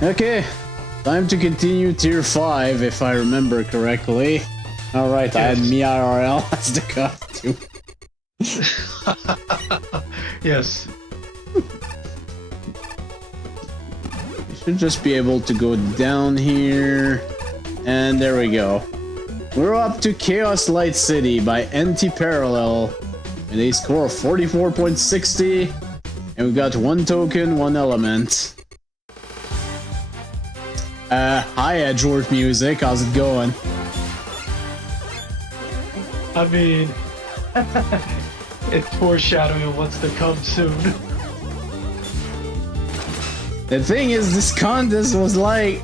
Okay, time to continue tier 5 if I remember correctly. Alright, I had me IRL as the costume. Yes. You should just be able to go down here. And there we go. We're up to Chaos Light City by NT Parallel. And a score of 44.60. And we got 1 token, 1 element. Hi Edgeworth Music, how's it going? I mean, it's foreshadowing what's to come soon. The thing is, this contest was like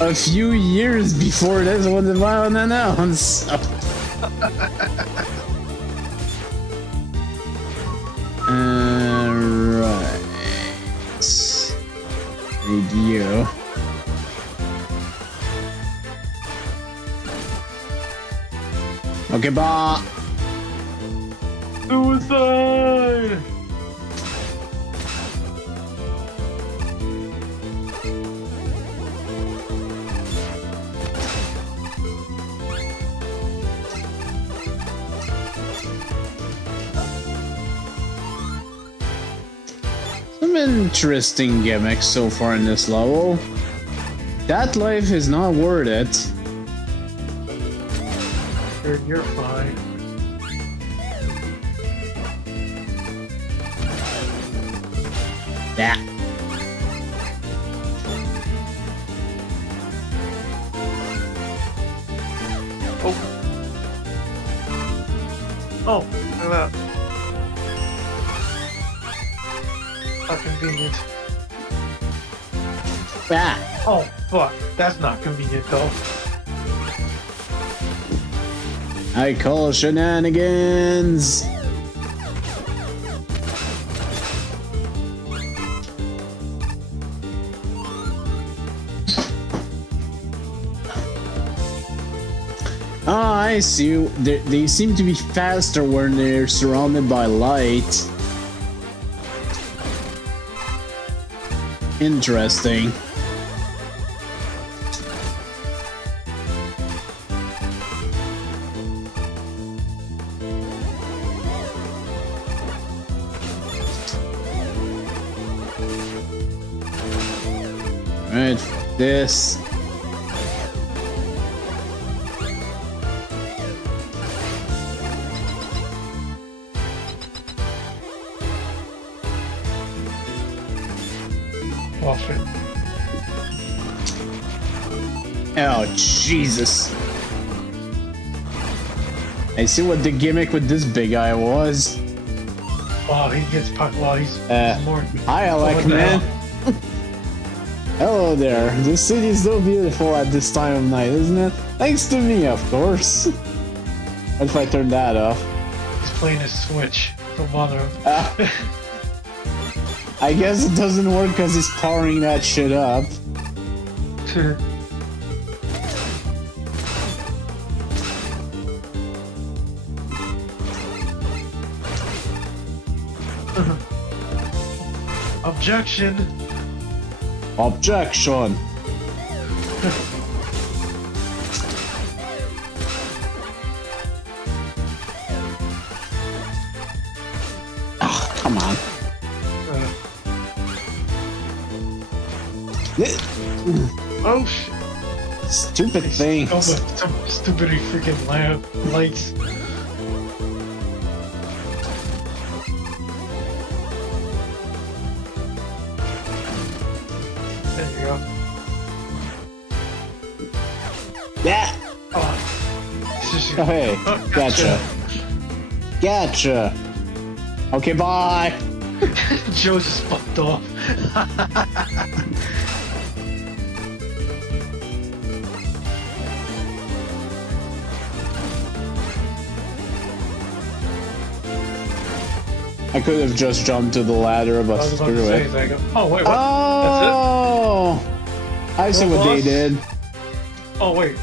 a few years before this was announced. So. Right. Need you. Okay, bye. Suicide! Some interesting gimmicks so far in this level. That life is not worth it. You're fine. Yeah. Oh. Oh, look at that. How convenient. Ah. Oh, fuck. That's not convenient, though. I call shenanigans. Ah, I see. They seem to be faster when they're surrounded by light. Interesting. Alright, this. Oh, shit. Oh, Jesus. I see what the gimmick with this big guy was. Wow, he gets pucked while he's more. Hi, Alec, man. Hello there. This city is so beautiful at this time of night, isn't it? Thanks to me, of course. What if I turn that off? He's playing his Switch. Don't bother him. I guess it doesn't work because he's powering that shit up. Objection! Objection! Oh, come on. Oh shit! Stupid thing. Some stupid freaking lights. There you go. Yeah! Oh. Oh, hey, Oh, gotcha. Gotcha. Okay, bye. Joe just fucked off. I could have just jumped to the ladder, but screw it. Oh, wait, what? Oh! I see what they did. Oh, wait.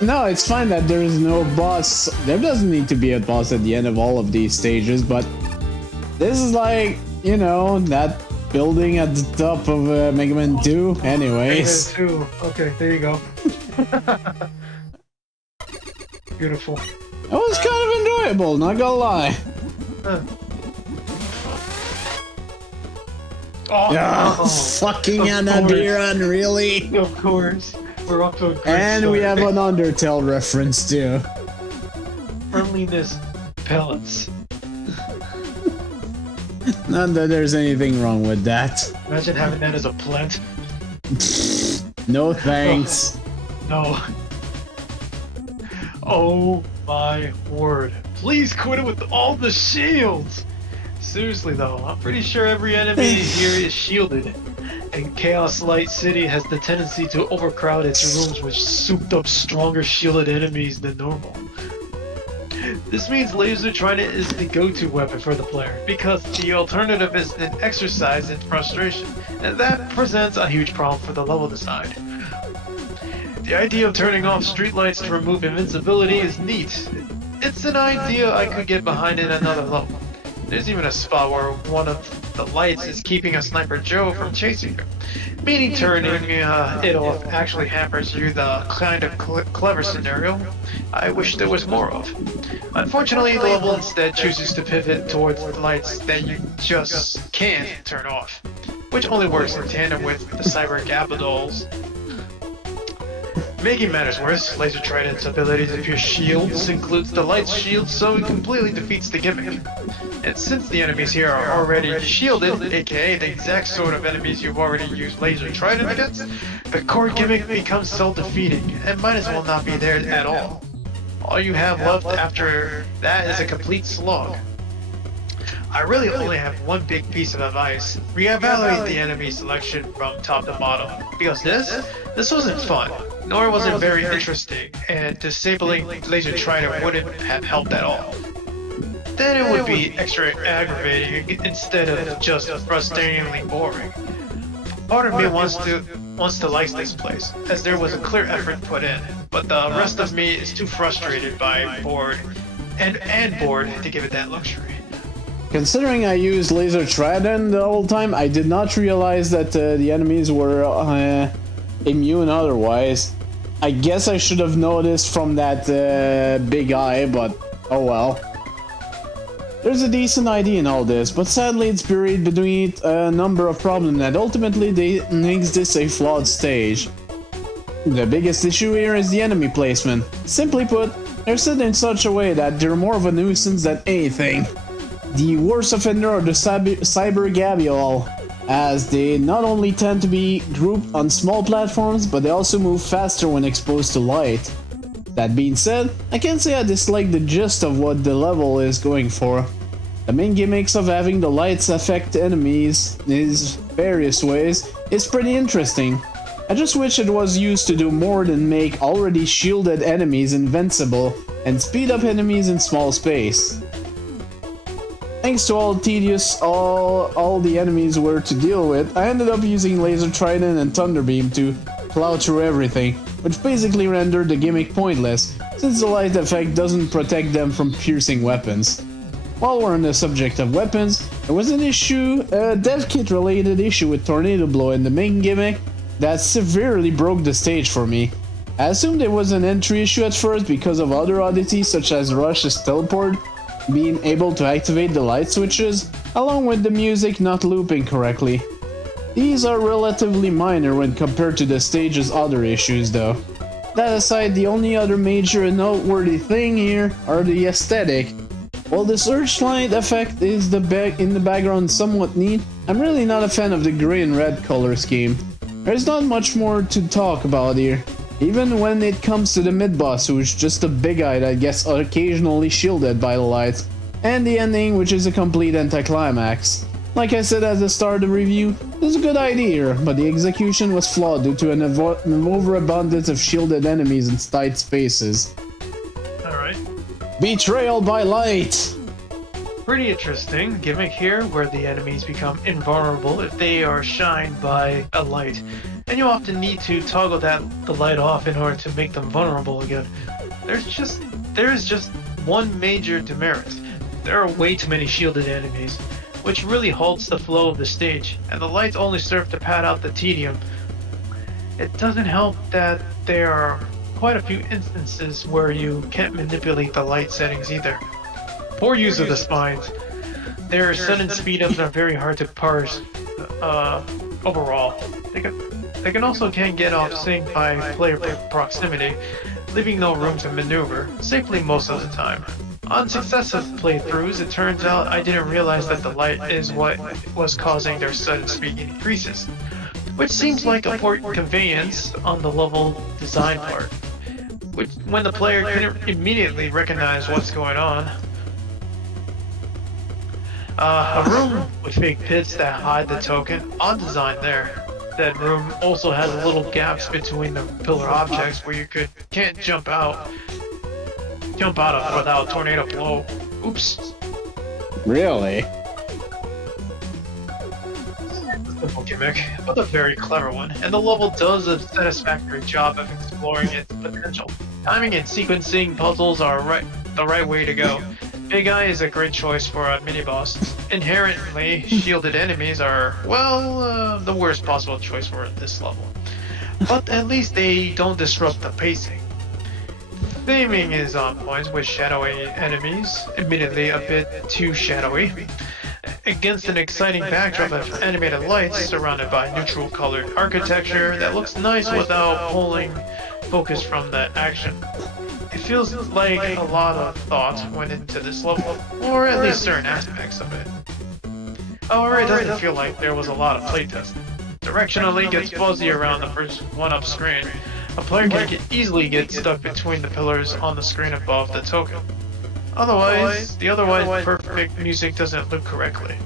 No, it's fine that there is no boss. There doesn't need to be a boss at the end of all of these stages, but this is like, you know, that building at the top of Mega Man 2. Anyways. Mega Man 2. Okay, there you go. Beautiful. It was kind of enjoyable, not gonna lie. Oh, Yeah, oh, fucking Anabiran, really? of course. We're up to a great And start. we have an Undertale reference too. Friendliness pellets. Not that there's anything wrong with that. Imagine having that as a plant. No thanks. No. Oh my word. Please quit it with all the shields! Seriously though, I'm pretty sure every enemy here is shielded. And Chaos Light City has the tendency to overcrowd its rooms with souped up stronger shielded enemies than normal. This means Laser Trident is the go-to weapon for the player, because the alternative is an exercise in frustration, and that presents a huge problem for the level design. The idea of turning off streetlights to remove invincibility is neat. It's an idea I could get behind in another level. There's even a spot where one of the lights is keeping a Sniper Joe from chasing you. Meaning turning it off actually hampers you, the kind of clever scenario I wish there was more of. Unfortunately, the level instead chooses to pivot towards lights that you just can't turn off, which only works in tandem with the Cyber Gabadolls. Making matters worse, Laser Trident's ability to pierce shields includes the light's shield, so it completely defeats the gimmick. And since the enemies here are already shielded, aka the exact sort of enemies you've already used Laser Trident against, the core gimmick becomes self-defeating, and might as well not be there at all. All you have left after that is a complete slog. I really only have one big piece of advice. Reevaluate the enemy selection from top to bottom, because this wasn't fun, nor was it very interesting, and disabling Laser Trident wouldn't have helped at all. Then it would be extra aggravating instead of just frustratingly boring. Part of me wants to like this place, as there was a clear effort put in, but the rest of me is too frustrated by bored to give it that luxury. Considering I used Laser Trident the whole time, I did not realize that the enemies were immune otherwise. I guess I should have noticed from that big eye, but oh well. There's a decent idea in all this, but sadly it's buried beneath a number of problems that ultimately makes this a flawed stage. The biggest issue here is the enemy placement. Simply put, they're set in such a way that they're more of a nuisance than anything. The worst offender are the Cyber Gabiol, as they not only tend to be grouped on small platforms, but they also move faster when exposed to light. That being said, I can't say I dislike the gist of what the level is going for. The main gimmicks of having the lights affect enemies in various ways is pretty interesting. I just wish it was used to do more than make already shielded enemies invincible and speed up enemies in small space. Thanks to all tedious all the enemies were to deal with, I ended up using Laser Trident and Thunder Beam to plow through everything, which basically rendered the gimmick pointless, since the light effect doesn't protect them from piercing weapons. While we're on the subject of weapons, there was an issue, a dev kit related issue with Tornado Blow in the main gimmick that severely broke the stage for me. I assumed it was an entry issue at first because of other oddities such as Rush's teleport being able to activate the light switches, along with the music not looping correctly. These are relatively minor when compared to the stage's other issues though. That aside, the only other major and noteworthy thing here are the aesthetic. While the searchlight effect is in the background somewhat neat, I'm really not a fan of the gray and red color scheme. There's not much more to talk about here, even when it comes to the mid-boss, who's just a big eye that gets occasionally shielded by the lights, and the ending, which is a complete anticlimax. Like I said at the start of the review, this is a good idea here, but the execution was flawed due to an overabundance of shielded enemies in tight spaces. Alright. Betrayal by light! Pretty interesting gimmick here, where the enemies become invulnerable if they are shined by a light, and you often need to toggle the light off in order to make them vulnerable again. There is just one major demerit. There are way too many shielded enemies, which really halts the flow of the stage, and the lights only serve to pad out the tedium. It doesn't help that there are quite a few instances where you can't manipulate the light settings either. Poor use of the spines. Their sudden speed-ups are very hard to parse overall. They can also get off sync by player proximity, leaving no room to maneuver safely most of the time. On successive playthroughs, it turns out I didn't realize that the light is what was causing their sudden speed increases, which seems like a poor conveyance on the level design part, which when the player couldn't immediately recognize what's going on. A room with fake pits that hide the token, odd design there. That room also has little gaps between the pillar objects where you can't jump out of without a tornado blow. Oops. Really? Simple gimmick, but a very clever one, and the level does a satisfactory job of exploring its potential. Timing and sequencing puzzles are the right way to go. Big Eye is a great choice for a mini-boss. Inherently, shielded enemies are, well, the worst possible choice for this level. But at least they don't disrupt the pacing. Theming is on point with shadowy enemies, admittedly a bit too shadowy, against an exciting backdrop of animated lights surrounded by neutral colored architecture that looks nice without pulling focus from the action. It feels like a lot of thought went into this level, or at least certain aspects of it. However, it doesn't feel like there was a lot of playtesting. Directionally gets fuzzy around the first one-up screen. A player can easily get stuck between the pillars on the screen above the token. Otherwise, the otherwise perfect music doesn't look correctly.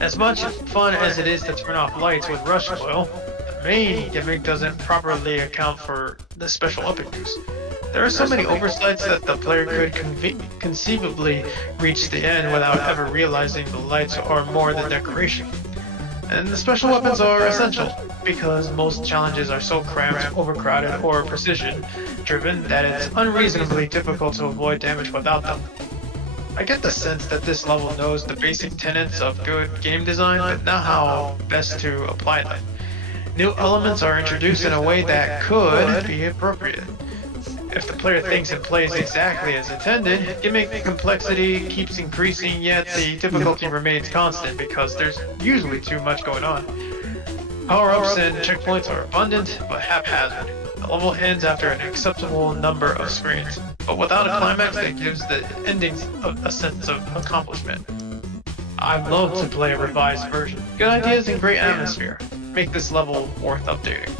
As much fun as it is to turn off lights with Rush Coil, the main gimmick doesn't properly account for the special up-use. There are so many oversights that the player could conceivably reach the end without ever realizing the lights are more than decoration. And the special weapons are essential, because most challenges are so cramped, overcrowded, or precision-driven that it's unreasonably difficult to avoid damage without them. I get the sense that this level knows the basic tenets of good game design, but not how best to apply them. New elements are introduced in a way that could be appropriate. If the player thinks and plays exactly as intended, gimmick complexity keeps increasing, yet the difficulty remains constant because there's usually too much going on. Power-ups and checkpoints are abundant, but haphazard. The level ends after an acceptable number of screens, but without a climax that gives the endings a sense of accomplishment. I'd love to play a revised version. Good ideas and great atmosphere make this level worth updating.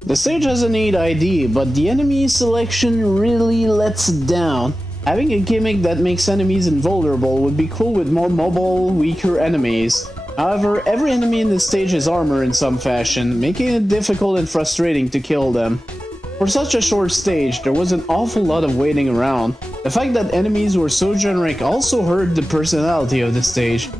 The stage has a neat ID, but the enemy selection really lets it down. Having a gimmick that makes enemies invulnerable would be cool with more mobile, weaker enemies. However, every enemy in the stage has armor in some fashion, making it difficult and frustrating to kill them. For such a short stage, there was an awful lot of waiting around. The fact that enemies were so generic also hurt the personality of the stage.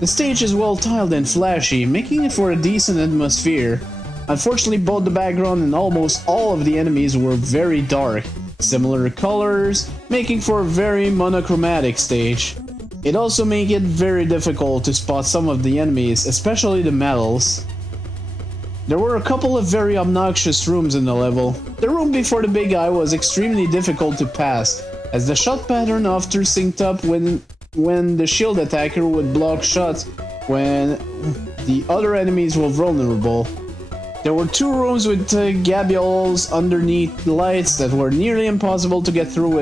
The stage is well tiled and flashy, making it for a decent atmosphere. Unfortunately, both the background and almost all of the enemies were very dark, similar colors, making for a very monochromatic stage. It also made it very difficult to spot some of the enemies, especially the medals. There were a couple of very obnoxious rooms in the level. The room before the big eye was extremely difficult to pass, as the shot pattern often synced up when the shield attacker would block shots when the other enemies were vulnerable. There were two rooms with gabions underneath lights that were nearly impossible to get through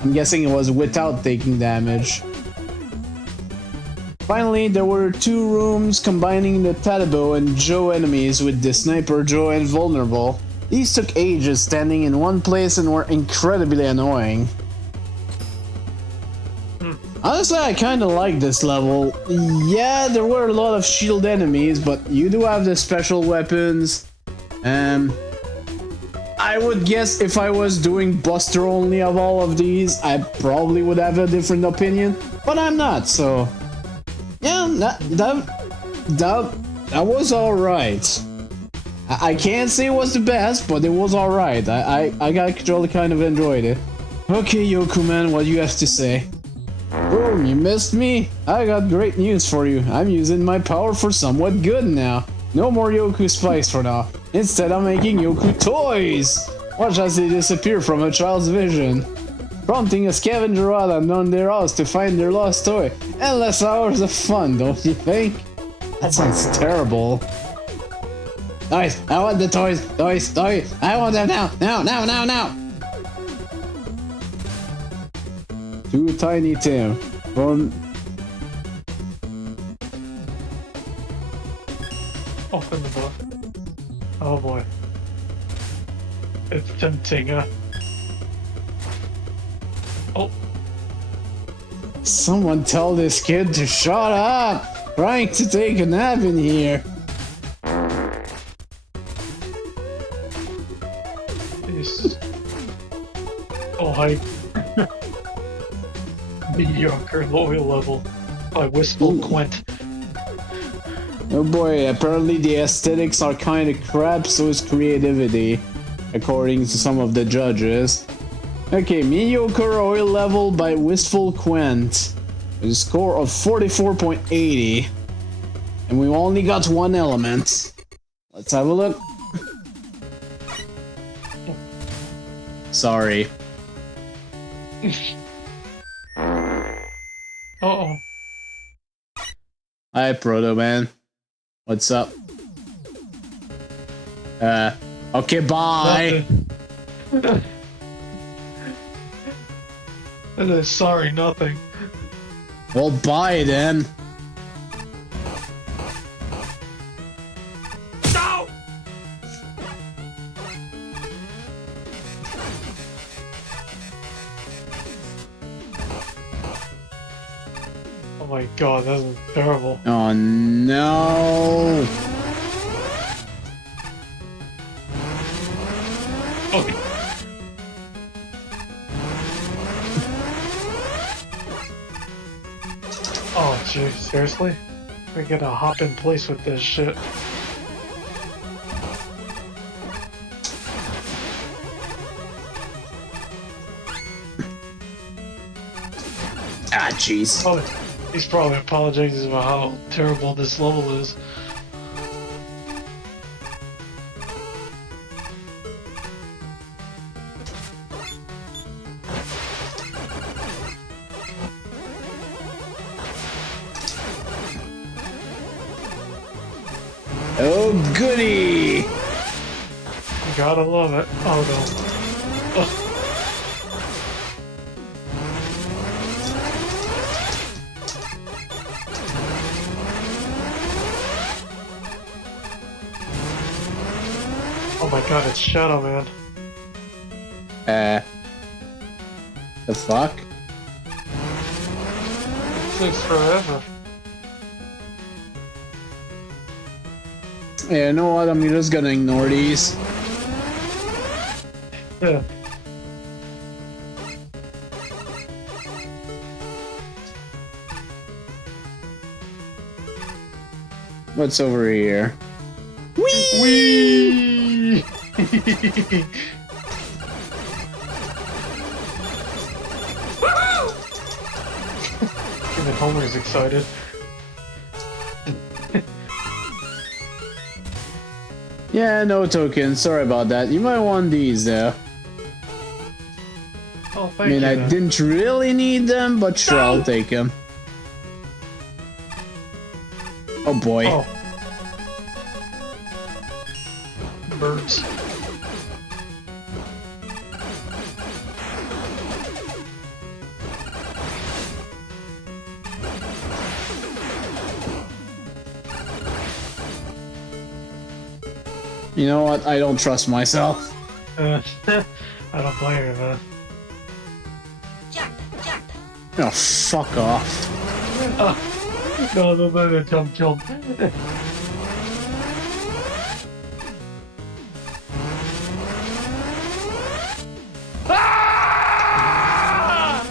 I'm guessing it was without taking damage. Finally, there were two rooms combining the Tadabo and Joe enemies with the Sniper Joe invulnerable. These took ages standing in one place and were incredibly annoying. Honestly, I kinda like this level. Yeah, there were a lot of shield enemies, but you do have the special weapons. I would guess if I was doing Buster only of all of these, I probably would have a different opinion, but I'm not, so... Yeah, that was alright. I can't say it was the best, but it was alright. I actually kind of enjoyed it. Okay, Yoku man, what do you have to say? Boom, you missed me? I got great news for you. I'm using my power for somewhat good now. No more Yoku spikes for now. Instead, I'm making Yoku toys. Watch as they disappear from a child's vision, prompting a scavenger island on their house to find their lost toy. Endless hours of fun, don't you think? That sounds terrible. Toys, I want the toys, toys, toys. I want them now, now, now, now, now. Too Tiny Tim from... Open the book. Oh boy. It's tempting, Oh. Someone tell this kid to shut up! Trying to take a nap in here. This... Oh, hype. Mediocre loyal level by Wistful Quint. Oh boy, apparently the aesthetics are kinda crap, so is creativity, according to some of the judges. Okay, mediocre oil level by Wistful Quint. With a score of 44.80. And we only got one element. Let's have a look. Sorry. Uh-oh. Hi, Proto Man. What's up? Okay, bye. Sorry, nothing. Well, bye then. No! Oh my god, that was terrible. Oh no. Okay. Oh jeez, seriously? We gotta hop in place with this shit. Ah, jeez. Oh, he's probably apologizing about how terrible this level is. Oh, goody! You gotta love it. Oh no. Ugh. Oh my god, it's Shadow Man. The fuck? It takes forever. Yeah, you know what? I'm just gonna ignore these. Yeah. What's over here? Whee! Even Homer's excited. Yeah, no tokens. Sorry about that. You might want these though. Oh, I thank mean, you. I then. didn't really need them, but sure, I'll take them. Oh boy. Oh. Birds. You know what? I don't trust myself. I don't blame you, man. Oh, fuck off. No, jump. Ah!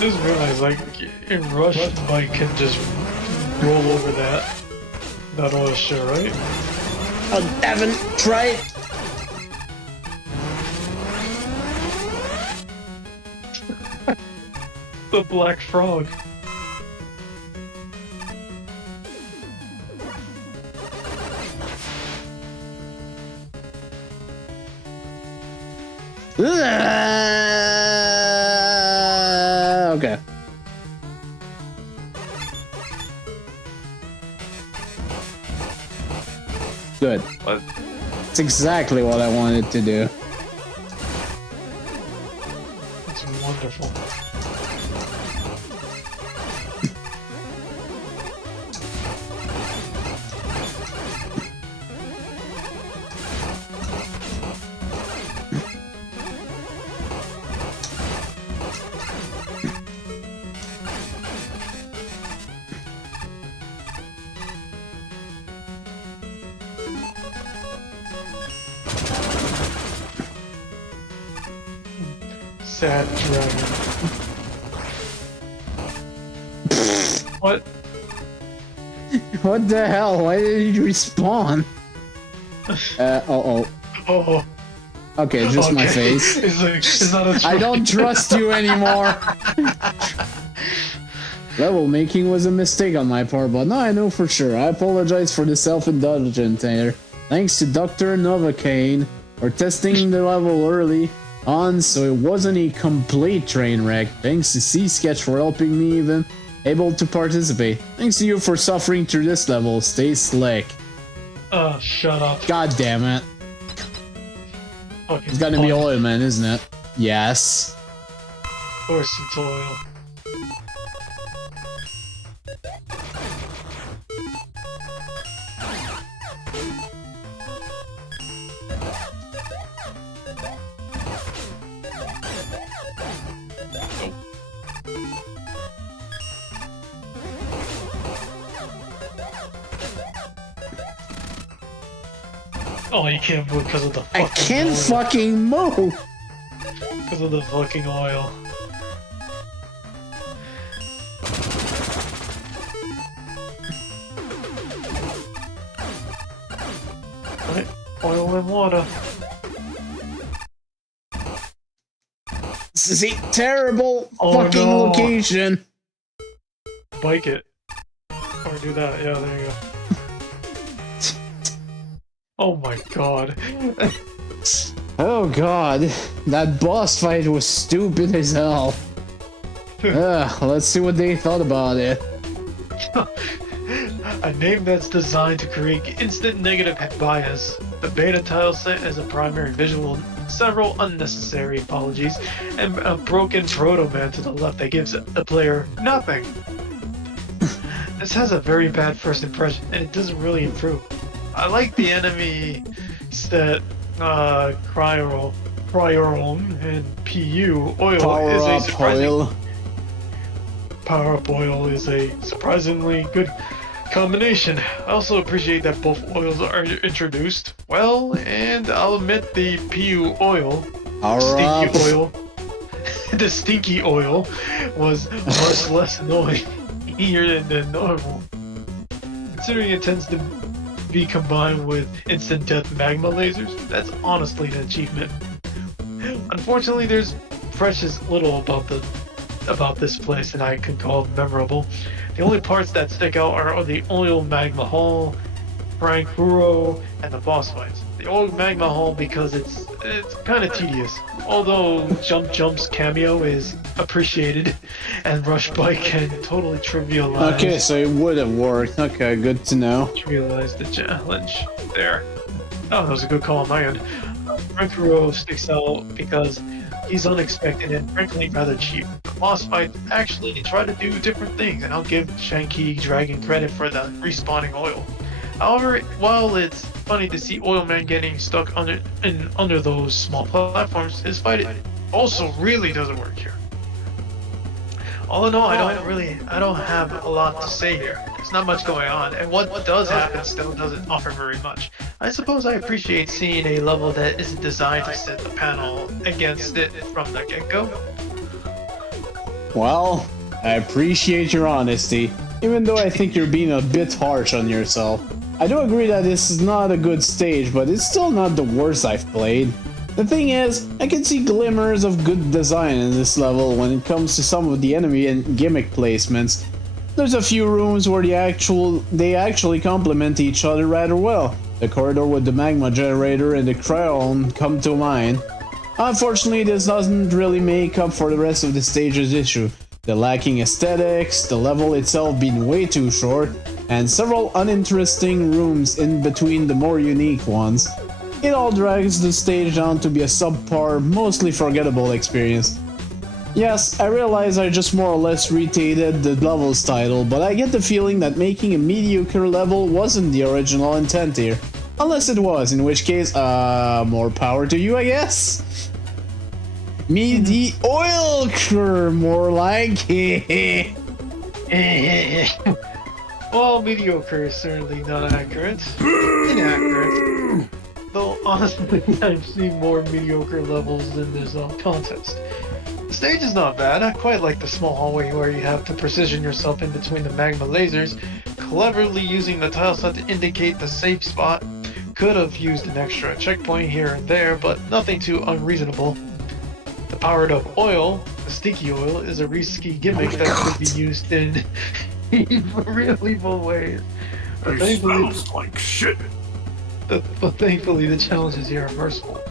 Just realized, like, a rushed bike can just roll over that all this shit, right? Oh, Devin, try it. The black frog. Okay. Good. What? It's exactly what I wanted to do. It's wonderful. Sad dragon. What? What the hell? Why did you respawn? Oh. Okay, just my face. It's not a I don't trust you anymore. Level making was a mistake on my part, but now I know for sure. I apologize for the self-indulgence there. Thanks to Dr. Novocaine for testing the level early on, so it wasn't a complete train wreck. Thanks to C-Sketch for helping me even able to participate. Thanks to you for suffering through this level. Stay slick. Oh, shut up. God damn it. Okay, It's gotta be oil, man, isn't it? Yes. Of course it's oil. Oh, you can't move because of the fucking I can't oil. fucking move! Because of the fucking oil. Right, oil and water. This is a terrible fucking no. location. Bike it. Or do that, yeah, there you go. Oh my god. Oh god, that boss fight was stupid as hell. Let's see what they thought about it. A name that's designed to create instant negative bias. The beta tile set as a primary visual, several unnecessary apologies, and a broken proto-man to the left that gives the player nothing. This has a very bad first impression, and it doesn't really improve. I like the enemy stat, Cryoron and PU. Power up oil is a surprisingly good combination. I also appreciate that both oils are introduced well, and I'll admit the PU oil, the stinky oil, was much less annoying here than normal. Considering it tends to be combined with instant death magma lasers, that's honestly an achievement. Unfortunately, there's precious little about this place that I can call memorable. The only parts that stick out are the oil magma hall, Frank Huro, and the boss fights. The oil magma hall because it's kind of tedious, although Jump's cameo is appreciated, and Rush Bike can totally trivialize. Okay, so it would have worked. Okay, good to know. Trivialize the challenge there. Oh, that was a good call on my end. Frank Huro sticks out because he's unexpected and frankly rather cheap. The boss fights actually try to do different things, and I'll give Shanky Dragon credit for the respawning oil. However, while it's funny to see Oil Man getting stuck under those small platforms, his fight also really doesn't work here. All in all, I don't have a lot to say here. There's not much going on, and what does happen still doesn't offer very much. I suppose I appreciate seeing a level that isn't designed to set the panel against it from the get-go. Well, I appreciate your honesty, even though I think you're being a bit harsh on yourself. I do agree that this is not a good stage, but it's still not the worst I've played. The thing is, I can see glimmers of good design in this level when it comes to some of the enemy and gimmick placements. There's a few rooms where they actually complement each other rather well. The corridor with the magma generator and the cryone come to mind. Unfortunately, this doesn't really make up for the rest of the stage's issue. The lacking aesthetics, the level itself being way too short, and several uninteresting rooms in between the more unique ones. It all drags the stage down to be a subpar, mostly forgettable experience. Yes, I realize I just more or less restated the level's title, but I get the feeling that making a mediocre level wasn't the original intent here. Unless it was, in which case, more power to you, I guess? Mediocre, more like. Well, mediocre is certainly not accurate. Inaccurate. Though, honestly, I've seen more mediocre levels than this contest. The stage is not bad. I quite like the small hallway where you have to precision yourself in between the magma lasers, cleverly using the tile set to indicate the safe spot. Could have used an extra checkpoint here and there, but nothing too unreasonable. The powered up oil, the sticky oil, is a risky gimmick that could be used in real evil ways. But smells like shit. But thankfully the challenges here are merciful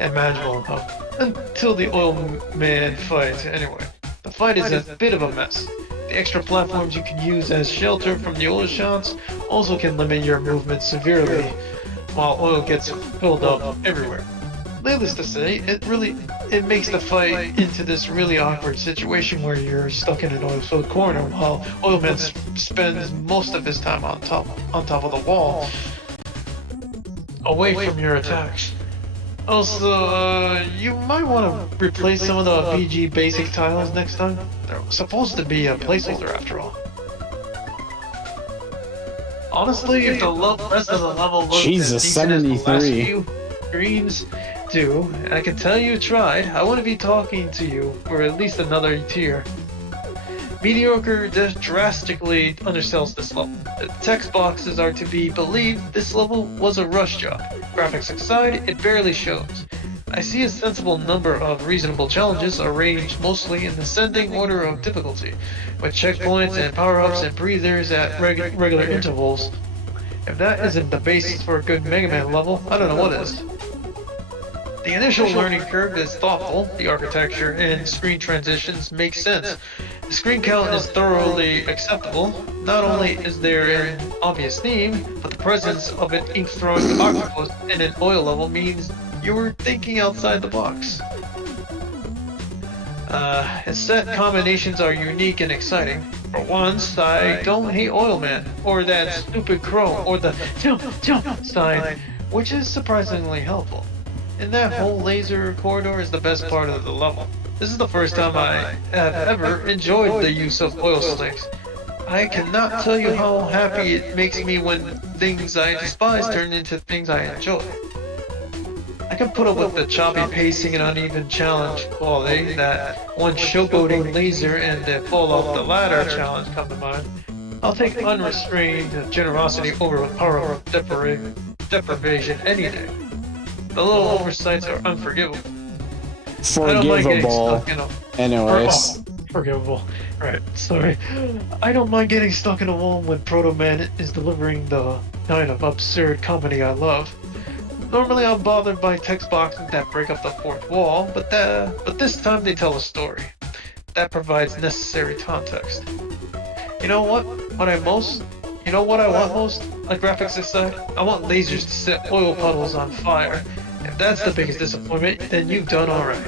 and manageable enough. Until the oil man fight, anyway. The fight is a bit of a mess. The extra platforms you can use as shelter from the oil shots also can limit your movement severely, while oil gets filled up everywhere. Needless to say, it makes the fight into this really awkward situation where you're stuck in an oil-filled corner while Oilman spends most of his time on top of the wall, away from your attacks. Also, you might want to replace some of the PG basic tiles next time. They're supposed to be a placeholder after all. Honestly, if the rest of the level looks Jesus, as decent as the last 73. few screens do, I can tell you tried, I wouldn't be talking to you for at least another tier. Mediocre drastically undersells this level. The text boxes are to be believed. This level was a rush job. Graphics aside, it barely shows. I see a sensible number of reasonable challenges arranged mostly in ascending order of difficulty, with checkpoints and power-ups and breathers at regular intervals. If that isn't the basis for a good Mega Man level, I don't know what is. The initial learning curve is thoughtful, the architecture and screen transitions make sense. The screen count is thoroughly acceptable. Not only is there an obvious theme, but the presence of an ink-throwing octopus in an oil level means you were thinking outside the box. Its set combinations are unique and exciting. For once, I don't hate Oil Man, or that stupid crow, or the jump sign, which is surprisingly helpful. And that whole laser corridor is the best part of the level. This is the first time I have ever enjoyed the use of oil slicks. I cannot tell you how happy it makes me when things I despise turn into things I enjoy. I can put up with the choppy pacing and uneven challenge quality. That one showboating laser and the fall off the ladder challenge come to mind. I'll take unrestrained generosity over power deprivation any day. The little oversights are unforgivable. Forgivable. Anyways. Forgivable. Right, sorry. I don't mind getting stuck in a wall when Proto Man is delivering the kind of absurd comedy I love. Normally I'm bothered by text boxes that break up the fourth wall, but this time they tell a story. That provides necessary context. You know what? I want most? Like graphics aside, I want lasers to set oil puddles on fire. If that's the biggest disappointment, then you've done alright.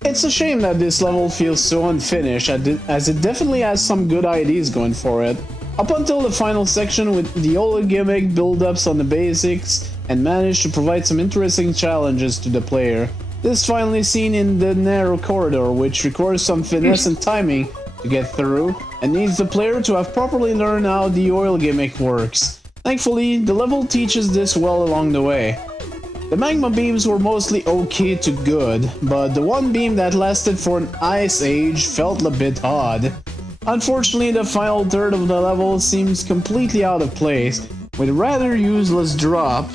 It's a shame that this level feels so unfinished, as it definitely has some good ideas going for it. Up until the final section with the old gimmick build-ups on the basics, and managed to provide some interesting challenges to the player. This is finally seen in the narrow corridor, which requires some finesse and timing to get through, and needs the player to have properly learned how the oil gimmick works. Thankfully, the level teaches this well along the way. The magma beams were mostly okay to good, but the one beam that lasted for an ice age felt a bit odd. Unfortunately, the final third of the level seems completely out of place, with rather useless drop,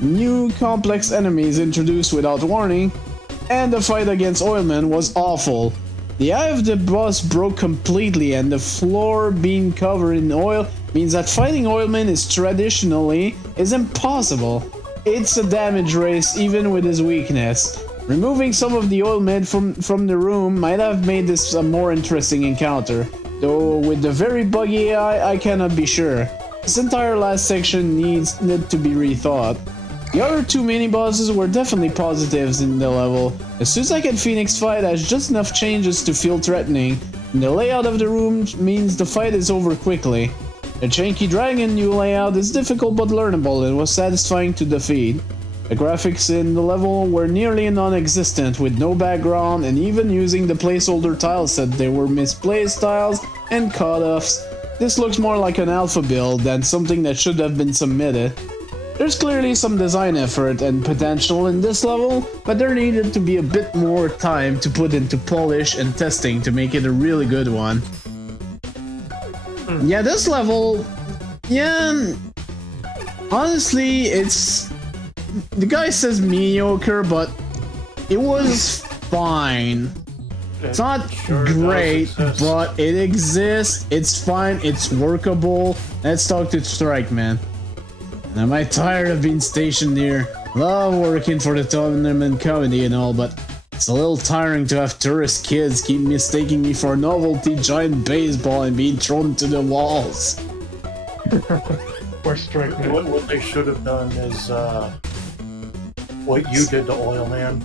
new complex enemies introduced without warning, and the fight against Oilman was awful. The eye of the boss broke completely, and the floor being covered in oil means that fighting Oilman is impossible. It's a damage race even with his weakness. Removing some of the Oilman from the room might have made this a more interesting encounter, though with the very buggy AI, I cannot be sure. This entire last section needs to be rethought. The other two mini-bosses were definitely positives in the level. The Suzak and Phoenix fight has just enough changes to feel threatening, and the layout of the room means the fight is over quickly. The Janky Dragon new layout is difficult but learnable and was satisfying to defeat. The graphics in the level were nearly non-existent, with no background, and even using the placeholder tile set there were misplaced tiles and cutoffs. This looks more like an alpha build than something that should have been submitted. There's clearly some design effort and potential in this level, but there needed to be a bit more time to put into polish and testing to make it a really good one. Yeah, this level, yeah, honestly, it's, the guy says mediocre, but it was fine. It's not great, but it exists, it's fine, it's workable. Let's talk to Strike Man. Am I tired of being stationed here? Love working for the tournament comedy and all, but it's a little tiring to have tourist kids keep mistaking me for a novelty giant baseball and being thrown to the walls. Poor Strike Man. What they should have done is what you did to Oil Man.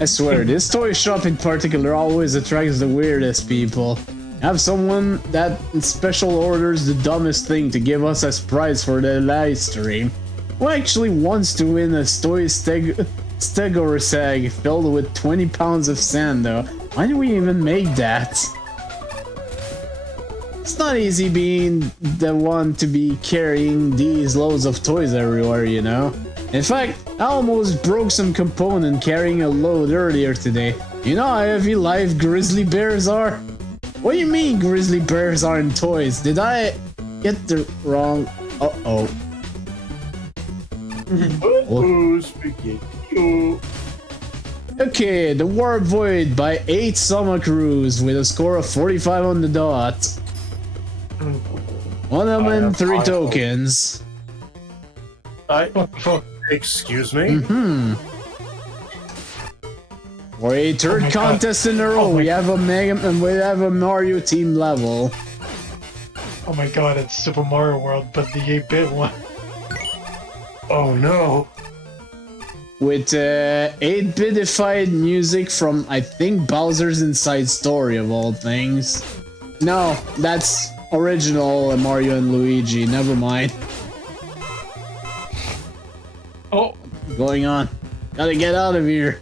I swear, this toy shop in particular always attracts the weirdest people. Have someone that special orders the dumbest thing to give us as prize for the live stream. Who actually wants to win a toy Stegorsag filled with 20 pounds of sand though? Why do we even make that? It's not easy being the one to be carrying these loads of toys everywhere, you know? In fact, I almost broke some component carrying a load earlier today. You know how heavy live grizzly bears are? What do you mean grizzly bears aren't toys? Did I get the wrong... Uh-oh. Okay, The Warp Void by 8 Summer Cruise with a score of 45 on the dot. 1 of them and 3 tokens. Excuse me? For a third contest in a row, we have a Mario team level. Oh my god, it's Super Mario World, but the 8-bit one. Oh no. With 8-bitified music from, I think, Bowser's Inside Story of all things. No, that's original Mario and Luigi, never mind. Oh! Going on. Gotta get out of here.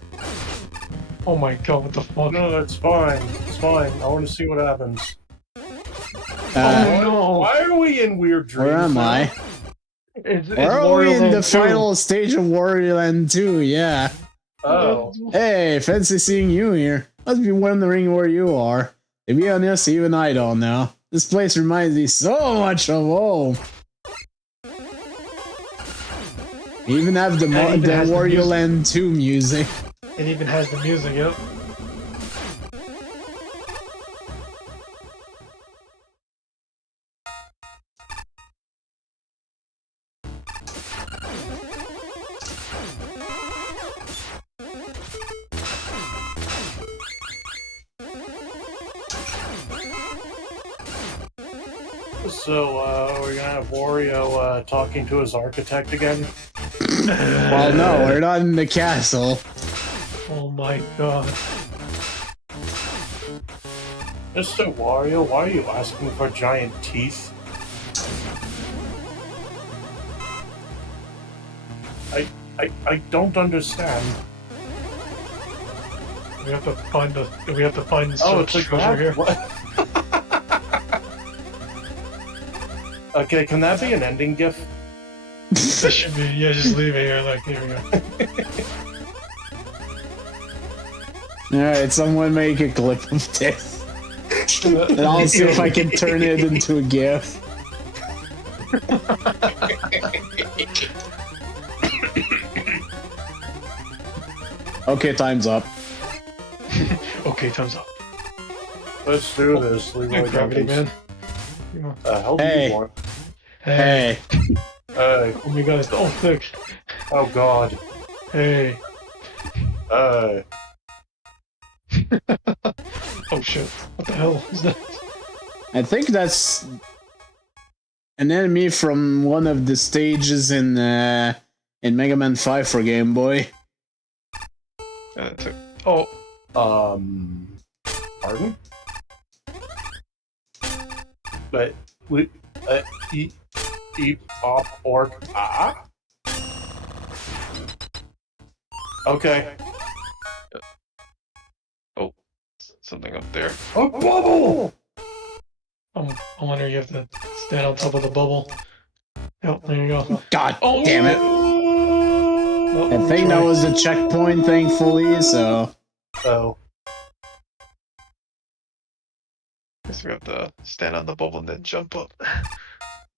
Oh my god, what the fuck? No, it's fine. It's fine. I want to see what happens. Oh no! Why are we in weird dreams? Where am I? Where are we in the final stage of Wario Land 2? Yeah. Oh. Hey, fancy seeing you here. Must be wondering where you are. To be honest, even I don't know. This place reminds me so much of home. We even have the Wario Land 2 music. It even has the music, yep. So, we're gonna have Wario talking to his architect again? Well, no, we're not in the castle. Oh my god. Mr. Wario, why are you asking for giant teeth? I don't understand. We have to find the Oh, it's like over here. What? Okay, can that be an ending gif? That should be, yeah, just leave it here, like, here we go. Alright, someone make a clip of this. And I'll see if I can turn it into a GIF. Okay, time's up. Okay, time's up. Let's do this, Leroy Gravity Jenkins. Man. Hell do Hey. you want? Hey. Hey. Oh my god, it's all fixed. Oh god. Hey. Hey. Oh shit. What the hell is that? I think that's an enemy from one of the stages in Mega Man 5 for Game Boy. Oh. Pardon? But we eat pop orc Okay. Oh. Something up there. A bubble! I wonder if you have to stand on top of the bubble. Oh, there you go. God Oh, damn it. Oh, I think that was the checkpoint, thankfully, so... Oh. Guess we have to stand on the bubble and then jump up.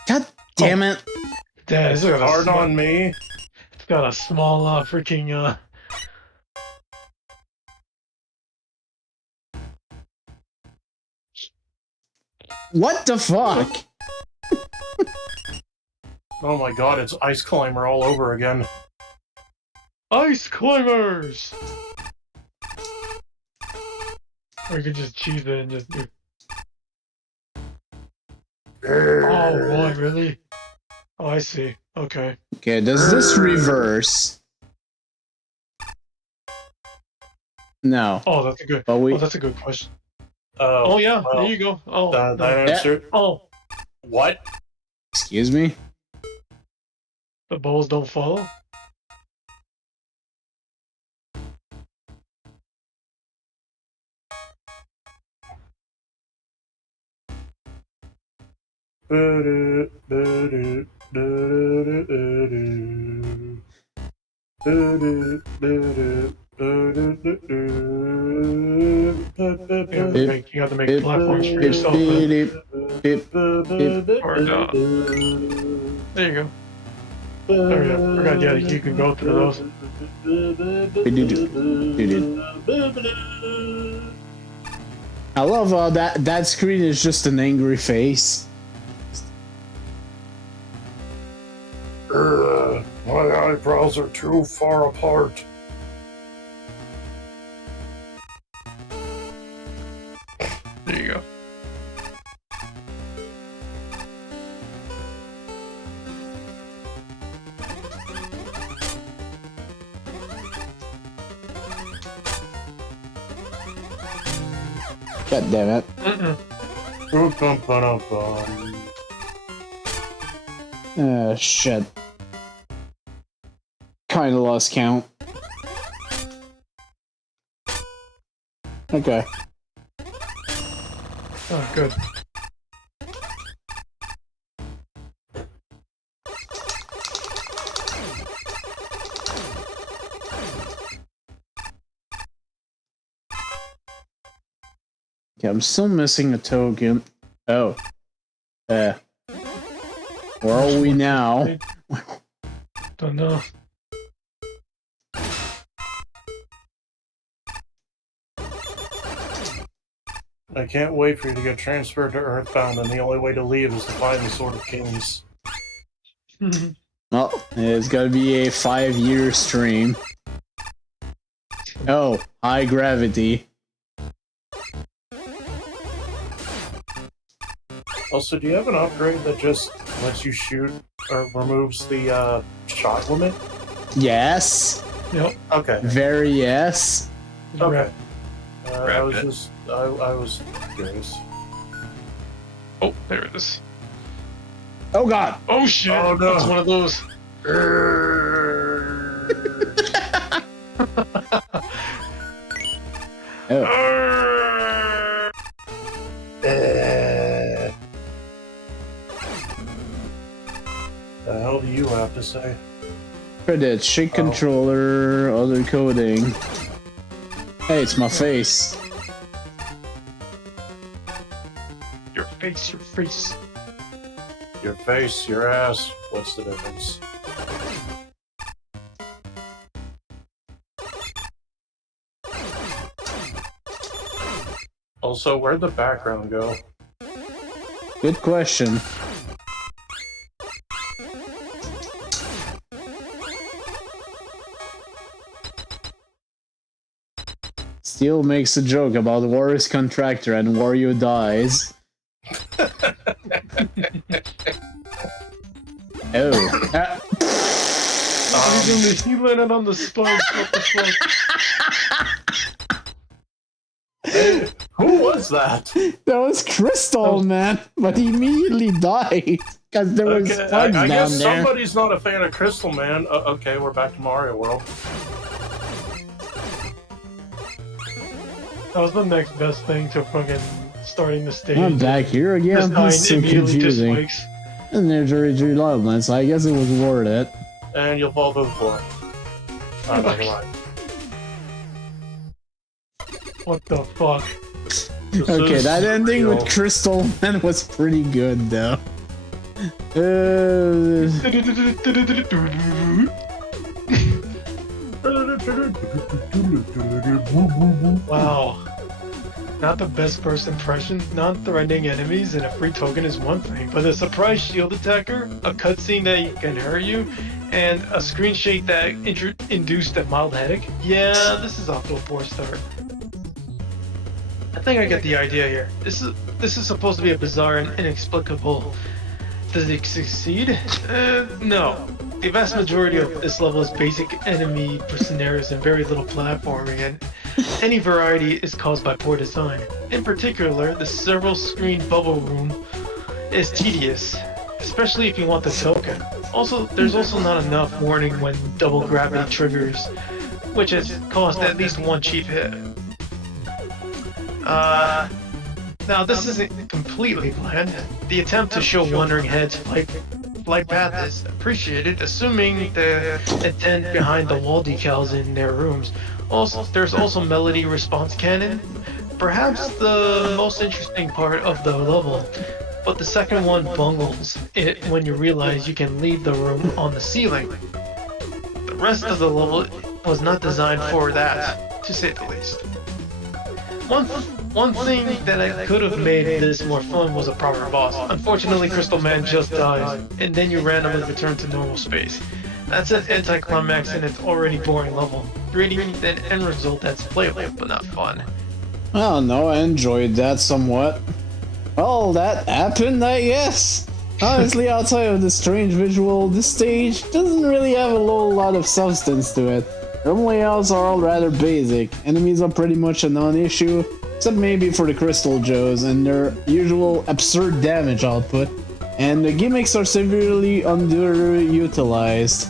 God damn it. Dad, It's hard on me. It's got a small freaking What the fuck? Oh my god, it's Ice Climber all over again. ice climbers. Or you could just cheese it and just do. Oh boy, really? Oh, I see. Okay. Okay, does this reverse? No. Oh, that's a good. But we... Oh, that's a good question. Oh, Oh yeah, well, there you go. Oh, that answer. oh, What? Excuse me? the balls don't follow. You have to make platforms for yourself. Or no. There you go. There we go. Forgot, yeah, you can go through those. I love that screen is just an angry face. My eyebrows are too far apart. There you go. God damn it. Shit. Kinda lost count. Okay. Oh, good. Okay, I'm still missing a token. Oh. Where are we now? Don't know. I can't wait for you to get transferred to Earthbound, and the only way to leave is to find the Sword of Kings. Well, it's gotta be a 5-year stream. Oh, high gravity. Also, do you have an upgrade that just lets you shoot or removes the shot limit? Yes. Yep. Okay. Very yes. Okay. I Grabbed was it. I was curious. Oh, there it is. Oh god. Oh shit! Oh, no. It's one of those. Oh. The hell do you have to say? Credit, shake controller, other coding. Hey, it's my face. face, your face. Your face, your ass. What's the difference? Also, where'd the background go? Good question. Steel makes a joke about Wario's contractor and Wario dies. Oh. He landed on the spike. What the fuck? Hey, who was that? That was Crystal, man, but he immediately died because there was Okay, bugs I down guess there. somebody's not a fan of Crystal, man. Okay, we're back to Mario World. That was the next best thing to fucking starting the stage. I'm back here again. That's so confusing. Dislikes. And there's already 3 levels, so I guess it was worth it. And you'll fall to the floor. Oh, never mind. What the fuck? Okay, that ending real. with Crystal Man was pretty good, though. Wow. Not the best first impression, non-threatening enemies, and a free token is one thing, but a surprise shield attacker, a cutscene that can hurt you, and a screen shake that induced a mild headache? Yeah, this is off to a poor start. I think I get the idea here. This is supposed to be a bizarre and inexplicable. Does it succeed? No. The vast majority of this level is basic enemy scenarios and very little platforming, and any variety is caused by poor design. In particular, the several screen bubble room is tedious, especially if you want the token. Also, there's also not enough warning when double gravity triggers, which has caused at least one cheap hit. Now this isn't completely planned. The attempt to show wandering heads flight path is appreciated, assuming the intent behind the wall decals in their rooms. Also, there's also melody response cannon, perhaps the most interesting part of the level, but the second one bungles it when you realize you can leave the room on the ceiling. The rest of the level was not designed for that, to say the least. One thing that I could have made this more fun was a proper boss. Unfortunately, Crystal Man just dies, and then you randomly return to normal space. That's an anticlimax in its already boring level, creating an end result that's playable but not fun. I don't know, I enjoyed that somewhat. Well, that happened, I guess. Honestly, outside of the strange visual, this stage doesn't really have a whole lot of substance to it. Room layouts are all rather basic, enemies are pretty much a non-issue, except maybe for the Crystal Joes and their usual absurd damage output, and the gimmicks are severely underutilized.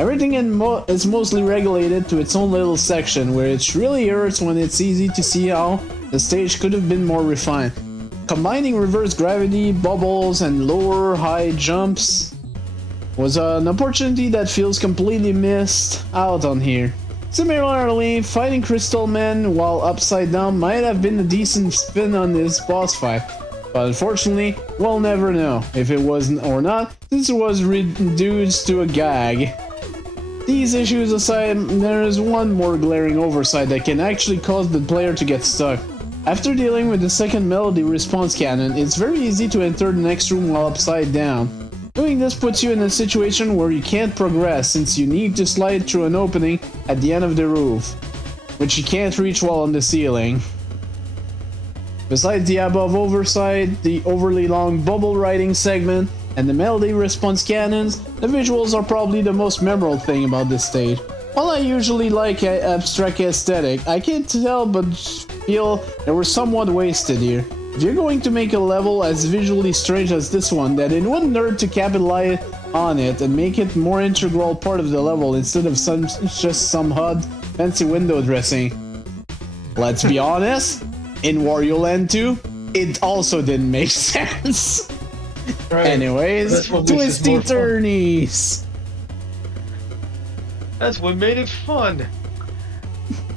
Everything is mostly regulated to its own little section, where it really hurts when it's easy to see how the stage could have been more refined. Combining reverse gravity, bubbles, and lower high jumps was an opportunity that feels completely missed out on here. Similarly, fighting Crystal Man while upside down might have been a decent spin on this boss fight, but unfortunately, we'll never know if it was or not, since it was reduced to a gag. These issues aside, there is one more glaring oversight that can actually cause the player to get stuck. After dealing with the second melody response cannon, it's very easy to enter the next room while upside down. Doing this puts you in a situation where you can't progress since you need to slide through an opening at the end of the roof, which you can't reach while on the ceiling. Besides the above oversight, the overly long bubble riding segment, and the melody response cannons, the visuals are probably the most memorable thing about this stage. While I usually like abstract aesthetic, I can't tell but feel they were somewhat wasted here. If you're going to make a level as visually strange as this one, then it wouldn't hurt to capitalize on it and make it more integral part of the level instead of just some odd fancy window dressing. Let's be honest, in Wario Land 2, it also didn't make sense. Right. Anyways, twisty turnies. That's what made it fun.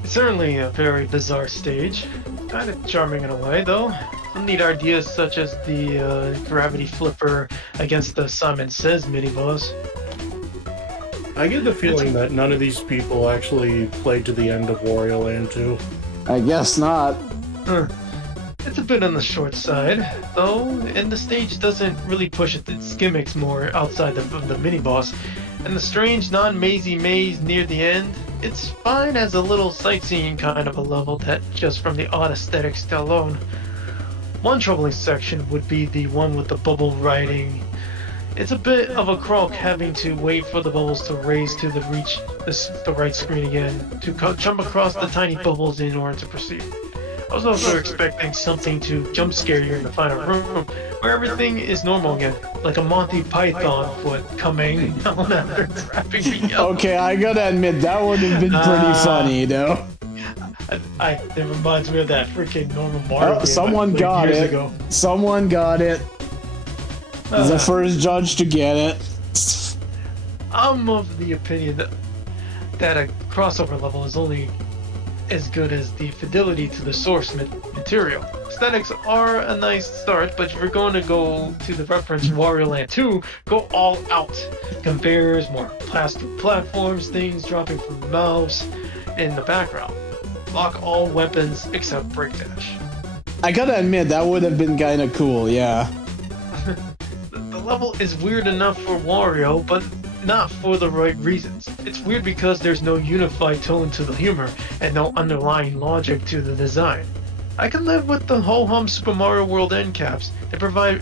It's certainly a very bizarre stage. Kind of charming in a way, though. neat ideas such as the gravity flipper against the Simon Says mini-boss. I get the feeling that none of these people actually played to the end of Wario Land 2. I guess not. It's a bit on the short side, though, and the stage doesn't really push its gimmicks more outside of the mini-boss. And the strange non-mazy maze near the end, it's fine as a little sightseeing kind of a level that just from the odd aesthetics alone. One troubling section would be the one with the bubble riding. It's a bit of a crock having to wait for the bubbles to raise to reach the right screen again, to jump across the tiny bubbles in order to proceed. I was also expecting something to jump scare you in the final room, where everything is normal again, like a Monty Python foot coming down after trapping me up. Okay, I gotta admit, that would have been pretty funny, though. It reminds me of that freaking normal Mario game Someone I played got years it. ago. Someone got it. The first judge to get it. I'm of the opinion that a crossover level is only as good as the fidelity to the source material. Aesthetics are a nice start, but if you're going to go to the reference Wario Land 2, go all out. Conveyors, more plastic platforms, things dropping from mouths in the background. Lock all weapons except Breakdash. I gotta admit, that would have been kinda cool, yeah. The level is weird enough for Wario, but not for the right reasons. It's weird because there's no unified tone to the humor and no underlying logic to the design. I can live with the ho-hum Super Mario World end caps. They provide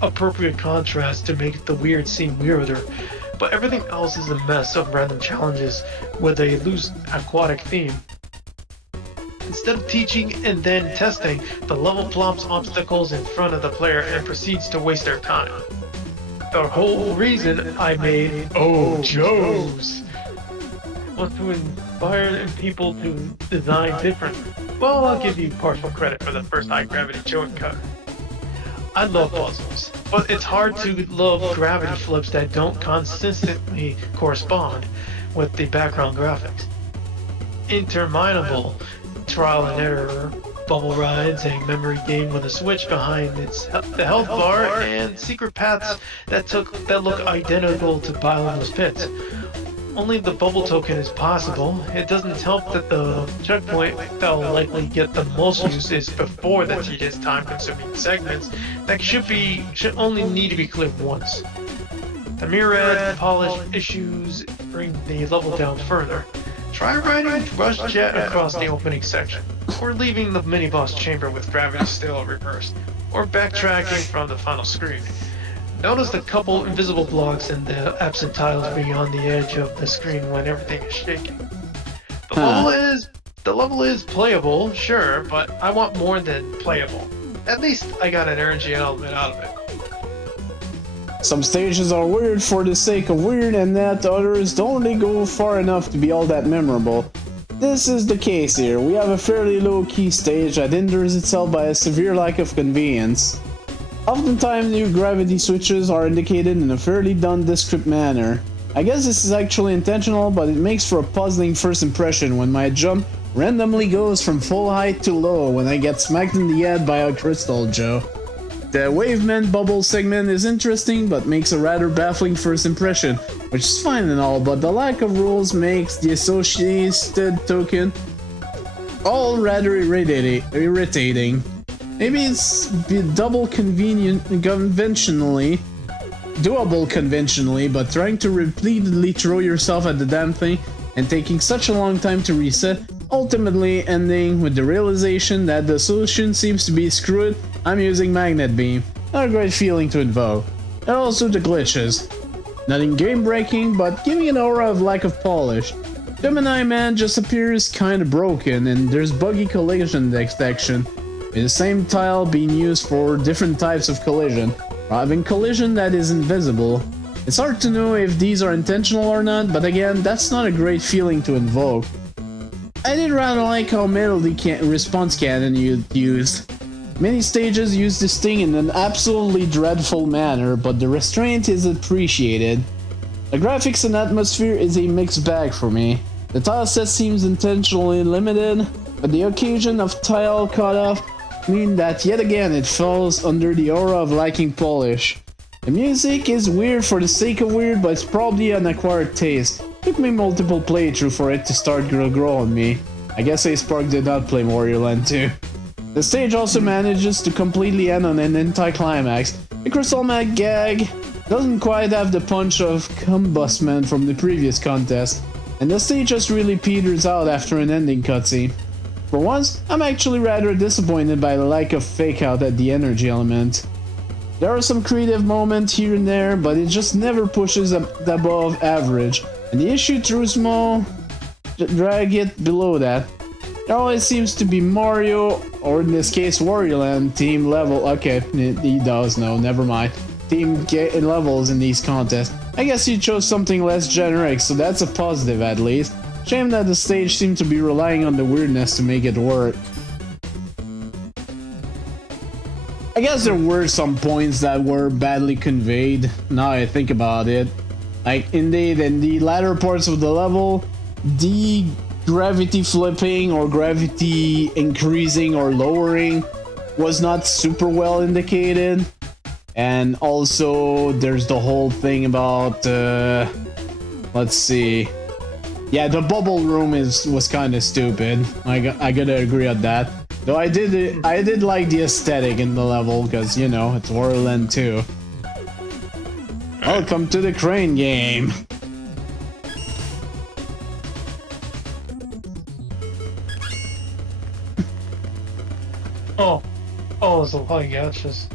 appropriate contrast to make the weird seem weirder, but everything else is a mess of random challenges with a loose aquatic theme. Instead of teaching and then testing, the level plops obstacles in front of the player and proceeds to waste their time. The whole reason I made Oh Joe's was to inspire people to design differently. Well, I'll give you partial credit for the first high gravity Joe cut. I love puzzles, but it's hard to love gravity flips that don't consistently correspond with the background graphics. Interminable trial and error, bubble rides, a memory game with a switch behind the health bar, and secret paths that look identical to bottomless pits. Only the bubble token is possible. It doesn't help that the checkpoint that'll likely get the most use is before the tedious time-consuming segments that should only need to be cleared once. The mirror polish issues bring the level down further. Try riding Rush Jet across the opening section, or leaving the mini-boss chamber with gravity still reversed, or backtracking from the final screen. Notice the couple invisible blocks and the absent tiles beyond the edge of the screen when everything is shaking. The level is playable, sure, but I want more than playable. At least I got an energy element out of it. Some stages are weird for the sake of weird, and that others don't really go far enough to be all that memorable. This is the case here. We have a fairly low-key stage that hinders itself by a severe lack of convenience. Oftentimes new gravity switches are indicated in a fairly nondescript manner. I guess this is actually intentional, but it makes for a puzzling first impression when my jump randomly goes from full height to low when I get smacked in the head by a Crystal Joe. The Waveman bubble segment is interesting, but makes a rather baffling first impression, which is fine and all, but the lack of rules makes the associated token all rather irritating. Maybe it's doable conventionally, but trying to repeatedly throw yourself at the damn thing and taking such a long time to reset, ultimately ending with the realization that the solution seems to be screw it, I'm using Magnet Beam. Not a great feeling to invoke. And also the glitches. Nothing game breaking, but giving an aura of lack of polish. Gemini Man just appears kinda broken, and there's buggy collision detection, with the same tile being used for different types of collision, or having collision that is invisible. It's hard to know if these are intentional or not, but again, that's not a great feeling to invoke. I did rather like how Melody response cannon used. Many stages use this thing in an absolutely dreadful manner, but the restraint is appreciated. The graphics and atmosphere is a mixed bag for me. The tile set seems intentionally limited, but the occasion of tile cutoff mean that yet again it falls under the aura of lacking polish. The music is weird for the sake of weird, but it's probably an acquired taste. Took me multiple playthroughs for it to start grow on me. I guess AceSpark did not play Wario Land 2. The stage also manages to completely end on an anticlimax. The Crystal Mat gag doesn't quite have the punch of Combustman from the previous contest, and the stage just really peters out after an ending cutscene. For once, I'm actually rather disappointed by the lack of fake out at the energy element. There are some creative moments here and there, but it just never pushes above average, and the issue through small drag it below that. It always seems to be Mario, or in this case Wario Land, team level. Okay, he does, no, never mind. Team levels in these contests. I guess you chose something less generic, so that's a positive at least. Shame that the stage seemed to be relying on the weirdness to make it work. I guess there were some points that were badly conveyed, now I think about it. Like, indeed, in the latter parts of the level, the gravity flipping or gravity increasing or lowering was not super well indicated. And also, there's the whole thing about, let's see. Yeah, the bubble room was kind of stupid. I gotta agree on that. Though I did like the aesthetic in the level, because, you know, it's Wario Land 2. Welcome to the crane game. Oh, it's a lot of gotchas.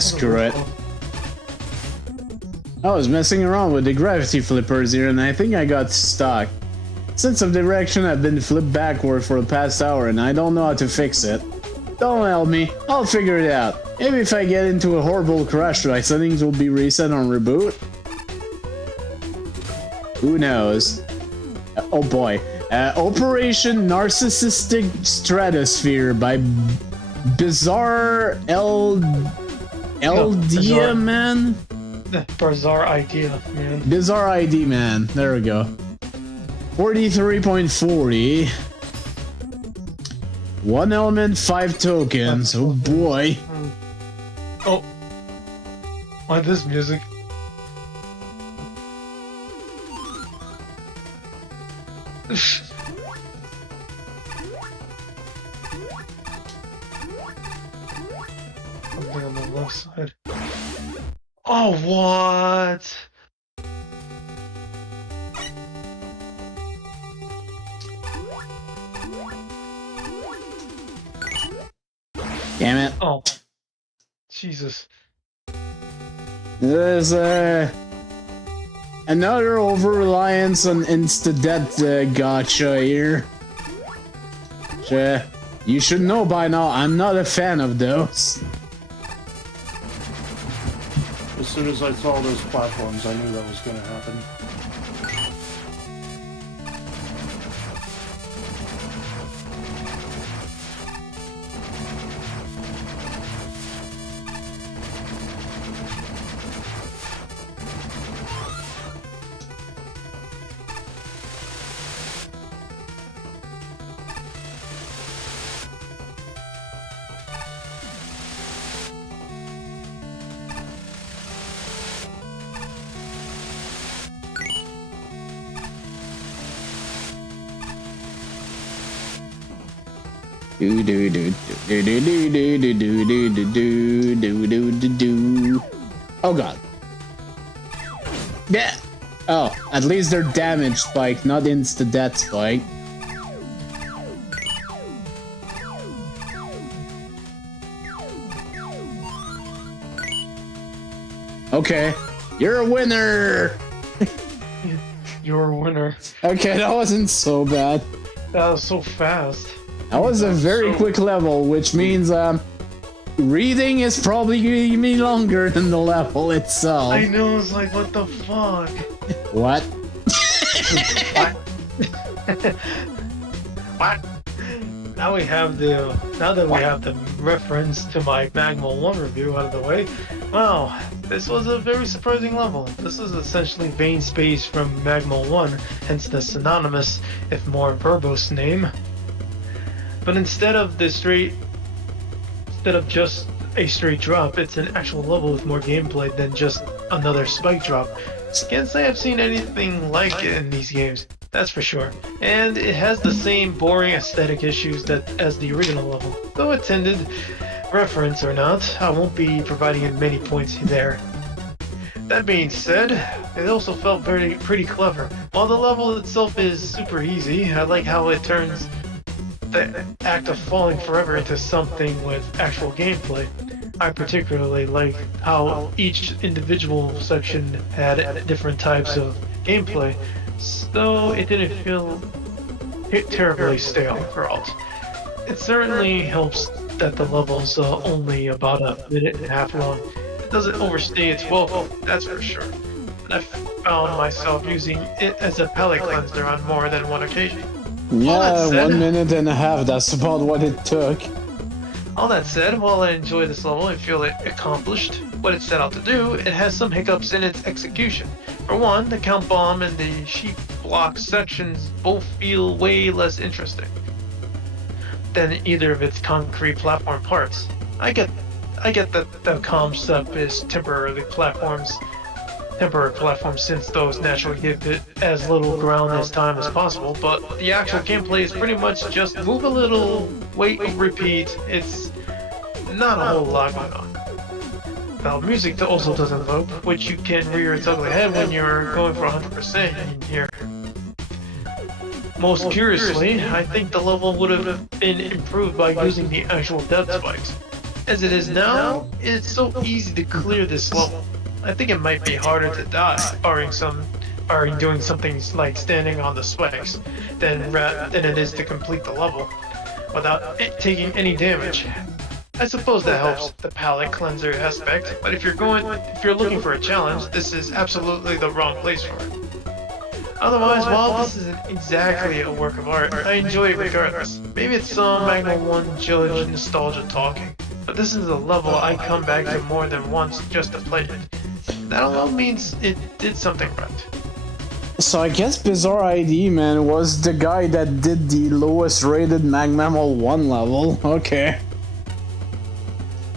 Screw it. I was messing around with the gravity flippers here and I think I got stuck. Sense of direction I've been flipped backward for the past hour and I don't know how to fix it. Don't help me, I'll figure it out. Maybe if I get into a horrible crash my settings will be reset on reboot? Who knows? Oh boy. Operation Narcissistic Stratosphere by Bizarre Idea Man? Bizarre Idea Man. Bizarre ID Man. There we go. 43.40. 1 element, 5 tokens. Oh boy. Oh. Why this music? Something on the left side. Oh, what? Damn it. Oh. Jesus. There's another over-reliance on insta-death gotcha here. You should know by now, I'm not a fan of those. As soon as I saw those platforms, I knew that was going to happen. Oh god. Yeah. Oh, at least they're damage spike, not insta death spike. Okay, you're a winner. You're a winner. Okay, that wasn't so bad. That was so fast. That was a very quick level, which means reading is probably gonna be longer than the level itself. I know, it's like, what the fuck? What? What? Now that we have the reference to my Magma 1 review out of the way, wow, this was a very surprising level. This is essentially Vein Space from Magma 1, hence the synonymous, if more verbose name. But instead of just a straight drop, it's an actual level with more gameplay than just another spike drop. Can't say I've seen anything like it in these games, that's for sure. And it has the same boring aesthetic issues as the original level. Though intended reference or not, I won't be providing many points there. That being said, it also felt pretty clever. While the level itself is super easy, I like how it turns the act of falling forever into something with actual gameplay. I particularly like how each individual section had different types of gameplay, so it didn't feel terribly stale overall. It certainly helps that the level's only about a minute and a half long. It doesn't overstay its welcome, that's for sure. And I found myself using it as a palate cleanser on more than one occasion. Yeah, 1 minute and a half, that's about what it took. All that said, while I enjoy this level and feel it accomplished what it set out to do, it has some hiccups in its execution. For one, the Count Bomb and the Sheep Block sections both feel way less interesting than either of its concrete platform parts. I get that the concept is temporary platforms since those naturally give it as little ground as time as possible, but the actual gameplay is pretty much just move a little, wait, repeat. It's not a whole lot going on. The music also doesn't loop, which you can rear its ugly head when you're going for 100% in here. Most curiously, I think the level would have been improved by using the actual depth spikes. As it is now, it's so easy to clear this level. I think it might be harder to die, barring doing something like standing on the spikes, than it is to complete the level without taking any damage. I suppose that helps the palate cleanser aspect, but if you're looking for a challenge, this is absolutely the wrong place for it. Otherwise, while this isn't exactly a work of art, I enjoy it regardless. Maybe it's some Magma 1 Judge nostalgia talking, but this is a level I come back to more than once just to play it. That alone means it did something right. So I guess Bizarre ID Man was the guy that did the lowest rated Magma 1 level. Okay.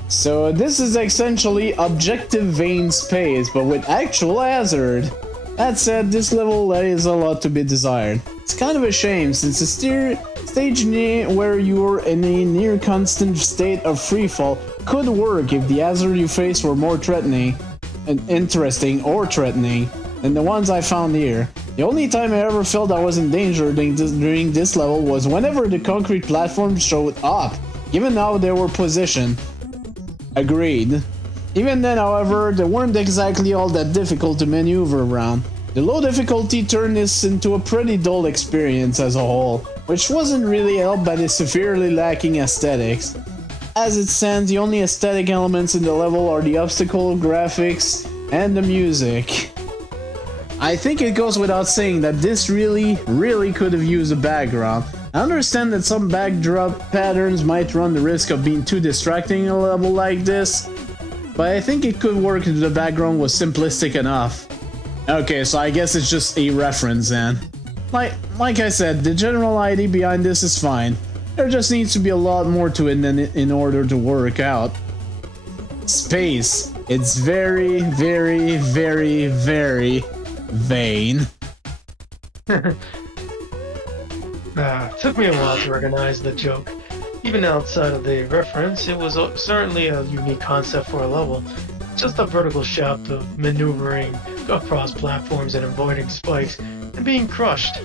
So this is essentially objective Vein Space, but with actual hazard. That said, this level is a lot to be desired. It's kind of a shame, since the stage where you're in a near constant state of freefall could work if the hazard you face were more threatening and interesting or threatening than the ones I found here. The only time I ever felt I was in danger during this level was whenever the concrete platforms showed up, given how they were positioned. Agreed. Even then, however, they weren't exactly all that difficult to maneuver around. The low difficulty turned this into a pretty dull experience as a whole, which wasn't really helped by the severely lacking aesthetics. As it stands, the only aesthetic elements in the level are the obstacle graphics and the music. I think it goes without saying that this really could have used a background. I understand that some backdrop patterns might run the risk of being too distracting in a level like this, but I think it could work if the background was simplistic enough. Okay, so I guess it's just a reference then. Like I said, the general idea behind this is fine. There just needs to be a lot more to it than in order to work out. Space. It's very vain. Took me a while to recognize the joke. Even outside of the reference, it was certainly a unique concept for a level. Just a vertical shot of maneuvering across platforms and avoiding spikes and being crushed,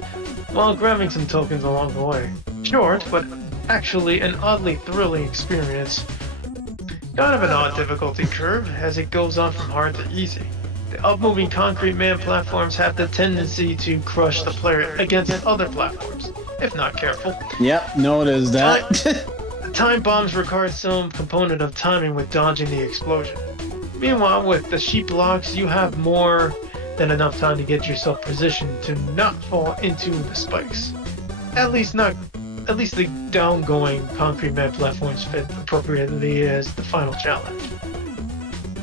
while grabbing some tokens along the way. Short, but actually an oddly thrilling experience. Kind of an odd difficulty curve as it goes on from hard to easy. The up-moving concrete man platforms have the tendency to crush the player against other platforms, if not careful. Yep, noticed that. time bombs required some component of timing with dodging the explosion. Meanwhile, with the sheep blocks, you have more than enough time to get yourself positioned to not fall into the spikes. At least the downgoing concrete map platforms fit appropriately as the final challenge.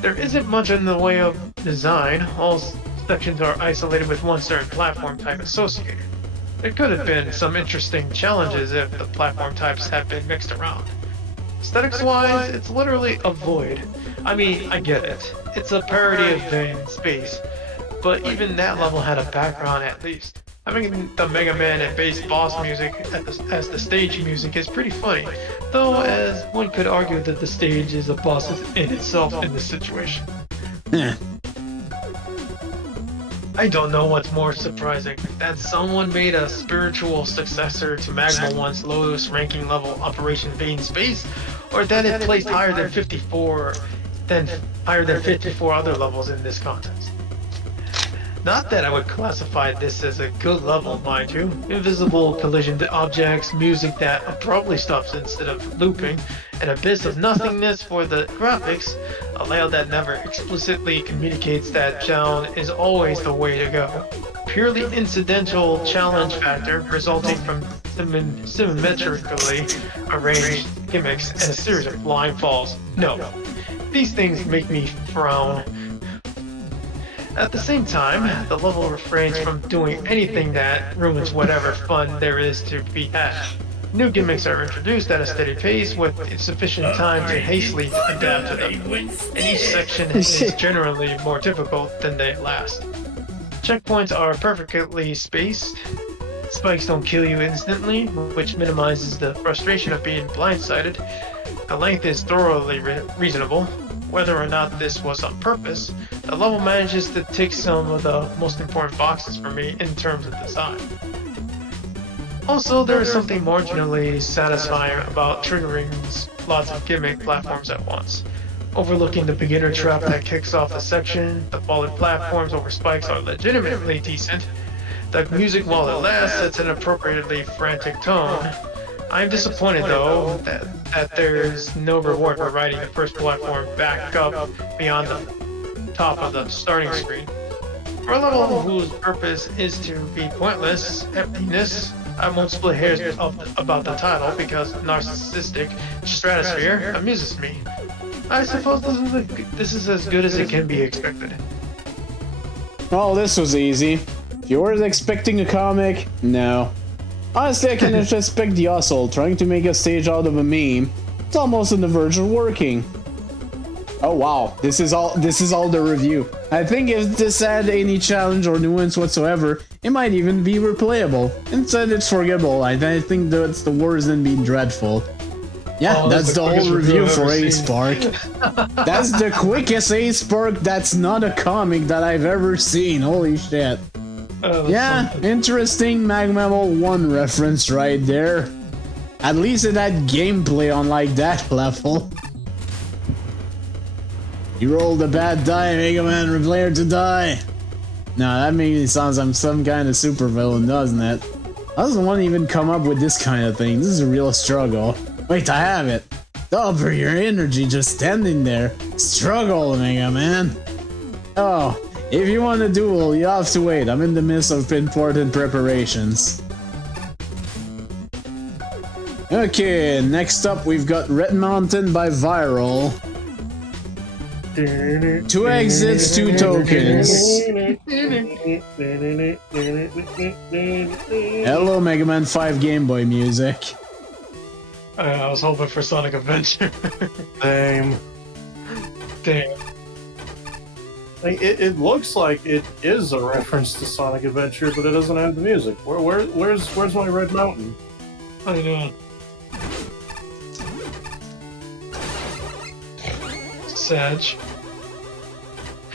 There isn't much in the way of design. All sections are isolated with one certain platform type associated. There could have been some interesting challenges if the platform types had been mixed around. Aesthetics-wise, it's literally a void. I mean, I get it. It's a parody of Vain Space, but even that level had a background at least. Having the Mega Man and bass boss music as the stage music is pretty funny, though as one could argue that the stage is a boss in itself in this situation. I don't know what's more surprising, that someone made a spiritual successor to Magma 1's lowest ranking level Operation Vain Space, or that it placed higher than 54 other levels in this contest. Not that I would classify this as a good level, mind you. Invisible collision to objects, music that abruptly stops instead of looping, an abyss of nothingness for the graphics, a layout that never explicitly communicates that down is always the way to go. Purely incidental challenge factor resulting from symmetrically arranged gimmicks and a series of blind falls. No, these things make me frown. At the same time, the level refrains from doing anything that ruins whatever fun there is to be had. New gimmicks are introduced at a steady pace with sufficient time to hastily adapt to them, and each section is generally more difficult than they last. Checkpoints are perfectly spaced, spikes don't kill you instantly, which minimizes the frustration of being blindsided. The length is thoroughly reasonable. Whether or not this was on purpose, the level manages to tick some of the most important boxes for me in terms of design. Also, there is something marginally satisfying about triggering lots of gimmick platforms at once. Overlooking the beginner trap that kicks off the section, the fallen platforms over spikes are legitimately decent. The music, while it lasts, sets an appropriately frantic tone. I'm disappointed, though, that there's no reward for riding the first platform back up beyond the top of the starting screen. For a level whose purpose is to be pointless, emptiness, I won't split hairs about the title because narcissistic stratosphere amuses me. I suppose this is as good as it can be expected. Oh, this was easy. If you were expecting a comic, no. Honestly, I can just expect the asshole trying to make a stage out of a meme. It's almost on the verge of working. Oh wow, this is all the review. I think if this had any challenge or nuance whatsoever, it might even be replayable. Instead, it's forgettable. I think that's the worse than being dreadful. Yeah, that's the whole review for A-Spark. That's the quickest A-Spark that's not a comic that I've ever seen. Holy shit. Yeah, interesting Magma 1 reference right there. At least it had gameplay on like that level. You rolled a bad die, Mega Man, player to die. No, that maybe sounds like some kind of supervillain, doesn't it? How does one even come up with this kind of thing? This is a real struggle. Wait, I have it. Double your energy just standing there. Struggle, Mega Man. Oh. If you want a duel, you have to wait. I'm in the midst of important preparations. Okay, next up we've got Red Mountain by Viral. 2 exits, 2 tokens. Hello, Mega Man 5 Game Boy music. I was hoping for Sonic Adventure. Same. Damn. Like, it looks like it is a reference to Sonic Adventure, but it doesn't have the music. Where's my Red Mountain? I know. Sag.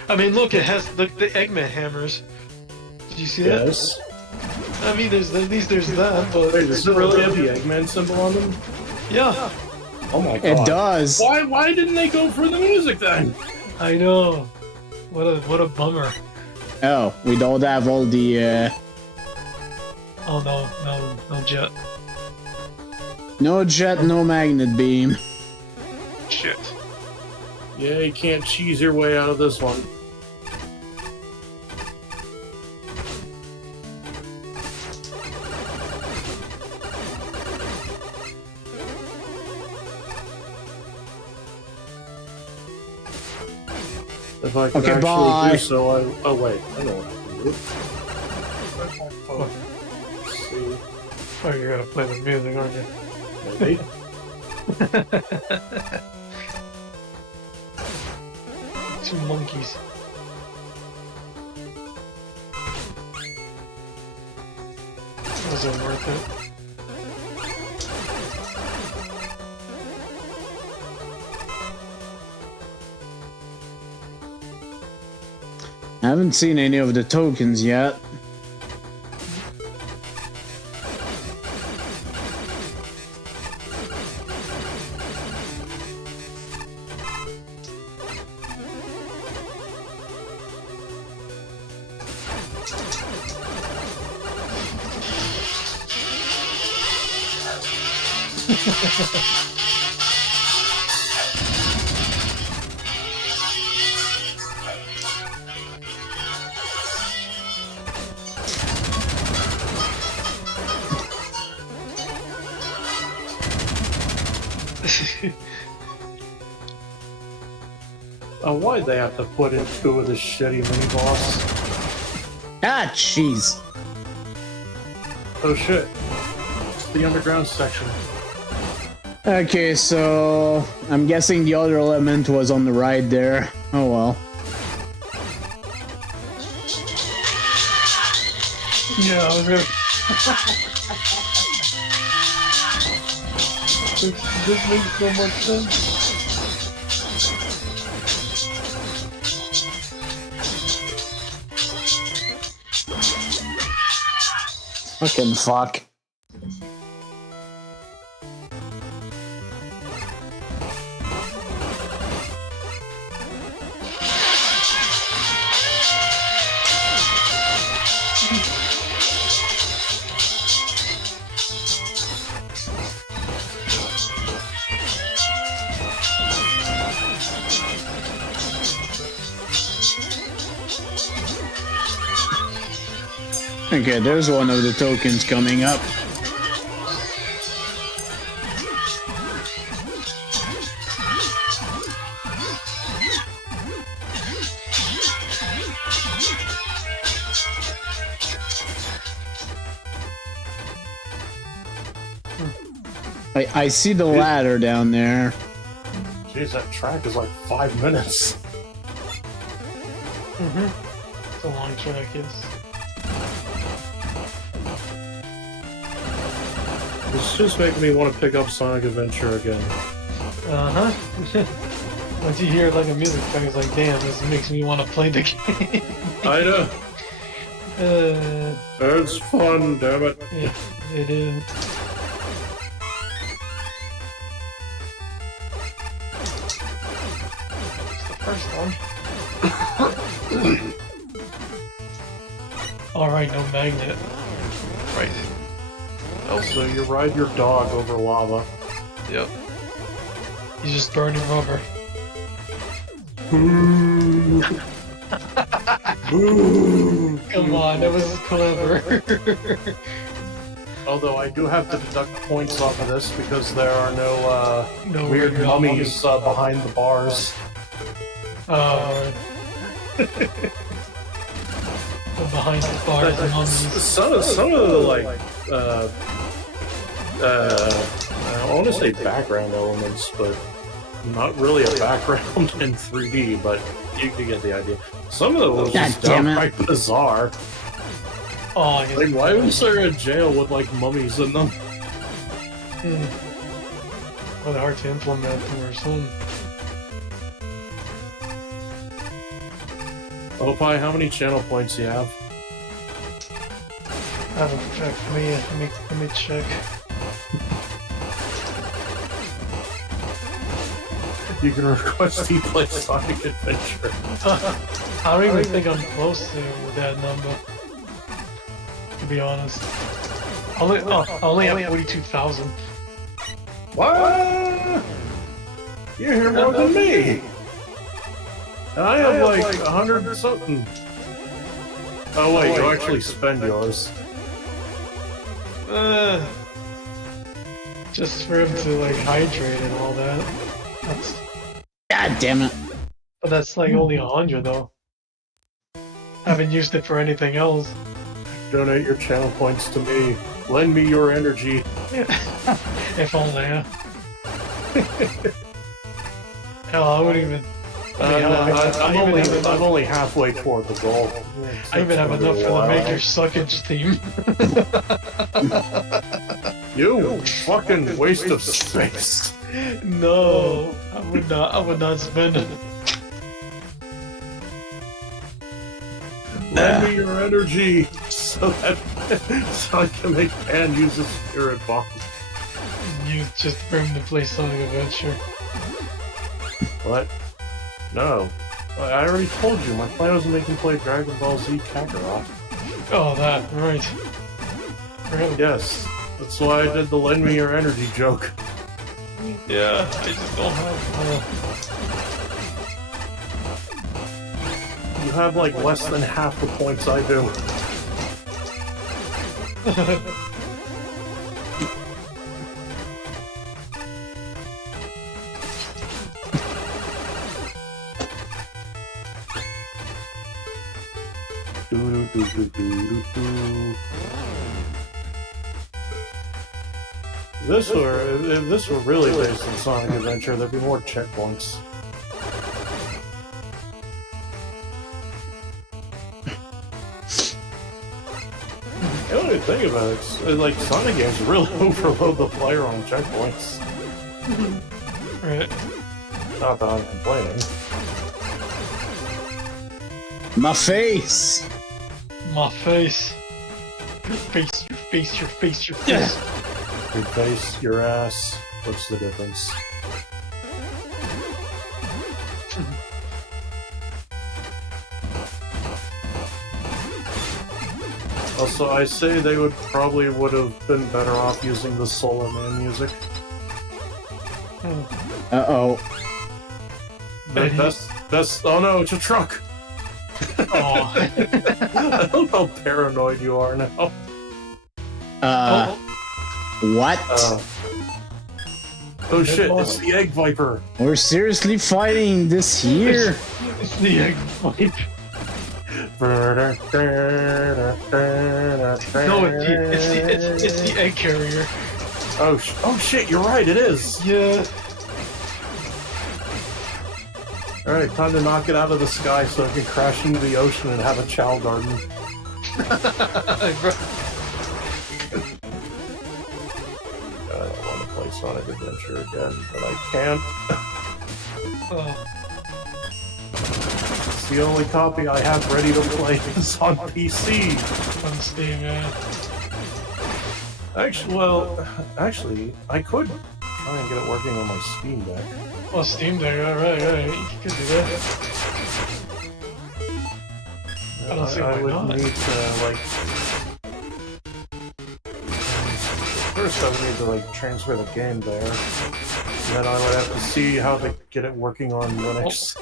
I mean, look, it has the Eggman hammers. Did you see that? Yes. I mean, at least there's that, but... Wait, does it really have the Eggman symbol on them? Yeah. Oh my god. It does. Why didn't they go for the music then? I know. What a bummer. Oh, we don't have all the Oh no, Jet. No jet, no magnet beam. Shit. Yeah, you can't cheese your way out of this one. If I could actually do so, oh wait, I know what I can do. What? Let's see. Oh, you're gonna play the music, aren't you? Maybe. Two monkeys. Was it worth it? I haven't seen any of the tokens yet. Why'd they have to put in two of this shitty mini-boss? Ah, jeez. Oh shit. It's the underground section. Okay, so I'm guessing the other element was on the right there. Oh well. Yeah, I was gonna. this makes so much sense. Fucking fuck. Okay, there's one of the tokens coming up. I see the ladder down there. Jeez, that track is like 5 minutes. Mm-hmm. It's a long track, yes. It's just making me want to pick up Sonic Adventure again. Uh-huh. Once you hear like a music track, it's like, damn, this makes me want to play the game. I know. It's fun, damn it. Yeah, it is. It's the first one. Alright, no magnet. Right. Also, you ride your dog over lava. Yep. He's just burning rubber. Boo! Boo! Come on, that was clever. Although I do have to deduct points off of this because there are no, No weird weird mummies behind the bars. Oh. Behind the bars and mummies. Some of the, like, I want to say background elements, but not really a background in 3D, but you get the idea. Some of those God just damn it. downright bizarre. Oh, I guess. Like, why was there a jail with, like, mummies in them? Well, they're hard to implement or something. Opie, how many channel points do you have? I haven't checked. Let me check. You can request he plays Sonic Adventure. I don't even think I'm close to that number. To be honest. I only have 42,000. What? You hear more than me. And I have like 100 or something. Oh wait, you actually spend yours. Just for him to like hydrate and all that. That's, God damn it. but that's like only 100 though. Haven't used it for anything else. Donate your channel points to me. Lend me your energy. If only, yeah. Hell, I wouldn't even. I'm only halfway toward the goal. I even have enough for the Make Your Suckage team. You fucking waste of space. No, I would not spend it. Lend me your energy so I can make Pan use his spirit bomb. You just for him to play Sonic Adventure. What? No. I already told you, my plan was to make him play Dragon Ball Z Kakarot. Oh, that, right. Really? Yes. That's why I did the lend me your energy joke. Yeah, I just don't have. You have like less than half the points I do. If this were really based on Sonic Adventure, there'd be more checkpoints. The only thing about it is, like, Sonic games really overload the player on checkpoints. Right. Not that I'm complaining. My face! My face. Your face, your face, your face, your face. Your face, your ass. What's the difference? Also, I say they probably would have been better off using the Solar Man music. Uh-oh. Best. Oh no, it's a truck. Oh. I love how paranoid you are now. What? Oh shit, it's the Egg Viper. We're seriously fighting this here? It's the Egg Viper. No, it's the Egg Carrier. Oh shit, you're right, it is. Yeah. Alright, time to knock it out of the sky so it can crash into the ocean and have a chow garden. I don't want to play Sonic Adventure again, but I can't. Oh. It's the only copy I have ready to play is on PC. On Steam, yeah. Actually, I could try and get it working on my Steam Deck. Oh, Steam Deck, right. You could do that. I don't see why would not. need to, like... First I would need to, like, transfer the game there. And then I would have to see how to get it working on Linux.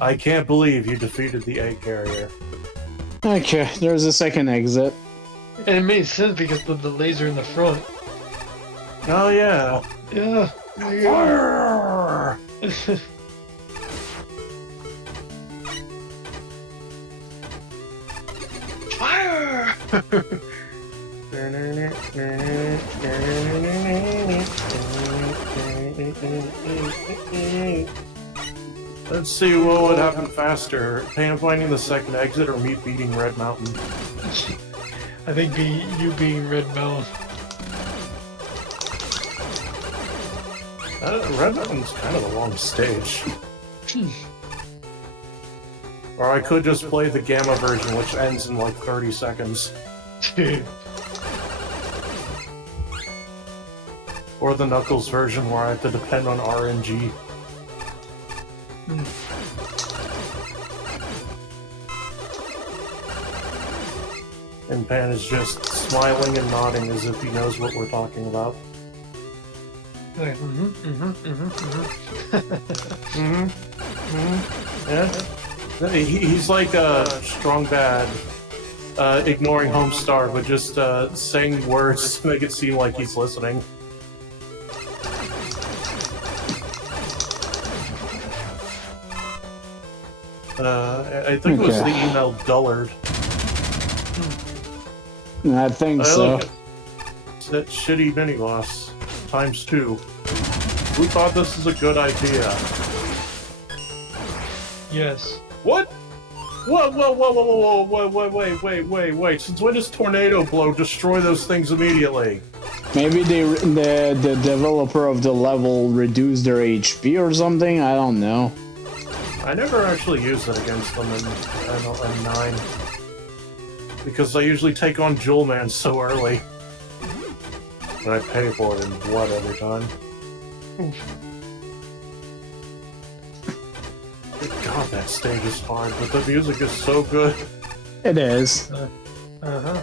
I can't believe you defeated the Egg Carrier. Okay, there's a second exit. And it made sense because of the laser in the front. Oh yeah. Yeah. Fire! Fire! Let's see what would happen faster. Pan finding the second exit or me beating Red Mountain? I think you being Red Mountain. Red Mountain's kind of a long stage. Or I could just play the Gamma version, which ends in like 30 seconds. Or the Knuckles version, where I have to depend on RNG. And Pan is just smiling and nodding as if he knows what we're talking about. Like, Yeah. He's like a strong bad, ignoring Homestar, but just saying words to make it seem like he's listening. I think it was the email Dullard. I think so. It's that shitty mini-boss. ×2. Who thought this is a good idea? yes. What? Whoa, wait. Since when does Tornado Blow destroy those things immediately? Maybe the developer of the level reduced their HP or something? I don't know. I never actually used it against them in 9. Because I usually take on Jewel Man so early. And I pay for it in blood every time. God, that stage is hard, but the music is so good. It is. Uh-huh.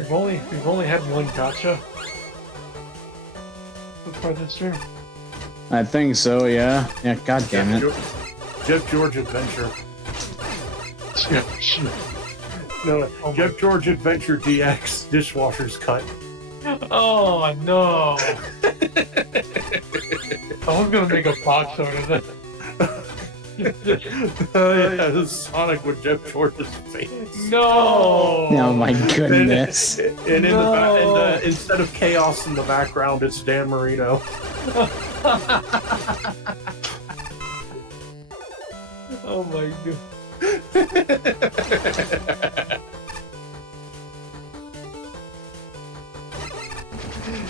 We've only had one gacha before the stream. I think so, yeah. Yeah, god damn it. Jeff George Adventure. Yeah, No, Jeff George Adventure DX Dishwasher's Cut. Oh no! I was gonna make a box out of it. Yeah, this Sonic with Jeff George's face. No! Oh my goodness. And in the instead of chaos in the background, it's Dan Marino. Oh my god.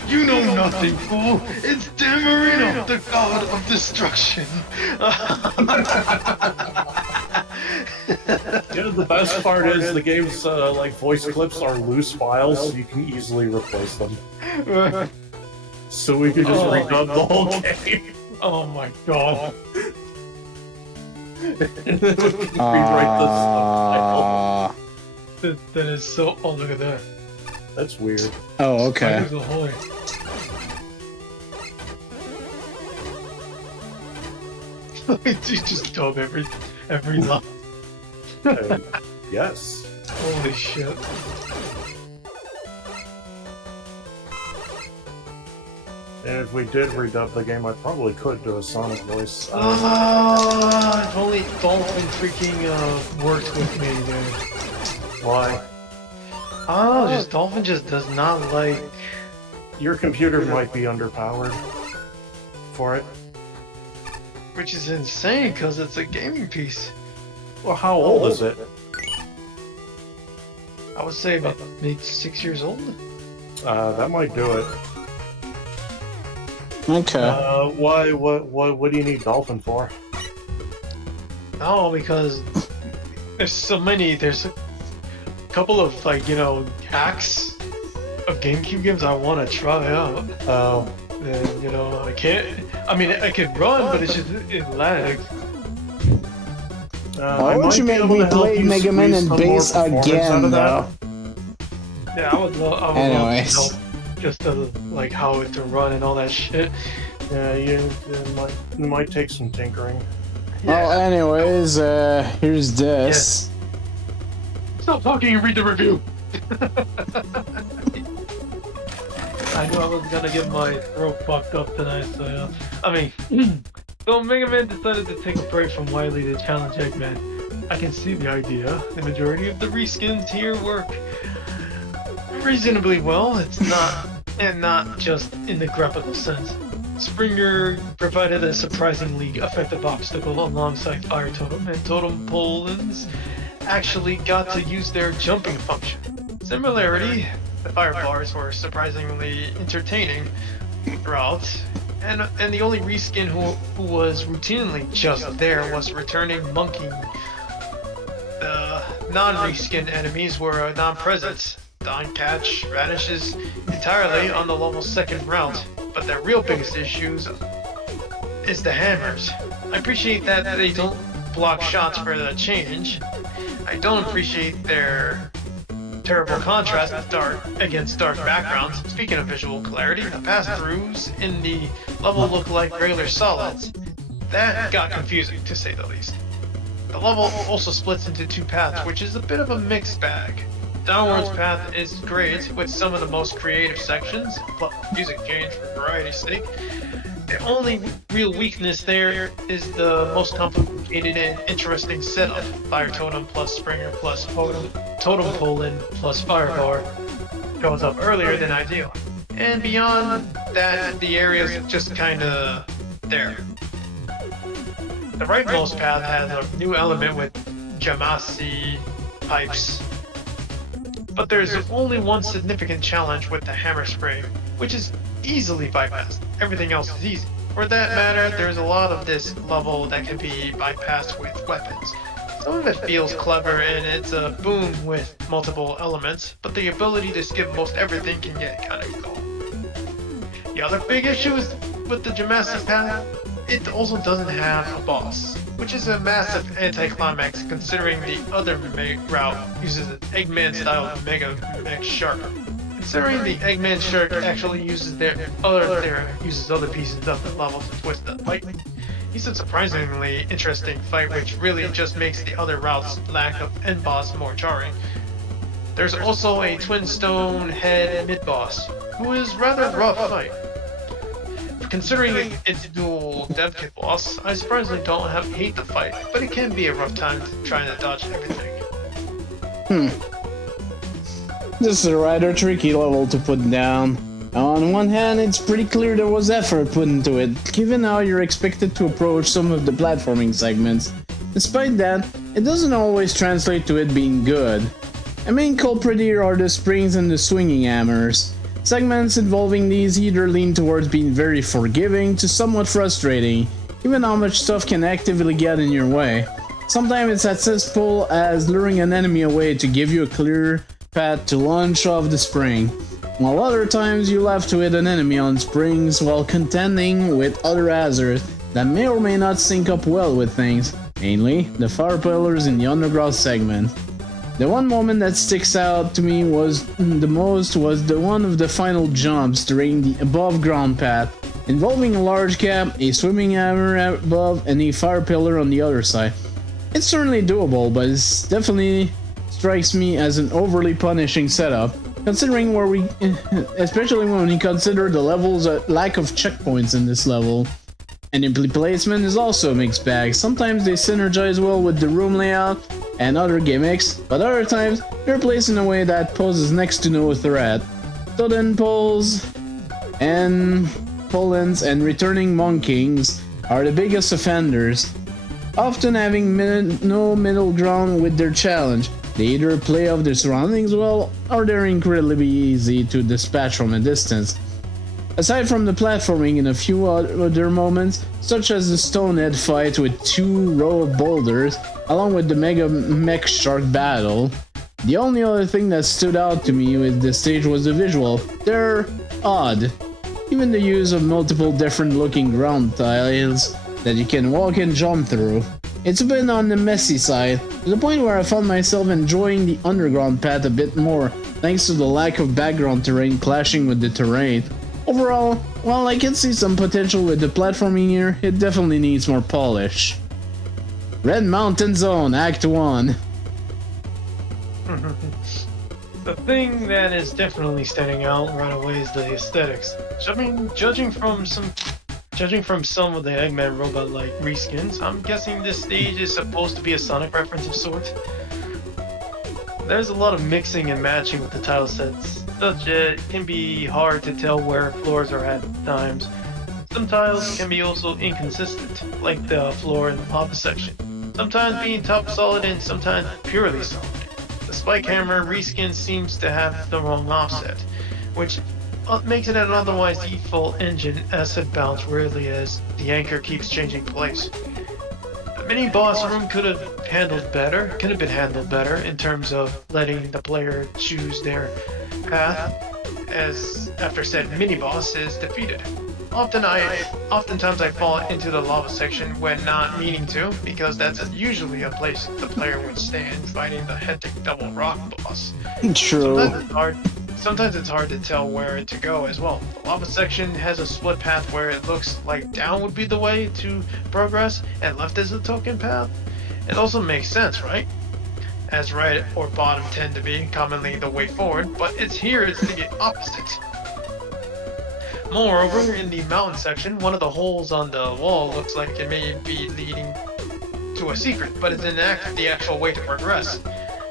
You know nothing, fool! It's Dan Marino, the god of destruction! Yeah, the best part is the game's like voice clips are loose files, so you can easily replace them. So we can just redub the whole game. Oh my god. Rewrite the subtitle. That is so... Oh, look at that. That's weird. Oh, okay. Spiders ahoy. You just dub every line. Yes. Holy shit. And if we did redub the game, I probably could do a Sonic voice. If only Dolphin freaking worked with me, dude. Why? Oh, just Dolphin just does not like... Your computer might be underpowered for it. Which is insane, because it's a gaming piece. Well, how old is it? I would say about maybe 6 years old. That might do it. Okay. Why? What do you need Dolphin for? No, because there's so many. There's a couple of, like, you know, hacks of GameCube games I want to try out. Oh. And, you know, I can't. I mean, I can run, but it lags. Why would you make me play Mega Man and Bass again, though? Yeah, I would love. Anyways. Love to know just to, like, how it to run and all that shit. Yeah, it might take some tinkering. Well, anyways, here's this. Stop talking and read the review. I knew I was gonna get my throat fucked up tonight, so yeah. I mean, so Mega Man decided to take a break from Wily to challenge Eggman. I can see the idea. The majority of the reskins here work reasonably well. It's not, and not just in the graphical sense. Springer provided a surprisingly effective obstacle alongside Fire Totem, and Totem Polens actually got to use their jumping function. Similarity, the fire bars were surprisingly entertaining throughout, and the only reskin who was routinely just there was returning Monkey. The non-reskin enemies were non-present. Don Catch vanishes entirely on the level's second route, but their real biggest issues is the hammers. I appreciate that they don't block shots for the change. I don't appreciate their terrible contrast against dark backgrounds. Speaking of visual clarity, the pass-throughs in the level look like regular solids. That got confusing, to say the least. The level also splits into two paths, which is a bit of a mixed bag. Downwards path is great, with some of the most creative sections, plus music change for variety's sake. The only real weakness there is the most complicated and interesting setup. Fire Totem plus Springer plus Totem Pole-in plus Firebar goes up earlier than ideal. And beyond that, the area is just kinda there. The rightmost path has a new element with Jamasi pipes. But there's only one significant challenge with the hammer spray, which is easily bypassed. Everything else is easy. For that matter, there's a lot of this level that can be bypassed with weapons. Some of it feels clever and it's a boom with multiple elements, but the ability to skip most everything can get kind of dull. The other big issue is with the Jamasi path, it also doesn't have a boss, which is a massive anticlimax considering the other route uses an Eggman-style Mega Mech Shark. Considering the Eggman Shark actually uses other pieces of the level to twist the lightning. He's a surprisingly interesting fight, which really just makes the other route's lack of end boss more jarring. There's also a Twin Stone Head mid-boss, who is rather rough fight. Considering its dual dev kit boss, I surprisingly don't hate the fight, but it can be a rough time trying to dodge everything. This is a rather tricky level to put down. On one hand, it's pretty clear there was effort put into it, given how you're expected to approach some of the platforming segments. Despite that, it doesn't always translate to it being good. A main culprit here are the springs and the swinging hammers. Segments involving these either lean towards being very forgiving to somewhat frustrating, given how much stuff can actively get in your way. Sometimes it's as simple as luring an enemy away to give you a clear path to launch off the spring, while other times you'll have to hit an enemy on springs while contending with other hazards that may or may not sync up well with things, mainly the fire pillars in the underground segment. The one moment that sticks out to me the most was the one of the final jumps during the above ground path, involving a large cap, a swimming hammer above, and a fire pillar on the other side. It's certainly doable, but it definitely strikes me as an overly punishing setup, considering especially when you consider the level's lack of checkpoints in this level. Enemy placement is also a mixed bag. Sometimes they synergize well with the room layout and other gimmicks, but other times they're placed in a way that poses next to no threat. Totem poles and pull-ins and returning monkings are the biggest offenders, often having no middle ground with their challenge. They either play off their surroundings well, or they're incredibly easy to dispatch from a distance. Aside from the platforming in a few other moments, such as the Stonehead fight with 2 rows of boulders, along with the Mega Mech Shark battle, the only other thing that stood out to me with this stage was the visual. They're odd. Even the use of multiple different looking ground tiles that you can walk and jump through. It's a bit on the messy side, to the point where I found myself enjoying the underground path a bit more, thanks to the lack of background terrain clashing with the terrain. Overall, while I can see some potential with the platforming here, it definitely needs more polish. Red Mountain Zone, Act 1. The thing that is definitely standing out right away is the aesthetics. I mean, judging from some of the Eggman robot-like reskins, I'm guessing this stage is supposed to be a Sonic reference of sorts. There's a lot of mixing and matching with the tile sets, such that it can be hard to tell where floors are at times. Some tiles can be also inconsistent, like the floor in the Papa section, sometimes being top solid and sometimes purely solid. The Spike Hammer reskin seems to have the wrong offset, which makes it an otherwise default engine acid bounce weirdly as the anchor keeps changing place. Mini boss room could have been handled better in terms of letting the player choose their path as after said mini boss is defeated. Oftentimes I fall into the lava section when not meaning to, because that's usually a place the player would stand fighting the hectic double rock boss. True. Sometimes it's hard to tell where to go as well. The lava section has a split path where it looks like down would be the way to progress and left is the token path. It also makes sense, right? As right or bottom tend to be commonly the way forward, but it's the opposite. Moreover, in the mountain section, one of the holes on the wall looks like it may be leading to a secret, but it's in the actual way to progress.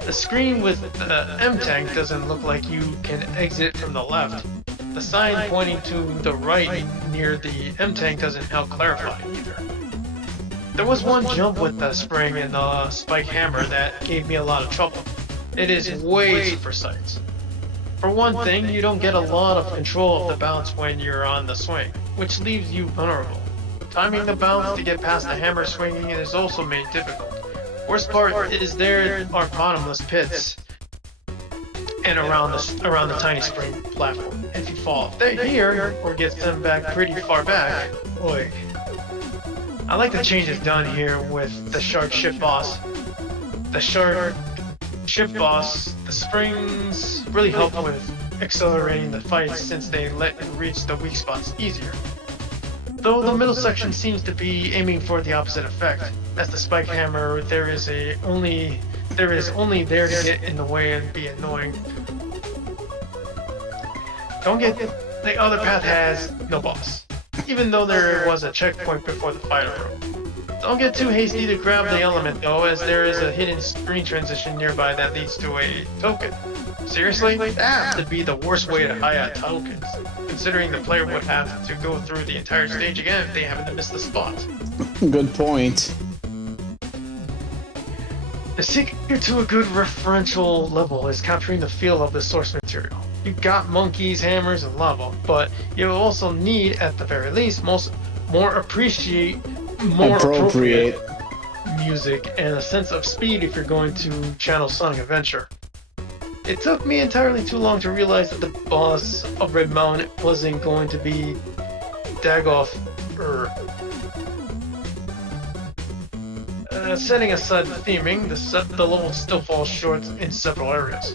The screen with the M tank doesn't look like you can exit from the left. The sign pointing to the right near the M tank doesn't help clarify either. There was one jump with the spring and the spike hammer that gave me a lot of trouble. It is way too precise. For one thing, you don't get a lot of control of the bounce when you're on the swing, which leaves you vulnerable. Timing the bounce to get past the hammer swinging is also made difficult. Worst part is there are bottomless pits and around the tiny spring platform. If you fall here or get them back pretty far back, boy. I like the changes done here with the shark ship boss. The shark ship boss, the springs really help with accelerating the fight since they let you reach the weak spots easier. Though the middle section seems to be aiming for the opposite effect. As the spike hammer, there is only there to get in the way and be annoying. The other path has no boss, even though there was a checkpoint before the final room. Don't get too hasty to grab the element though, as there is a hidden screen transition nearby that leads to a token. Seriously? That has to be the worst way to hide out tokens, considering the player would have to go through the entire stage again if they happen to miss the spot. Good point. The secret to a good referential level is capturing the feel of the source material. You got monkeys, hammers, and lava, but you also need, at the very least, more appropriate music and a sense of speed if you're going to channel Sonic Adventure. It took me entirely too long to realize that the boss of Red Mountain wasn't going to be Dagoth. Setting aside the theming, the level still falls short in several areas.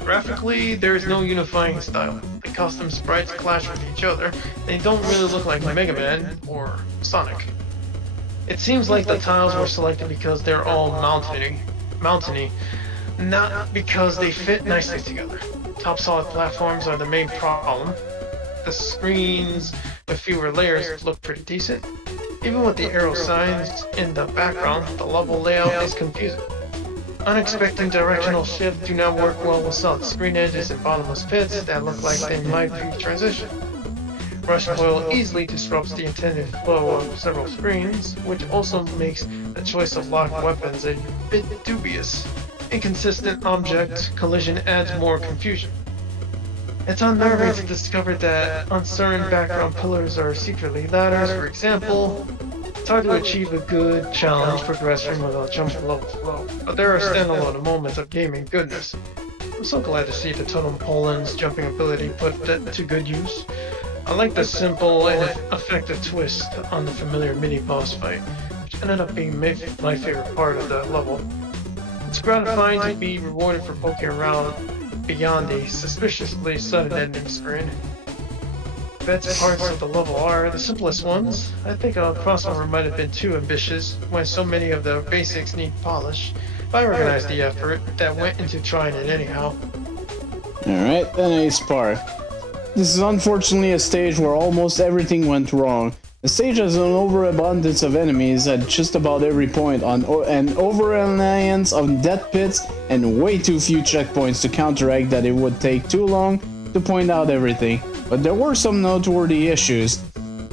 Graphically, there is no unifying style. The custom sprites clash with each other. They don't really look like Mega Man or Sonic. It seems like the tiles were selected because they're all mountainy, not because they fit nicely together. Top solid platforms are the main problem. The screens with fewer layers look pretty decent. Even with the arrow signs in the background, the level layout is confusing. Unexpected directional shift do not work well with solid screen edges and bottomless pits that look like they might be transition. Rush coil easily disrupts the intended flow of several screens, which also makes the choice of locked weapons a bit dubious. Inconsistent object collision adds more confusion. It's unnerving to discover that uncertain background pillars are secretly ladders, for example. It's hard to achieve a good challenge progression without jumping levels low, but there are standalone moments of gaming goodness. I'm so glad to see the Totem Poland's jumping ability put to good use. I like the simple and effective twist on the familiar mini-boss fight, which ended up being my favorite part of the level. It's gratifying to be rewarded for poking around beyond a suspiciously sudden ending screen. The best parts of the level are the simplest ones. I think a crossover might have been too ambitious when so many of the basics need polish, but I recognize the effort that went into trying it anyhow. Alright, the next part. This is unfortunately a stage where almost everything went wrong. The stage has an overabundance of enemies at just about every point, an over-reliance on death pits, and way too few checkpoints to counteract that it would take too long to point out everything. But there were some noteworthy issues.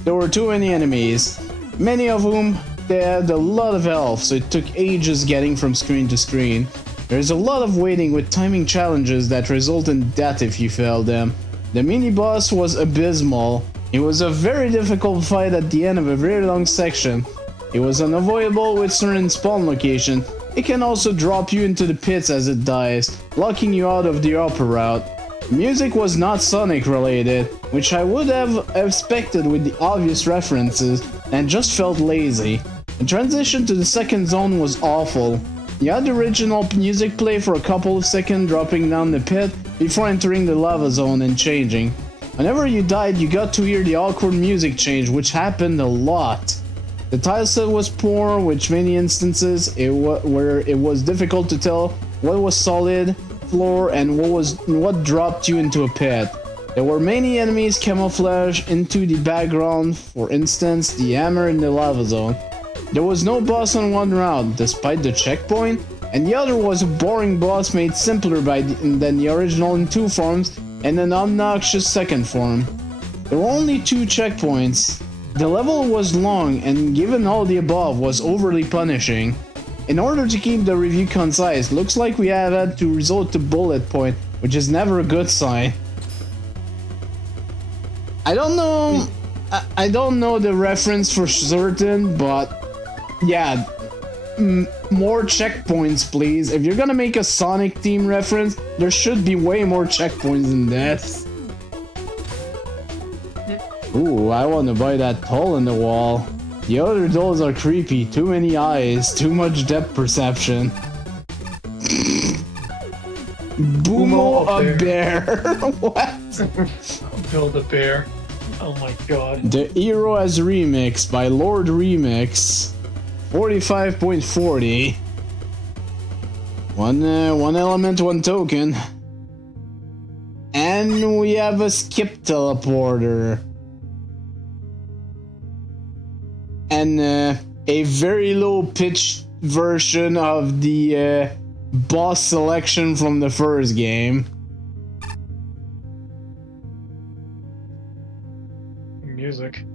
There were too many enemies, many of whom they had a lot of health, so it took ages getting from screen to screen. There's a lot of waiting with timing challenges that result in death if you fail them. The mini-boss was abysmal. It was a very difficult fight at the end of a very long section. It was unavoidable with certain spawn locations. It can also drop you into the pits as it dies, locking you out of the upper route. The music was not Sonic related, which I would have expected with the obvious references, and just felt lazy. The transition to the second zone was awful. You had the original music play for a couple of seconds, dropping down the pit before entering the lava zone and changing. Whenever you died, you got to hear the awkward music change, which happened a lot. The tileset was poor, with many instances where it was difficult to tell what was solid floor and what dropped you into a pit. There were many enemies camouflaged into the background, for instance, the hammer in the lava zone. There was no boss on one route, despite the checkpoint, and the other was a boring boss made simpler than the original in 2 forms and an obnoxious second form. There were only 2 checkpoints. The level was long and, given all the above, was overly punishing. In order to keep the review concise, looks like we have had to resort to bullet point, which is never a good sign. I don't know the reference for certain, but yeah, more checkpoints, please. If you're gonna make a Sonic theme reference, there should be way more checkpoints than that. Ooh, I want to buy that hole in the wall. The other dolls are creepy. Too many eyes. Too much depth perception. Boomo a bear. What? Build a bear. Oh my god. The Hero as Remix by Lord Remix. 45.40. One element, one token. And we have a skip teleporter. And a very low pitched version of the boss selection from the first game. Music.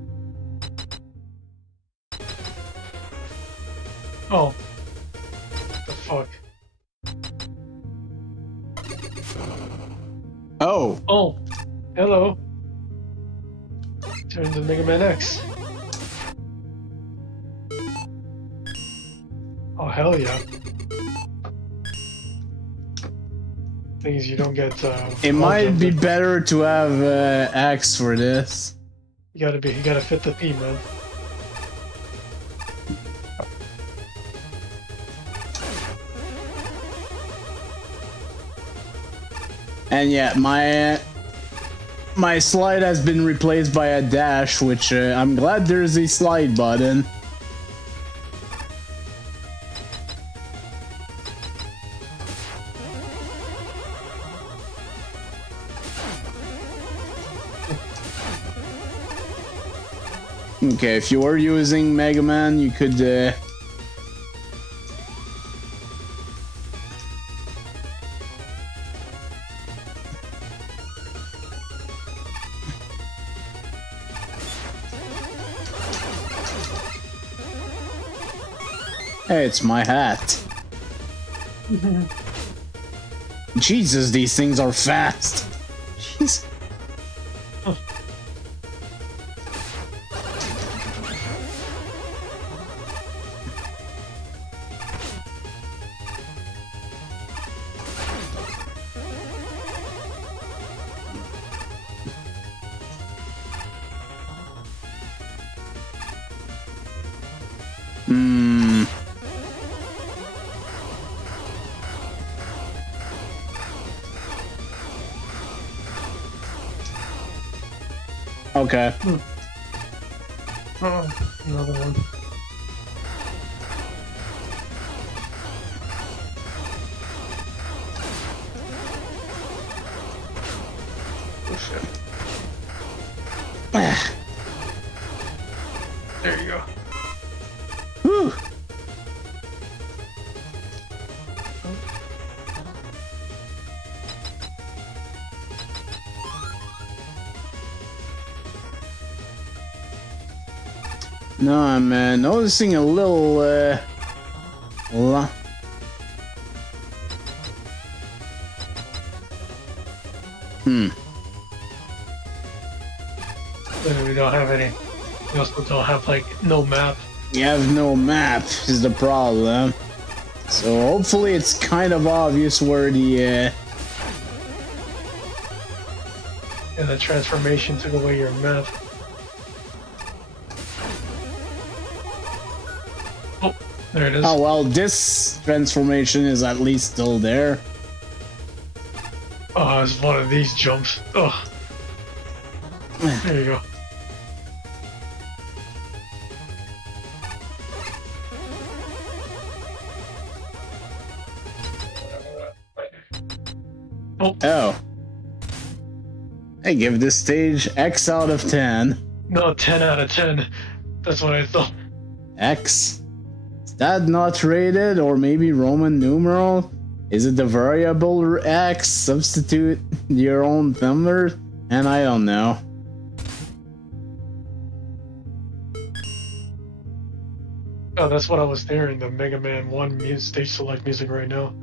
Oh. What the fuck? Oh. Oh. Hello. Turn to Mega Man X. Oh, hell yeah. Things you don't get, it might be better to have X for this. You gotta fit the theme, man. And yeah, my slide has been replaced by a dash, which I'm glad there's a slide button. Okay, if you were using Mega Man, you could Hey, it's my hat. Jesus, these things are fast. Jeez. Okay. Oh, another one. Oh shit. There you go. Whew. No, I'm noticing a little, We don't have any. We also don't have, like, no map. we have no map is the problem. So hopefully it's kind of obvious where the And the transformation took away your map. Oh, there it is. oh well, this transformation is at least still there. Oh, it's one of these jumps. Oh. There you go. Oh. I give this stage X out of 10. No, 10 out of 10. That's what I thought. X? Is that not rated or maybe Roman numeral? Is it the variable X? Substitute your own number? And I don't know. Oh, that's what I was hearing, the Mega Man 1 stage select music right now.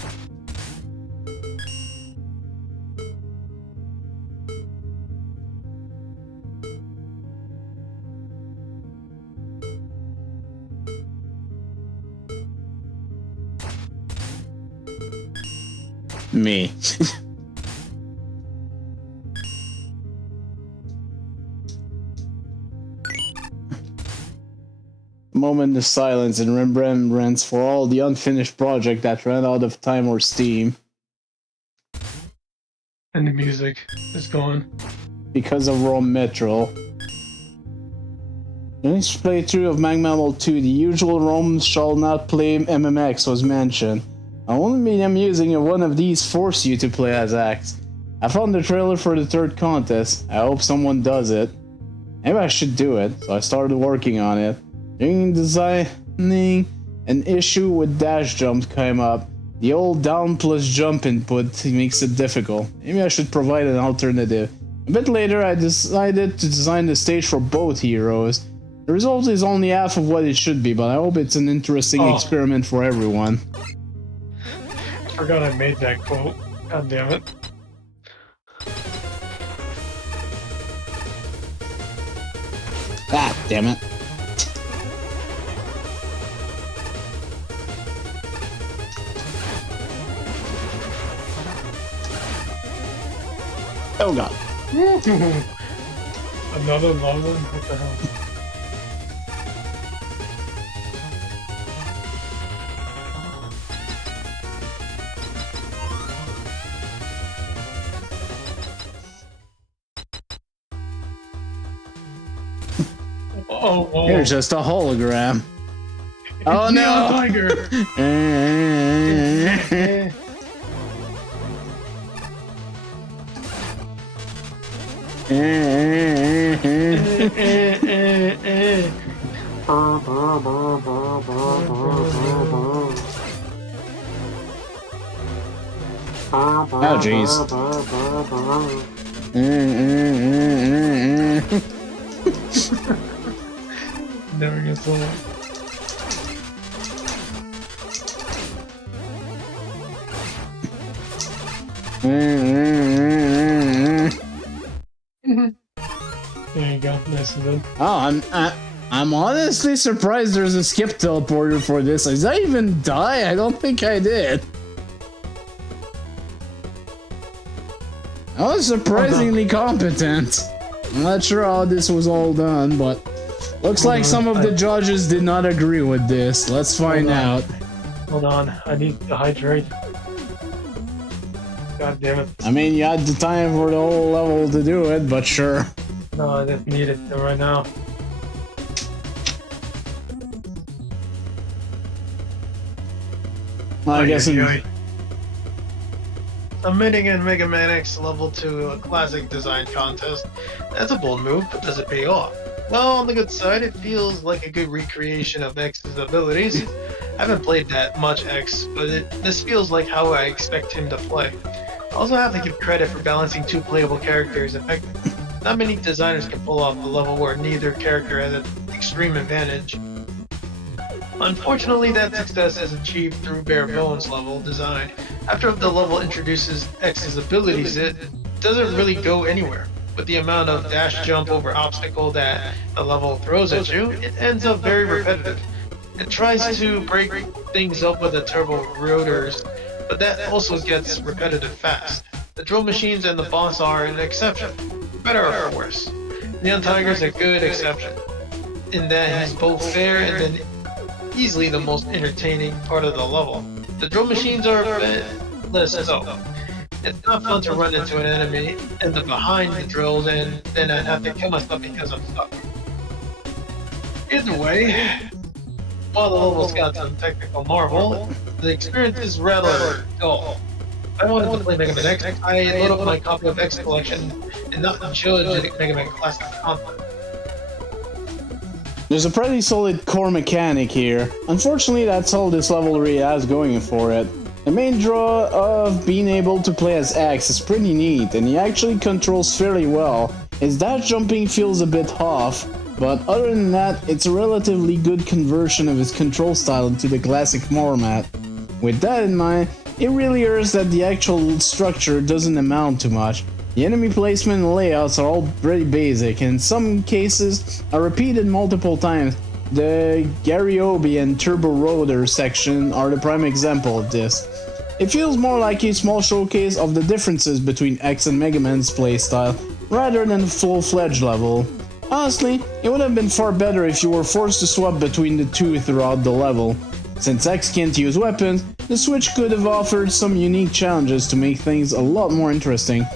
Me. Moment of silence and remembrance for all the unfinished project that ran out of time or steam. And the music is gone. Because of Rome Metro. In this playthrough of Megaman Level 2, the usual Rome shall not play MMX was mentioned. I only made them using if one of these force you to play as X. I found the trailer for the third contest. I hope someone does it. Maybe I should do it, so I started working on it. During designing, an issue with dash jumps came up. The old down plus jump input makes it difficult. Maybe I should provide an alternative. A bit later, I decided to design the stage for both heroes. The result is only half of what it should be, but I hope it's an interesting experiment for everyone. I forgot I made that quote. God damn it. Ah, damn it. Oh god. Another long one? What the hell? Oh, You're just a hologram. Oh no! Tiger! Oh jeez. Never gets old. There you go, nice and good. Oh, I'm honestly surprised there's a skip teleporter for this. Did I even die? I don't think I did. I was surprisingly competent. I'm not sure how this was all done, but looks like some of the judges did not agree with this. Let's find out. Hold on, I need to hydrate. God damn it. I mean, you had the time for the whole level to do it, but sure. No, I just need it right now. I guess Submitting in Mega Man X Level 2 a classic design contest. That's a bold move, but does it pay off? Well, on the good side, it feels like a good recreation of X's abilities. I haven't played that much X, but this feels like how I expect him to play. I also have to give credit for balancing two playable characters effectively. Not many designers can pull off a level where neither character has an extreme advantage. Unfortunately, that success is achieved through bare bones level design. After the level introduces X's abilities, it doesn't really go anywhere. With the amount of dash jump over obstacle that the level throws at you, it ends up very repetitive. It tries to break things up with the turbo rotors, but that also gets repetitive fast. The drill machines and the boss are an exception, better or worse. Neon Tiger's a good exception, in that he's both fair and then easily the most entertaining part of the level. The drill machines are a bit less so. It's not fun to run into an enemy, end up behind the drills, and then I'd have to kill myself because I'm stuck. Either way, while the level's got some technical marvel, the experience is rather dull. If I wanted to play Mega Man X, I load up my copy of X Collection and not judge Mega Man Classic content. There's a pretty solid core mechanic here. Unfortunately, that's all this level really has going for it. The main draw of being able to play as X is pretty neat, and he actually controls fairly well. His dash jumping feels a bit off, but other than that, it's a relatively good conversion of his control style into the classic format. With that in mind, it really hurts that the actual structure doesn't amount to much. The enemy placement and layouts are all pretty basic, and in some cases are repeated multiple times. The Garyobi and Turbo Rotor section are the prime example of this. It feels more like a small showcase of the differences between X and Mega Man's playstyle, rather than a full-fledged level. Honestly, it would have been far better if you were forced to swap between the two throughout the level. Since X can't use weapons, the Switch could have offered some unique challenges to make things a lot more interesting.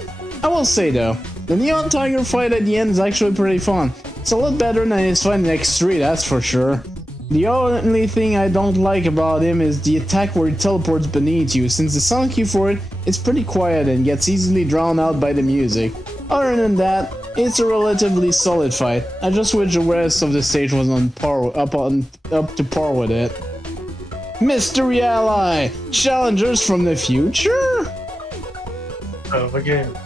I will say though, the Neon Tiger fight at the end is actually pretty fun. It's a lot better than his fight in X3, that's for sure. The only thing I don't like about him is the attack where he teleports beneath you, since the sound cue for it is pretty quiet and gets easily drowned out by the music. Other than that, it's a relatively solid fight. I just wish the rest of the stage was on par, up to par with it. Mystery Ally! Challengers from the future? Again,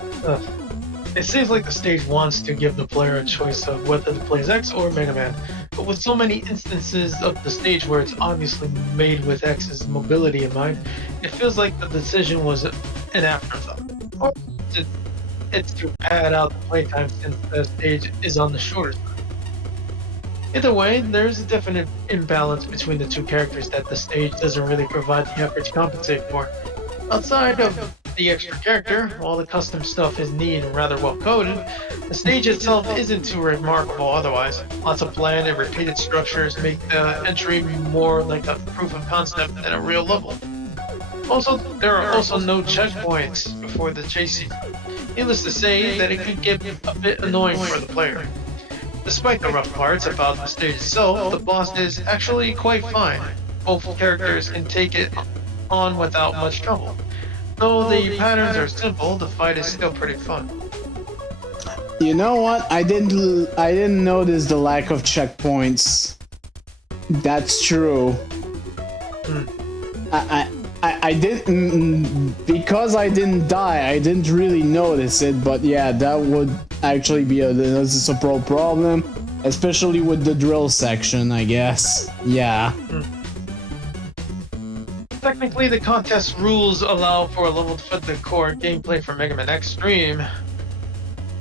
it seems like the stage wants to give the player a choice of whether to play as X or Mega Man, but with so many instances of the stage where it's obviously made with X's mobility in mind, it feels like the decision was an afterthought. Or it's to pad out the playtime since the stage is on the shorter side. Either way, there's a definite imbalance between the two characters that the stage doesn't really provide the effort to compensate for. Outside of the extra character, while the custom stuff is neat and rather well coded, the stage itself isn't too remarkable otherwise. Lots of bland and repeated structures make the entry more like a proof of concept than a real level. Also, there are also no checkpoints before the chase scene. Needless to say that it could get a bit annoying for the player. Despite the rough parts about the stage itself, the boss is actually quite fine. Both characters can take it on without much trouble. Though the patterns are simple, the fight is still pretty fun. You know what? I didn't notice the lack of checkpoints. That's true. I didn't, because I didn't die, I didn't really notice it, but yeah, that would actually be a noticeable problem, especially with the drill section, I guess. Yeah. Technically, the contest rules allow for a level to fit the core gameplay for Mega Man Extreme.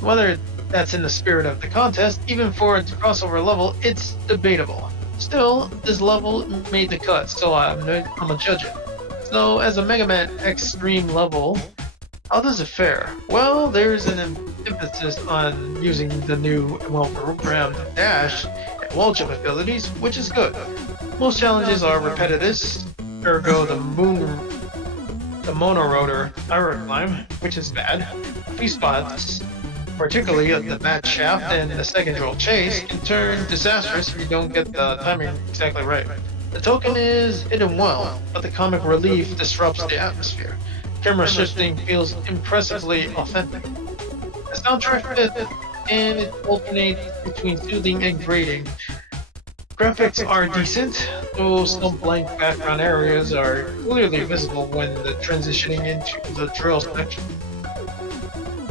Whether that's in the spirit of the contest, even for its crossover level, it's debatable. Still, this level made the cut, so I'm gonna judge it. So, as a Mega Man Extreme level, how does it fare? Well, there's an emphasis on using the new and well-programmed dash and wall jump abilities, which is good. Most challenges are repetitive, ergo the monorotor tower climb, which is bad. A few spots, particularly at the Bat Shaft and the second drill chase, can turn disastrous if you don't get the timing exactly right. The token is hidden well, but the comic relief disrupts the atmosphere. Camera shifting feels impressively authentic. The soundtrack fits, and it alternates between soothing and grating. Graphics are decent, though some blank background areas are clearly visible when transitioning into the drill section.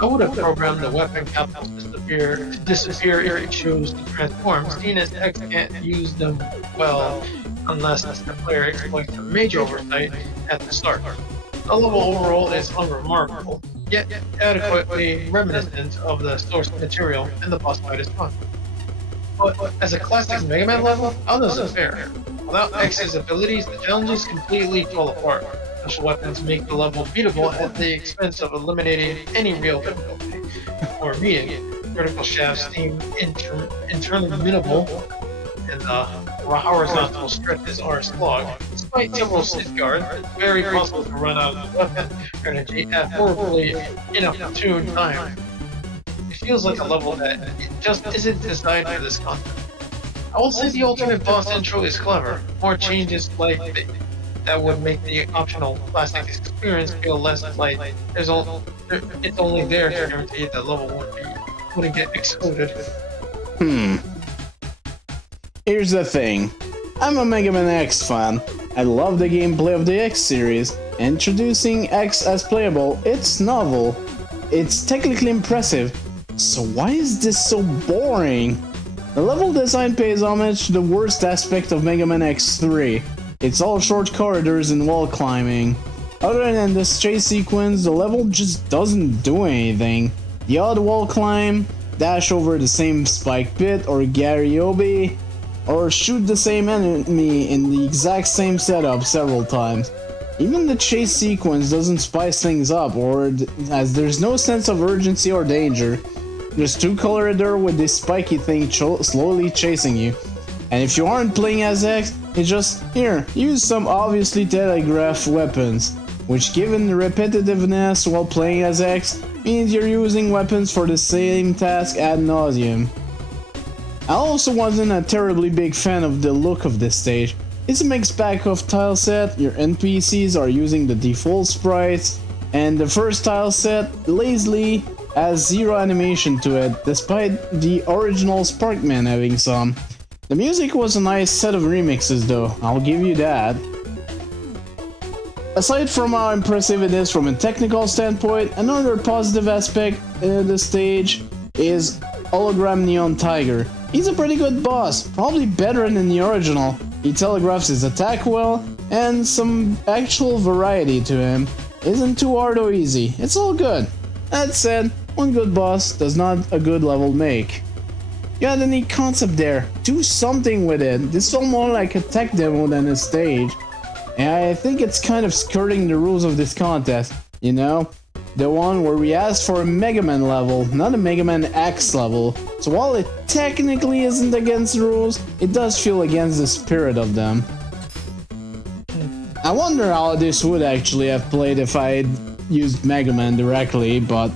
I would have programmed the weapon capsules to disappear if it chose to transform, seeing as X can't use them well unless the player exploits a major oversight at the start. The level overall is unremarkable, yet adequately reminiscent of the source material, and the boss fight is fun. But as a classic Mega Man level, how does it fare? Without X's abilities, the challenges completely fall apart. Special weapons make the level beatable at the expense of eliminating any real difficulty. Or meaning, vertical shafts seem interminable, and the horizontal stretches are slogged. Despite several safeguards, it's very possible to run out of weapon energy at horribly inopportune time. It feels like a level that just isn't designed for this content. I will say the alternate boss intro is clever. More changes that would make the optional plastic experience feel less like it's only there to guarantee that level wouldn't get exploded. Here's the thing. I'm a Mega Man X fan. I love the gameplay of the X series. Introducing X as playable, it's novel. It's technically impressive. So why is this so boring? The level design pays homage to the worst aspect of Mega Man X3. It's all short corridors and wall climbing. Other than this chase sequence, the level just doesn't do anything. The odd wall climb, dash over the same spike pit or Garyobe, or shoot the same enemy in the exact same setup several times. Even the chase sequence doesn't spice things up, as there's no sense of urgency or danger. There's two corridors with this spiky thing slowly chasing you. And if you aren't playing as X, it's just, here, use some obviously telegraphed weapons. Which, given the repetitiveness while playing as X, means you're using weapons for the same task ad nauseum. I also wasn't a terribly big fan of the look of this stage. It's a mixed bag of tile set, your NPCs are using the default sprites, and the first tile set lazily has zero animation to it, despite the original Sparkman having some. The music was a nice set of remixes though, I'll give you that. Aside from how impressive it is from a technical standpoint, another positive aspect of the stage is Hologram Neon Tiger. He's a pretty good boss, probably better than the original. He telegraphs his attack well, and some actual variety to him. Isn't too hard or easy, it's all good. That said, one good boss does not a good level make. You had a neat concept there, do something with it. This felt more like a tech demo than a stage. And I think it's kind of skirting the rules of this contest, you know? The one where we asked for a Mega Man level, not a Mega Man X level. So while it technically isn't against the rules, it does feel against the spirit of them. I wonder how this would actually have played if I had used Mega Man directly, but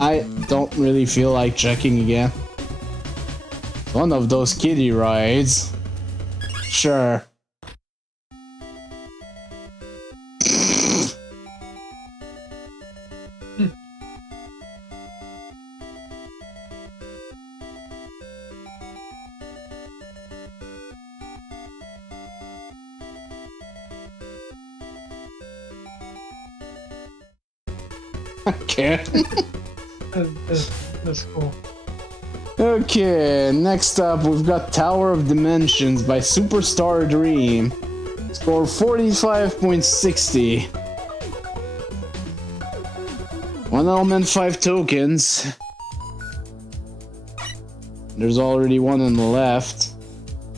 I don't really feel like checking again. One of those kiddie rides. Sure. Okay. That's cool. Okay, next up we've got Tower of Dimensions by Superstar Dream. Score 45.60. 1 element, 5 tokens. There's already one on the left.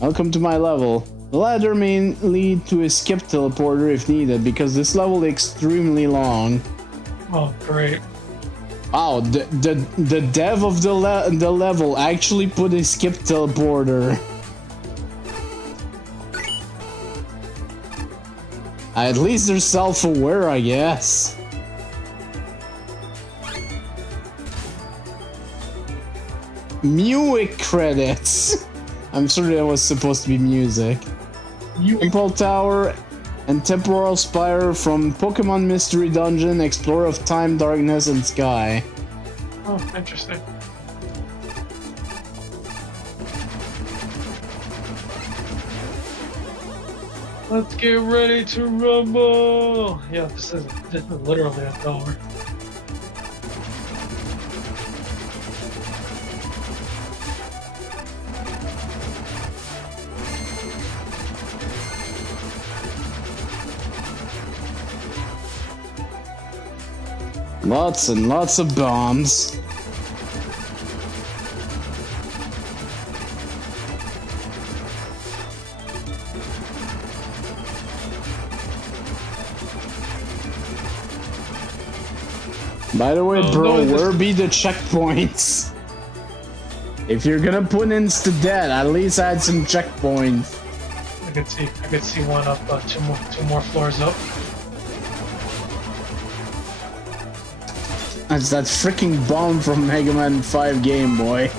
Welcome to my level. The ladder may lead to a skip teleporter if needed because this level is extremely long. Oh, great. Wow, the dev of the level actually put a skip teleporter. At least they're self-aware, I guess. Music credits. I'm sure that was supposed to be music. Temple Tower and Temporal Spire from Pokemon Mystery Dungeon, Explorer of Time, Darkness, and Sky. Oh, interesting. Let's get ready to rumble! Yeah, this is literally a dollar. Lots and lots of bombs. By the way, Oh, bro, no, where be the checkpoints? If you're gonna put insta dead, at least add some checkpoints. I could see one up, two more floors up. That's that freaking bomb from Mega Man 5 Game Boy.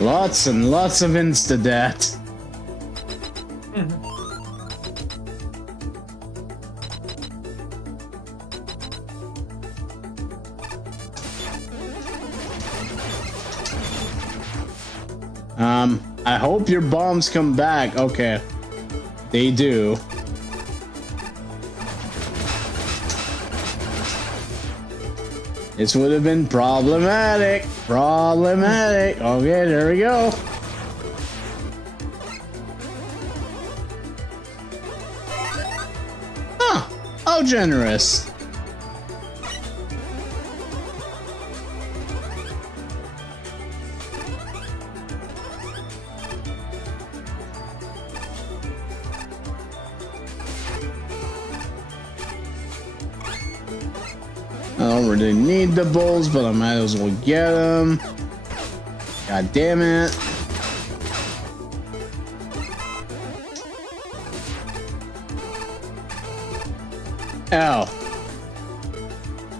Lots and lots of insta-death. I hope your bombs come back. Okay. They do. This would have been problematic. Problematic. Okay, there we go. Huh. How generous. I don't really need the bulls, but I might as well get them. God damn it. Ow.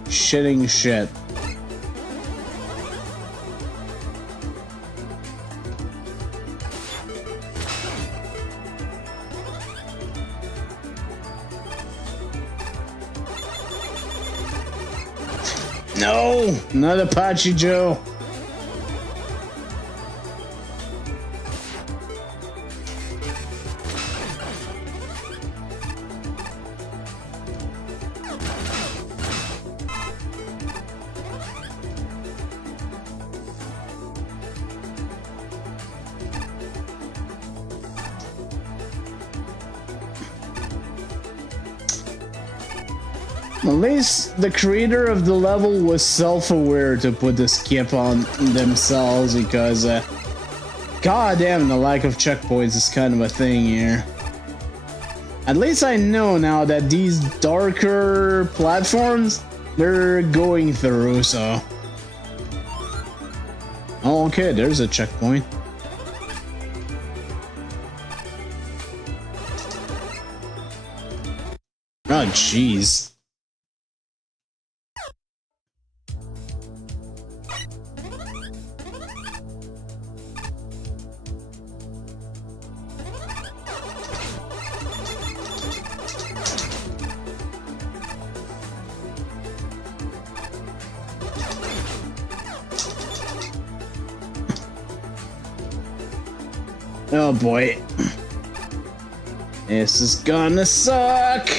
Shitting shit. No, not Apache Joe. At least the creator of the level was self-aware to put the skip on themselves because, goddamn, the lack of checkpoints is kind of a thing here. At least I know now that these darker platforms, they're going through, so. Oh, okay, there's a checkpoint. Oh, jeez. Oh boy. This is gonna suck.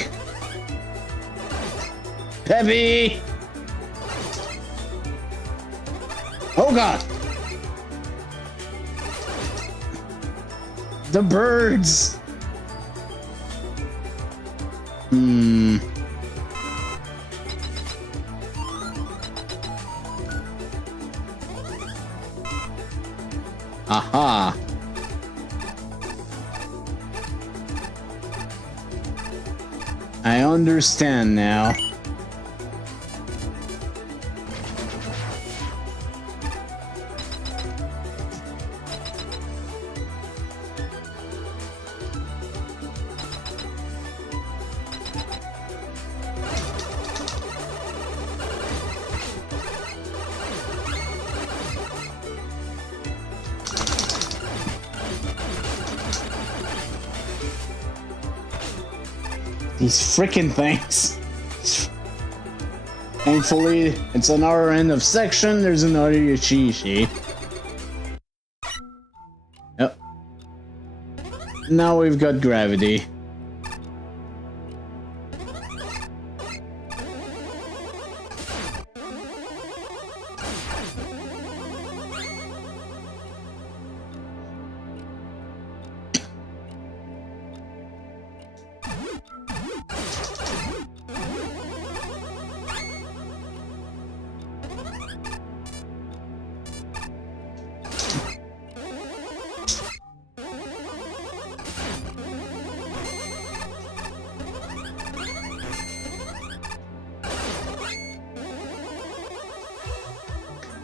Peppy. Oh god. The birds. Aha. I understand now. These freaking things. Thankfully, it's on our end of section. There's another Yachishi. Yep. Now we've got gravity.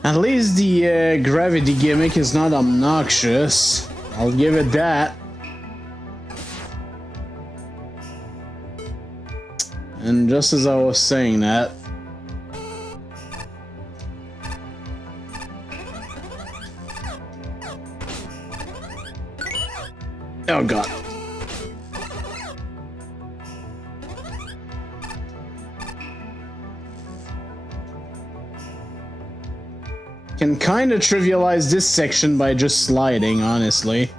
At least the gravity gimmick is not obnoxious. I'll give it that. And just as I was saying that, oh god. Can kind of trivialize this section by just sliding, honestly.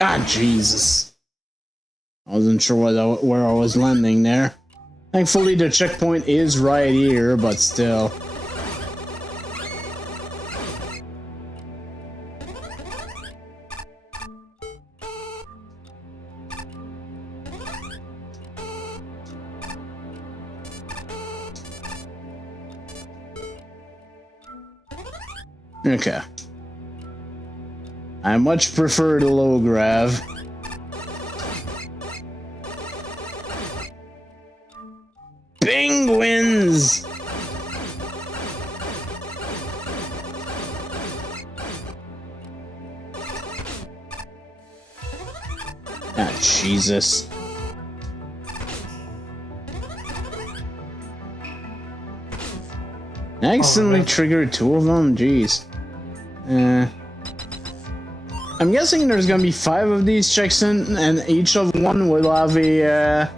Ah, Jesus. I wasn't sure where I was landing there. Thankfully, the checkpoint is right here, but still. Okay. I much prefer the low grav. Penguins! Ah, Jesus. I accidentally triggered two of them? Jeez. I'm guessing there's gonna be 5 of these checks in, and each of one will have a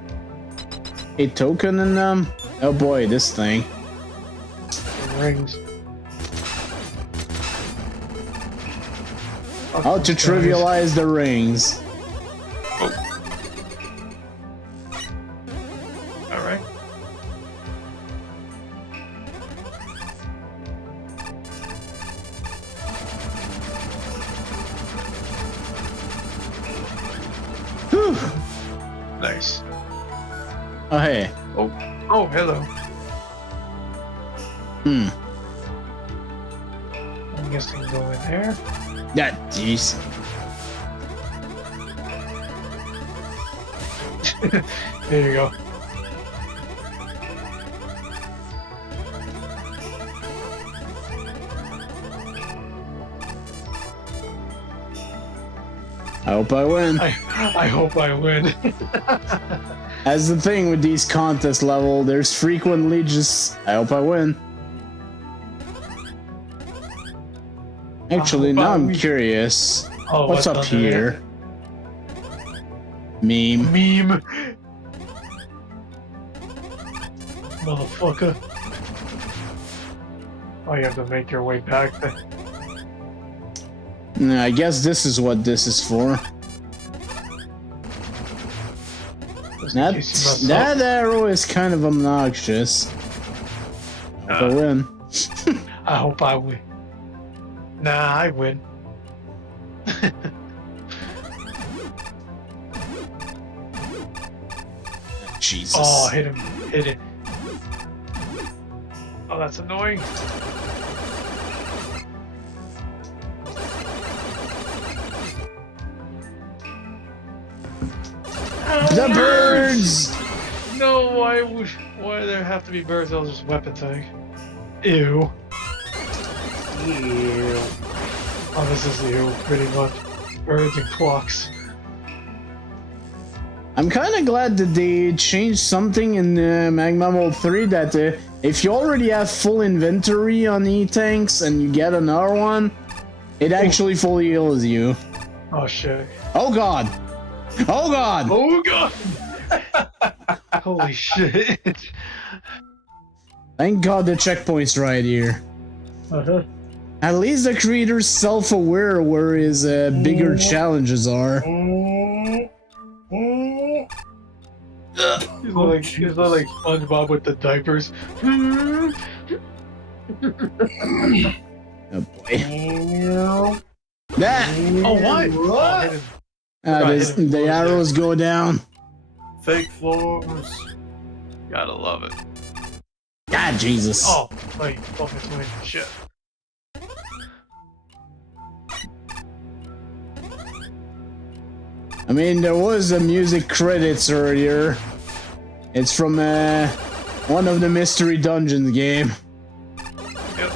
token in them. Oh boy, this thing. Rings. How to trivialize the rings. Alright. Nice. Oh, hey. Oh, hello. Hmm. I'm guessing go in there. Yeah, jeez. There you go. I hope I win. I hope I win. As the thing with these contest level, there's frequently just, I hope I win. Actually, now I'm curious. Oh, What's up here? Meme. Meme. Motherfucker. Oh, you have to make your way back there. Nah, I guess this is what this is for. That arrow is kind of obnoxious. I hope I win. I hope I win. Nah, I win. Jesus. Oh, hit him. Hit it. Oh, that's annoying. The birds! No, why do there have to be birds? I'll just weapon tag. Ew. Ew. Oh, this is ew, pretty much. Birds and clocks. I'm kind of glad that they changed something in Magma Mode 3 that if you already have full inventory on E-Tanks and you get another one, it actually fully heals you. Oh shit. Oh god! Oh god! Oh god! Holy shit. Thank god the checkpoint's right here. Uh-huh. At least the creator's self-aware where his bigger challenges are. He's not like SpongeBob with the diapers. Oh boy. That! Oh, what? What? The arrows go down. Fake floors. Gotta love it. God, Jesus. Oh, wait, shit. I mean, there was a music credits earlier. It's from one of the Mystery Dungeons game. Yep.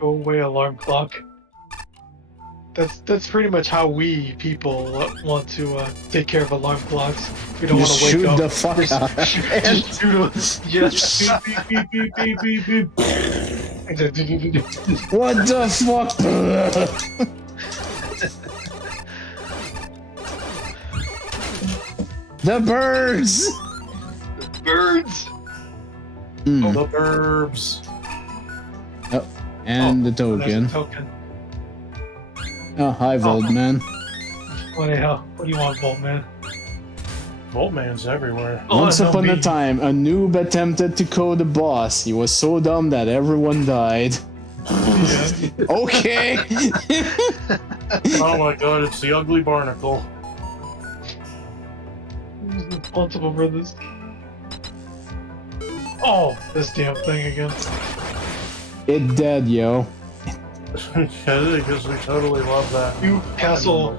Go away, alarm clock. That's pretty much how we people want to take care of alarm clocks. We don't want to wake shoot up. the fuck out of Just shoot them. Yes. Beep, beep, beep, beep, beep, beep, beep. What the fuck? The birds! Birds! Mm. The burbs. Oh, and the token. There's a token. Oh, hi, Voltman. What the hell? What do you want, Boltman? Voltman's everywhere. Once no, upon a me. time, a noob attempted to code a boss. He was so dumb that everyone died. Yeah. Okay! Oh my god, it's the ugly barnacle. Multiple brothers. Oh, this damn thing again. It dead, yo. Because we totally love that. You castle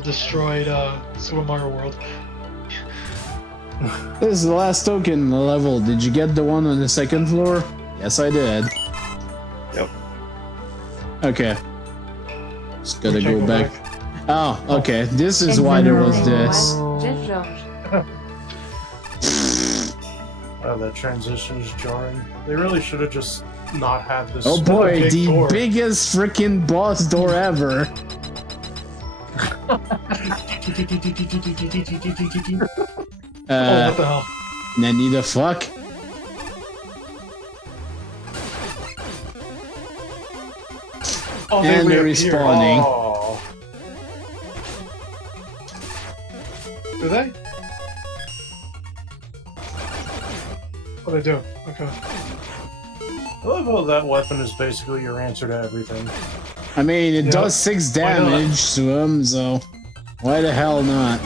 destroyed Super Mario World. This is the last token level. Did you get the one on the second floor? Yes, I did. Yep. Okay. Just gotta We can't go back. Oh, okay. This is In why there the was middle this. one, Jet George. Oh, that transition is jarring. They really should have just not had this. Oh boy, big the door. biggest freaking boss door ever. Oh, what the hell? Nanny the fuck? Oh, And they're reappear. respawning. Oh, Do they? What do they do? Okay. I love how that weapon is basically your answer to everything. I mean, it Yeah. does 6 Why not? damage to him, so why the hell not?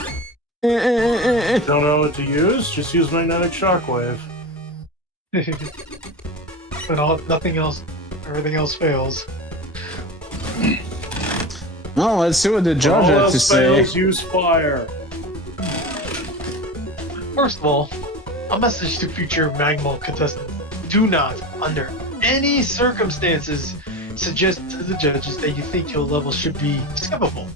Don't know what to use? Just use magnetic shockwave. But nothing else, everything else fails. Well, let's see what the judge All has to else say. fails, use fire. First of all, a message to future Magmal contestants. Do not, under any circumstances, suggest to the judges that you think your level should be skippable.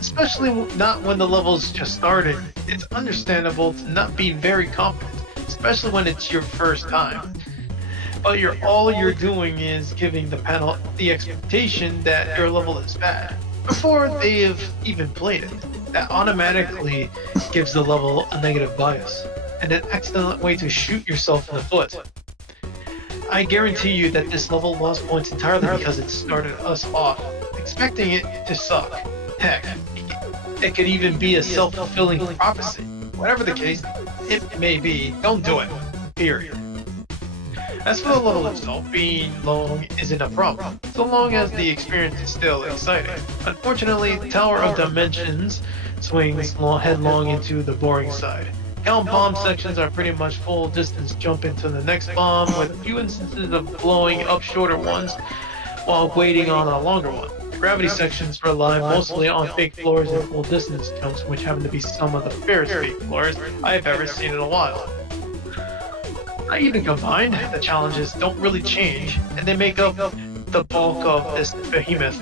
Especially not when the level's just started. It's understandable to not be very confident, especially when it's your first time. But all you're doing is giving the panel the expectation that your level is bad before they've even played it. That automatically gives the level a negative bias, and an excellent way to shoot yourself in the foot. I guarantee you that this level lost points entirely because it started us off expecting it to suck. Heck, it could even be a self-fulfilling prophecy. Whatever the case it may be, don't do it. Period. As for the level itself, being long isn't a problem, so long as the experience is still exciting. Unfortunately, Tower of Dimensions swings headlong into the boring side. Count bomb sections are pretty much full distance jump into the next bomb, with a few instances of blowing up shorter ones while waiting on a longer one. Gravity sections rely mostly on fake floors and full distance jumps, which happen to be some of the fairest fake floors I've ever seen in a while. I even combined, the challenges don't really change, and they make up the bulk of this behemoth.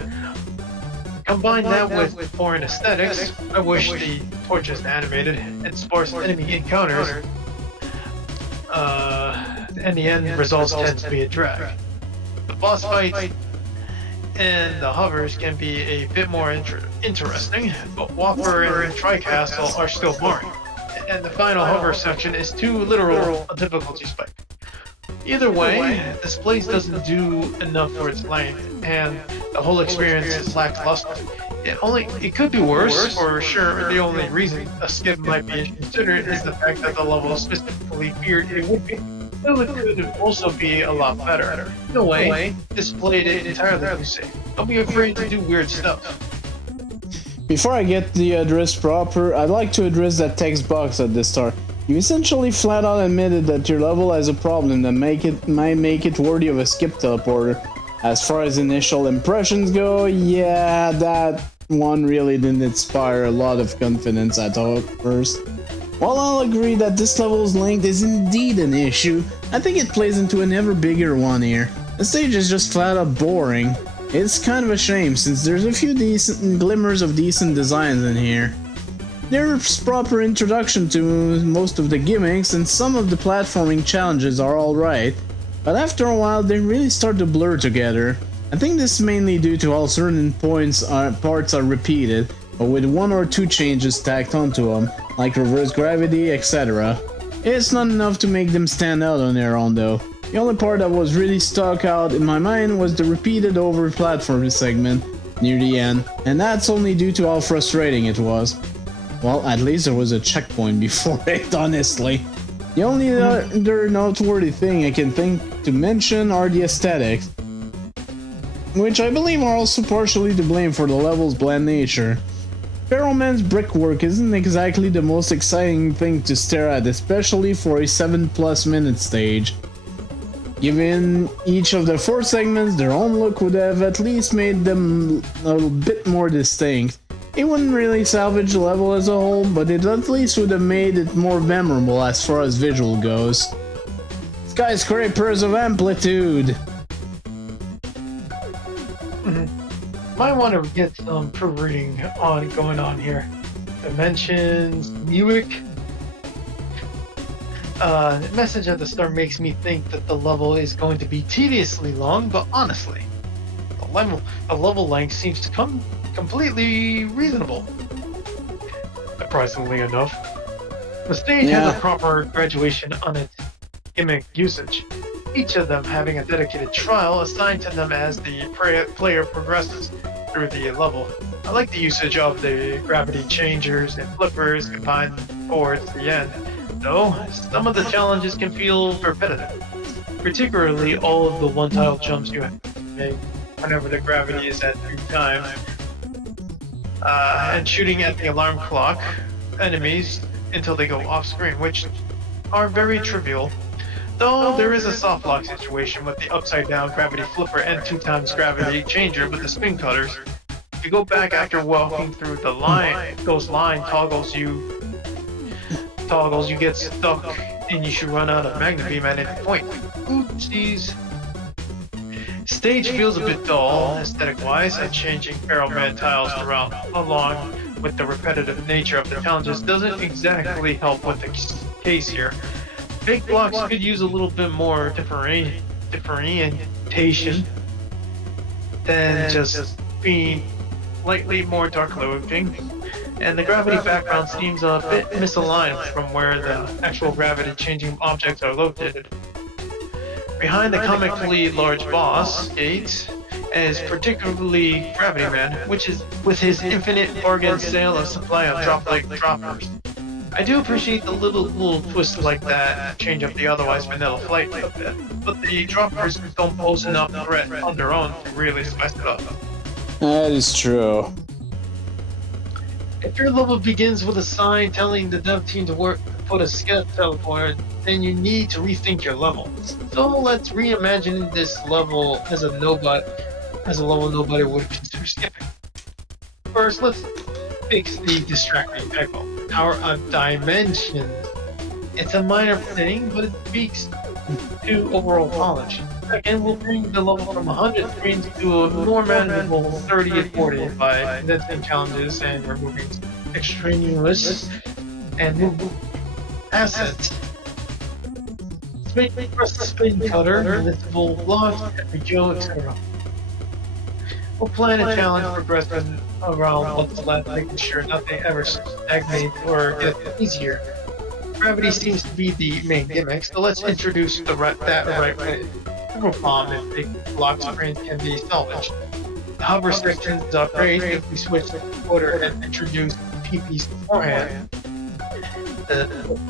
Combine that with foreign aesthetics, I wish the torches animated, and sparse enemy encounters, and the end results tend to be a drag. The boss fights and the hovers can be a bit more interesting, but Whopper and Tri-Castle are still boring. And the final hover section is too literal a difficulty spike. Either way, this place doesn't do enough for its length, and the whole experience is lackluster. It could be worse, for sure. The only reason a skip might be considered is the fact that the level specifically feared it would be. Still, it could also be a lot better. In a way, this played it entirely too safe. Don't be afraid to do weird stuff. Before I get the address proper, I'd like to address that text box at the start. You essentially flat out admitted that your level has a problem that might make it worthy of a skip teleporter. As far as initial impressions go, yeah, that one really didn't inspire a lot of confidence at all first. While I'll agree that this level's length is indeed an issue, I think it plays into an ever bigger one here. The stage is just flat out boring. It's kind of a shame since there's a few decent glimmers of decent designs in here. There's proper introduction to most of the gimmicks and some of the platforming challenges are alright, but after a while they really start to blur together. I think this is mainly due to how certain parts are repeated, but with one or two changes tacked onto them, like reverse gravity, etc. It's not enough to make them stand out on their own though. The only part that was really stuck out in my mind was the repeated over platform segment near the end, and that's only due to how frustrating it was. Well, at least there was a checkpoint before it, honestly. The only other noteworthy thing I can think to mention are the aesthetics, which I believe are also partially to blame for the level's bland nature. Pharaoh Man's brickwork isn't exactly the most exciting thing to stare at, especially for a 7+ minute stage. Given each of the 4 segments their own look would have at least made them a little bit more distinct. It wouldn't really salvage the level as a whole, but it at least would have made it more memorable as far as visual goes. Skyscrapers of amplitude! Might want to get some proofreading going on here. Dimensions, Newick. The message at the start makes me think that the level is going to be tediously long, but honestly, the level length seems to come completely reasonable. Surprisingly enough, the stage has a proper graduation on its gimmick usage, each of them having a dedicated trial assigned to them as the player progresses through the level. I like the usage of the gravity changers and flippers combined towards the end, though some of the challenges can feel repetitive, particularly all of the one-tile jumps you have to make whenever the gravity is at 3 times. And shooting at the alarm clock enemies until they go off screen, which are very trivial. Though there is a soft lock situation with the upside down gravity flipper and 2 times gravity changer with the spin cutters. If you go back after walking through the line, those line toggles, you get stuck and you should run out of magnet beam at any point. Oopsies. Stage feels a bit dull, aesthetic-wise, and changing Pharaoh Man tiles around along with the repetitive nature of the challenges doesn't exactly help with the case here. Fake blocks could use a little bit more differentiation than just being slightly more dark-looking, and the gravity background seems a bit misaligned from where the actual gravity-changing objects are located. Behind the comically large boss gate is particularly Gravity Man, which is with his infinite bargain sale of supply of drop-like droppers. I do appreciate the little twists like that change up the otherwise vanilla flight a bit, but the droppers don't pose enough threat on their own to really spice it up. That is true. If your level begins with a sign telling the dev team to put a skip teleport, then you need to rethink your level. So let's reimagine this level as a level nobody would consider skipping. First, let's fix the distracting echo. Power of Dimensions. It's a minor thing, but it speaks to overall polish. Second, we'll bring the level from 100 screens to a more manageable 30 and 40 by condensing challenges and removing extraneous and movable assets. Press the spin cutter, municipal blocks, every Joe, etc. We'll plan a challenge progressing around what's left, making sure nothing ever stagnates or gets easier. Gravity seems to be the main gimmick, so let's introduce that right way. Several bomb and big block screens can be salvaged. The hover sections are great if we switch the order and introduce PPs beforehand. The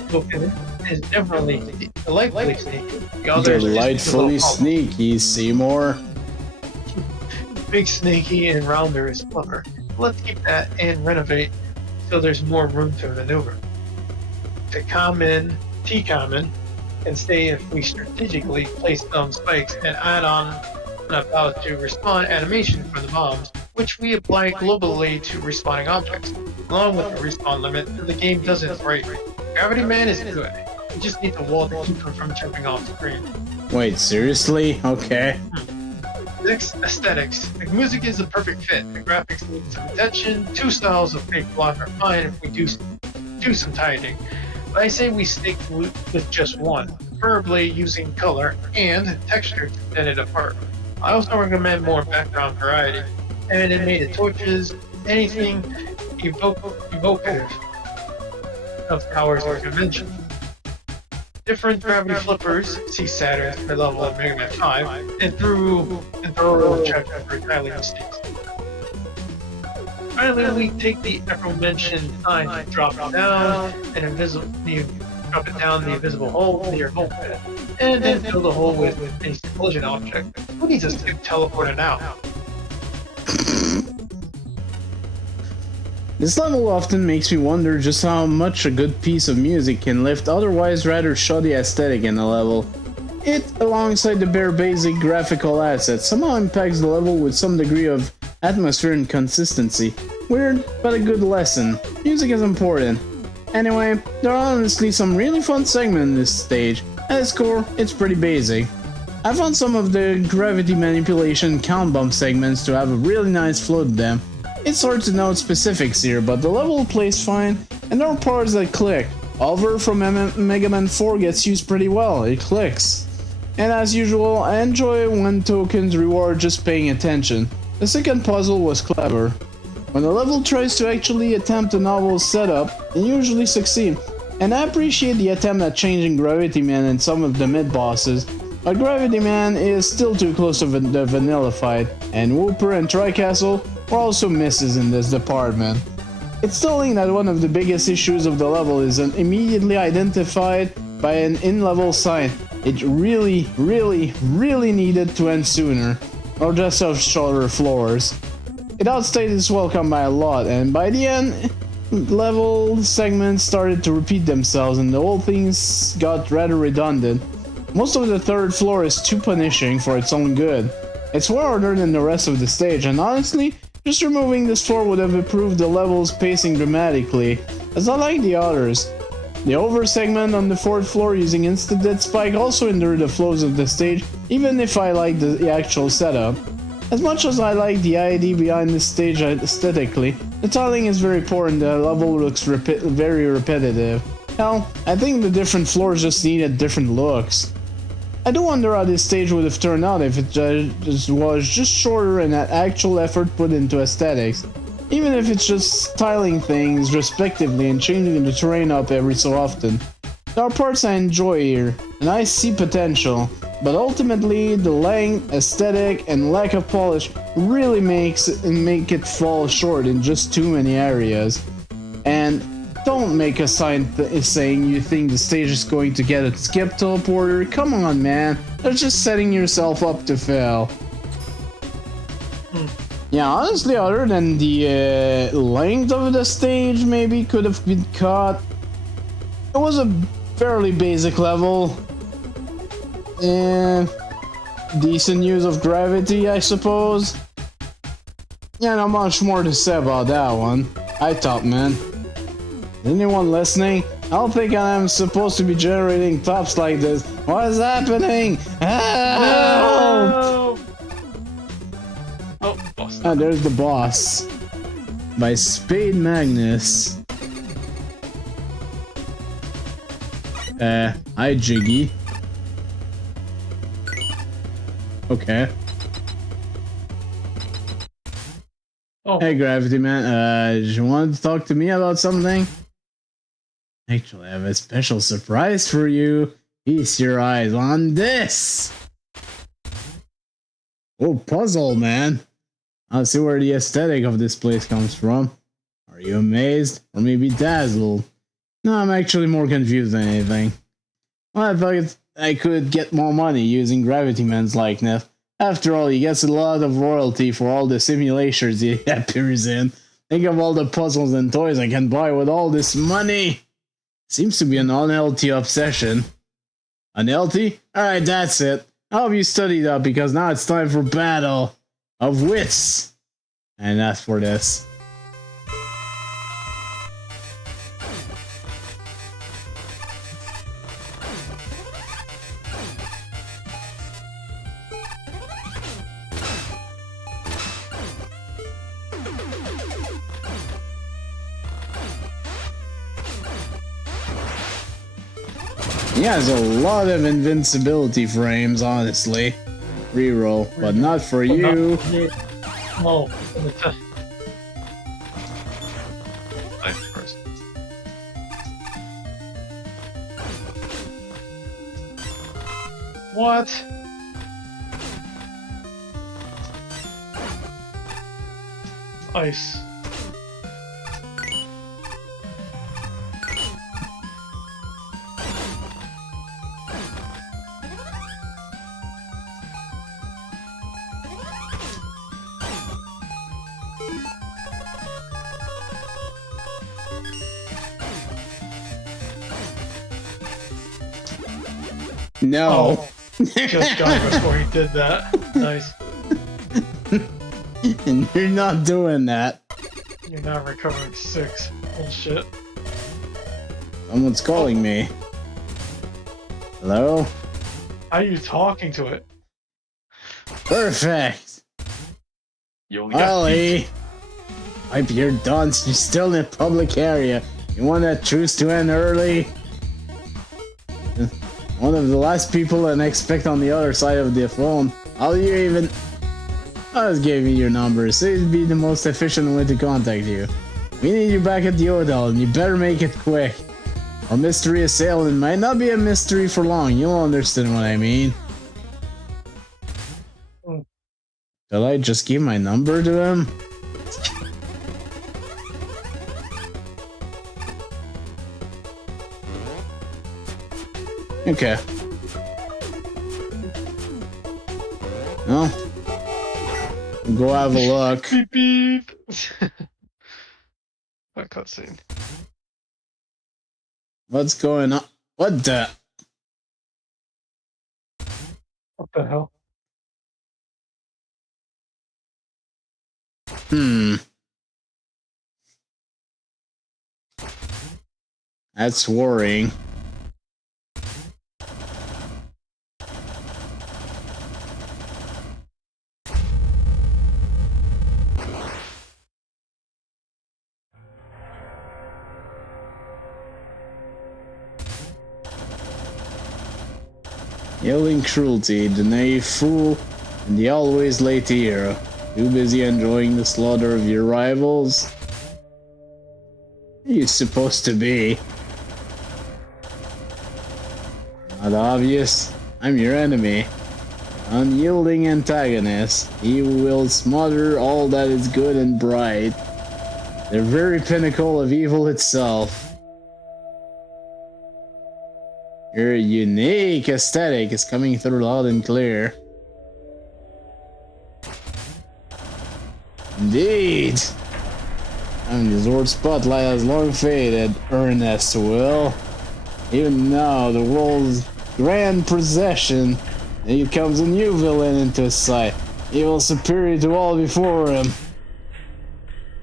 token is definitely delightfully sneaky. Delightfully sneaky, Seymour. Big Snaky and Rounder is clever. let's keep that and renovate so there's more room to maneuver. To T-common, can stay if we strategically place some spikes and add on an about to respawn animation for the bombs, which we apply globally to respawning objects. Along with the respawn limit, the game doesn't break. Gravity Man is good. You just need the wall to keep him from jumping off screen. Wait, seriously? Okay. Next, aesthetics. The music is a perfect fit. The graphics need some attention. Two styles of fake block are fine if we do some tidying. But I say we stick with just one, preferably using color and texture to stand it apart. I also recommend more background variety. Animated torches, anything evocative of towers or convention. Different gravity flippers, see Saturn per level of Mega Man 5, and thorough check for tiling mistakes. Finally, we take the aforementioned sign to drop it down the invisible hole to your hole pit, and then fill the hole with a collision object. Who needs us to teleport it out? This level often makes me wonder just how much a good piece of music can lift otherwise rather shoddy aesthetic in a level. It, alongside the bare basic graphical assets, somehow impacts the level with some degree of atmosphere and consistency. Weird, but a good lesson. Music is important. Anyway, there are honestly some really fun segments in this stage. At its core, it's pretty basic. I found some of the gravity manipulation count bump segments to have a really nice flow to them. It's hard to note specifics here, but the level plays fine, and there are parts that click. Oliver from Mega Man 4 gets used pretty well, it clicks. And as usual, I enjoy when tokens reward just paying attention. The second puzzle was clever. When the level tries to actually attempt a novel setup, it usually succeeds, and I appreciate the attempt at changing Gravity Man and some of the mid-bosses, but Gravity Man is still too close to the vanilla fight, and Whooper and Tri-Castle were also misses in this department. It's telling that one of the biggest issues of the level is immediately identified by an in-level sign. It really needed to end sooner, or just have shorter floors. It outstayed its welcome by a lot, and by the end, level segments started to repeat themselves and the whole thing got rather redundant. Most of the third floor is too punishing for its own good. It's way harder than the rest of the stage, and honestly, just removing this floor would have improved the level's pacing dramatically, as I like the others. The over segment on the fourth floor using Instant Dead Spike also hindered the flows of the stage, even if I like the actual setup. As much as I like the idea behind this stage aesthetically, the tiling is very poor and the level looks very repetitive. Hell, I think the different floors just needed different looks. I do wonder how this stage would have turned out if it was just shorter and had actual effort put into aesthetics. Even if it's just tiling things respectively and changing the terrain up every so often. There are parts I enjoy here, and I see potential, but ultimately the length, aesthetic, and lack of polish really make it fall short in just too many areas. And don't make a sign saying you think the stage is going to get a skip teleporter. Come on, man. They're just setting yourself up to fail. Yeah, honestly, other than the length of the stage maybe could have been cut, it was a fairly basic level. And decent use of gravity, I suppose. Yeah, not much more to say about that one. I thought, man. Anyone listening? I don't think I'm supposed to be generating tops like this. What is happening? Help! Oh, boss. Ah, there's the boss. By Spade Magnus. Hi, Jiggy. Okay. Oh. Hey, Gravity Man. You wanted to talk to me about something? Actually, I have a special surprise for you. Feast your eyes on this. Oh, puzzle, man. I'll see where the aesthetic of this place comes from. Are you amazed? Or maybe dazzled? No, I'm actually more confused than anything. Well, I thought I could get more money using Gravity Man's likeness. After all, he gets a lot of royalty for all the simulations he appears in. Think of all the puzzles and toys I can buy with all this money. Seems to be an unhealthy obsession. Unhealthy? Alright, that's it. I hope you studied up because now it's time for battle of wits. And that's for this. He has a lot of invincibility frames, honestly. Reroll, but not for you. Oh, nice first. What? Ice. No. Oh, just got before he did that. Nice. And you're not doing that. You're not recovering 6. Bullshit. Someone's calling me. Hello? How are you talking to it? Perfect. You only got Ollie. Wipe your dunce. You're still in a public area. You want that truce to end early? One of the last people I expect on the other side of the phone. How do you even... I just gave you your number, so it'd be the most efficient way to contact you. We need you back at the hotel, and you better make it quick. Our mystery assailant might not be a mystery for long. You'll understand what I mean. Did I just give my number to him? Okay. Well, we'll go have a look. beep beep. That cutscene. What's going on? What the? What the hell? That's worrying. Yelling cruelty, the naive fool, and the always late hero. Too busy enjoying the slaughter of your rivals? Who are you supposed to be? Not obvious. I'm your enemy. Unyielding antagonist. He will smother all that is good and bright. The very pinnacle of evil itself. Your unique aesthetic is coming through loud and clear. Indeed. And the Zord spotlight has long faded, Ernest will. Even now, the world's grand procession, here comes a new villain into sight. Evil superior to all before him.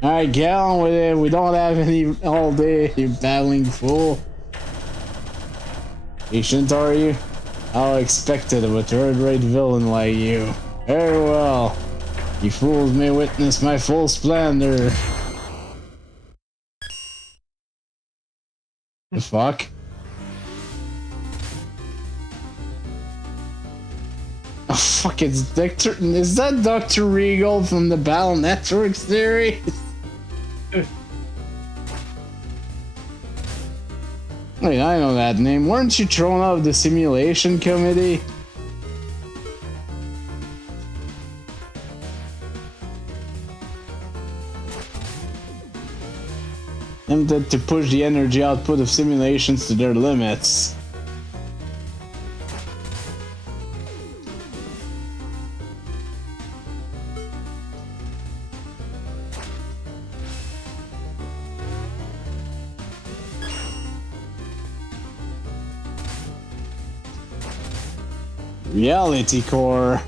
Alright, get on with it. We don't have any all day, you babbling fool. Patient, are you? How expected of a third-rate villain like you. Very well. You fools may witness my full splendor. The fuck? Oh fuck, it's Dr. Is that Dr. Regal from the Battle Network series? Wait, I know that name. Weren't you thrown out of the simulation committee? Tempted to push the energy output of simulations to their limits. Reality Core.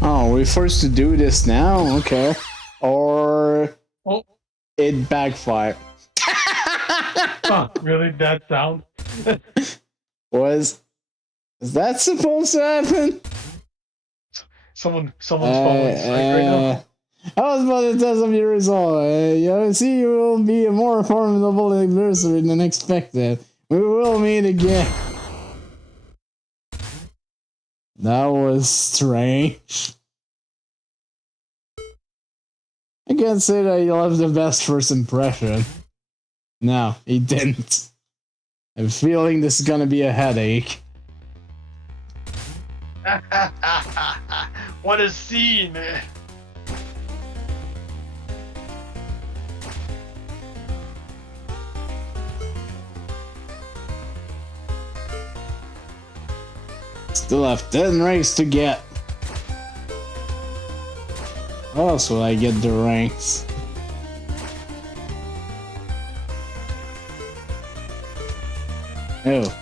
Oh, we're forced to do this now? Okay. Or Oh, it backfired. huh, really? That sound? Was that supposed to happen? Someone's falling asleep right now. I was about to tell some of your result. You see, you will be a more formidable adversary than expected. We will meet again. That was strange. I can't say that he left the best first impression. No, he didn't. I'm feeling this is gonna be a headache. What a scene, man. Still have 10 ranks to get. How else will I get the ranks? Oh.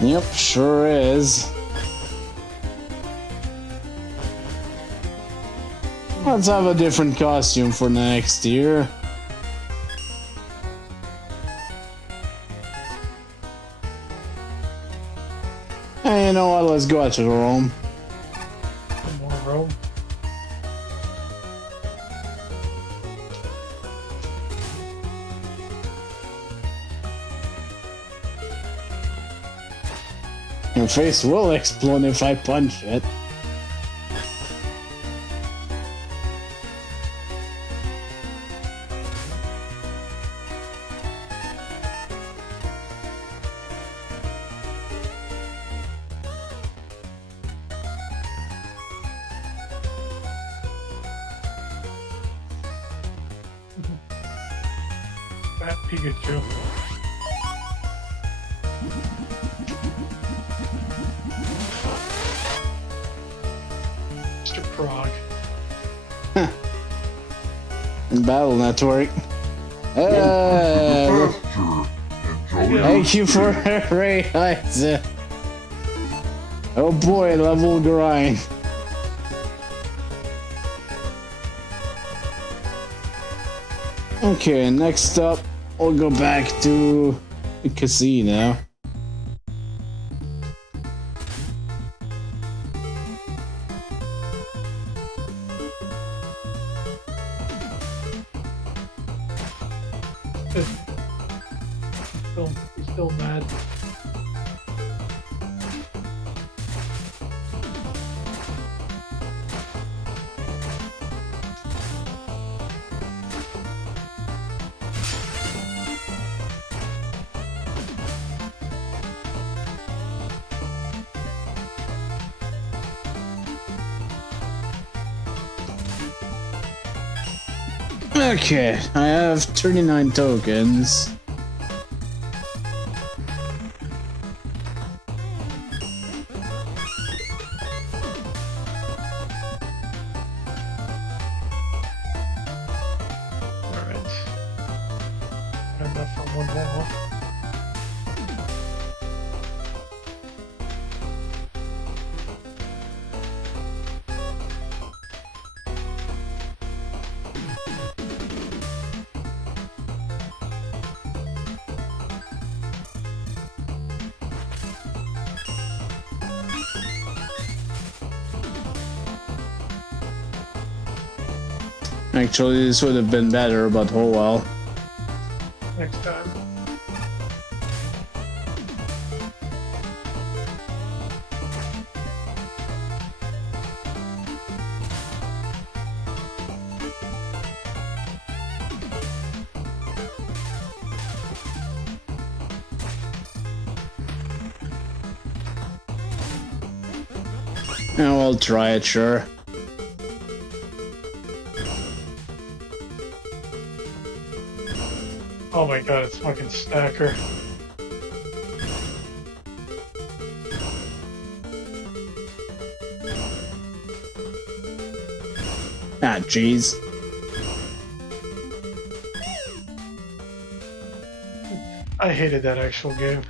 Yep, sure is. Let's have a different costume for next year. Hey, you know what? Let's go out to Rome. More Rome. Your face will explode if I punch it. Fat Pikachu. Mr. Prague. Battle Network. Thank you for Ray Isaac. Oh boy, level grind. Okay, next up, we'll go back to the casino. He's still mad. Okay, I have 39 tokens. One. Actually, this would have been better, but oh well. Next time. Yeah, we'll try it, sure. Oh my god, it's fucking Stacker. Ah, jeez. I hated that actual game.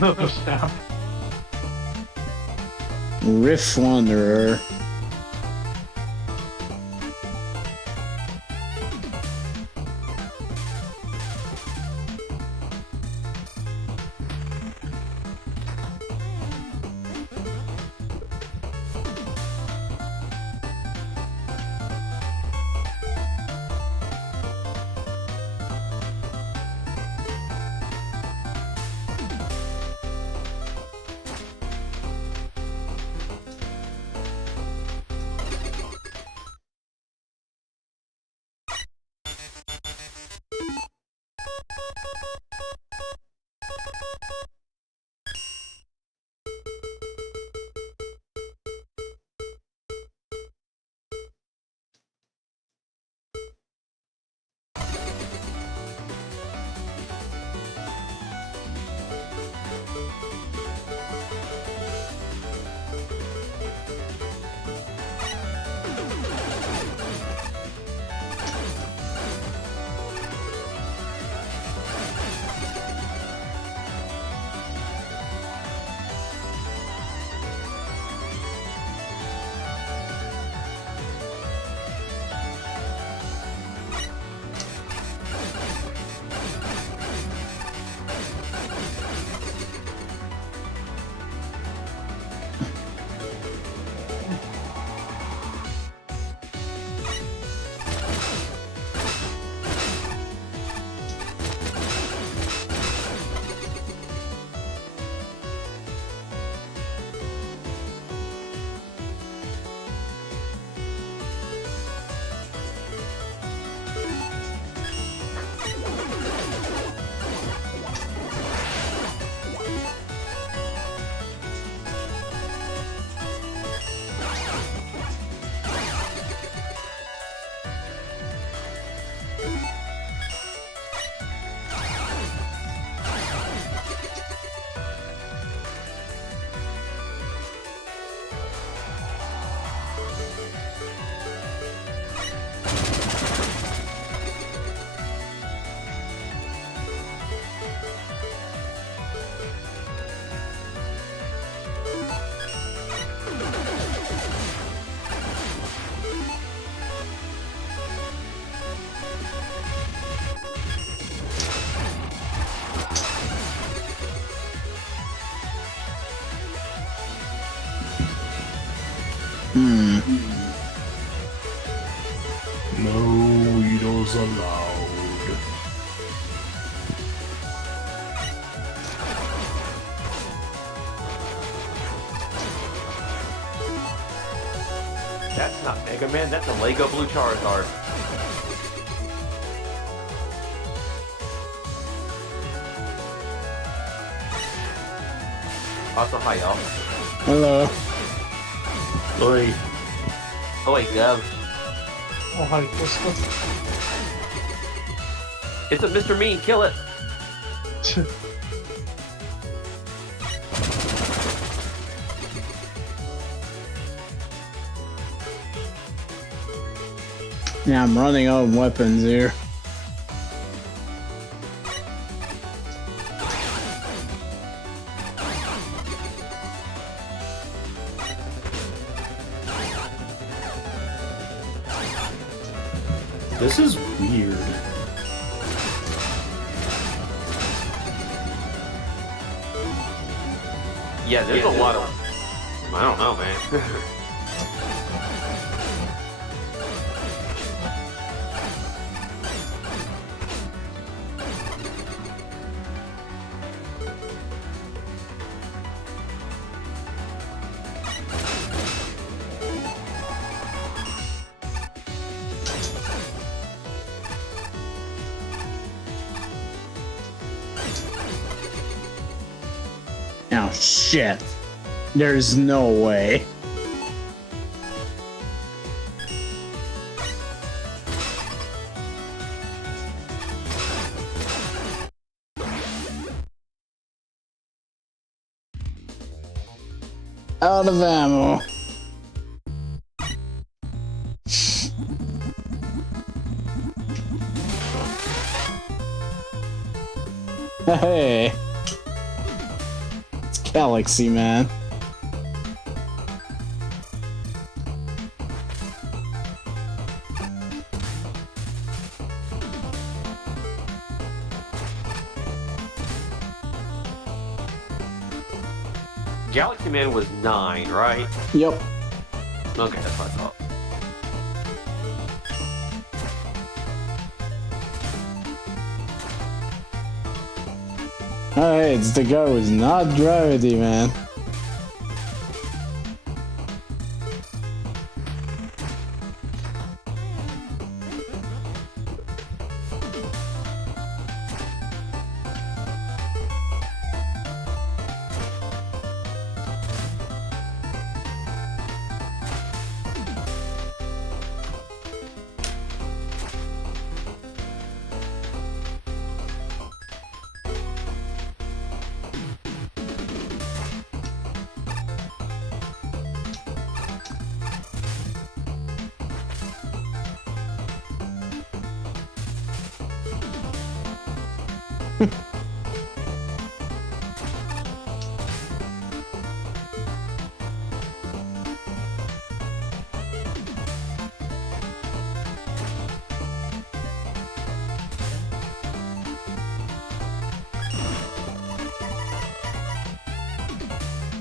Another snap. Riff Wanderer. No needles allowed. That's not Mega Man, that's a Lego Blue Charizard. Also, hi, y'all. Hello. Oi. Oh, wait, Gov. Oh, hi, Twister. It's a Mr. Mean. Kill it. Yeah, I'm running out of weapons here. This is weird. Yeah, there's a lot of... I don't know, man. Oh shit. There's no way. Out of ammo. Hey. It's Galaxy, man. Galaxy Man was 9, right? Yep. Okay, that's what I thought. Oh, hey, it's the guy who's not gravity, man.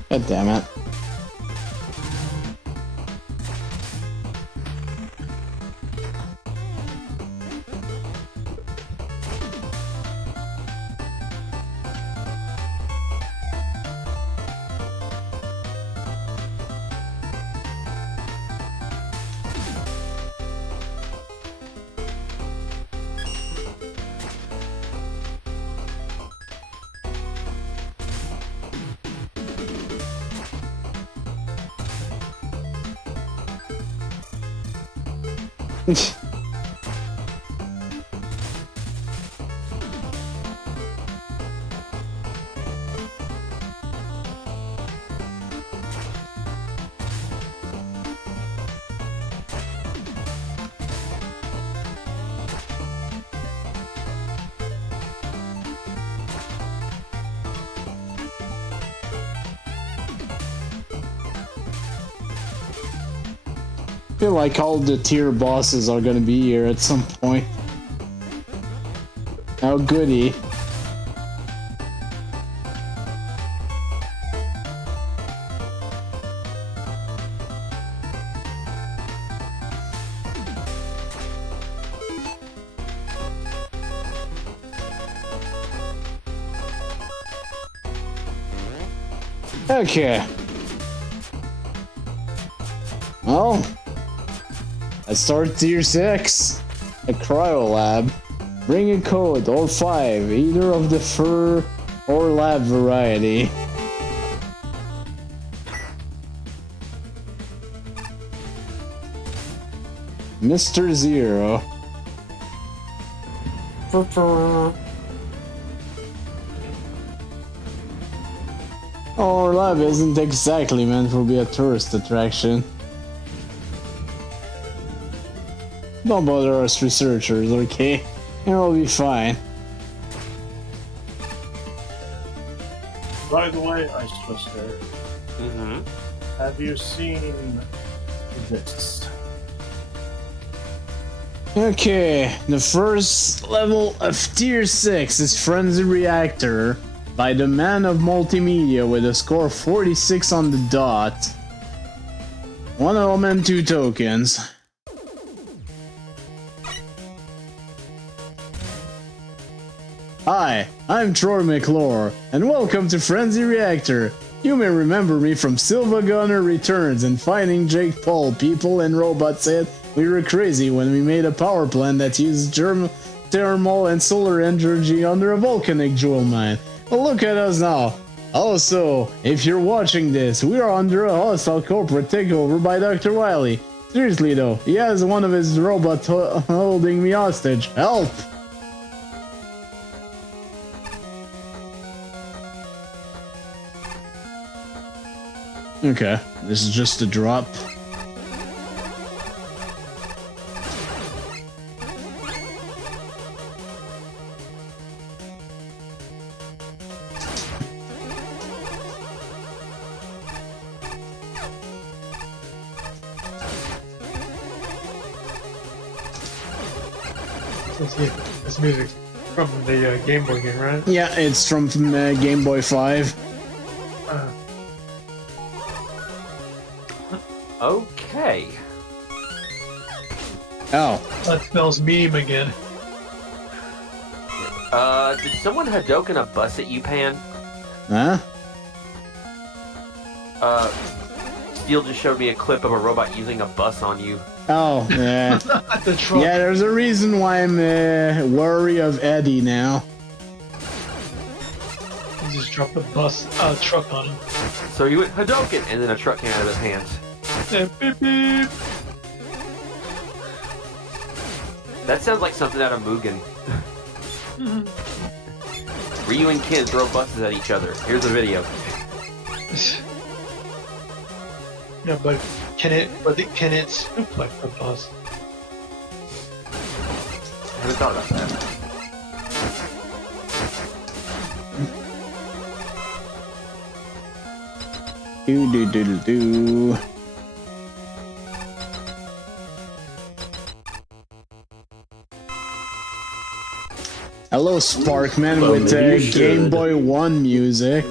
God damn it. I feel like all the tier bosses are gonna be here at some point. Oh goody. Okay. Well, let's start tier 6. A cryo lab. Bring a code or 5, either of the fur or lab variety. Mr. Zero. Our lab isn't exactly meant to be a tourist attraction. Don't bother us researchers, okay? It'll be fine. By the way, IceTwister, have you seen this? Okay, the first level of Tier 6 is Frenzy Reactor by the man of multimedia with a score of 46 on the dot. 1 element, 2 tokens. Hi, I'm Troy McClure, and welcome to Frenzy Reactor. You may remember me from Silva Gunner Returns and Finding Jake Paul. People and robots said we were crazy when we made a power plant that used thermal and solar energy under a volcanic jewel mine. Well, look at us now. Also, if you're watching this, we are under a hostile corporate takeover by Dr. Wily. Seriously though, he has one of his robots holding me hostage. Help! Okay, this is just a drop. This music from the Game Boy game, right? Yeah, it's from Game Boy 5. Okay. Oh. That spells meme again. Did someone Hadoken a bus at you, Pan? Huh? Steel just showed me a clip of a robot using a bus on you. Oh, yeah. The truck. Yeah, there's a reason why I'm worried of Eddie now. He just dropped a truck on him. So he went Hadoken, and then a truck came out of his hands. Yeah, beep, beep. That sounds like something out of Mugen. Ryu and Ken throw buses at each other. Here's a video. No, but can it swoop like the bus? I haven't thought about that. Do. Hello, Sparkman, Well, with maybe you Game should. Boy 1 music.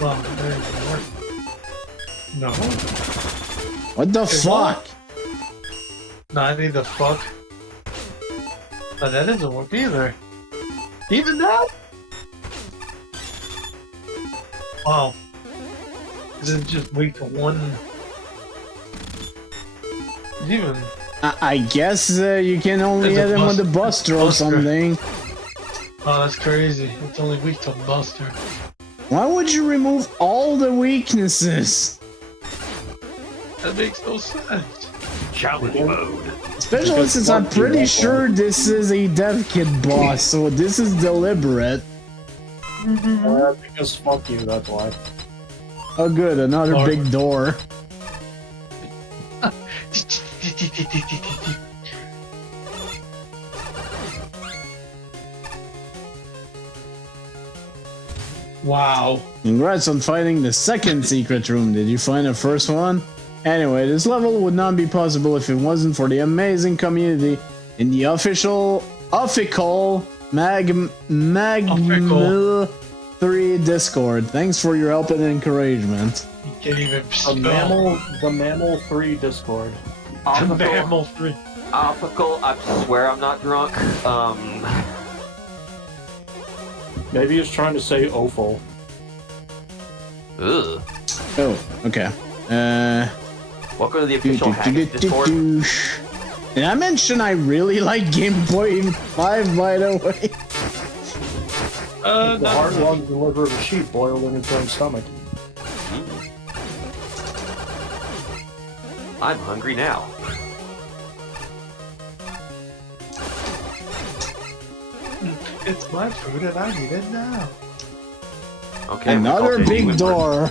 Well, there it work. No. What the Okay, fuck? No, I need the fuck. No, that doesn't work either. Even that? Wow. This is just weak to one. Even. I guess you can only There's a hit him with a buster or Buster. something. Oh, that's crazy. It's only weak to Buster. Why would you remove all the weaknesses? That makes no sense. Challenge mode. Especially Because since I'm fuck you, pretty that's sure this is a Dev Kid boss, so this is deliberate. Because fuck you, that's why. Oh good, another Lord. big door. Wow. Congrats on finding the second secret room. Did you find the first one? Anyway, this level would not be possible if it wasn't for the amazing community in the official Magmil 3 Discord. Thanks for your help and encouragement. You can't even The spell. Mammal 3 Discord. Mammal 3. Optical, I swear I'm not drunk. Maybe he's trying to say offal. Ugh. Oh, okay. Welcome to the official Hackers Discord. Did I mention I really like Game Boy 5, by the way? The heart, lungs, and liver of a sheep boiled in its own stomach. I'm hungry now. It's my food and I need it now. Okay. Another big door.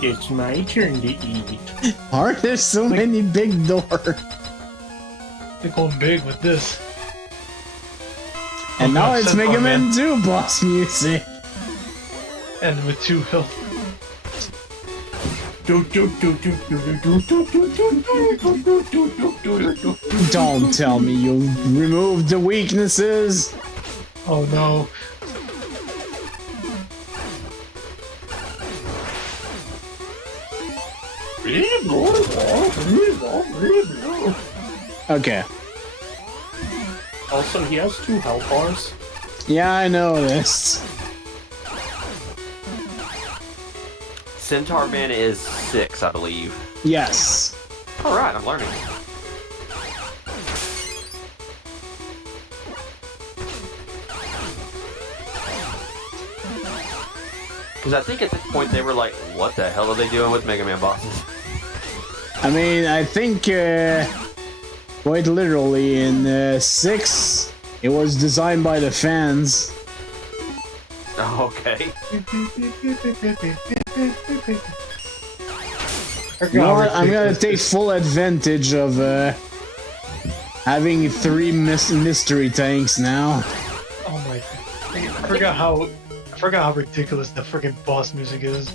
It's my turn to eat. Aren't there so many big doors? They're going big with this. And now God, it's Centaur Mega Man Man. 2 boss music. And with 2 health. Don't tell me you removed the weaknesses. Oh no. Okay. Also, he has 2 health bars. Yeah, I know this. Centaur Man is 6, I believe. Yes. Alright, I'm learning. Because I think at this point they were like, what the hell are they doing with Mega Man bosses? I mean, I think, quite literally, in 6, it was designed by the fans. Oh, okay. You know what? I'm gonna take full advantage of, having 3 mystery tanks now. Oh my god. I forgot how ridiculous the freaking boss music is.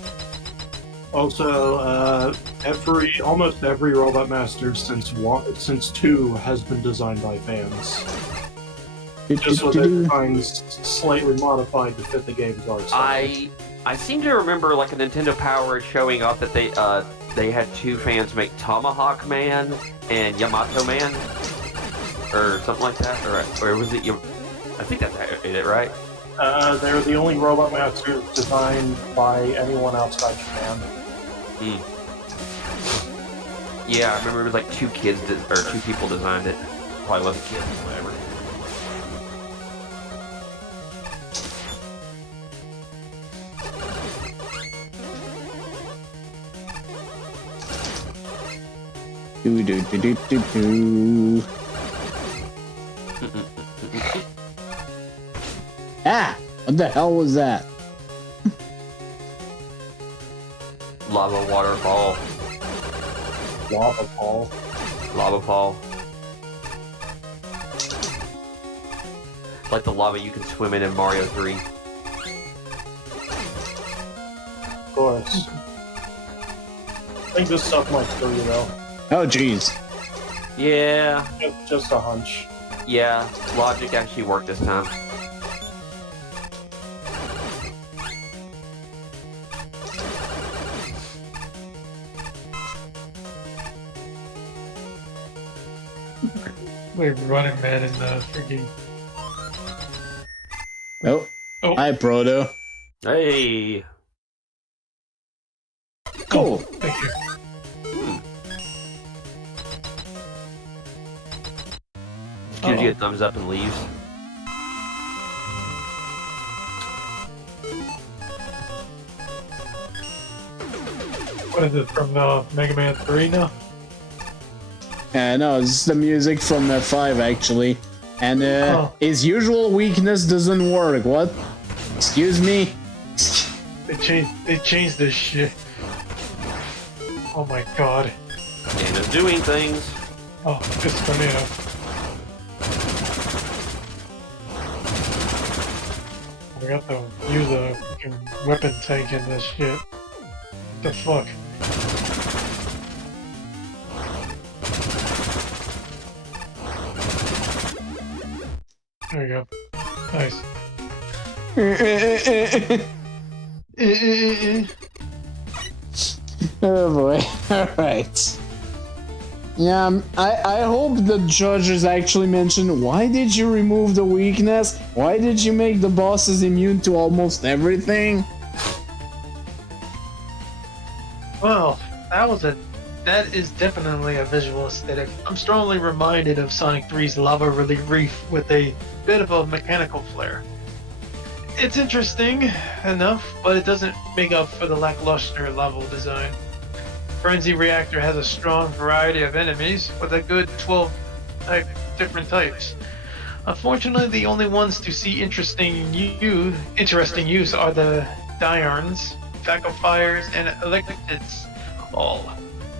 Also, almost every Robot Master since 2 has been designed by fans. Just with their designs slightly modified to fit the game's art style. I seem to remember like a Nintendo Power showing up that they had 2 fans make Tomahawk Man and Yamato Man, or something like that, or was it? I think that's it, right? They're the only Robot Masters designed by anyone outside Japan. Yeah, I remember it was like 2 kids or 2 people designed it. Probably wasn't kids, whatever. Do do do do do do. Ah! What the hell was that? Lava waterfall. Lava Fall. Lava fall. Like the lava you can swim in Mario 3. Of course. I think this stuff might kill you though. Oh, jeez. Yeah. Just a hunch. Yeah. Logic actually worked this time. We're running man in the freaking. Oh. Oh. Hi, Proto. Hey. Cool. Thank you. Gives you a thumbs up and leaves. What is it from Mega Man 3 now? No, this is the music from 5 actually. And his usual weakness doesn't work. What? Excuse me? They changed this shit. Oh my god. And it's doing things. Oh, it's tornado. We got to use a fucking weapon tank in this shit. What the fuck? There you go. Nice. Oh boy. Alright. Yeah, I hope the judges actually mentioned, why did you remove the weakness? Why did you make the bosses immune to almost everything? Well, that is definitely a visual aesthetic. I'm strongly reminded of Sonic 3's Lava Relief Reef with a bit of a mechanical flair. It's interesting enough, but it doesn't make up for the lackluster level design. Frenzy Reactor has a strong variety of enemies with a good 12 different types. Unfortunately, the only ones to see interesting use are the Diarns, Fires, and Electrids, all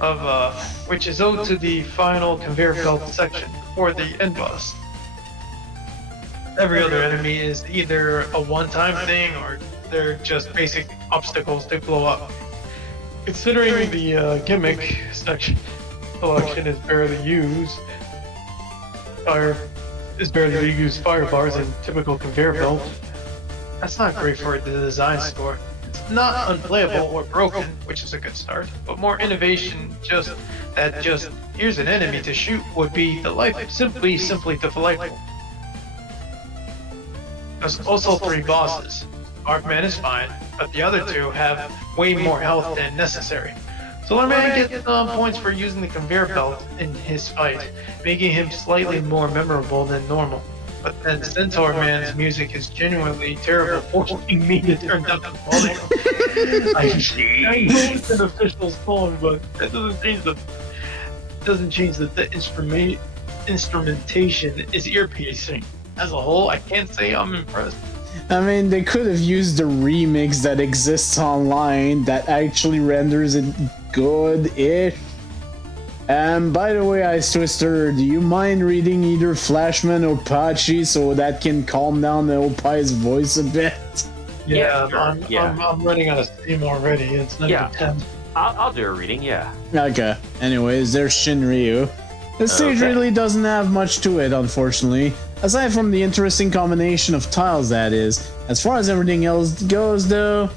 of which is owed to the final conveyor belt section for the end boss. Every other enemy is either a one-time thing or they're just basic obstacles to blow up. Considering the gimmick selection is barely used, fire bars in typical conveyor belt. That's not great for the design score. It's not unplayable or broken, which is a good start, but more innovation just here's an enemy to shoot would be delightful, simply delightful. There's also 3 bosses. Arcman is fine, but the other 2 have way more health than necessary. Solarman gets points for using the conveyor belt in his fight, making him slightly more memorable than normal. But then Centaur Man's music is genuinely terrible, forcing me to turn down the volume. I know it's an official song, but that doesn't change the instrumentation is ear-piercing. As a whole, I can't say I'm impressed. I mean, they could have used the remix that exists online that actually renders it good-ish. And by the way, IceTwister, do you mind reading either Flashman or Pachi so that can calm down the old Pie's voice a bit? Yeah, sure. I'm running out of steam already. It's not even 10. I'll do a reading, yeah. Okay. Anyways, there's Shinryu. The stage really doesn't have much to it, unfortunately. Aside from the interesting combination of tiles that is. As far as everything else goes though,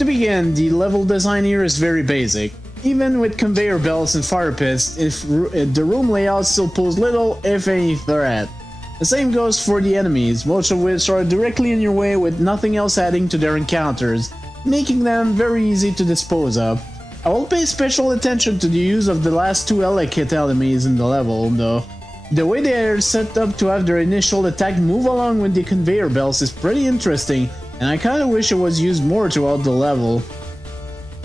to begin, the level design here is very basic. Even with conveyor belts and fire pits, if the room layout still poses little, if any, threat. The same goes for the enemies, most of which are directly in your way with nothing else adding to their encounters, making them very easy to dispose of. I will pay special attention to the use of the last 2 Elekit enemies in the level though. The way they are set up to have their initial attack move along with the conveyor belts is pretty interesting, and I kinda wish it was used more throughout the level.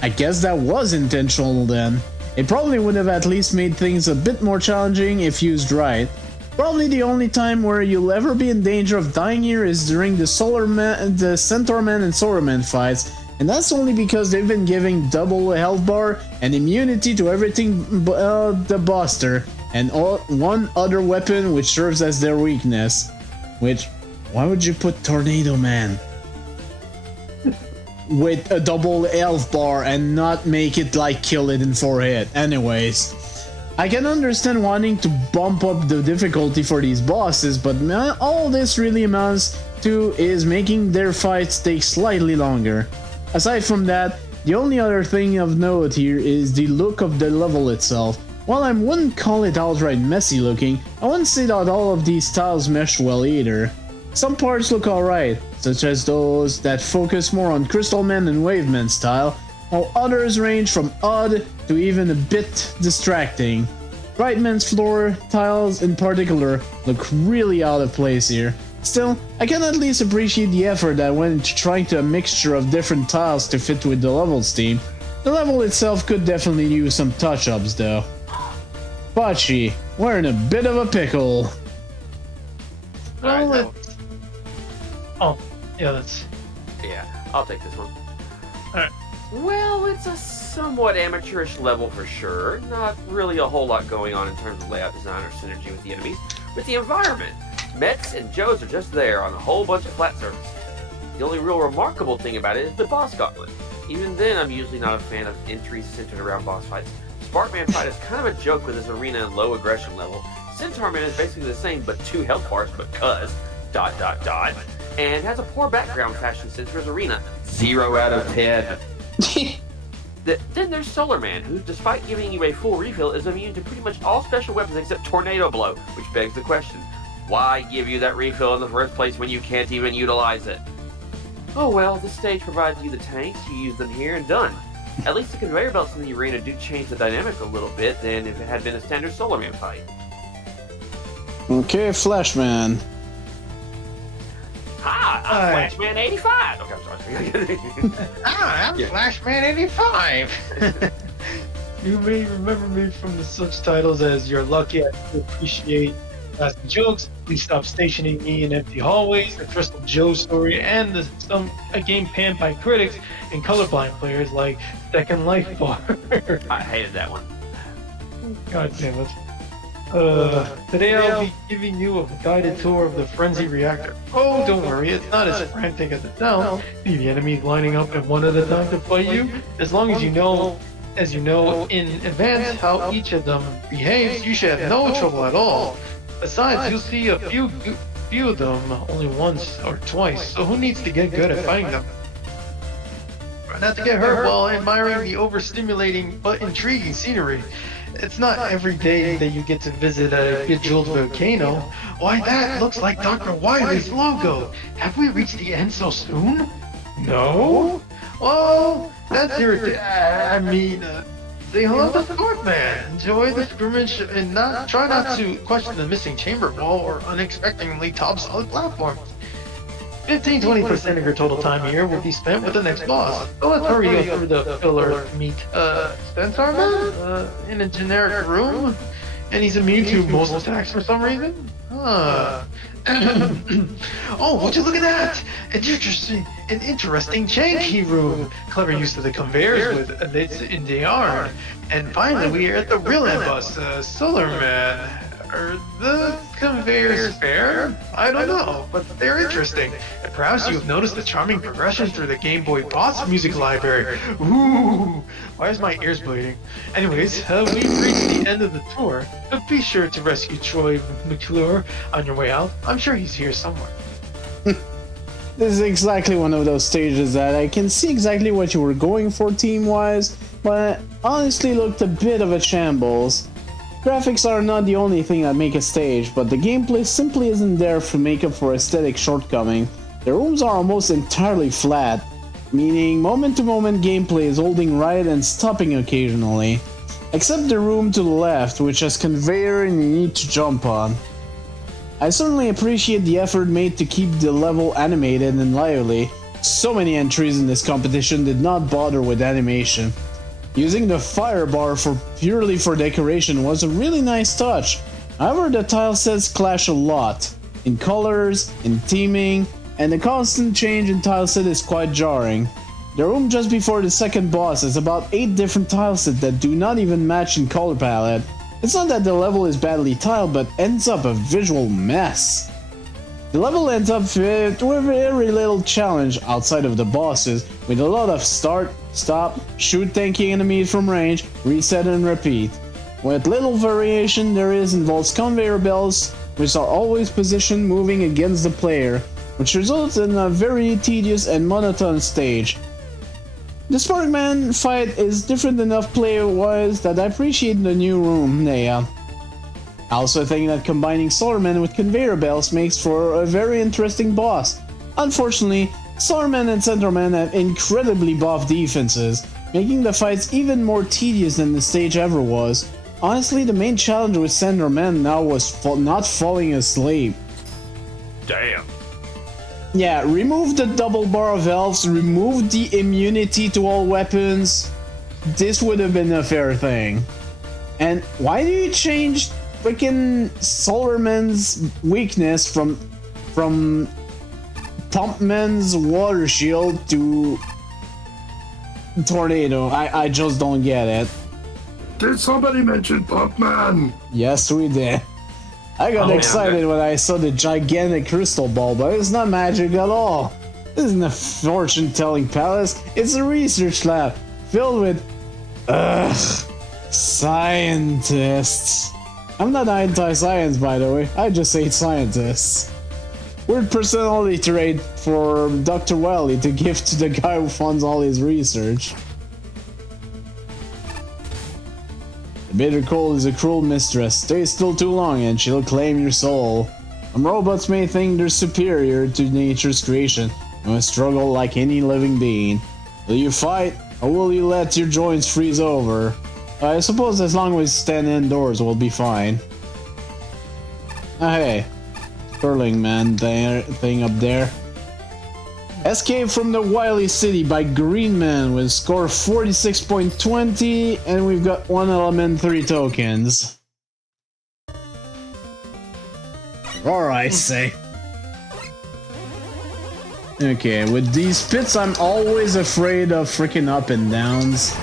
I guess that was intentional then. It probably would have at least made things a bit more challenging if used right. Probably the only time where you'll ever be in danger of dying here is during the Centaur Man and Solarman fights, and that's only because they've been giving double health bar and immunity to everything the Buster, and one other weapon which serves as their weakness. Which, why would you put Tornado Man with a double health bar and not make it like kill it in 4 hit? Anyways, I can understand wanting to bump up the difficulty for these bosses, but all this really amounts to is making their fights take slightly longer. Aside from that, the only other thing of note here is the look of the level itself. While I wouldn't call it outright messy looking, I wouldn't say that all of these tiles mesh well either. Some parts look alright, such as those that focus more on Crystal Man and Wave Man style, while others range from odd to even a bit distracting. Brightman's floor tiles in particular look really out of place here. Still, I can at least appreciate the effort that went into trying to a mixture of different tiles to fit with the level's theme. The level itself could definitely use some touch-ups though. Pachi, we're in a bit of a pickle. Well, that's... Yeah, I'll take this one. Alright. Well, it's a somewhat amateurish level for sure. Not really a whole lot going on in terms of layout design or synergy with the enemies. With the environment, Mets and Joes are just there on a whole bunch of flat surface. The only real remarkable thing about it is the boss gauntlet. Even then, I'm usually not a fan of entries centered around boss fights. Sparkman fight is kind of a joke with his arena and low aggression level. Centaur Man is basically the same, but 2 health bars because ... and has a poor background fashion sense for his arena. 0 out of 10. Then there's Solar Man, who, despite giving you a full refill, is immune to pretty much all special weapons except Tornado Blow, which begs the question, why give you that refill in the first place when you can't even utilize it? Oh well, this stage provides you the tanks, you use them here and done. At least the conveyor belts in the arena do change the dynamic a little bit than if it had been a standard Solar Man fight. Okay, Flashman. Hi, 85. Flashman 85. Okay, I'm sorry. I'm Yeah. Flashman 85. You may remember me from the such titles as You're Lucky, I Do Appreciate Classic Jokes, Please Stop Stationing Me in Empty Hallways, The Crystal Joe Story, and a game panned by critics and colorblind players like Second Life Bar. I hated that one. God damn it. Today I'll be giving you a guided tour of the Frenzy Reactor. Oh, don't worry, it's not as frantic as it sounds. The enemies lining up at one at a time to fight you. As long as you know in advance how each of them behaves, you should have no trouble at all. Besides, you'll see a few of them only once or twice, so who needs to get good at fighting them? Try not to get hurt while admiring the overstimulating but intriguing scenery. It's not every day that you get to visit a bejeweled volcano. Why, that looks like Dr. Wily's logo. Have we reached the end so soon? No? Well, that's irritating. Say hello to Scorpman. Enjoy the scrimmage and try not to question the missing chamber wall or unexpectedly top solid platforms. 15-20% of your total time here will be spent with the next boss. So let's hurry up through the filler meet. Spencer Man? In a generic room? And he's immune to most attacks for some reason? Oh, would you look at that? An interesting janky room. Clever use of the conveyors with lids in the yarn. And finally, we are at the real end boss, Solar Man. Are the conveyors fair? I don't know, but they're interesting. And perhaps you've noticed the charming progression through the Game Boy Boss music library. Ooh, why is my ears bleeding? Anyways, we've reached the end of the tour. Be sure to rescue Troy McClure on your way out. I'm sure he's here somewhere. This is exactly one of those stages that I can see exactly what you were going for team-wise, but honestly looked a bit of a shambles. Graphics are not the only thing that make a stage, but the gameplay simply isn't there to make up for aesthetic shortcoming. The rooms are almost entirely flat, meaning moment-to-moment gameplay is holding right and stopping occasionally. Except the room to the left, which has conveyor and you need to jump on. I certainly appreciate the effort made to keep the level animated and lively. So many entries in this competition did not bother with animation. Using the fire bar purely for decoration was a really nice touch. However, the tile sets clash a lot. In colors, in theming, and the constant change in tile set is quite jarring. The room just before the second boss has about 8 different tile sets that do not even match in color palette. It's not that the level is badly tiled, but ends up a visual mess. The level ends up with very little challenge outside of the bosses, with a lot of start, stop, shoot tanky enemies from range, reset and repeat. With little variation there involves conveyor belts, which are always positioned moving against the player, which results in a very tedious and monotone stage. The Sparkman fight is different enough play-wise that I appreciate the new room layout. I also think that combining Solarman with conveyor belts makes for a very interesting boss. Unfortunately, Solarman and Centerman have incredibly buff defenses, making the fights even more tedious than the stage ever was. Honestly, the main challenge with Centerman now was not falling asleep. Damn. Yeah, remove the double bar of health, remove the immunity to all weapons. This would have been a fair thing. And why do you change freaking Solarman's weakness from Pumpman's water shield to Tornado? I just don't get it. Did somebody mention Pumpman? Yes, we did. I got excited when I saw the gigantic crystal ball, but it's not magic at all. This isn't a fortune-telling palace, it's a research lab filled with scientists. I'm not anti-science, by the way, I just hate scientists. Weird personality trait for Dr. Wily to give to the guy who funds all his research. The bitter cold is a cruel mistress. Stay still too long and she'll claim your soul. Some robots may think they're superior to nature's creation and will struggle like any living being. Will you fight, or will you let your joints freeze over? I suppose as long as we stand indoors we'll be fine. Ah, hey. Sterling Man thing up there. Escape from the Wily City by Green Man with score 46.20, and we've got 1 element, 3 tokens. Alright, say. Okay, with these pits, I'm always afraid of freaking up and downs.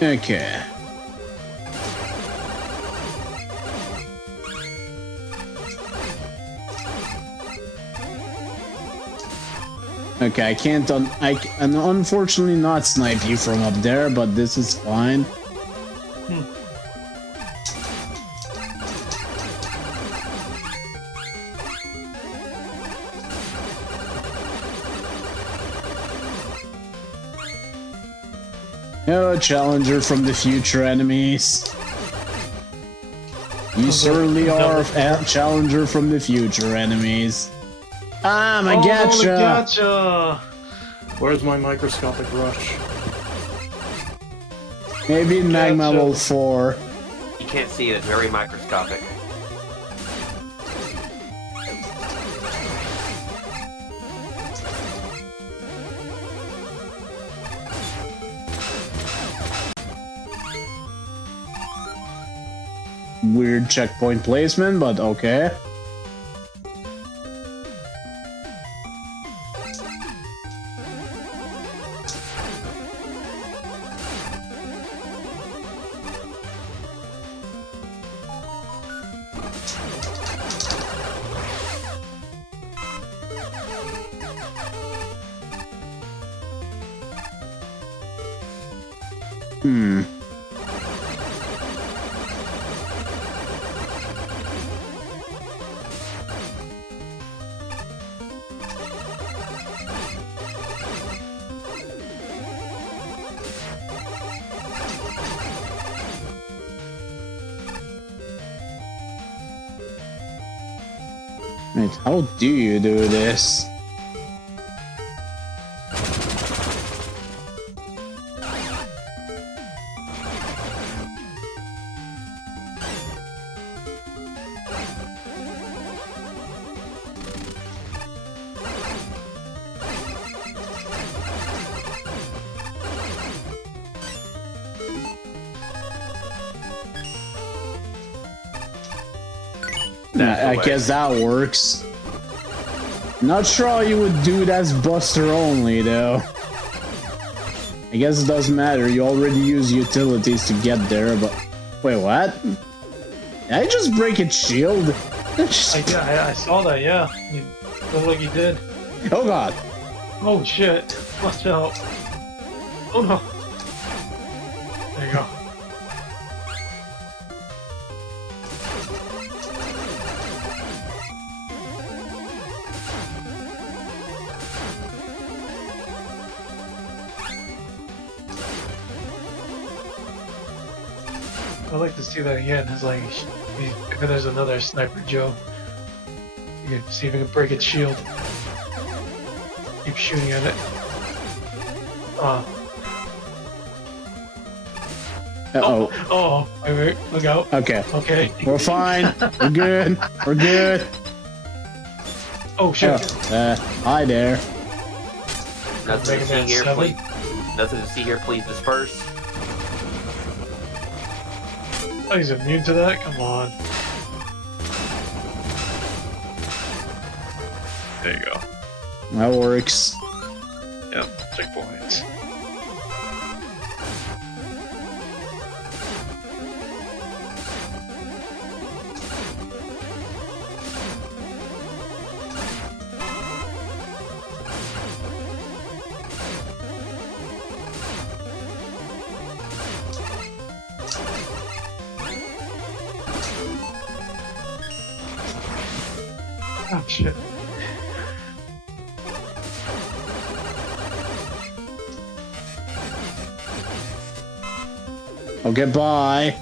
Okay. Okay, I can't I can unfortunately not snipe you from up there, but this is fine. Oh, challenger from the future enemies. You certainly are a challenger from the future enemies. Ah, my gotcha! Gotcha! Where's my microscopic rush? Maybe in Magma Level 4. You can't see it, it's very microscopic. Weird checkpoint placement, but okay. Wait, how do you do this? I guess that works. Not sure how you would do it as Buster only, though. I guess it doesn't matter, you already use utilities to get there, but... Wait, what? Did I just break its shield? I saw that, yeah. You look like you did. Oh god. Oh shit. Watch out. Oh no. There you go. I'd like to see that again. It's like, if there's another Sniper Joe, you can see if you can break its shield. Keep shooting at it. Uh-oh. Oh, wait, look out. Okay. Okay. We're fine. We're good. We're good. Oh, shit. Hi there. Nothing to see Megaman here, 7. please. Nothing to see here, please disperse. Oh, he's immune to that? Come on. There you go. That works. Yep, checkpoints. Oh shit. Okay, bye.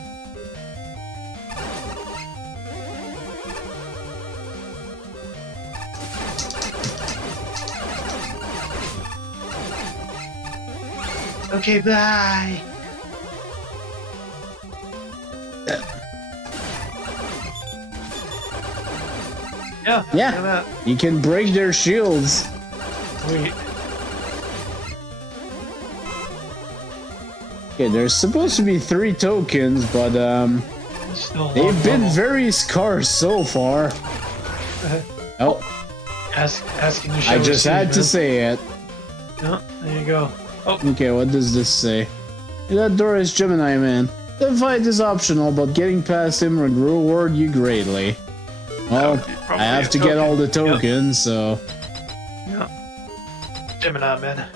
Okay, bye. Yeah. Look at Yeah, that. you can break their shields. Wait. Okay, there's supposed to be 3 tokens, but Still they've been level. very scarce so far. Oh, Asking to show I just had to say it. Yeah, there you go. Oh, Okay, what does this say? That door is Gemini Man. The fight is optional, but getting past him will reward you greatly. Well, I have to get all the tokens, so... yeah. Gemini Man.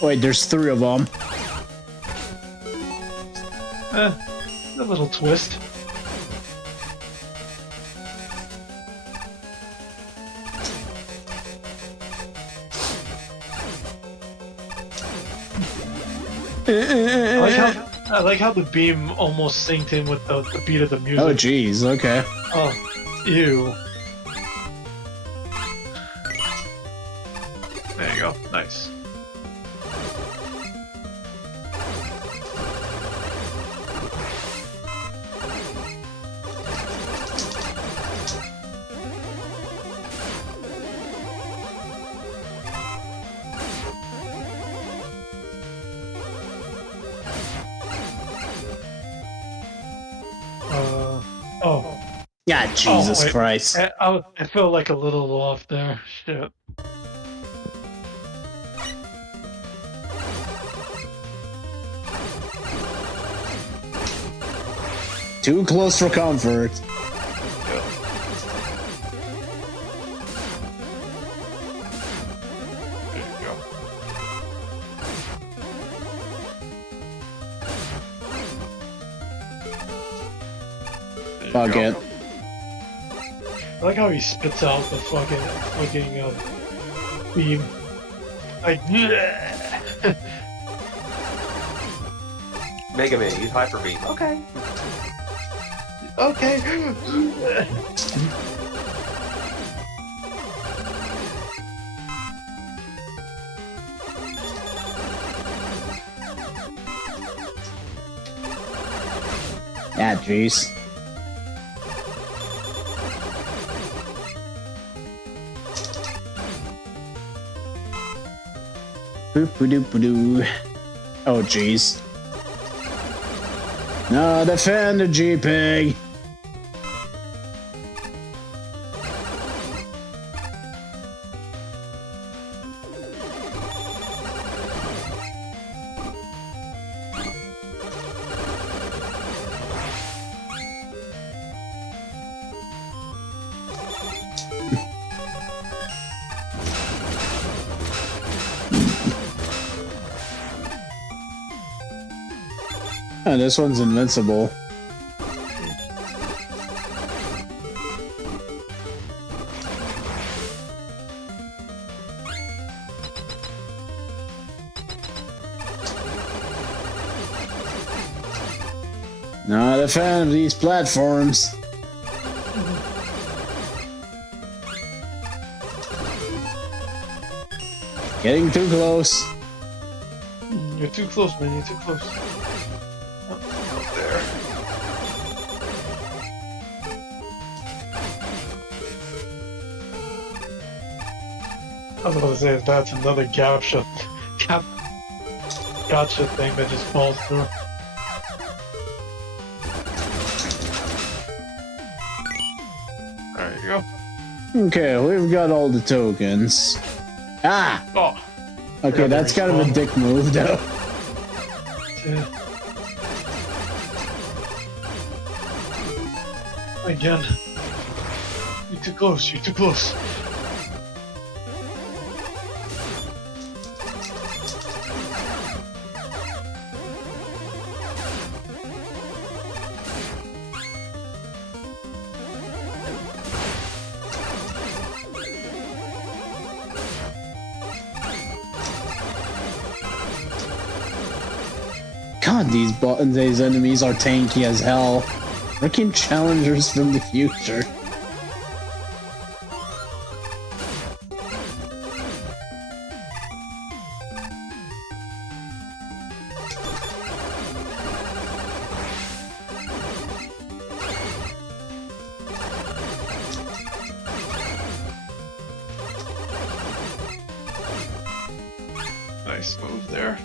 Wait, there's 3 of them. A little twist. I like how the beam almost synced in with the beat of the music. Oh, jeez, okay. Oh, ew. There you go. Nice. Oh. Yeah, Jesus wait. Christ. I feel like a little off there. Shit. Too close for comfort. There you go. There you Fuck go. it. I like how he spits out the fucking beam. Like, Mega Man, use Hyper Beam. Okay. okay. Yeah, jeez. Boop-a-doop-a-doo. Oh, jeez. No, defend the JPEG. Oh, this one's invincible. Not a fan of these platforms. Getting too close. You're too close, man. You're too close. Oh, up there. I was about to say that's another gotcha thing that just falls through. There you go. Okay, we've got all the tokens. Ah! Oh. Okay, Yeah, that's kind of a respawn. dick move, though. Yeah. Again. You're too close. You're too close. God, these enemies are tanky as hell. Freaking challengers from the future. Nice move there.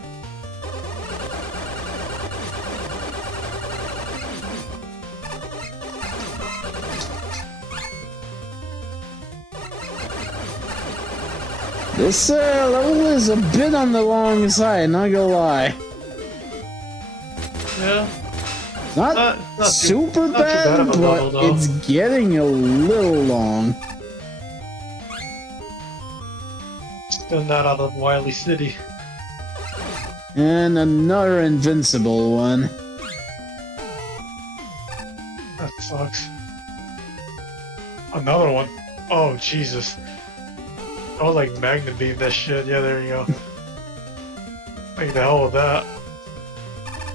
This level is a bit on the long side, not gonna lie. Yeah. Not super not too bad of a bad, level, but though. it's getting a little long. Still not out of Wily City. And another invincible one. That sucks. Another one. Oh, Jesus. I was like Magna Beam that shit. Yeah, there you go. Like the hell with that.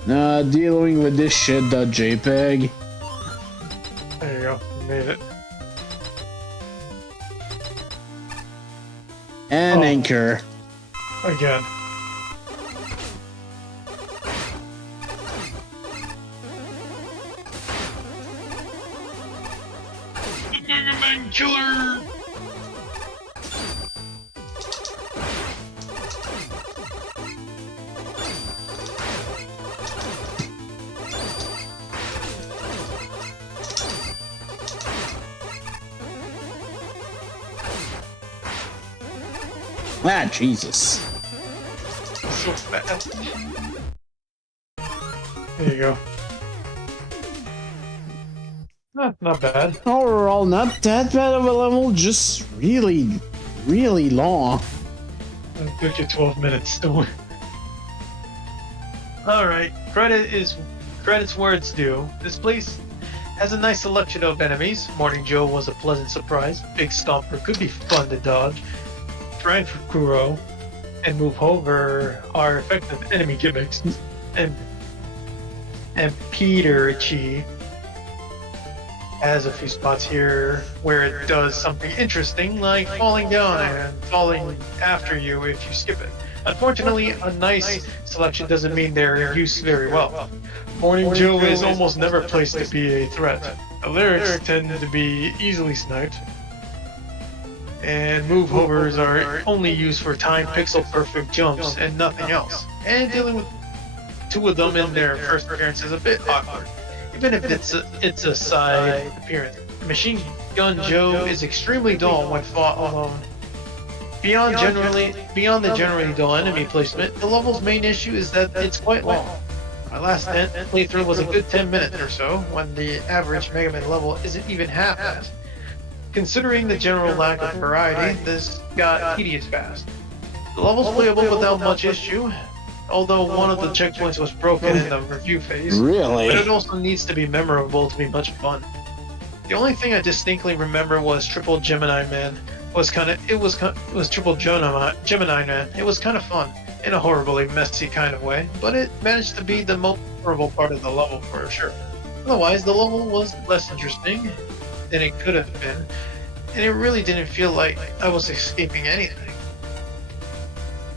Nah, dealing with this shit.jpg. There you go. You made it. And Oh. anchor. Again. Mega Man Killer! Ah, Jesus. So fast. There you go. Not bad. Overall, not that bad of a level, just really, really long. It took you 12 minutes to win. Alright, credits where it's due. This place has a nice selection of enemies. Morning Joe was a pleasant surprise. Big Stomper could be fun to dodge. Frank Kuro and Move Over are effective enemy gimmicks. And Peter Chi has a few spots here where it does something interesting, like falling down and falling after you if you skip it. Unfortunately, a nice selection doesn't mean they're used very well. Morning Joe is almost never placed to be a threat. The lyrics tend to be easily sniped, and move overs are only used for time pixel perfect jumps and nothing else. And dealing with two of them in their first appearance is a bit awkward, even if it's a side appearance. Machine Gun Joe is extremely dull when fought alone. Beyond the generally dull enemy placement, the level's main issue is that it's quite long. My last playthrough was a good 10 minutes or so, when the average Mega Man level isn't even half that. Considering the general lack of variety, this got tedious fast. The level's playable without much issue, although one of the checkpoints was broken in the review phase. Really? But it also needs to be memorable to be much fun. The only thing I distinctly remember was Triple Gemini Man. It was Triple Gemini Man. It was kind of fun in a horribly messy kind of way, but it managed to be the most memorable part of the level for sure. Otherwise, the level was less interesting than it could have been, and it really didn't feel like I was escaping anything.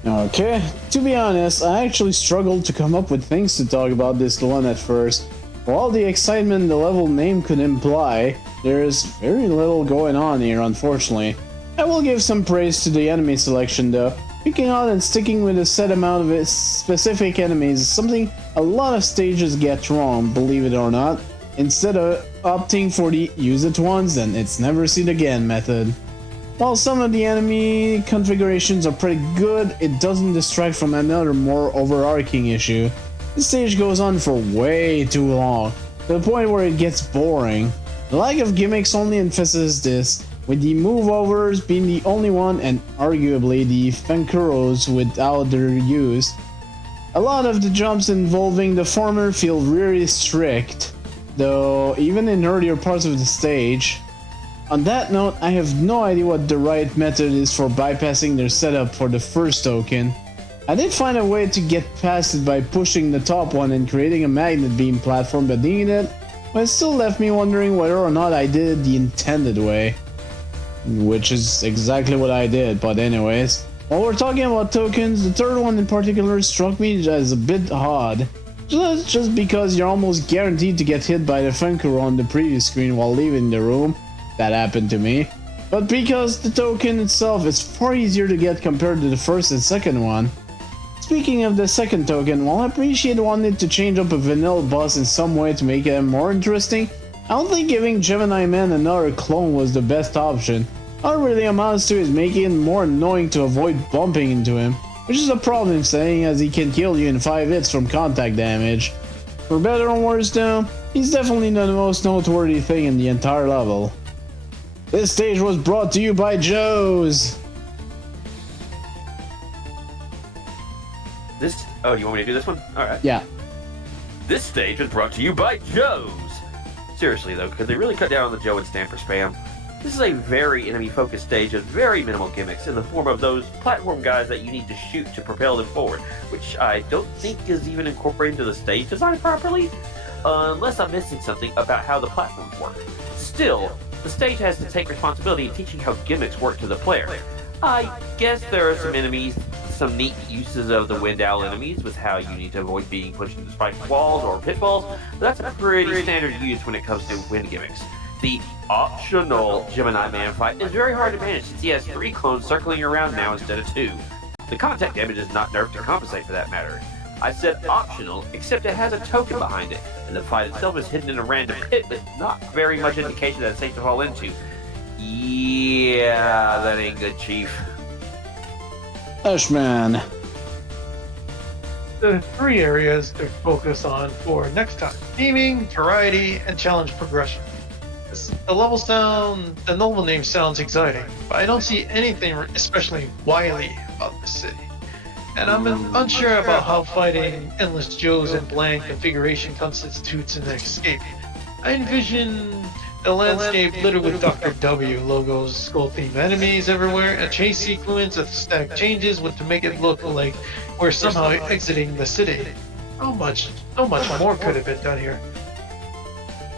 Okay, to be honest, I actually struggled to come up with things to talk about this one at first. For all the excitement the level name could imply, there is very little going on here, unfortunately. I will give some praise to the enemy selection though. Picking out and sticking with a set amount of specific enemies is something a lot of stages get wrong, believe it or not. Instead of opting for the use it once and it's never seen again method. While some of the enemy configurations are pretty good, it doesn't distract from another more overarching issue. This stage goes on for way too long, to the point where it gets boring. The lack of gimmicks only emphasizes this, with the move-overs being the only one and arguably the Fankuros without their use. A lot of the jumps involving the former feel really strict, though even in earlier parts of the stage. On that note, I have no idea what the right method is for bypassing their setup for the first token. I did find a way to get past it by pushing the top one and creating a magnet beam platform beneath it, but it still left me wondering whether or not I did it the intended way. Which is exactly what I did, but anyways. While we're talking about tokens, the third one in particular struck me as a bit odd. Just because you're almost guaranteed to get hit by the Funkuro on the previous screen while leaving the room. That happened to me. But because the token itself is far easier to get compared to the first and second one. speaking of the second token, while I appreciate wanting to change up a vanilla boss in some way to make it more interesting, I don't think giving Gemini Man another clone was the best option. All it really amounts to is making it more annoying to avoid bumping into him, which is a problem saying as he can kill you in 5 hits from contact damage. For better or worse though, he's definitely not the most noteworthy thing in the entire level. This stage was brought to you by Joe's! Oh, you want me to do this one? Alright. Yeah. This stage was brought to you by Joe's! Seriously though, could they really cut down on the Joe and stand for spam? This is a very enemy-focused stage with very minimal gimmicks in the form of those platform guys that you need to shoot to propel them forward, which I don't think is even incorporated into the stage design properly, unless I'm missing something about how the platforms work. Still, the stage has to take responsibility in teaching how gimmicks work to the player. I guess there are some neat uses of the Wind Owl enemies with how you need to avoid being pushed into spiked walls or pitfalls, but that's a pretty standard use when it comes to wind gimmicks. The optional Gemini Man fight is very hard to manage since he has 3 clones circling around now instead of 2. The contact damage is not nerfed to compensate for that matter. I said optional, except it has a token behind it, and the fight itself is hidden in a random pit with not very much indication that it's safe to fall into. Yeah, that ain't good, Chief. Ashman. The 3 areas to focus on for next time: theming, variety, and challenge progression. The level name sounds exciting, but I don't see anything especially wily about the city. And I'm unsure about how fighting Endless Joes and bland configuration constitutes an escape. I envision the landscape littered with Dr. W logos, skull-themed enemies everywhere, a chase sequence of static changes to make it look like we're somehow exiting the city. So much more could have been done here.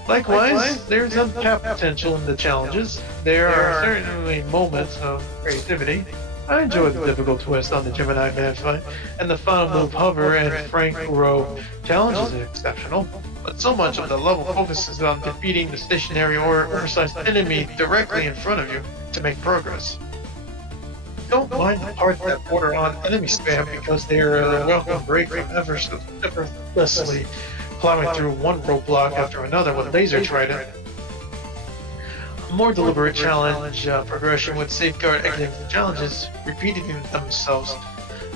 Likewise, there's untapped potential in the challenges. There are certainly moments of creativity. I enjoyed the difficult twist on the Gemini Man fight, and the final move hover and Frank Rowe challenge is exceptional. But so much of the level focuses on defeating the stationary or precise enemy directly in front of you to make progress. Don't mind the parts that border on enemy spam because they are a welcome break from effortlessly plowing through one roadblock after another with laser trident. A more deliberate challenge progression would safeguard against the challenges repeating themselves.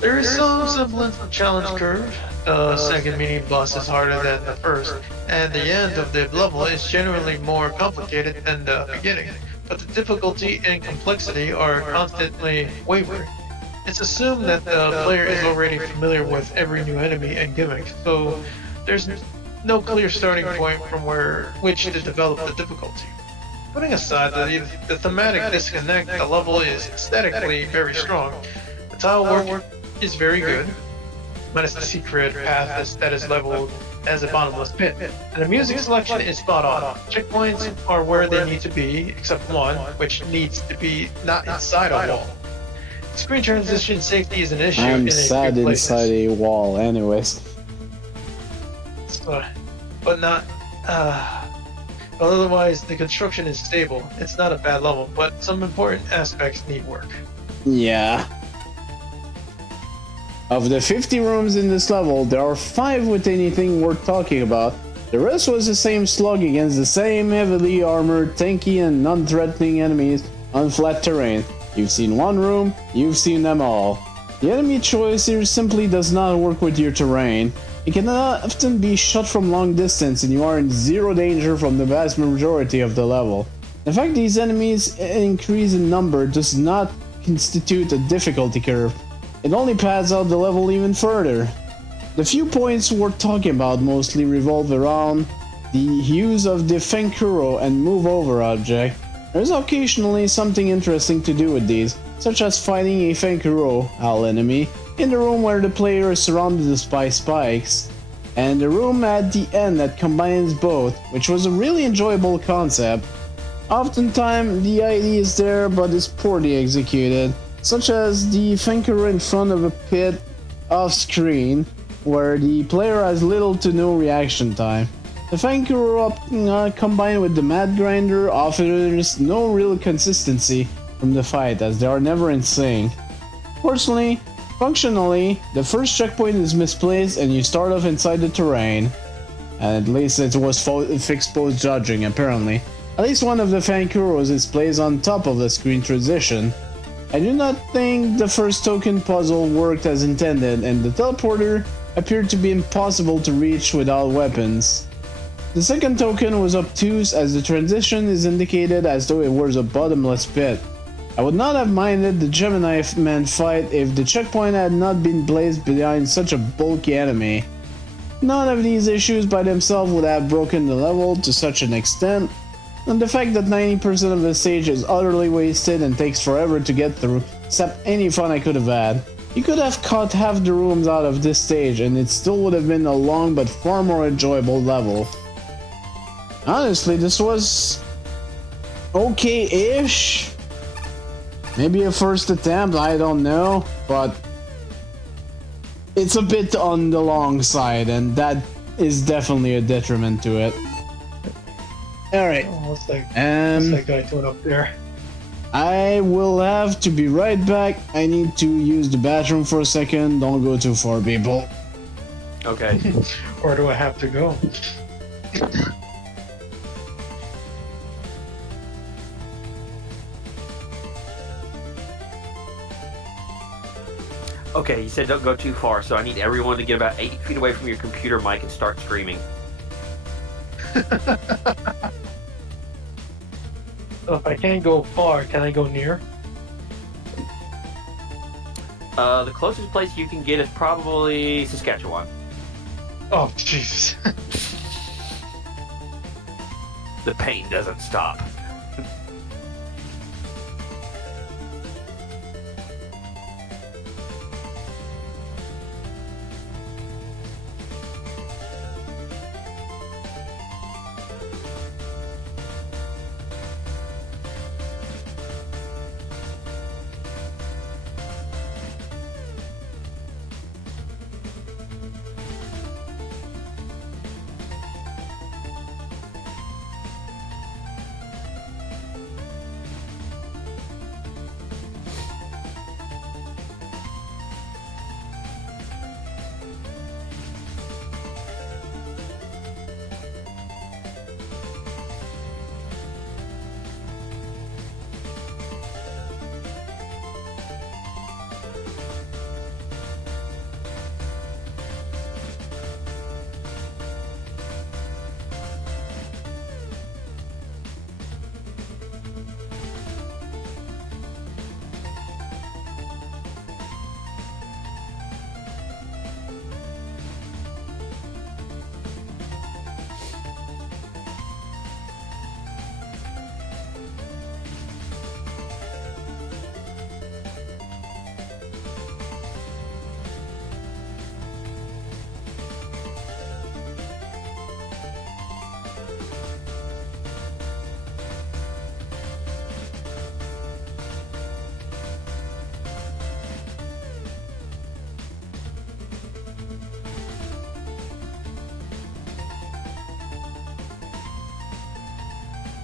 There is some semblance of challenge curve. The second mini boss is harder than the first, and the end of the level is generally more complicated than the beginning, but the difficulty and complexity are constantly wavering. It's assumed that the player is already familiar with every new enemy and gimmick, so there's no clear starting point from which to develop the difficulty. Putting aside the thematic disconnect, the level is aesthetically very strong. The tile work is very good, minus the secret path that is leveled as a bottomless pit. And the music selection is spot on. Checkpoints are where they need to be, except one, which needs to be not inside a wall. Screen transition safety is an issue I'm sad inside a wall anyways. But not, but otherwise the construction is stable. It's not a bad level, but some important aspects need work. Yeah. Of the 50 rooms in this level, there are 5 with anything worth talking about. The rest was the same slug against the same heavily armored, tanky and non-threatening enemies on flat terrain. You've seen one room, you've seen them all. The enemy choice here simply does not work with your terrain. It can often be shot from long distance and you are in zero danger from the vast majority of the level. The fact these enemies increase in number does not constitute a difficulty curve. It only pads out the level even further. The few points we're talking about mostly revolve around the use of the Fenkuro and move over object. There's occasionally something interesting to do with these, such as fighting a Fenkuro owl enemy in the room where the player is surrounded by spikes, and the room at the end that combines both, which was a really enjoyable concept. Oftentimes the idea is there but is poorly executed, such as the Fenkuro in front of a pit off screen, where the player has little to no reaction time. The Fenkuro combined with the Mad Grinder offers no real consistency from the fight, as they are never in sync. Personally, Functionally, the first checkpoint is misplaced and you start off inside the terrain. At least it was fixed post judging, apparently. At least one of the Fankuros is placed on top of the screen transition. I do not think the first token puzzle worked as intended, and the teleporter appeared to be impossible to reach without weapons. The second token was obtuse, as the transition is indicated as though it was a bottomless pit. I would not have minded the Gemini Man fight if the checkpoint had not been placed behind such a bulky enemy. None of these issues by themselves would have broken the level to such an extent, and the fact that 90% of the stage is utterly wasted and takes forever to get through sapped any fun I could have had. You could have cut half the rooms out of this stage and it still would have been a long but far more enjoyable level. Honestly, this was okay-ish. Maybe a first attempt, I don't know, but it's a bit on the long side, and that is definitely a detriment to it. Alright. Oh, what's that guy doing up there? I will have to be right back. I need to use the bathroom for a second. Don't go too far, people. Okay. Where do I have to go? Okay, you said don't go too far, so I need everyone to get about 8 feet away from your computer mic and start screaming. So if I can't go far, can I go near? The closest place you can get is probably Saskatchewan. Oh, Jesus. The pain doesn't stop.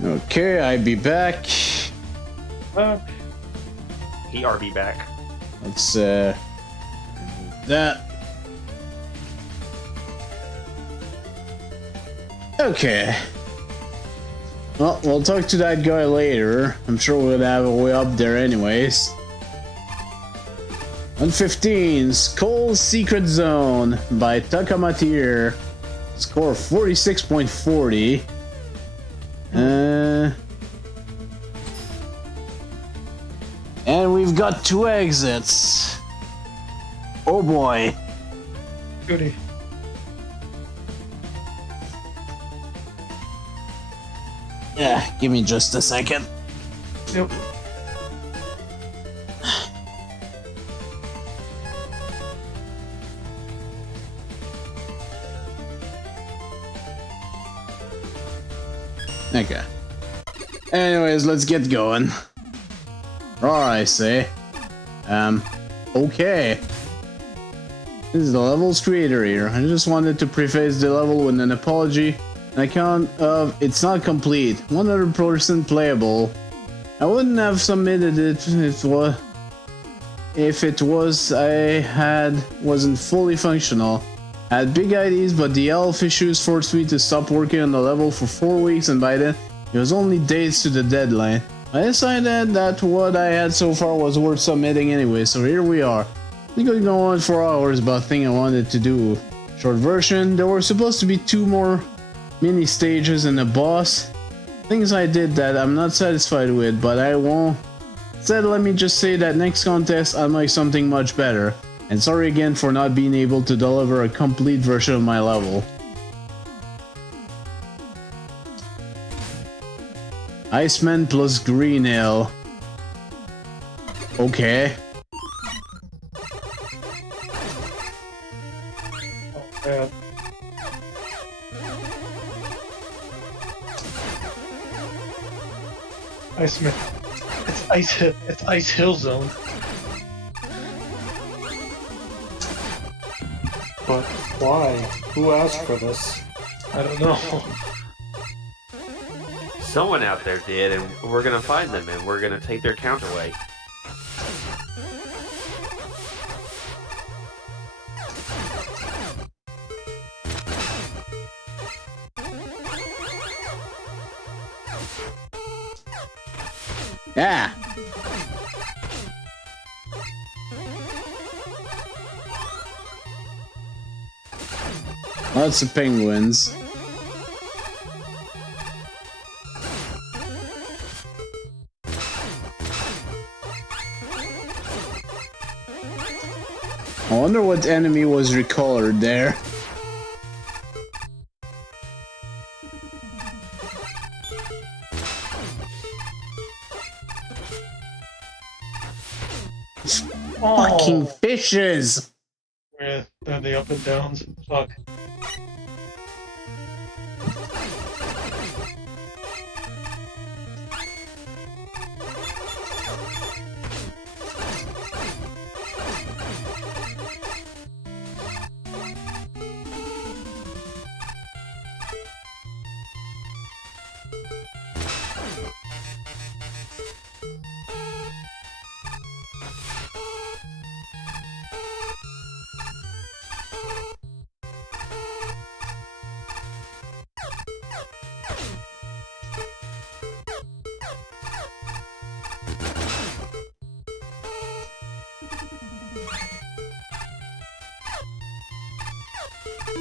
Okay, I be back. He RB back. Let's that. Okay. Well, we'll talk to that guy later. I'm sure we'll have a way up there anyways. 115, Skull's Secret Zone by Takamatir. Score 46.40. And we've got 2 exits. Oh boy. Goody. Yeah, give me just a second. Yep. Okay. Anyways, let's get going. I say. Okay. This is the level's creator here. I just wanted to preface the level with an apology on account of it's not complete. 100% playable. I wouldn't have submitted it if it was. if it was wasn't fully functional. I had big ideas, but the health issues forced me to stop working on the level for 4 weeks, and by then it was only days to the deadline. I decided that what I had so far was worth submitting anyway, so here we are. We could go on for hours about things I wanted to do. Short version, there were supposed to be 2 more mini stages and a boss. Things I did that I'm not satisfied with, but I won't. Instead, let me just say that next contest I'll make something much better. And sorry again for not being able to deliver a complete version of my level. Iceman plus Green Hill. Okay. Oh, man. Iceman. It's Ice Hill Zone. But why? Who asked for this? I don't know. Someone out there did, and we're gonna find them, and we're gonna take their count away. Yeah. Lots of penguins. I wonder what enemy was recolored there. Fucking fishes! Yeah, they're the up and downs. Fuck.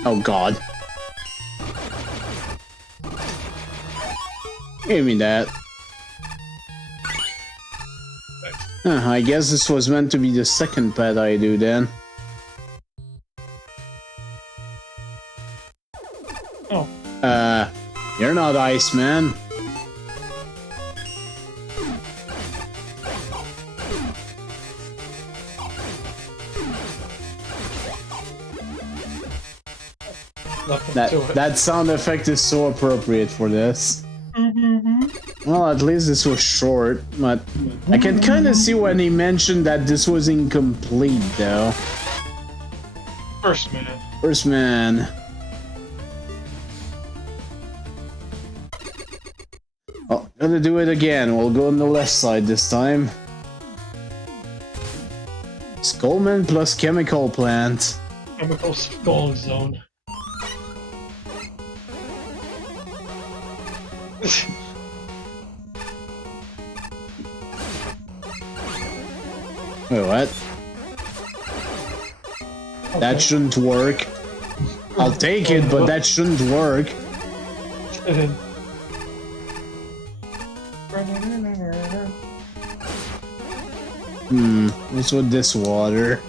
Oh god. Give me that. I guess this was meant to be the second pet I do then. Oh. You're not Iceman. That sound effect is so appropriate for this. Well, at least this was short, but I can kind of see when he mentioned that this was incomplete, though. First man. First man. Oh, gonna do it again. We'll go on the left side this time. Skullman plus chemical plant. Chemical skull zone. Wait, what? Okay. That shouldn't work. I'll take it, but that shouldn't work. What's with this water?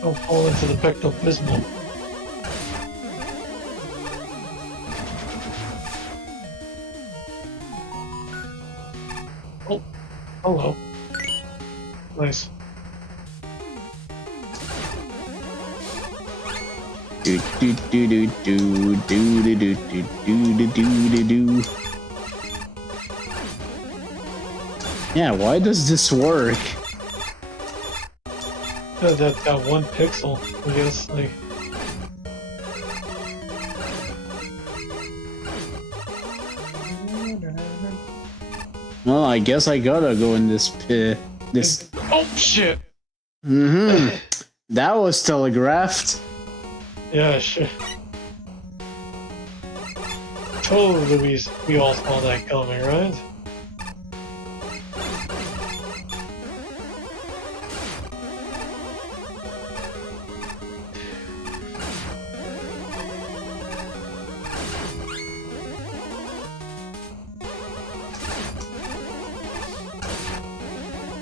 Don't fall into the Pecto-Bismol. Oh, hello. Nice. Do do do do do do do do do do do do. Yeah, why does this work? That 1 pixel, I guess, like. Well, I guess I gotta go in this pit. This. Oh shit! Mm-hmm. That was telegraphed. Yeah, shit. Totally, we all saw that coming, right?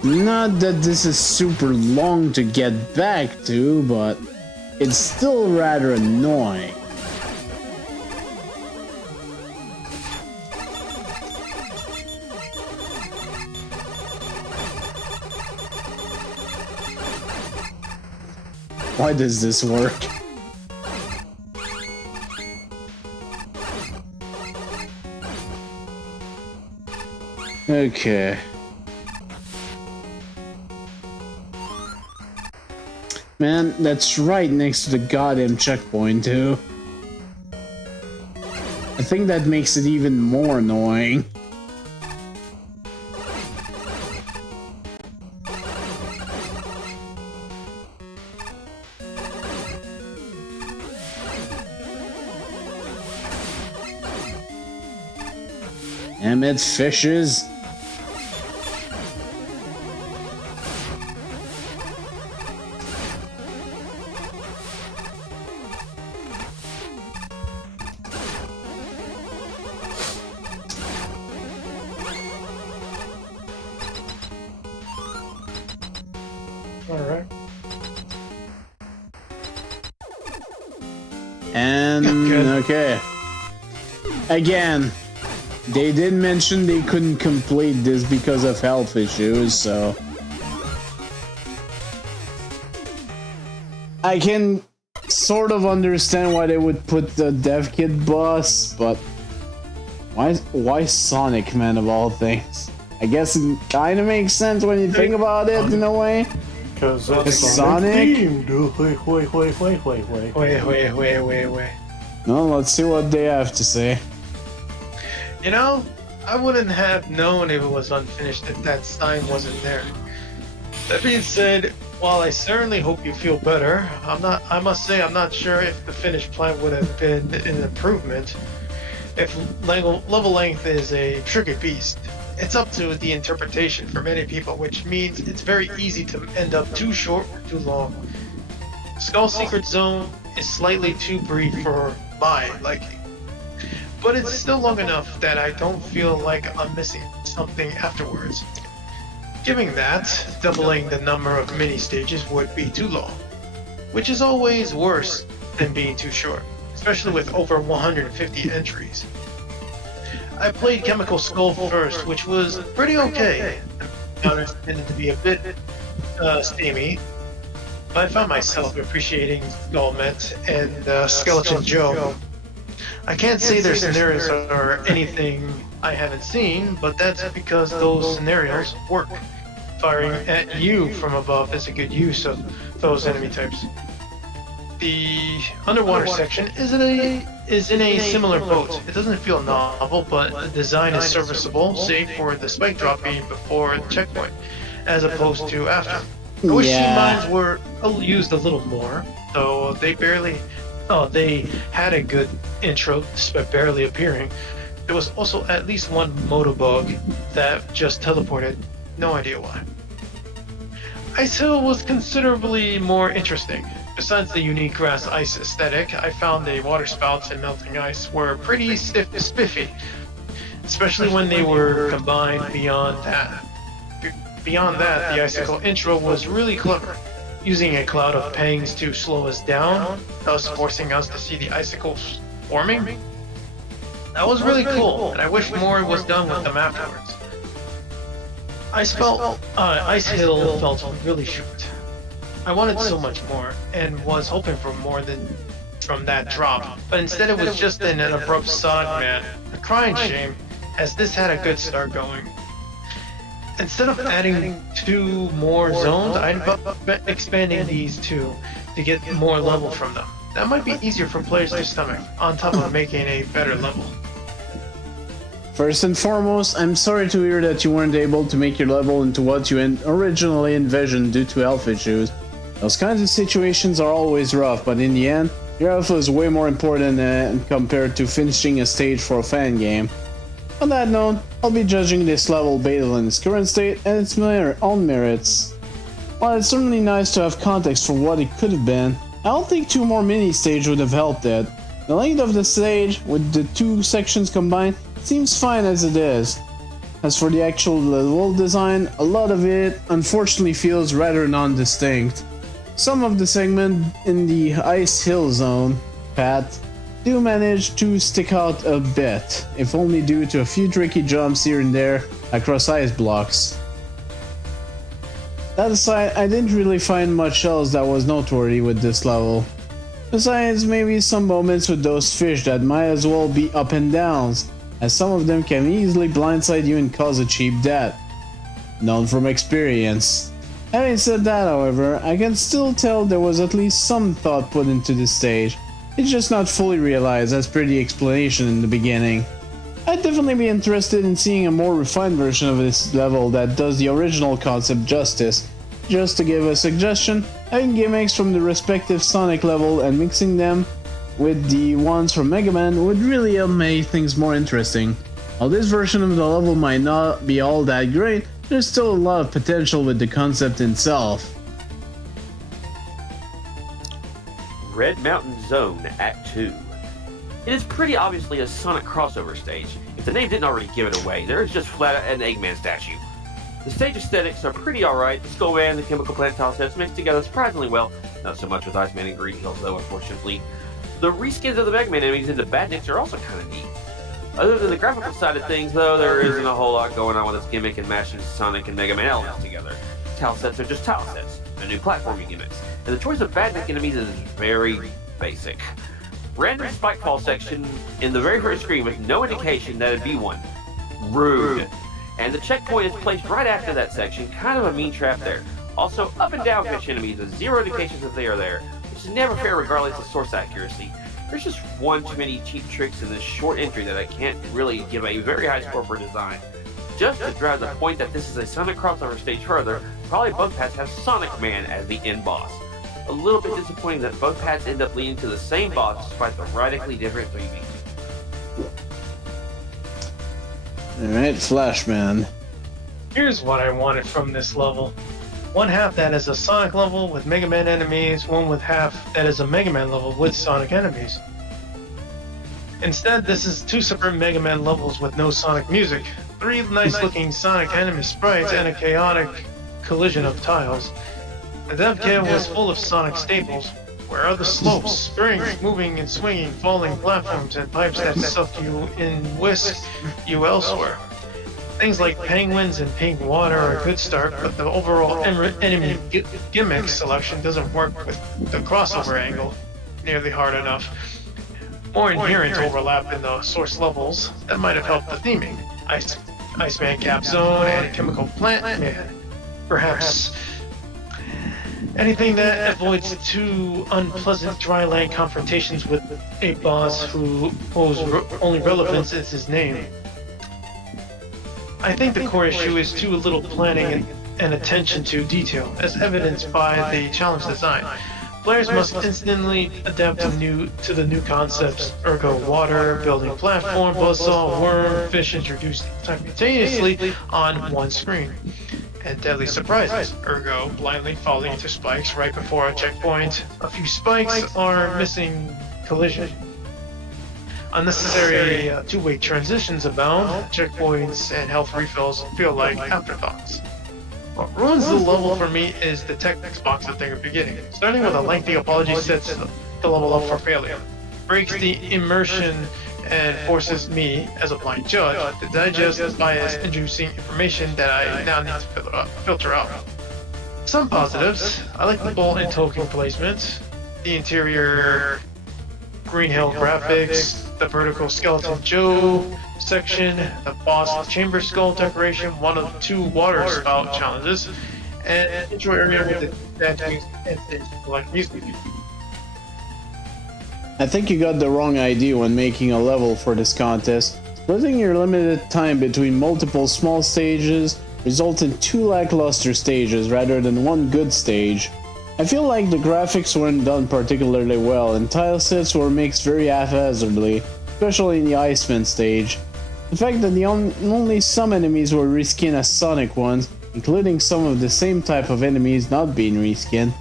Not that this is super long to get back to, but it's still rather annoying. Why does this work? Okay. Man, that's right next to the goddamn checkpoint, too. I think that makes it even more annoying. Damn it, fishes. Alright. And okay. Again, they did mention they couldn't complete this because of health issues, so I can sort of understand why they would put the dev kit boss, but why Sonic, man, of all things? I guess it kind of makes sense when you think about it in a way. Because that's Sonic. Wait. Well, let's see what they have to say. You know, I wouldn't have known if it was unfinished if that sign wasn't there. That being said, while I certainly hope you feel better, I must say I'm not sure if the finished plan would have been an improvement. If level length is a tricky beast, it's up to the interpretation for many people, which means it's very easy to end up too short or too long. Skull Secret Zone is slightly too brief for my liking, but it's still long enough that I don't feel like I'm missing something afterwards. Given that, doubling the number of mini stages would be too long, which is always worse than being too short, especially with over 150 entries. I played Chemical Skull first, which was pretty okay. The encounters tended to be a bit steamy, but I found myself appreciating Skullmet and Skeleton Joe. I can't say their scenarios are anything I haven't seen, but that's because those scenarios work. Firing at you from above is a good use of those enemy types. The underwater section is in a similar boat. It doesn't feel novel, but the design is serviceable, save for the spike dropping before the checkpoint, as opposed to after. I wish sea mines were used a little more, though they had a good intro, despite barely appearing. There was also at least one Motobug that just teleported, no idea why. Ice Hill was considerably more interesting. Besides the unique grass ice aesthetic, I found the water spouts and melting ice were pretty spiffy, especially when they were combined beyond that. Beyond that, the icicle intro was really clever, using a cloud of pangs to slow us down, thus forcing us to see the icicles forming. That was really cool, and I wish more was done with them afterwards. Ice Hill felt really short. I wanted so much more, and was hoping for more than from that drop, but instead it was just an abrupt sod, man. A crying shame, as this had a good start going. Instead of adding 2 more zones, I'd expanding these 2 to get more level from them. That might be easier for players to stomach, on top of making a better level. First and foremost, I'm sorry to hear that you weren't able to make your level into what you originally envisioned due to health issues. Those kinds of situations are always rough, but in the end, your health is way more important compared to finishing a stage for a fan game. On that note, I'll be judging this level based on its current state and its own merits. While it's certainly nice to have context for what it could have been, I don't think 2 more mini-stages would have helped it. The length of the stage, with the 2 sections combined, seems fine as it is. As for the actual level design, a lot of it unfortunately feels rather non-distinct. Some of the segments in the Ice Hill Zone path do manage to stick out a bit, if only due to a few tricky jumps here and there across ice blocks. That aside, I didn't really find much else that was noteworthy with this level. Besides maybe some moments with those fish that might as well be up and downs, as some of them can easily blindside you and cause a cheap death. Known from experience. Having said that, however, I can still tell there was at least some thought put into this stage. It's just not fully realized as per the explanation in the beginning. I'd definitely be interested in seeing a more refined version of this level that does the original concept justice. Just to give a suggestion, having gimmicks from the respective Sonic level and mixing them with the ones from Mega Man would really help make things more interesting. While this version of the level might not be all that great, there's still a lot of potential with the concept itself. Red Mountain Zone Act 2. It is pretty obviously a Sonic crossover stage. If the name didn't already give it away, there is just flat out an Eggman statue. The stage aesthetics are pretty alright. The Skull Man and the Chemical Plant tile sets mixed together surprisingly well. Not so much with Iceman and Green Hills though, unfortunately. The reskins of the Mega Man enemies into Badniks are also kind of neat. Other than the graphical side of things though, there isn't a whole lot going on with this gimmick and mashing Sonic and Mega Man elements together. Tile sets are just tile sets, and new platforming gimmicks. And the choice of Badnik enemies is very basic. Random spike fall section in the very first screen with no indication that it'd be one. Rude. And the checkpoint is placed right after that section, kind of a mean trap there. Also, up and down fish enemies with zero indications that they are there, which is never fair regardless of source accuracy. There's just one too many cheap tricks in this short entry that I can't really give a very high score for design. Just to drive the point that this is a Sonic crossover stage further, probably both paths have Sonic Man as the end boss. A little bit disappointing that both paths end up leading to the same boss despite the radically different 3Ds. Alright, Flashman. Here's what I wanted from this level. One half that is a Sonic level with Mega Man enemies, one with half that is a Mega Man level with Sonic enemies. Instead, this is 2 separate Mega Man levels with no Sonic music, 3 nice-looking Sonic enemy sprites, and a chaotic collision of tiles. The dev kit was full of Sonic staples. Where are the slopes, springs, moving and swinging, falling platforms, and pipes that suck you in, whisk you elsewhere? Things like penguins and pink water are a good start, but the overall enemy gimmick selection doesn't work with the crossover angle nearly hard enough. More inherent overlap in the source levels that might have helped the theming. Iceman Cap Zone and Chemical Plant Man. Perhaps anything that avoids 2 unpleasant dry land confrontations with a boss whose only relevance is his name. I think the core issue is too little planning and attention to detail, as evidenced by the challenge design. Players must instantly adapt to the new concepts, ergo water, building platform, buzzsaw, worm, fish introduced simultaneously on one screen. And deadly surprises, ergo blindly falling into spikes right before a checkpoint. A few spikes are missing collision. Unnecessary two-way transitions abound. Checkpoints and health refills feel like afterthoughts. What ruins the level for me is the text box at the beginning. Starting with a lengthy apology sets the level up for failure. Breaks the immersion and forces me, as a blind judge, to digest bias-inducing information that I now need to filter out. Some positives. I like the bolt and token placement, the interior Green Hill graphics, the vertical Skeleton Joe section, the boss chamber skull decoration, one of 2 water spout challenges, and an intro area with the statues and things like music. I think you got the wrong idea when making a level for this contest. Splitting your limited time between multiple small stages results in 2 lackluster stages rather than 1 good stage. I feel like the graphics weren't done particularly well, and tile sets were mixed very haphazardly, especially in the Iceman stage. The fact that only some enemies were reskinned as Sonic ones, including some of the same type of enemies not being reskinned,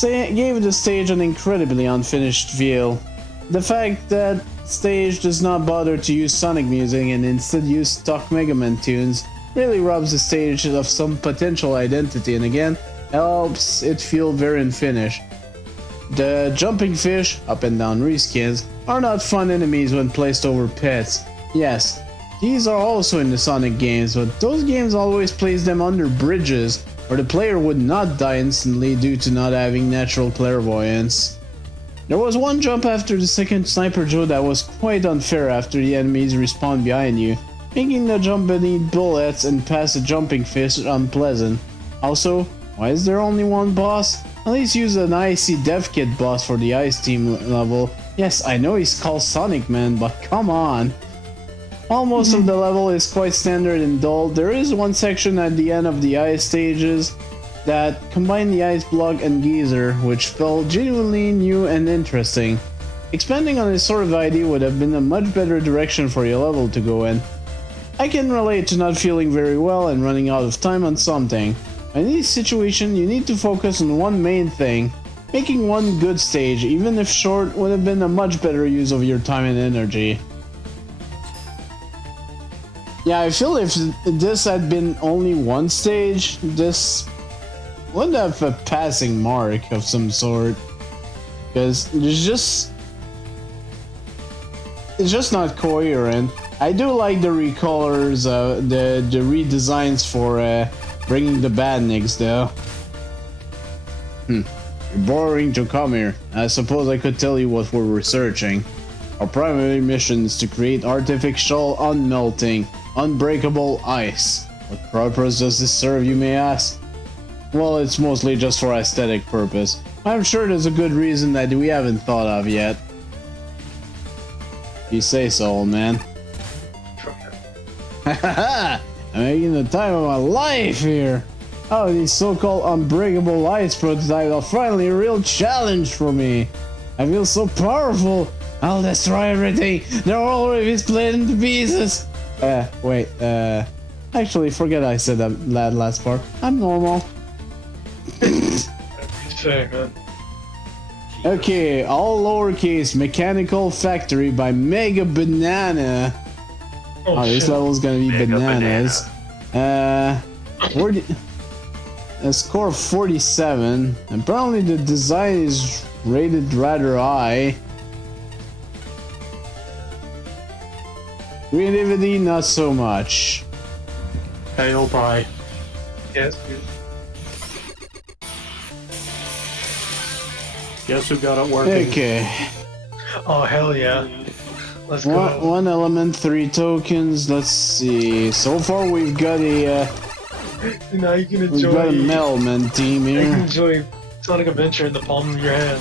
gave the stage an incredibly unfinished feel. The fact that stage does not bother to use Sonic music and instead use stock Mega Man tunes really robs the stage of some potential identity, and again, helps it feel very unfinished. The jumping fish, up and down reskins, are not fun enemies when placed over pits. Yes, these are also in the Sonic games, but those games always place them under bridges where the player would not die instantly due to not having natural clairvoyance. There was one jump after the second Sniper Joe that was quite unfair after the enemies respawned behind you, making the jump beneath bullets and past a jumping fish unpleasant. Also, why is there only one boss? At least use an Icy Dev Kit boss for the Ice Team level. Yes, I know he's called Sonic Man, but come on. While most of the level is quite standard and dull, there is one section at the end of the ice stages that combine the ice block and geyser, which felt genuinely new and interesting. Expanding on this sort of idea would have been a much better direction for your level to go in. I can relate to not feeling very well and running out of time on something. In this situation, you need to focus on one main thing. Making one good stage, even if short, would have been a much better use of your time and energy. Yeah, I feel if this had been only one stage, this would have a passing mark of some sort. Because it's just not coherent. I do like the recolors, the redesigns for bringing the badniks though. You're boring to come here. I suppose I could tell you what we're researching. Our primary mission is to create artificial unmelting, unbreakable ice. What purpose does this serve, you may ask? Well, it's mostly just for aesthetic purpose. I'm sure there's a good reason that we haven't thought of yet. You say so, old man. Hahaha! I'm making the time of my life here! Oh, these so-called unbreakable ice prototypes are finally a real challenge for me! I feel so powerful! I'll destroy everything! They're already split into pieces! Wait, actually, forget I said that last part. I'm normal. Okay, all lowercase mechanical factory by Mega Banana. Oh, this level's gonna be Mega bananas. A score of 47. Apparently the design is rated rather high. Creativity, not so much. Hey, oh bye. Yes, dude. Guess who got it working? Okay. Oh, hell yeah. Let's go. One element, 3 tokens. Let's see. So far, we've got a. Now you can enjoy. We've got a Metalman team You can here. enjoy Sonic Adventure in the palm of your hand.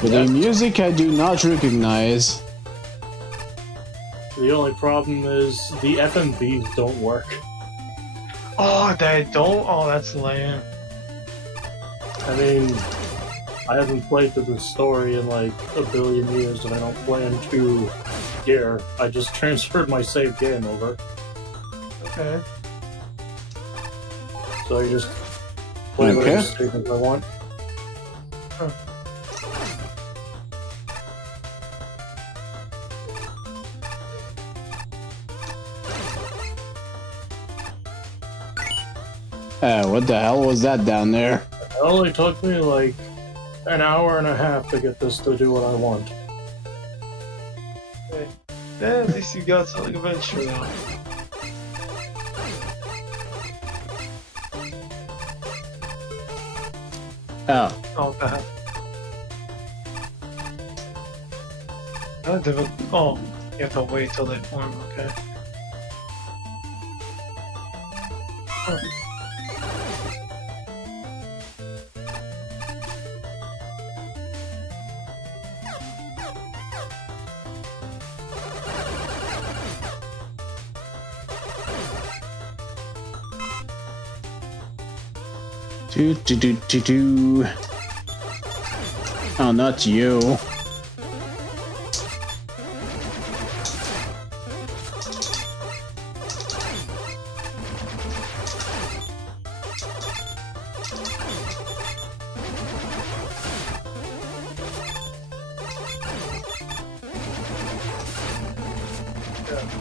With the music I do not recognize. The only problem is the FMVs don't work. Oh, they don't? Oh, that's lame. I mean, I haven't played through the story in like a billion years, and I don't plan to here. I just transferred my save game over. Okay. So I just play whatever statements I want. Huh. What the hell was that down there? It only took me like an hour and a half to get this to do what I want. Okay. Yeah, at least you got Sonic Adventure now. Oh. Oh, bad. Oh, you have to wait till they form, okay. Huh. Do do do do do. Oh, not you.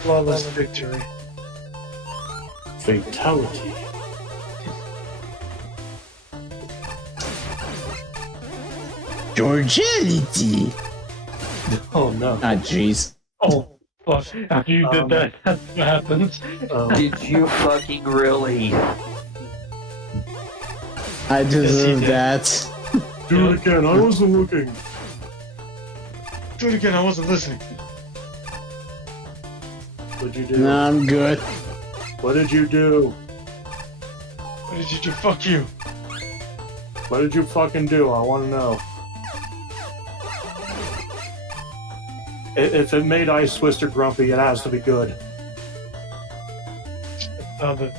Flawless victory. Fatality. Georgianity. Oh no. Ah, jeez. Oh, fuck. After you did that, that's what happens. Did you fucking really? I deserve did. that. Do it again. I wasn't looking. Do it again, I wasn't listening. What'd you do? Nah, I'm good. What did you do? What did you do? Fuck you. What did you fucking do? I want to know. If it made IceTwister grumpy, it has to be good. It's the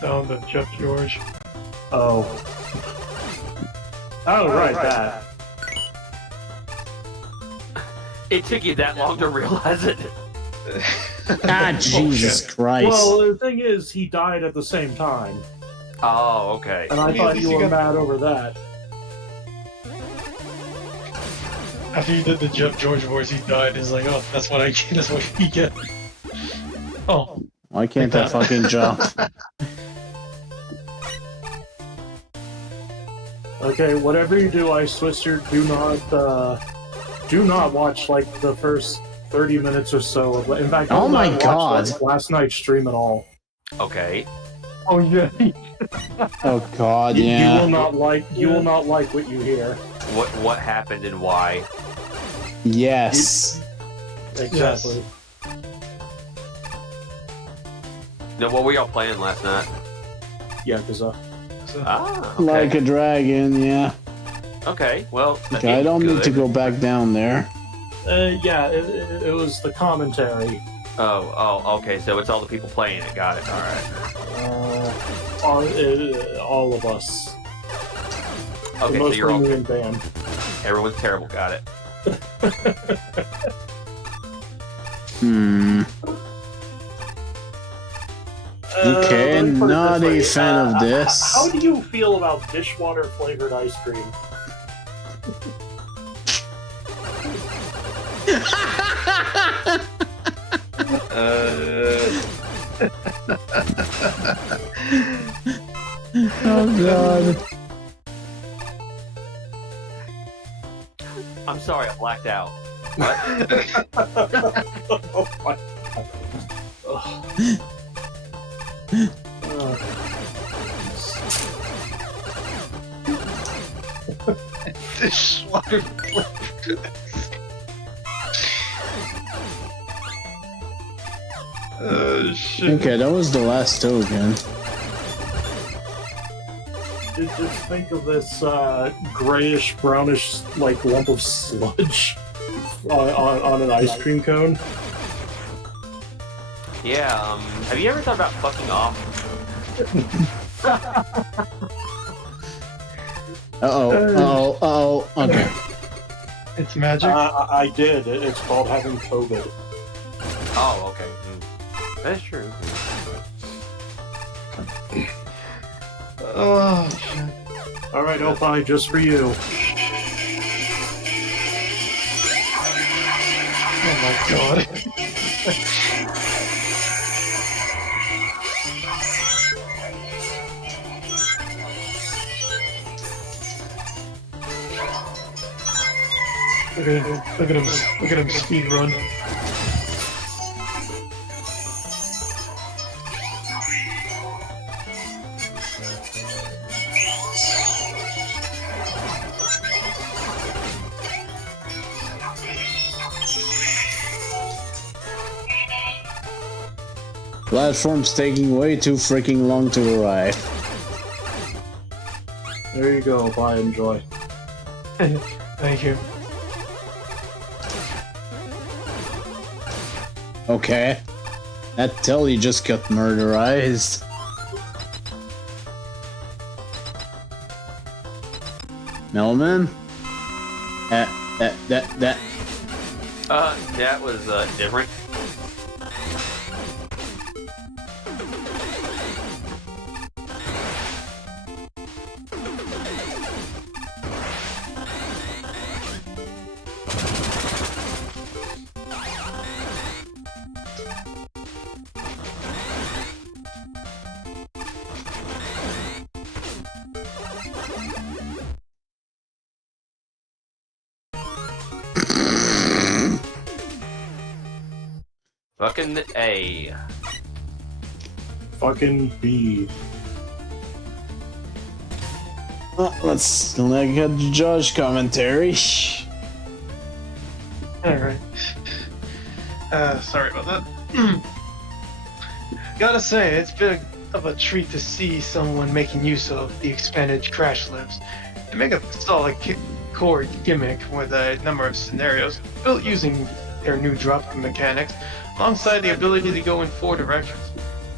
sound of Jeff George. Oh. Oh, right, that. It took you that long to realize it. Ah, Jesus Christ. Well, the thing is, he died at the same time. Oh, okay. And I At thought least you you were got- mad over that. After you did the Jeff George voice, he died. He's like, oh, that's what I get. That's what he get. Oh, Why can't I fucking jump? Okay, whatever you do, IceTwister, do not watch like the first 30 minutes or so. In fact, Oh don't my watch, God. like, last night's stream at all. Okay. oh yeah. Oh God, You yeah. will not like what you hear. What happened and why? Yes. Exactly. No, what were y'all playing last night? Yeah, because Ah, okay. Like a dragon, yeah. Okay, well, that Okay, I game's don't need good. to go back down there. yeah, it was the commentary. Oh, okay, so it's all the people playing it. Got it. All right. All of us. Okay, the so most you're all premium band. everyone's terrible. Got it. Hmm. Okay, let me put it not this way. a fan of this. How do you feel about dishwater flavored ice cream? Oh God. I'm sorry, I blacked out. What? Oh my Dishwater. Oh shit. Okay, that was the last token. Just think of this grayish, brownish, like lump of sludge on an ice cream cone. Yeah. Have you ever thought about fucking off? Uh-oh. Okay. It's magic. I did. It's called having COVID. Oh, okay. That's true. Oh shit. All right, Opie, just for you. Oh my god. Look at him speed run. Platform's taking way too freaking long to arrive. There you go, Opie, enjoy. Thank you. Okay. That telly just got murderized. Melman? That. That was different. Fucking A. Fucking B. Let's look at the judge commentary. Alright. Sorry about that. Gotta say, it's been of a treat to see someone making use of the expanded crash lifts. They make a solid core gimmick with a number of scenarios built using their new drop mechanics, alongside the ability to go in 4 directions.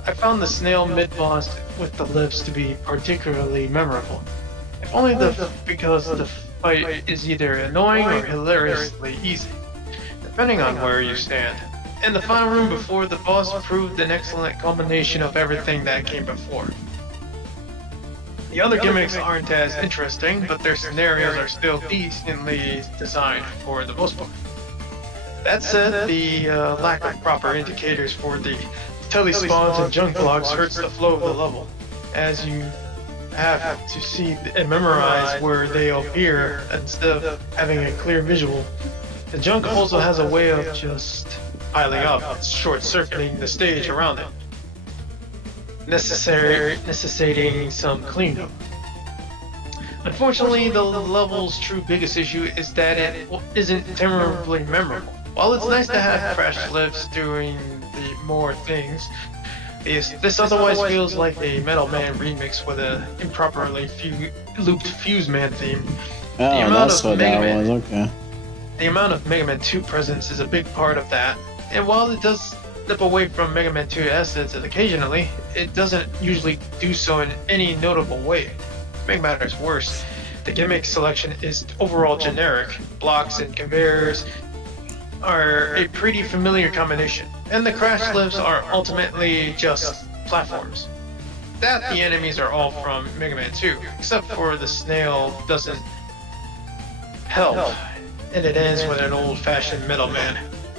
I found the snail mid-boss with the lifts to be particularly memorable. If only because the fight is either annoying or hilariously easy, depending on where you stand. In the final room before, the boss proved an excellent combination of everything that came before. The other gimmicks aren't as interesting, but their scenarios are still decently designed for the most part. That said, the lack of proper indicators for the telespawns and junk blocks hurts the flow of the level, as you have to see and memorize where they appear instead of having a clear visual. The junk also has a way of just piling up, short-circuiting the stage around it, necessitating some cleanup. Unfortunately, the level's true biggest issue is that it isn't terribly memorable. While it's nice to have crash lifts doing the more things, this otherwise feels like a Metal Man remix with an improperly looped Fuse Man theme. Oh, that's what that was, okay. The amount of Mega Man 2 presence is a big part of that, and while it does slip away from Mega Man 2 essence occasionally, it doesn't usually do so in any notable way. To make matters worse, the gimmick selection is overall generic. Blocks and conveyors are a pretty familiar combination, and the crash lifts are ultimately just platforms. That the enemies are all from Mega Man 2, except for the snail doesn't help, and it ends with an old-fashioned Metal Man.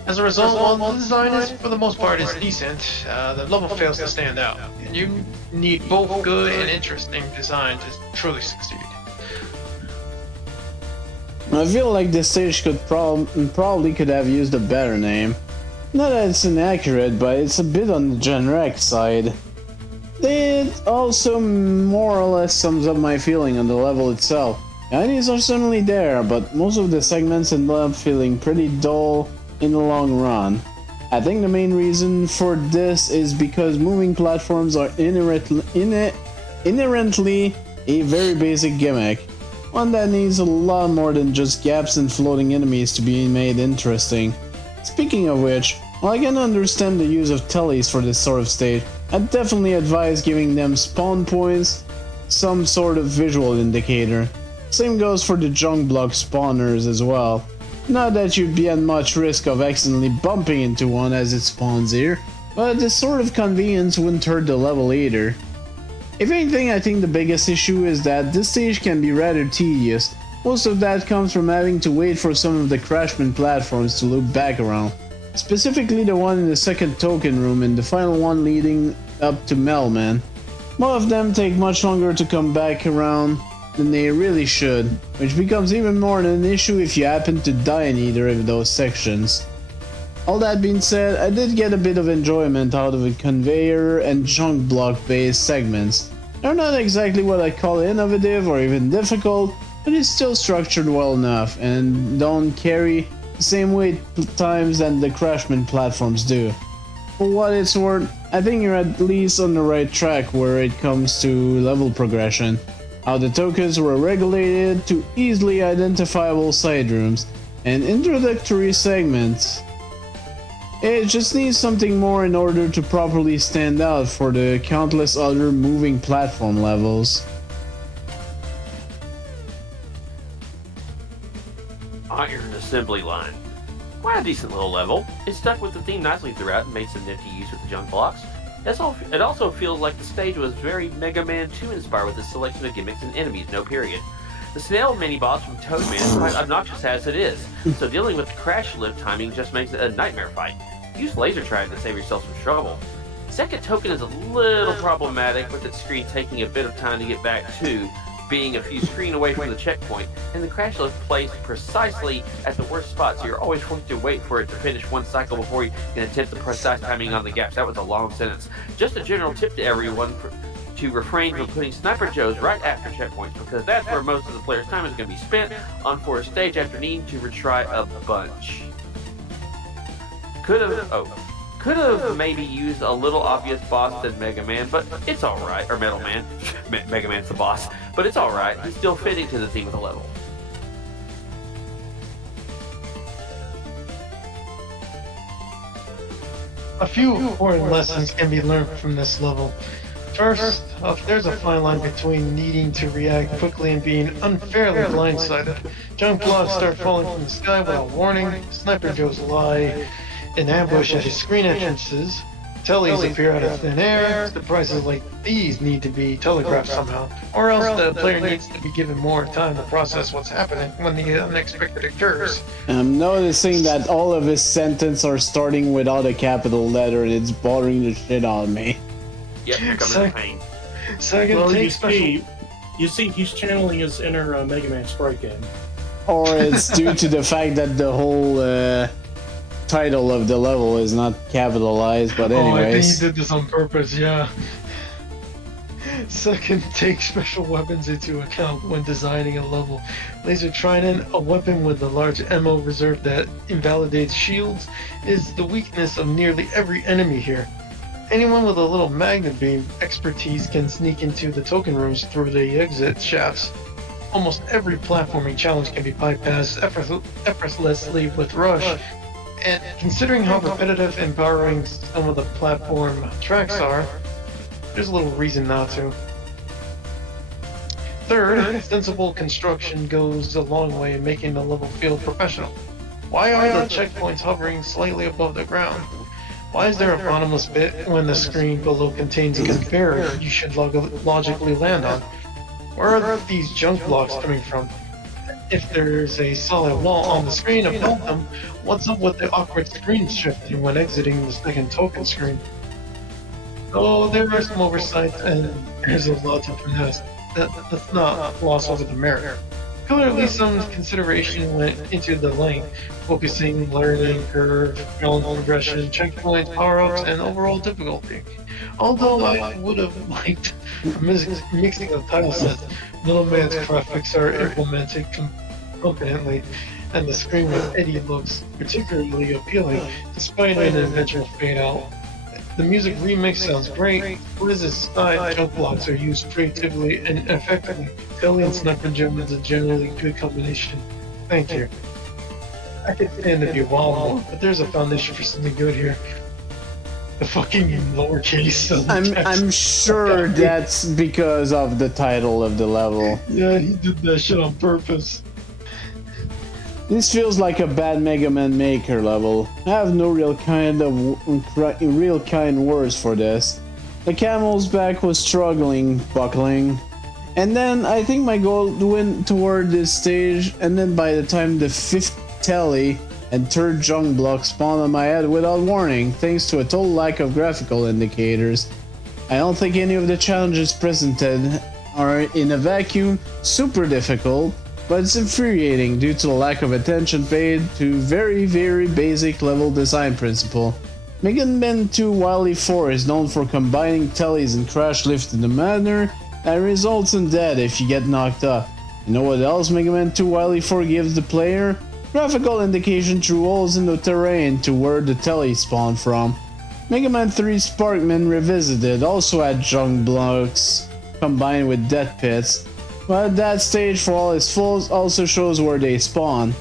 As a result, while the design is, for the most part, is decent, the level fails to stand out, and you need both good and interesting design to truly succeed. I feel like this stage could probably could have used a better name. Not that it's inaccurate, but it's a bit on the generic side. It also more or less sums up my feeling on the level itself. The ideas are certainly there, but most of the segments end up feeling pretty dull in the long run. I think the main reason for this is because moving platforms are inherently a very basic gimmick, one that needs a lot more than just gaps and floating enemies to be made interesting. Speaking of which, while I can understand the use of tellies for this sort of stage, I'd definitely advise giving them spawn points, some sort of visual indicator. Same goes for the junk block spawners as well. Not that you'd be at much risk of accidentally bumping into one as it spawns here, but this sort of convenience wouldn't hurt the level either. If anything, I think the biggest issue is that this stage can be rather tedious. Most of that comes from having to wait for some of the Crashman platforms to loop back around. Specifically the one in the second token room and the final one leading up to Melman. Most of them take much longer to come back around than they really should, which becomes even more an issue if you happen to die in either of those sections. All that being said, I did get a bit of enjoyment out of the conveyor and junk block based segments. They're not exactly what I call innovative or even difficult, but it's still structured well enough and don't carry the same wait times that the Crashman platforms do. For what it's worth, I think you're at least on the right track where it comes to level progression. How the tokens were regulated to easily identifiable side rooms and introductory segments. It just needs something more in order to properly stand out for the countless other moving platform levels. iron assembly line. Quite a decent little level. It stuck with the theme nicely throughout and made some nifty use with the junk blocks. It also feels like the stage was very Mega Man 2 inspired with a selection of gimmicks and enemies, no period. The snail mini-boss from Toadman is quite obnoxious as it is, so dealing with the crash lift timing just makes it a nightmare fight. Use laser trident to save yourself some trouble. Second token is a little problematic with its screen taking a bit of time to get back to, being a few screen away from the checkpoint, and the crash lift placed precisely at the worst spot, so you're always forced to wait for it to finish one cycle before you can attempt the precise timing on the gaps. That was a long sentence. Just a general tip to everyone to refrain from putting Sniper Joes right after checkpoints, because that's where most of the player's time is going to be spent on for a stage after needing to retry a bunch. Could have maybe used a little obvious boss than Mega Man, but it's alright. Or Metal Man. Mega Man's the boss. But it's alright. He's still fitting to the theme of the level. A few important lessons can be learned from this level. First off, there's a fine line between needing to react quickly and being unfairly blindsided. Junk blocks start falling from the sky without warning, Sniper Joes lie in ambush at his screen entrances, tellies appear out of thin air, surprises like these need to be telegraphed somehow, or else the player needs to be given more time to process what's happening when the unexpected occurs. I'm noticing that all of his sentences are starting without a capital letter and it's bothering the shit out of me. Yep, here comes the pain. Second, Well, take you special... see, he's channeling his inner Mega Man Sprite game. Or it's due to the fact that the whole title of the level is not capitalized, but Oh, I think he anyways. did this on purpose, yeah. Second, take special weapons into account when designing a level. Laser Trident, a weapon with a large ammo reserve that invalidates shields, is the weakness of nearly every enemy here. Anyone with a little magnet beam expertise can sneak into the token rooms through the exit shafts. Almost every platforming challenge can be bypassed effortlessly with Rush, and considering how repetitive and borrowing some of the platform tracks are, there's a little reason not to. Third, sensible construction goes a long way in making the level feel professional. Why are the checkpoints hovering slightly above the ground? Why is there a bottomless pit when the screen below contains a conveyor you should logically land on? Where are these junk blocks coming from? If there's a solid wall on the screen above them, what's up with the awkward screen shifting when exiting the second token screen? Oh, there are some oversights and there's a lot to finesse. That's not gloss over the merit. Clearly some consideration went into the length, focusing, learning curve, challenge progression, checkpoints, power-ups, and overall difficulty. Although I would have liked mixing of title sets, Little Man's graphics are implemented competently, and the screen with Eddie looks particularly appealing, despite an eventual fade-out. The music remix sounds great. Riz's side jump blocks are used creatively and effectively. Telly and Sniper Jim is a generally good combination. Thank you. I could stand to be wild, but there's a foundation for something good here. The fucking lowercase. I'm sure that's because of the title of the level. Yeah, he did that shit on purpose. This feels like a bad Mega Man Maker level. I have no real kind words for this. The camel's back was struggling, buckling. And then I think my goal went toward this stage, and then by the time the 5th telly and 3rd junk block spawned on my head without warning, thanks to a total lack of graphical indicators. I don't think any of the challenges presented are in a vacuum super difficult, but it's infuriating due to the lack of attention paid to very basic level design principle. Mega Man 2 Wily 4 is known for combining tellies and crash lift in a manner that results in death if you get knocked up. You know what else Mega Man 2 Wily 4 gives the player? Graphical indication through holes in the terrain to where the telly spawned from. Mega Man 3 Sparkman Revisited also had junk blocks combined with death pits, but that stage for all its faults also shows where they spawn.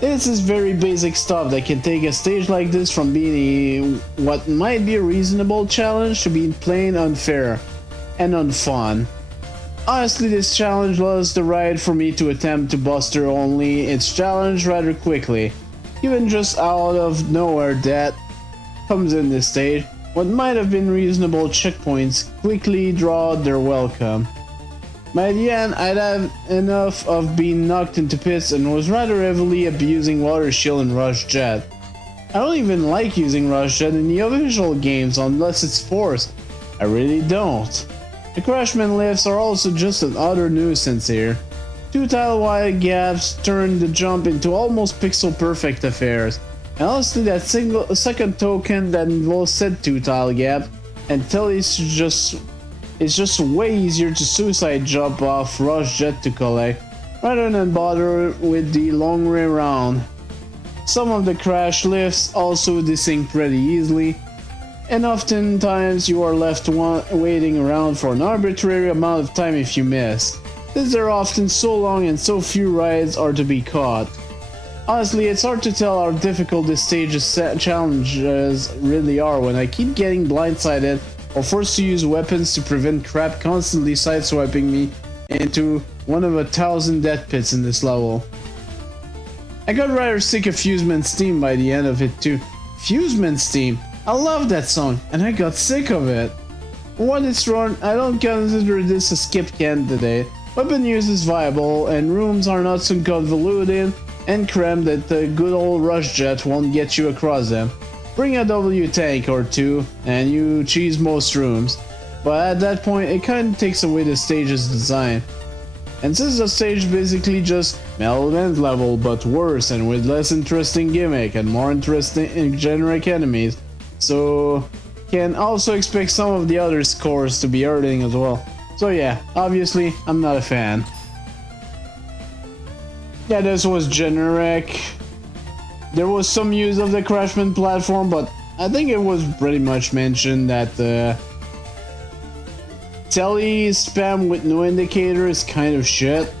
This is very basic stuff that can take a stage like this from being what might be a reasonable challenge to being plain unfair and unfun. Honestly, this challenge was the right for me to attempt to buster only its challenge rather quickly. Given just out of nowhere that comes in this stage, what might have been reasonable checkpoints quickly draw their welcome. By the end, I'd had enough of being knocked into pits and was rather heavily abusing Water Shield and Rush Jet. I don't even like using Rush Jet in the official games unless it's forced. I really don't. The Crashman lifts are also just another nuisance here. 2 tile-wide gaps turn the jump into almost pixel-perfect affairs. And honestly, that second token that involves said 2 tile gap until it's just way easier to suicide jump off Rush Jet to collect, rather than bother with the long way around. Some of the crash lifts also desync pretty easily, and oftentimes you are left waiting around for an arbitrary amount of time if you miss, since they're often so long and so few rides are to be caught. Honestly, it's hard to tell how difficult this stage's challenges really are when I keep getting blindsided or forced to use weapons to prevent crap constantly sideswiping me into one of 1,000 death pits in this level. I got rather sick of Fuseman's theme by the end of it too. Fuseman's theme! I love that song, and I got sick of it. For what it's worth, I don't consider this a skip candidate. Weapon use is viable, and rooms are not so convoluted and crammed that the good old Rush Jet won't get you across them. Bring a W tank or two, and you cheese most rooms. But at that point, it kinda takes away the stage's design. And since the stage is basically just Megaman Level, but worse and with less interesting gimmick and more interesting and generic enemies, so can also expect some of the other scores to be hurting as well. So yeah, obviously, I'm not a fan. Yeah, this was generic. There was some use of the Crashman platform, but I think it was pretty much mentioned that tele spam with no indicator is kind of shit.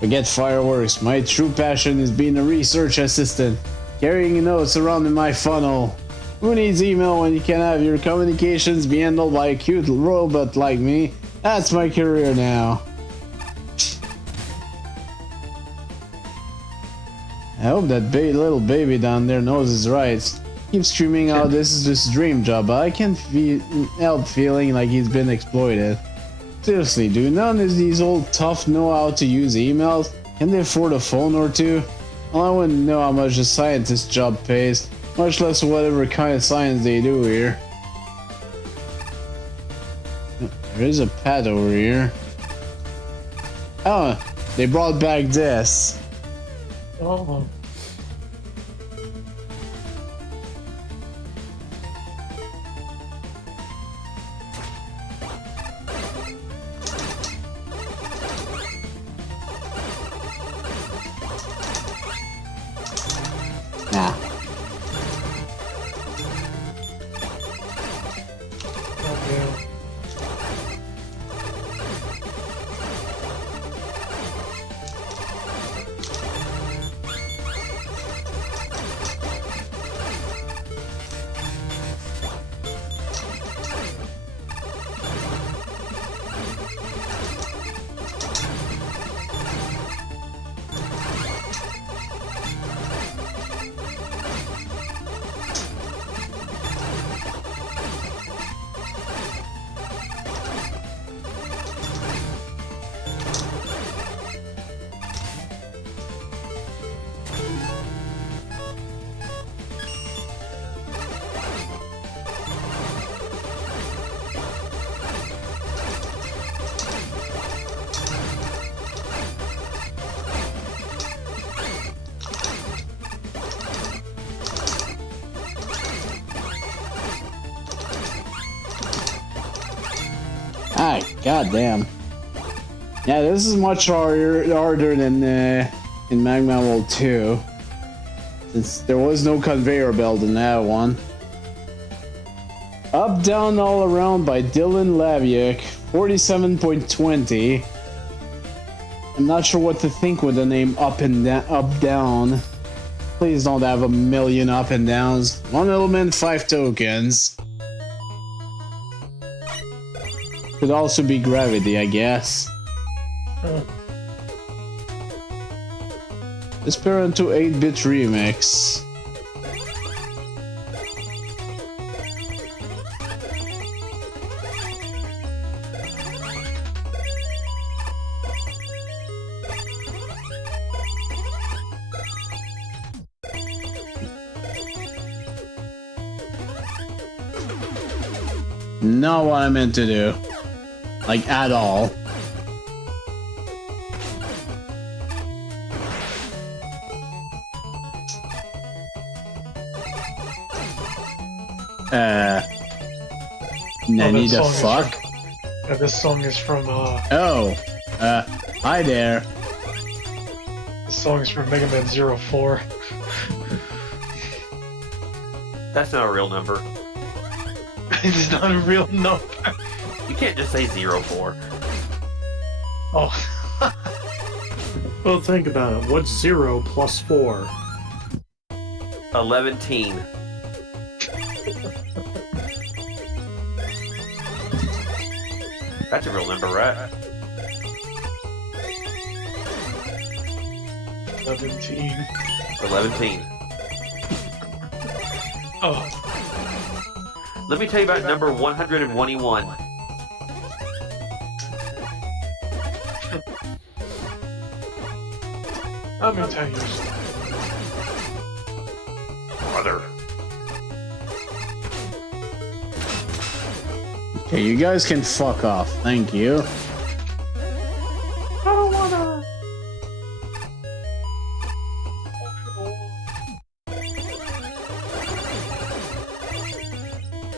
Forget fireworks. My true passion is being a research assistant, carrying notes around in my funnel. Who needs email when you can have your communications be handled by a cute robot like me? That's my career now. I hope that little baby down there knows his rights. Keeps screaming out this is his dream job, but I can't help feeling like he's been exploited. Seriously, do none of these old tough know how to use emails? Can they afford a phone or two? Well, I wouldn't know how much a scientist job pays, much less whatever kind of science they do here. There is a pad over here. Oh, they brought back this. Oh. Nah. Ah, goddamn. Yeah, this is much harder than in Megaman Level 2. Since there was no conveyor belt in that one. Up, Down, All Around by Dylan Laviak, 47.20. I'm not sure what to think with the name Up and Up Down. Please don't have a million up and downs. 1 element, 5 tokens. Could also be gravity, I guess. Esperanto 8-bit remix. Not what I meant to do. Like, at all. Nanny the fuck? This song is from, Oh, hi there. This song is from Mega Man 04. That's not a real number. It's not a real number. You can't just say 04. Oh. Well, think about it. What's 0 plus 4? 11-teen. That's a real number, right? 17. 11-teen. Oh. Let me tell you about number 121. Let me tell you. Brother. Okay, you guys can fuck off. Thank you. I don't wanna.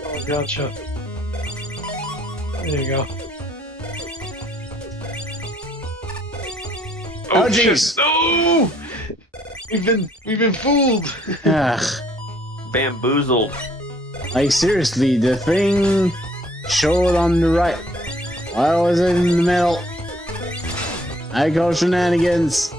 Oh, gotcha. There you go. Oh, shit. jeez. No! We've been fooled. Ugh. Bamboozled. Like, seriously, the thing showed on the right. Why was it in the middle? I call shenanigans.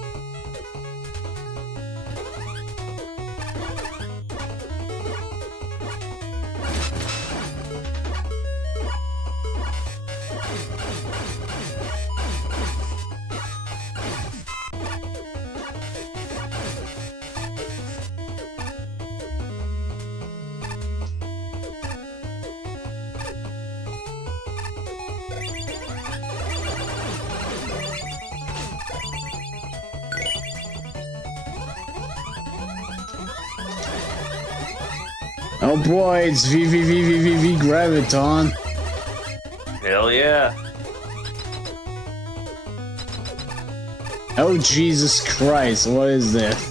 Oh boy, it's VVVVVV Graviton. Hell yeah. Oh Jesus Christ, what is this?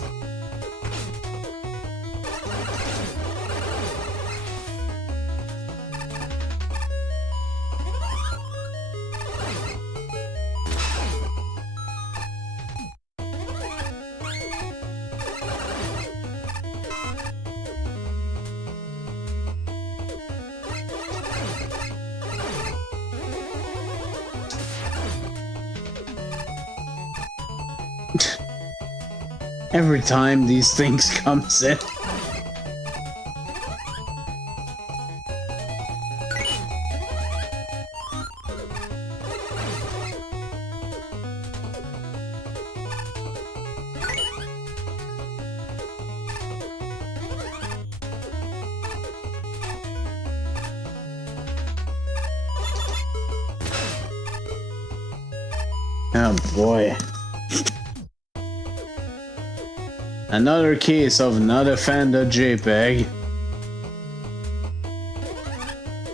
Every time these things comes in. Oh boy. Another case of not a Fanda JPEG.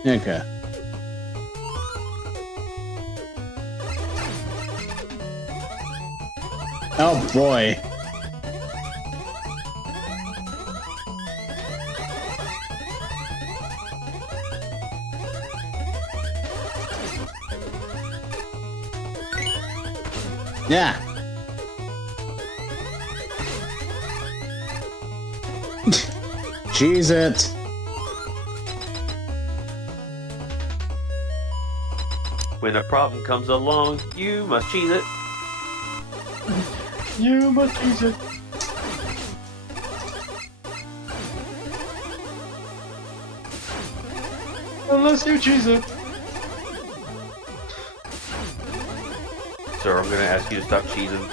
Okay. Oh boy. Yeah. Cheese it. When a problem comes along, you must cheese it. You must cheese it. Unless you cheese it. sir. I'm gonna ask you to stop cheesing.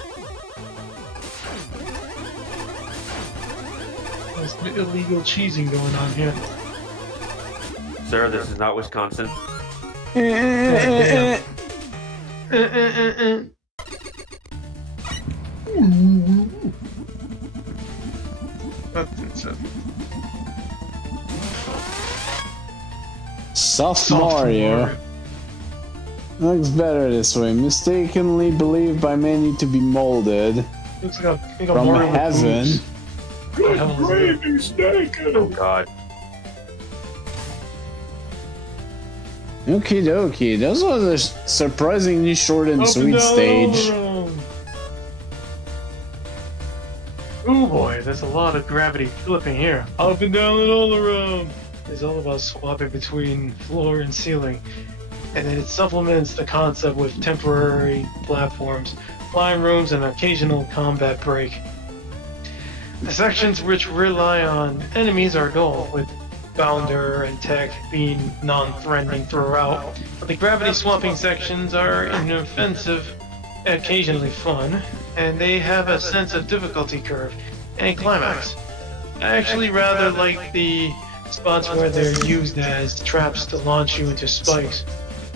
There's some illegal cheesing going on here. Sir, this is not Wisconsin. Soft Mario. Looks better this way. Mistakenly believed by many to be molded Looks like a from Mario with heaven. boobs. Good hell is gravy, Snake! Oh God. Okie dokie. This was a surprisingly short and sweet stage. Oh boy, there's a lot of gravity flipping here. Up and down and all around. It's all about swapping between floor and ceiling. And then it supplements the concept with temporary platforms, flying rooms, and occasional combat break. The sections which rely on enemies are dull, with Bounder and Tech being non-threatening throughout. But the gravity swapping sections are inoffensive, occasionally fun, and they have a sense of difficulty curve and a climax. I actually rather like the spots where they're used as traps to launch you into spikes.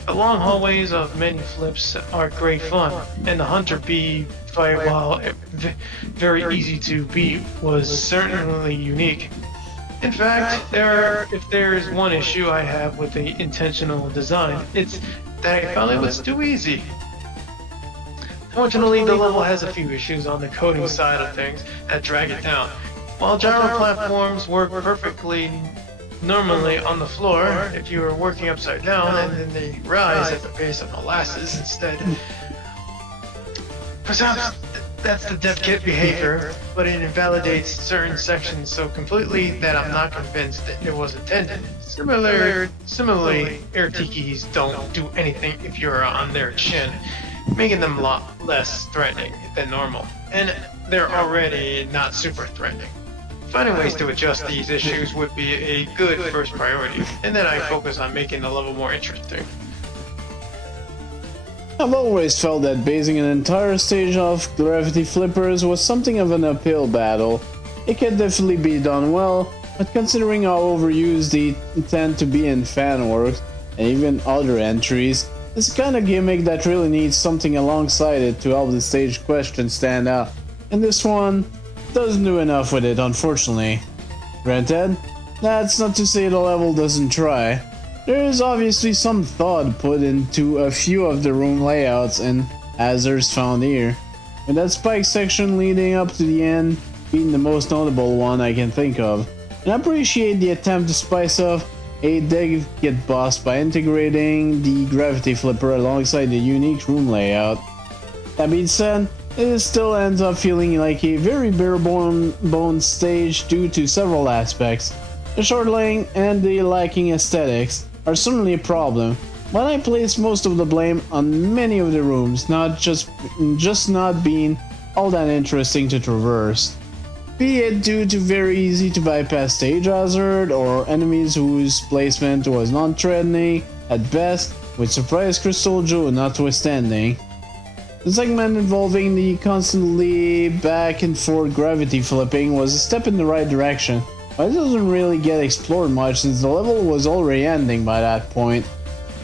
The long hallways of many flips are great fun, and the Hunter Bee fight, while very easy to beat, was certainly unique. In fact, if there is one issue I have with the intentional design, it's that I found it was too easy. Fortunately, the level has a few issues on the coding side of things that drag it down. While gyro platforms work perfectly normally on the floor, if you are working upside down, and then they rise at the pace of molasses instead. Perhaps that's the dev kit behavior, but it invalidates certain sections so completely that I'm not convinced that it was intended. Similarly, air tikis don't do anything if you're on their chin, making them a lot less threatening than normal, and they're already not super threatening. Finding ways to adjust these issues would be a good first priority, and then I focus on making the level more interesting. I've always felt that basing an entire stage off gravity flippers was something of an uphill battle. It can definitely be done well, but considering how overused they tend to be in fan works and even other entries, it's the kind of gimmick that really needs something alongside it to help the stage question stand out, and this one doesn't do enough with it, unfortunately. Granted, that's not to say the level doesn't try. There is obviously some thought put into a few of the room layouts and hazards found here, with that spike section leading up to the end being the most notable one I can think of, and I appreciate the attempt to spice up a delicate boss by integrating the gravity flipper alongside the unique room layout. That being said, it still ends up feeling like a very bare-bones stage due to several aspects. The short length and the lacking aesthetics are certainly a problem, but I place most of the blame on many of the rooms just not being all that interesting to traverse. Be it due to very easy to bypass stage hazard, or enemies whose placement was non-threatening at best, with surprise Crystal Joe notwithstanding. The segment involving the constantly back and forth gravity flipping was a step in the right direction, but it doesn't really get explored much since the level was already ending by that point.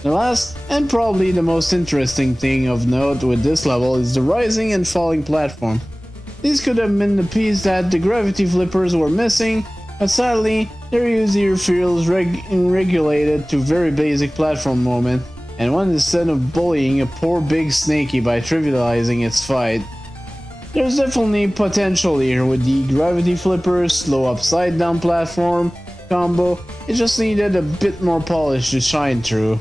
The last, and probably the most interesting thing of note with this level is the rising and falling platform. These could have been the piece that the gravity flippers were missing, but sadly, their use here feels regulated to very basic platform moment, and one instead of bullying a poor big snaky by trivializing its fight. There's definitely potential here with the gravity flippers, slow upside down platform combo. It just needed a bit more polish to shine through.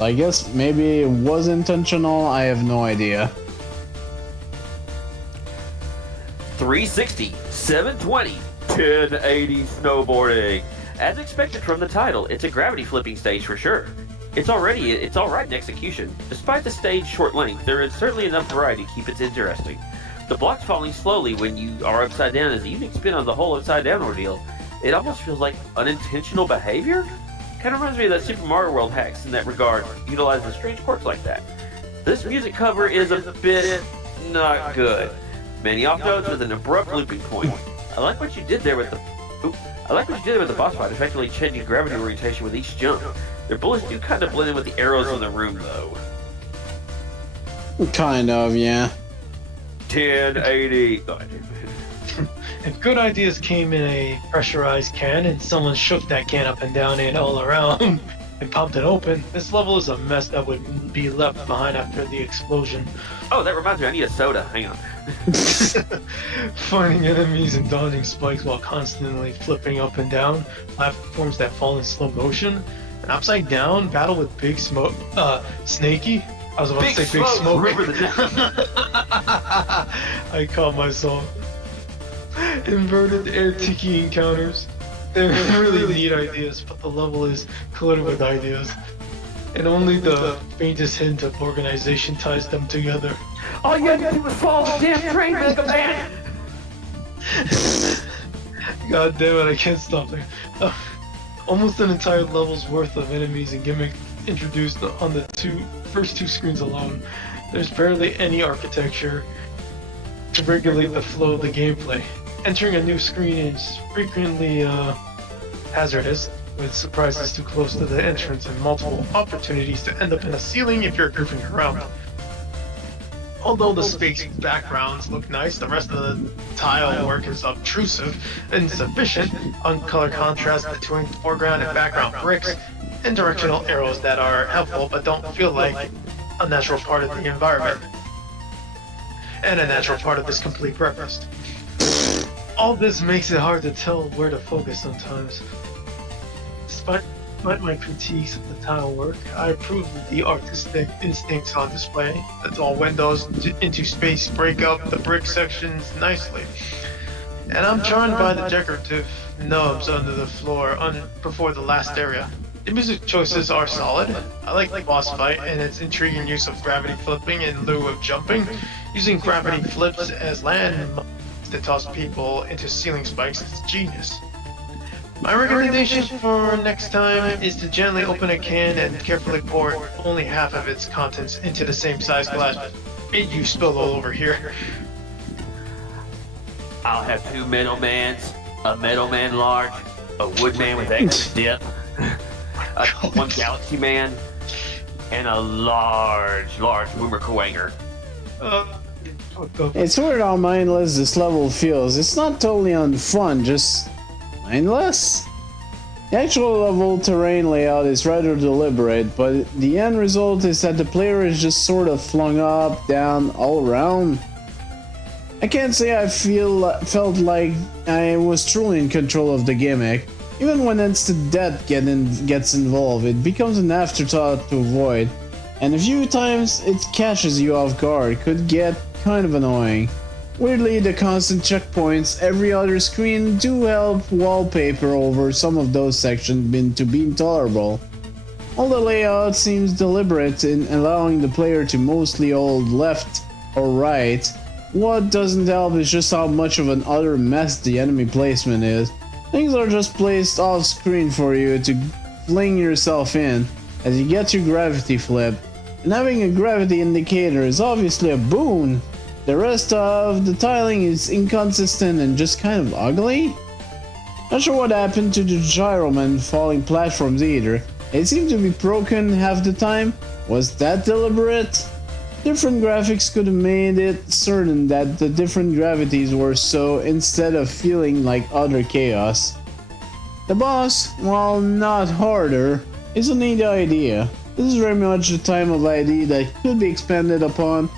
I guess maybe it was intentional, I have no idea. 360, 720, 1080 snowboarding. As expected from the title, it's a gravity flipping stage for sure. It's alright in execution. Despite the stage's short length, there is certainly enough variety to keep it interesting. The blocks falling slowly when you are upside down is a unique spin on the whole upside down ordeal. It almost feels like unintentional behavior? Kind of reminds me of that Super Mario World hacks in that regard, utilizing strange quirks like that. This music cover is a bit not good. Many off notes with an abrupt looping point. I like what you did there with the boss fight, effectively changing gravity orientation with each jump. Their bullets do kind of blend in with the arrows in the room, though. Kind of, yeah. 1080. If good ideas came in a pressurized can and someone shook that can up and down and all around and popped it open, this level is a mess that would be left behind after the explosion. Oh, that reminds me, I need a soda. Hang on. Finding enemies and dodging spikes while constantly flipping up and down, platforms that fall in slow motion, an upside down battle with Big Smoke, Snaky. I was about to say Big Smoke. Remember the I caught myself. Inverted air tiki encounters. They're really neat ideas, but the level is cluttered with ideas. And only the faintest hint of organization ties them together. All you had to do was follow the damn train, Mega Man! God damn it, I can't stop there. Almost an entire level's worth of enemies and gimmicks introduced on the first two screens alone. There's barely any architecture to regulate the flow of the gameplay. Entering a new screen is frequently hazardous, with surprises too close to the entrance and multiple opportunities to end up in the ceiling if you're goofing around. Although the space backgrounds look nice, the rest of the tile work is obtrusive and insufficient. Color contrast between foreground and background bricks, and directional arrows that are helpful but don't feel like a natural part of the environment, and a natural part of this complete breakfast. All this makes it hard to tell where to focus sometimes. Despite my critiques of the tile work, I approve of the artistic instincts on display. The tall windows into space break up the brick sections nicely. And I'm charmed by the decorative nubs under the floor before the last area. The music choices are solid. I like the boss fight and its intriguing use of gravity flipping in lieu of jumping. Using gravity flips as land to toss people into ceiling spikes is genius. My recommendation for next time is to gently open a can and carefully pour only half of its contents into the same size glass you spilled all over here. I'll have 2 middlemans, a middleman large, a woodman with extra dip, one galaxy man, and a large boomer Kawanger. It's weird how mindless this level feels. It's not totally unfun, just mindless? The actual level terrain layout is rather deliberate, but the end result is that the player is just sort of flung up, down, all around. I can't say I felt like I was truly in control of the gimmick. Even when instant death gets involved, it becomes an afterthought to avoid, and a few times it catches you off guard could get kind of annoying. Weirdly, the constant checkpoints every other screen do help wallpaper over some of those sections to be intolerable. All the layout seems deliberate in allowing the player to mostly hold left or right. What doesn't help is just how much of an utter mess the enemy placement is. Things are just placed off screen for you to fling yourself in as you get your gravity flip, and having a gravity indicator is obviously a boon. The rest of the tiling is inconsistent and just kind of ugly. Not sure what happened to the gyroman falling platforms either. They seem to be broken half the time. Was that deliberate? Different graphics could have made it certain that the different gravities were so instead of feeling like utter chaos. The boss, while not harder, is a neat idea. This is very much the type of idea that could be expanded upon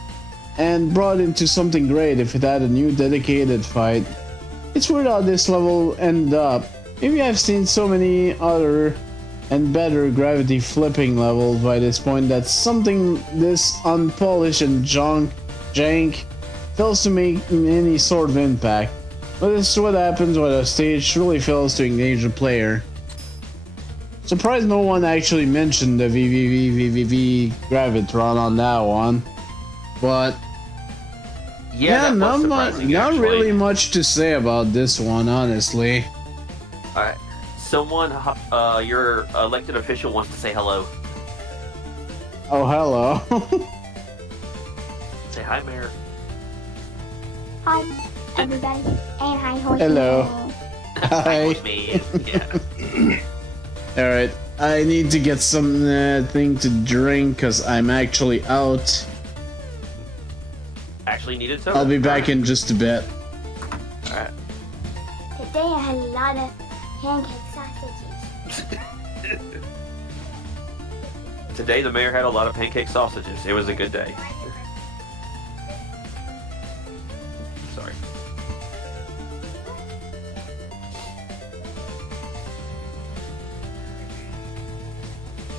and brought into something great if it had a new dedicated fight. It's weird how this level ended up. Maybe I've seen so many other and better gravity flipping levels by this point that something this unpolished and jank fails to make any sort of impact. But this is what happens when a stage truly fails to engage the player. Surprised no one actually mentioned the VVV Gravitron on that one. But yeah, not really much to say about this one, honestly. Alright. Someone, your elected official wants to say hello. Oh, hello. Say hi, Mayor. Hi, everybody, and hi, horse. Hello. Hi. With me. Yeah. Alright, I need to get some thing to drink because I'm actually out. Actually needed soda. I'll be back in just a bit. Alright. Today I had a lot of pancake sausages. Today the mayor had a lot of pancake sausages. It was a good day. Sorry.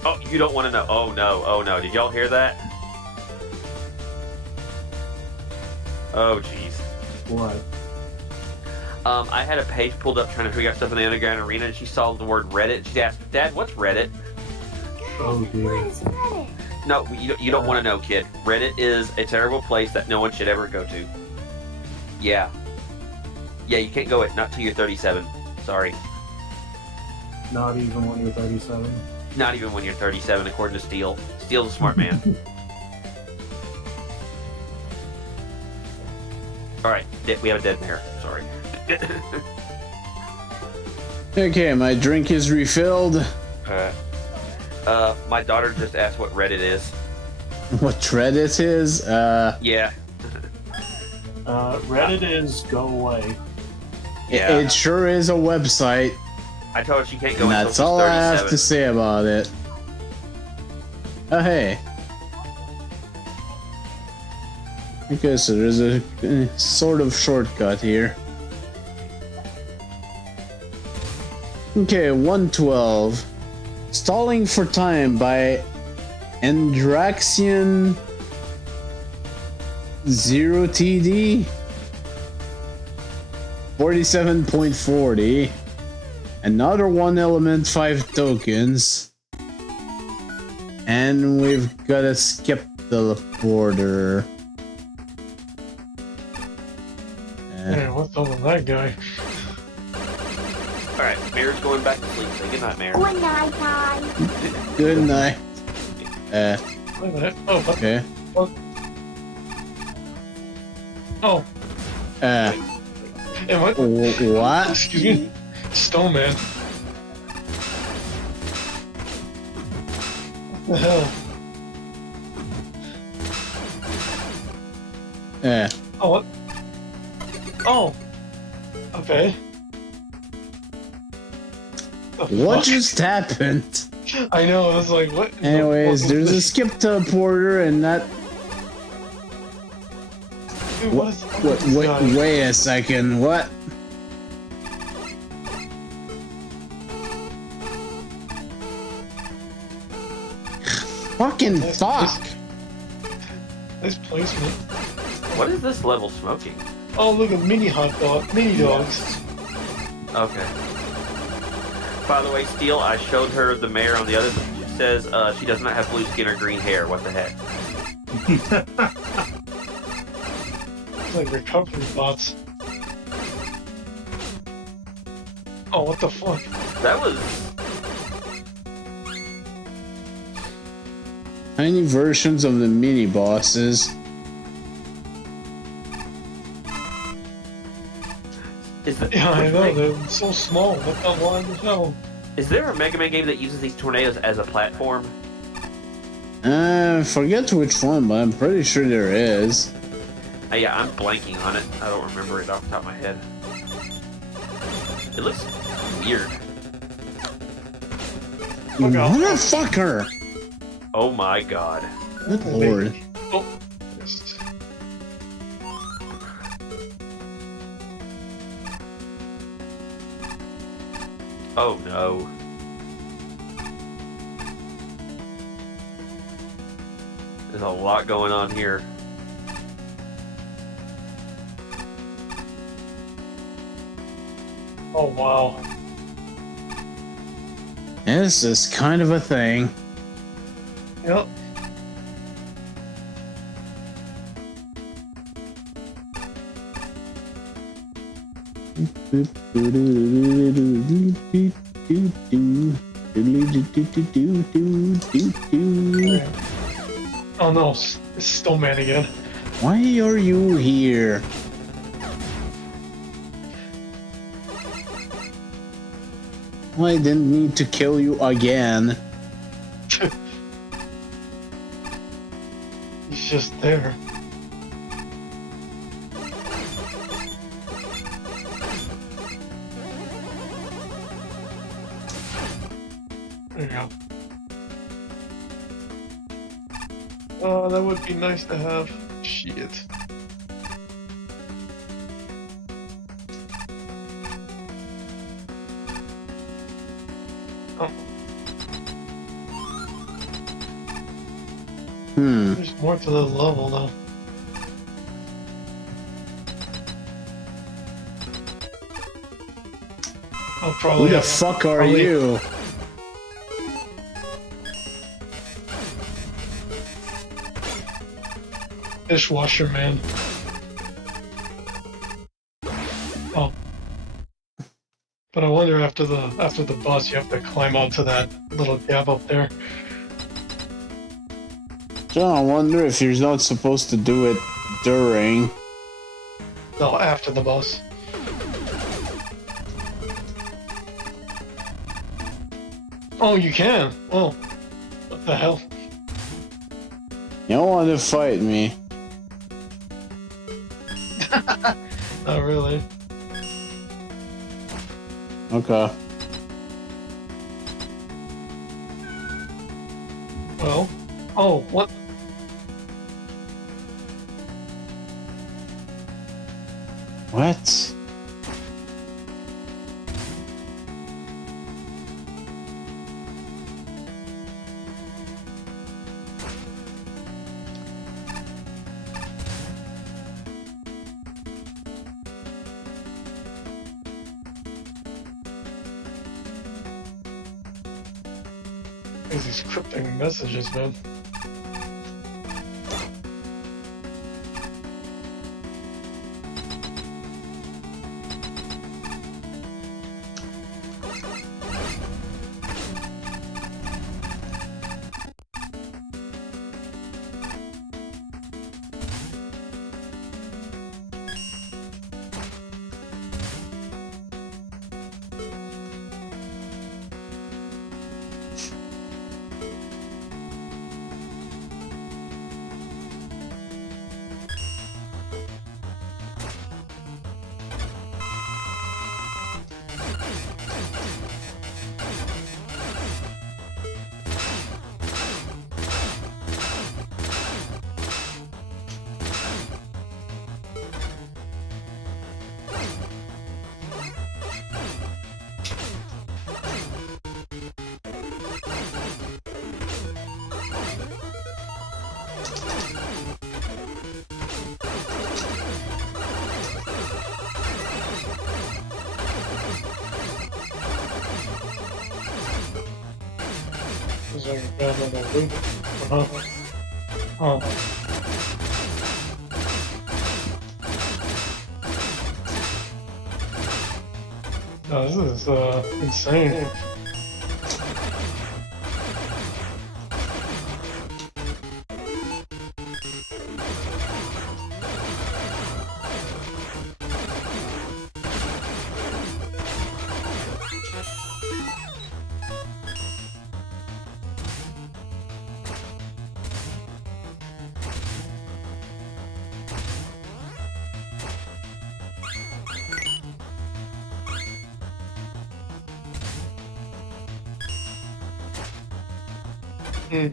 Oh, you don't want to know. Oh no, oh no. Did y'all hear that? Oh jeez. What? I had a page pulled up trying to figure out stuff in the underground arena, and she saw the word Reddit. She asked, "Dad, what's Reddit?" Oh dear. What is Reddit? No, you don't want to know, kid. Reddit is a terrible place that no one should ever go to. Yeah. Yeah, you can't go it, not till you're 37. Sorry. Not even when you're 37. Not even when you're 37, according to Steele. Steele's a smart man. Alright, we have a dead mayor. Sorry. Okay, my drink is refilled. My daughter just asked what Reddit is. What Reddit is? Yeah. Reddit is go away. Yeah. It sure is a website. I told her she can't go And until that's she's all 37. I have to say about it. Oh, hey. Okay, so there's a sort of shortcut here. Okay, 112. Stalling for Time by Andraxian 0TD 47.40. Another 1 element, 5 tokens. And we've got to skip the border. Man, what's up with that guy? Alright, Mayor's going back to sleep. Say goodnight, Mayor. Good night, time. Good night. Wait a minute. Oh, what? Okay. Oh, and what? What? Excuse me. Stone Man. What the hell? Oh, what? Oh. Okay. The What fuck? just happened? I know, I was like, what? Anyways, What there's a this? skip teleporter and that. Dude, what is up with this guy? Wait a second. What? Fucking fuck. Nice placement. What is this level smoking? Oh, look at mini dogs. Okay. By the way, Steele, I showed her the mayor on the other. She says she does not have blue skin or green hair. What the heck? It's like recovery bots. Oh, what the fuck? That was. Tiny versions of the mini bosses. Is the, Yeah, I know, they're so small. What the hell? Is there a Mega Man game that uses these tornadoes as a platform? Forget which one, but I'm pretty sure there is. Yeah, I'm blanking on it. I don't remember it off the top of my head. It looks weird. Look out. Motherfucker! Oh my god. Good lord. Oh. Oh no. There's a lot going on here. Oh, wow. This is kind of a thing. Yep. Oh no, it's Stone Man again. Why are you here? I didn't need to kill you again. He's just there. There you go. Oh, that would be nice to have. Shit. Oh, there's more to the level though. I'll probably Who the have fuck are probably- you? Dishwasher man. Oh. But I wonder after the boss you have to climb onto that little gap up there. John, I wonder if you're not supposed to do it during. No, after the boss. Oh, you can. Oh. What the hell? You don't want to fight me. Not really. Okay. Well. Oh, what? What? There's these cryptic messages, man. There's like a guy on the loop. Oh. No, this is insane. Mm.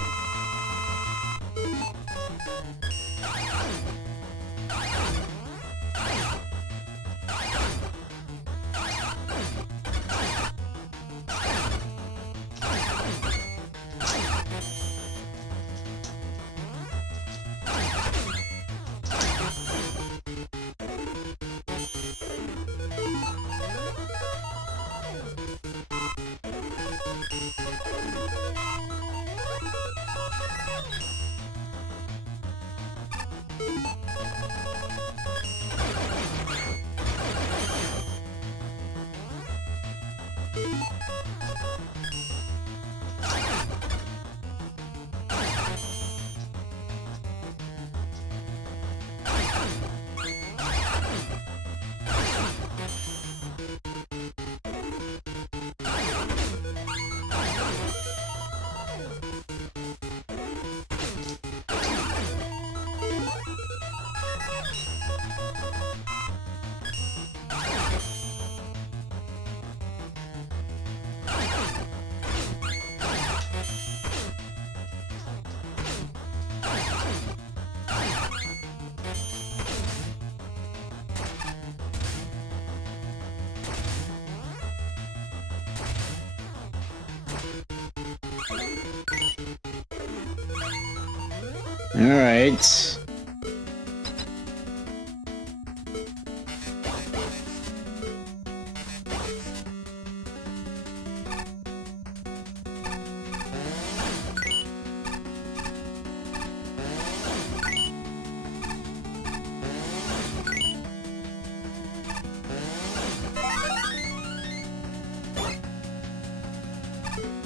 Alright.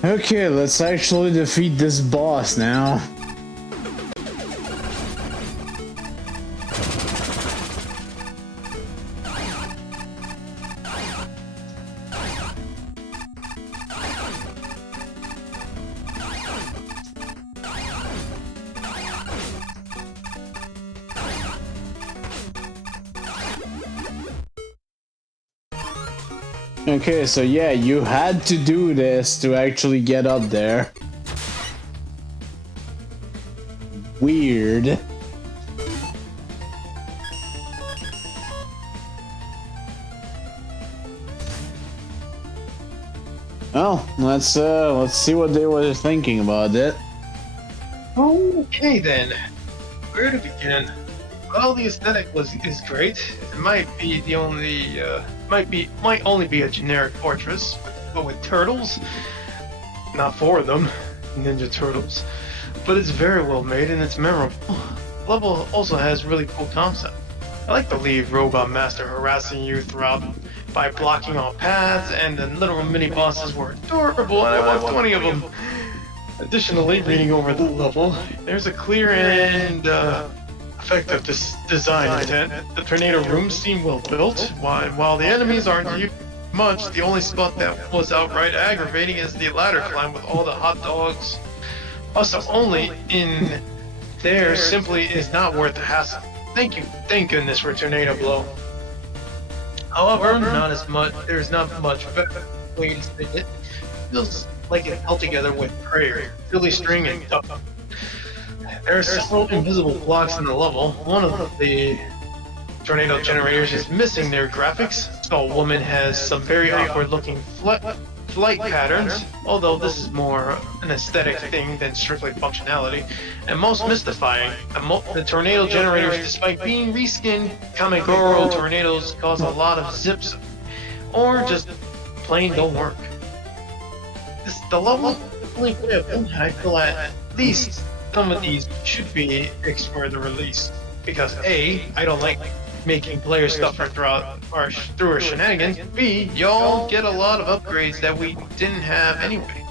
Okay, let's actually defeat this boss now. Okay, so yeah, you had to do this to actually get up there. Weird. Well, let's see what they were thinking about it. Okay then, where to begin? Well, the aesthetic is great. It might be the only might only be a generic fortress, but with turtles, not four of them, Ninja Turtles. But it's very well made and it's memorable. The level also has really cool concept. I like the lead robot master harassing you throughout by blocking all paths, and the little mini bosses were adorable, and I want 20 of them. Additionally, reading over the level, there's a clear and effective design intent. The tornado rooms seem well built, while the enemies aren't much. The only spot that was outright aggravating is the ladder climb with all the hot dogs. Also, only in there simply is not worth the hassle. Thank goodness for Tornado Blow. However, there's not much better way to say it. Feels like it held together with prayer, silly string, and duck. There are several invisible blocks in the level. One of the tornado generators is missing their graphics. The woman has some very awkward looking flight patterns, although this is more an aesthetic thing than strictly functionality. And most mystifying, the tornado generators, despite being reskinned, Kamegoro tornadoes cause a lot of zips, or just plain don't work. The level is really playable. I feel at least some of these should be further released, because A, I don't like making players suffer through our shenanigans. B, y'all get a lot of upgrades that we didn't have anyway.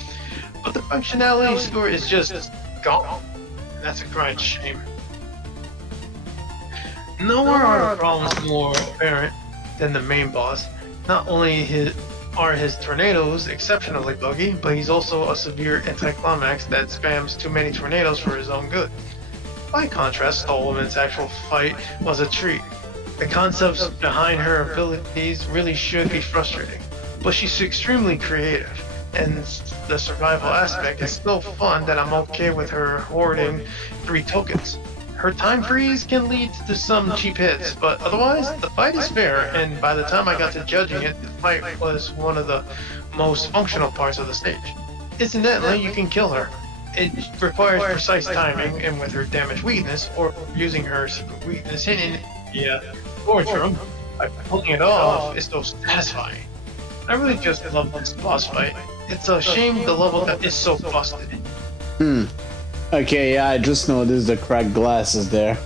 But the functionality score is just gone. And that's a crying shame. Nowhere are the problems more apparent than the main boss. Not only are his tornadoes exceptionally buggy, but he's also a severe anticlimax that spams too many tornadoes for his own good. By contrast, Woman's actual fight was a treat. The concepts behind her abilities really should be frustrating, but she's extremely creative, and the survival aspect is so fun that I'm okay with her hoarding 3 tokens. Her time freeze can lead to some cheap hits, but otherwise, the fight is fair, and by the time I got to judging it, the fight was one of the most functional parts of the stage. Incidentally, you can kill her. It requires precise timing, and with her damage weakness, or using her secret weakness hidden, torture by pulling it off is so satisfying. I really just love this boss fight. It's a shame the level is so busted. Okay, yeah, I just noticed the cracked glasses there.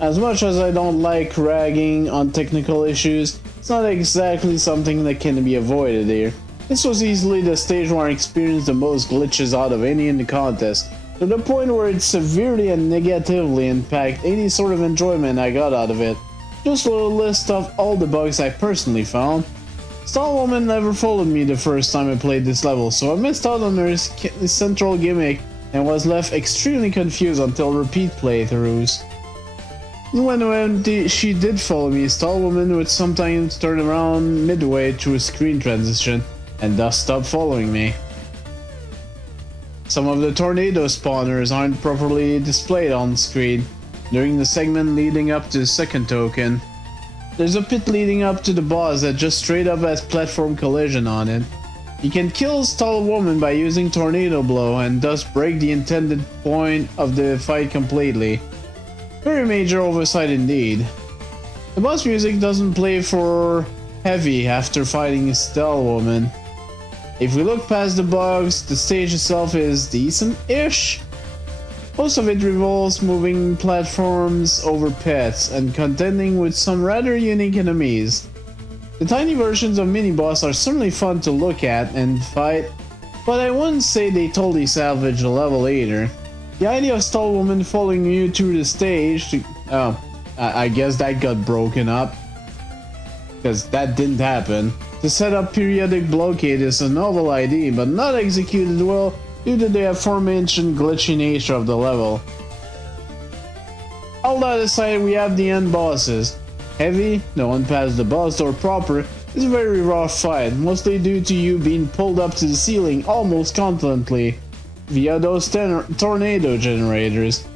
As much as I don't like ragging on technical issues, it's not exactly something that can be avoided here. This was easily the stage where I experienced the most glitches out of any in the contest, to the point where it severely and negatively impacted any sort of enjoyment I got out of it. Just a little list of all the bugs I personally found. Woman never followed me the first time I played this level, so I missed out on her central gimmick and was left extremely confused until repeat playthroughs. When she did follow me, Woman would sometimes turn around midway through a screen transition and thus stop following me. Some of the tornado spawners aren't properly displayed on screen during the segment leading up to the second token. There's a pit leading up to the boss that just straight up has platform collision on it. You can kill Stall Woman by using Tornado Blow and thus break the intended point of the fight completely. Very major oversight indeed. The boss music doesn't play for heavy after fighting Stall Woman. If we look past the bugs, the stage itself is decent-ish. Most of it revolves moving platforms over pits and contending with some rather unique enemies. The tiny versions of mini-boss are certainly fun to look at and fight, but I wouldn't say they totally salvage the level either. The idea of Stall Woman following you through the stage to... Oh, I guess that got broken up. Because that didn't happen. To set up periodic blockade is a novel idea, but not executed well due to the aforementioned glitchy nature of the level. All that aside, we have the end bosses. Heavy, no one passed the boss door proper, is a very rough fight, mostly due to you being pulled up to the ceiling almost constantly via those tornado generators.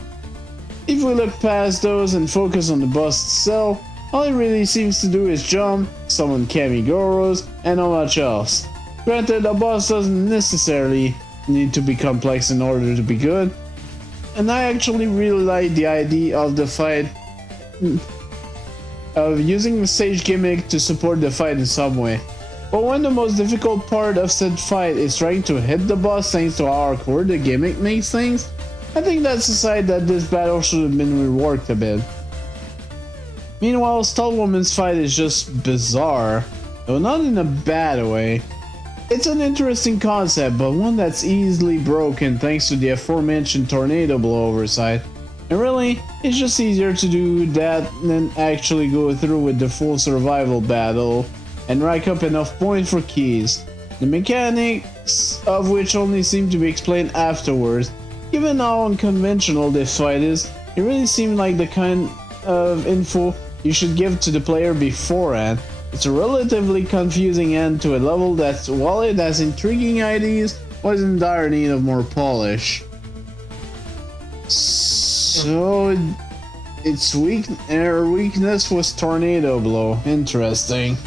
If we look past those and focus on the boss itself, all it really seems to do is jump, summon Kamigoros, and not much else. Granted, a boss doesn't necessarily need to be complex in order to be good, and I actually really like the idea of the fight of using the stage gimmick to support the fight in some way. But when the most difficult part of said fight is trying to hit the boss thanks to how hardcore the gimmick makes things, I think that's a side that this battle should have been reworked a bit. Meanwhile, Stall Woman's fight is just bizarre, though not in a bad way. It's an interesting concept, but one that's easily broken thanks to the aforementioned tornado blow oversight. And really, it's just easier to do that than actually go through with the full survival battle and rack up enough points for keys. The mechanics of which only seem to be explained afterwards. Given how unconventional this fight is, it really seemed like the kind of info you should give to the player beforehand. It's a relatively confusing end to a level that, while it has intriguing ideas, was in dire need of more polish. So, its weakness was Tornado Blow. Interesting.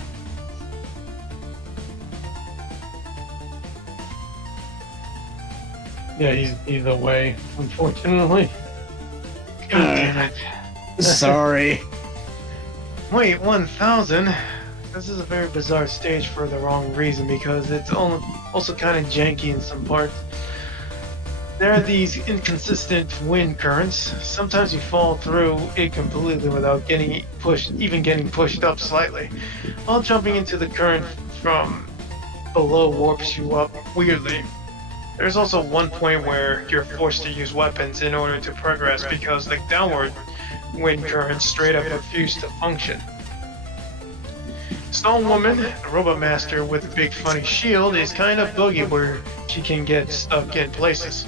Yeah, he's away, unfortunately. God damn it. Sorry. Wait, 1000? This is a very bizarre stage for the wrong reason, because it's also kind of janky in some parts. There are these inconsistent wind currents. Sometimes you fall through it completely without getting pushed up slightly, while jumping into the current from below warps you up weirdly. There's also one point where you're forced to use weapons in order to progress because the downward wind currents straight up refuse to function. Stone Woman, a robot master with a big funny shield, is kind of buggy where she can get stuck in places.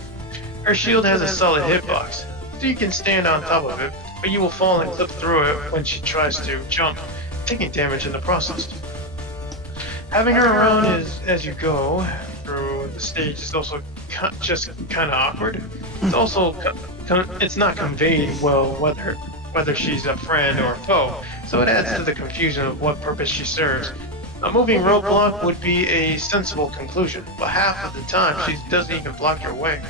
Her shield has a solid hitbox, so you can stand on top of it, but you will fall and clip through it when she tries to jump, taking damage in the process. Having her around as you go through the stage is also just kind of awkward. It's also it's not conveyed well whether she's a friend or a foe, so it adds to the confusion of what purpose she serves. A moving roadblock would be a sensible conclusion, but half of the time she doesn't even block your way.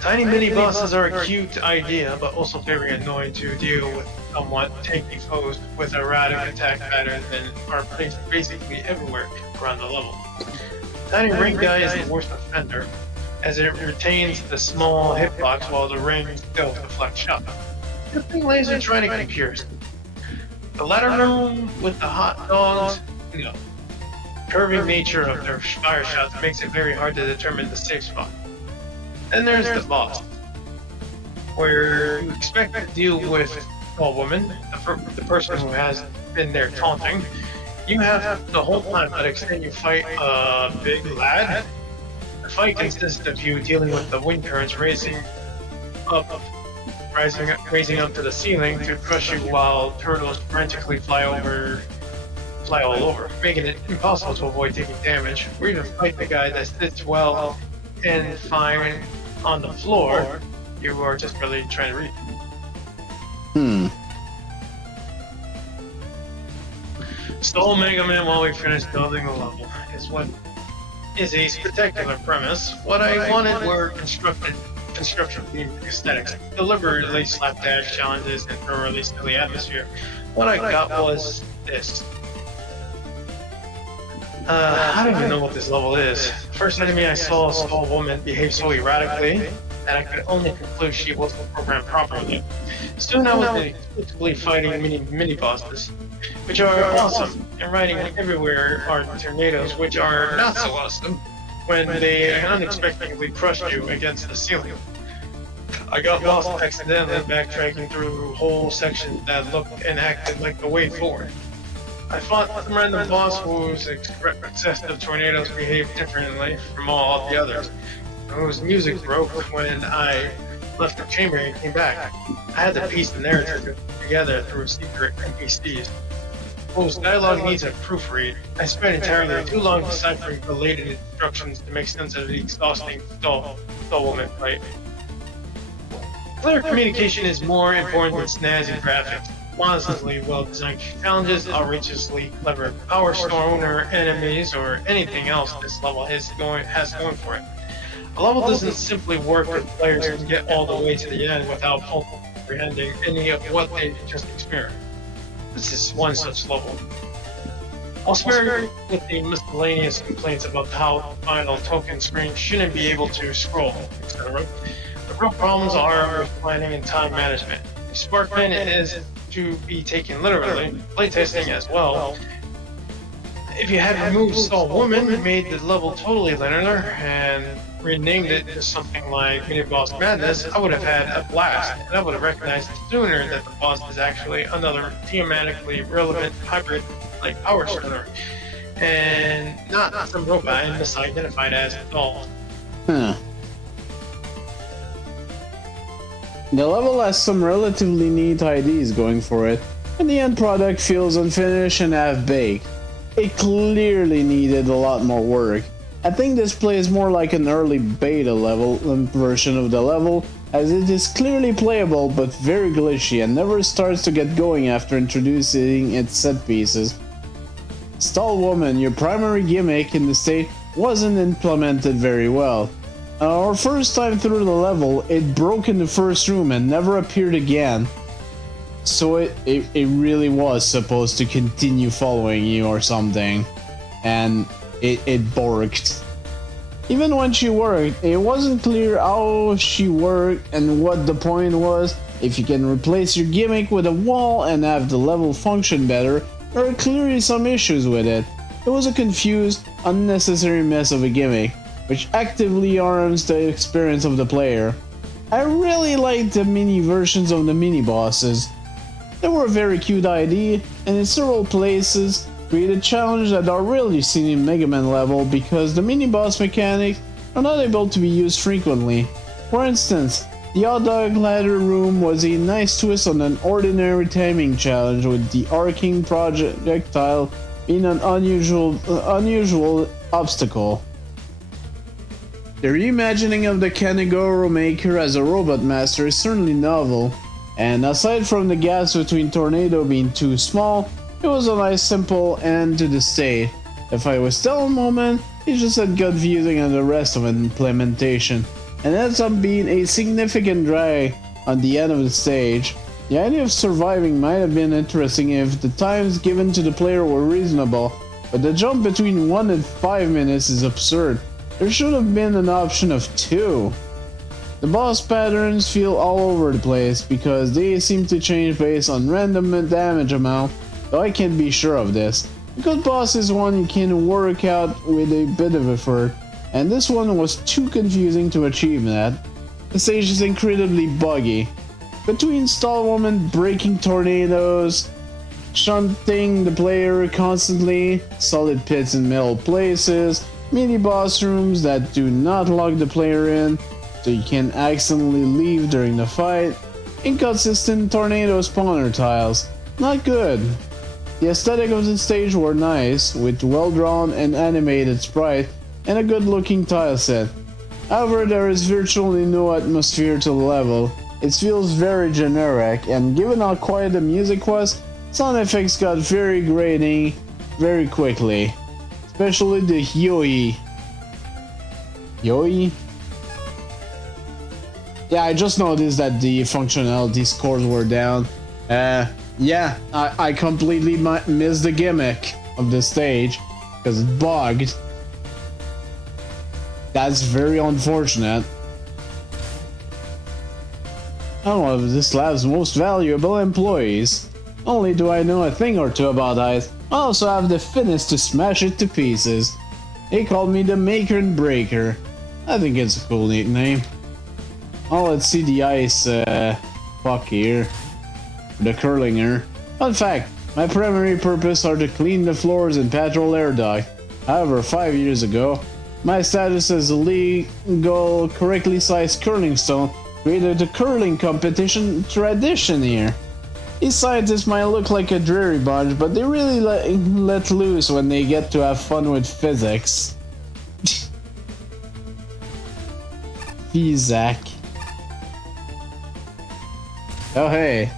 Tiny mini-bosses are a cute idea, but also very annoying to deal with somewhat tanky foes with erratic attack patterns and are placed basically everywhere around the level. Tiny ring guy is the worst offender, as it retains the small hitbox while the ring still deflects shot. Good thing laser trying to keep yours. The ladder room with the hot dogs, curving nature of their fire shots makes it very hard to determine the safe spot. Then there's the boss, where you expect to deal with a woman, the person who has been there taunting. You have the whole time, but extend you fight a big lad. The fight consists of you dealing with the wind currents raising up to the ceiling to crush you while turtles frantically fly all over, making it impossible to avoid taking damage, or even fight the guy that sits well and fine on the floor. You are just really trying to read. Stole Mega Man while we finished building the level is what is a spectacular premise. What I wanted were construction-themed aesthetics, deliberately slapdash challenges, and thoroughly silly atmosphere. What I got was this. I don't even know what this level is. The first enemy I saw a woman behave so erratically that I could only conclude she wasn't programmed properly. Soon I was exclusively fighting mini bosses, which are awesome, and riding everywhere are tornadoes, which are not so awesome when they unexpectedly crush you against the ceiling. I got lost accidentally backtracking through whole sections that looked and acted like the way forward. I fought some random boss whose excessive tornadoes behaved differently from all the others, whose music broke when I left the chamber and came back. I had to piece the narrative together through secret NPCs, whose dialogue needs a proofread. I spent entirely too long deciphering related instructions to make sense of the exhausting stall woman fight. Clear communication is more important than snazzy graphics. Honestly well-designed challenges, outrageously clever power stoner enemies, or anything else this level has going for it. A level doesn't simply work if players can get all the way to the end without fully comprehending any of what they just experienced. This is one such level. I'll spare you with the miscellaneous complaints about how the final token screen shouldn't be able to scroll, etc. The real problems are with planning and time management. Sparkman is to be taken literally, playtesting as well. If you had removed Stall Woman, made the level totally linear, and renamed it to something like Mini Boss Madness, I would have had a blast, and I would have recognized sooner that the boss is actually another thematically relevant hybrid like Power Stoner, and not some robot and misidentified as Stall. The level has some relatively neat ideas going for it, and the end product feels unfinished and half-baked. It clearly needed a lot more work. I think this plays more like an early beta level version of the level, as it is clearly playable but very glitchy and never starts to get going after introducing its set pieces. Stall Woman, your primary gimmick in the state, wasn't implemented very well. Our first time through the level, it broke in the first room and never appeared again. So it really was supposed to continue following you or something. And it borked. Even when she worked, it wasn't clear how she worked and what the point was. If you can replace your gimmick with a wall and have the level function better, there are clearly some issues with it. It was a confused, unnecessary mess of a gimmick, which actively harms the experience of the player. I really liked the mini versions of the mini bosses. They were a very cute idea, and in several places created challenges that are rarely seen in Mega Man level because the mini boss mechanics are not able to be used frequently. For instance, the hot dog ladder room was a nice twist on an ordinary timing challenge, with the arcing projectile being an unusual obstacle. The reimagining of the Kanegoro Maker as a robot master is certainly novel, and aside from the gaps between Tornado being too small, it was a nice simple end to the state. The fight was still a moment, it just had gut viewing on the rest of the implementation, and ends up being a significant drag on the end of the stage. The idea of surviving might have been interesting if the times given to the player were reasonable, but the jump between 1 and 5 minutes is absurd. There should have been an option of 2. The boss patterns feel all over the place because they seem to change based on random damage amount, though I can't be sure of this. A good boss is one you can work out with a bit of effort, and this one was too confusing to achieve that. The stage is incredibly buggy. Between Stall Woman breaking tornadoes, shunting the player constantly, solid pits in middle places, mini boss rooms that do not lock the player in, so you can accidentally leave during the fight, inconsistent tornado spawner tiles. Not good. The aesthetic of the stage were nice, with well-drawn and animated sprites and a good-looking tile set. However, there is virtually no atmosphere to the level. It feels very generic, and given how quiet the music was, sound effects got very grating very quickly. Especially the Yoi. Yoi? Yeah, I just noticed that the functionality scores were down. Yeah, I completely missed the gimmick of the stage because it bugged. That's very unfortunate. I'm one of this lab's most valuable employees. Only do I know a thing or two about ice, I also have the fitness to smash it to pieces. They called me the Maker and Breaker. I think it's a cool nickname. Oh, let's see the ice, fuck here. The curlinger. Fun fact, my primary purpose are to clean the floors and patrol air duct. However, 5 years ago, my status as a legal, correctly sized curling stone created a curling competition tradition here. These scientists might look like a dreary bunch, but they really let loose when they get to have fun with physics. Zach. Oh hey.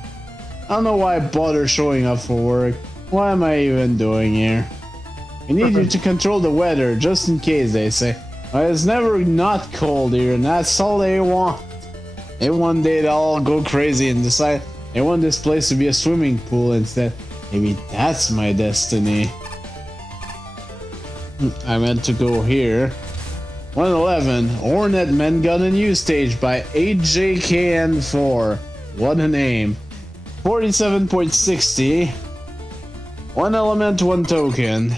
I don't know why I bother showing up for work. What am I even doing here? I need you to control the weather, just in case, they say. Well, it's never not cold here, and that's all they want. And one day they'll all go crazy and decide they want this place to be a swimming pool instead. Maybe that's my destiny. I meant to go here. 111, Hornet Men Gun and Use Stage by AJKN4. What a name. 47.60. 1 element, 1 token.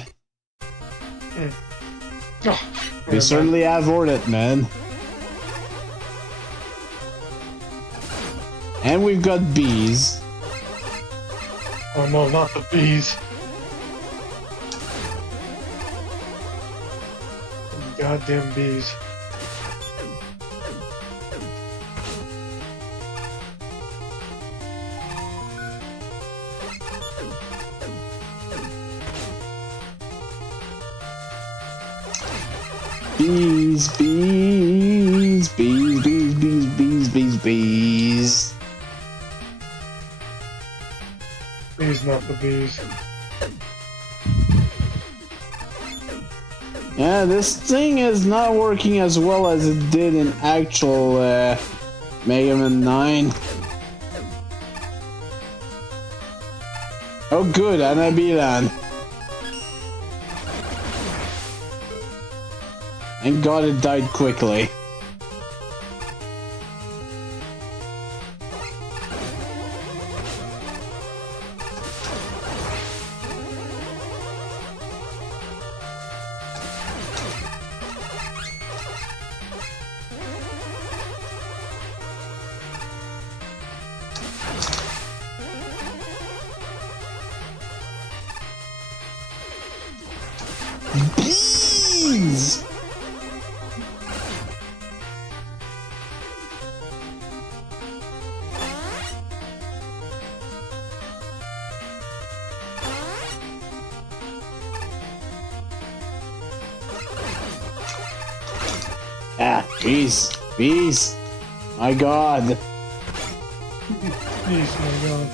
We certainly have Hornet Men. And we've got bees. Oh no, not the bees. Goddamn bees. Bees, bees, bees, bees, bees, bees, bees, bees. Bees, not the bees. Yeah, this thing is not working as well as it did in actual Mega Man 9. Oh good, Anabilan. Thank God it died quickly. Bees! Ah, bees, bees. My God. Bees, my god.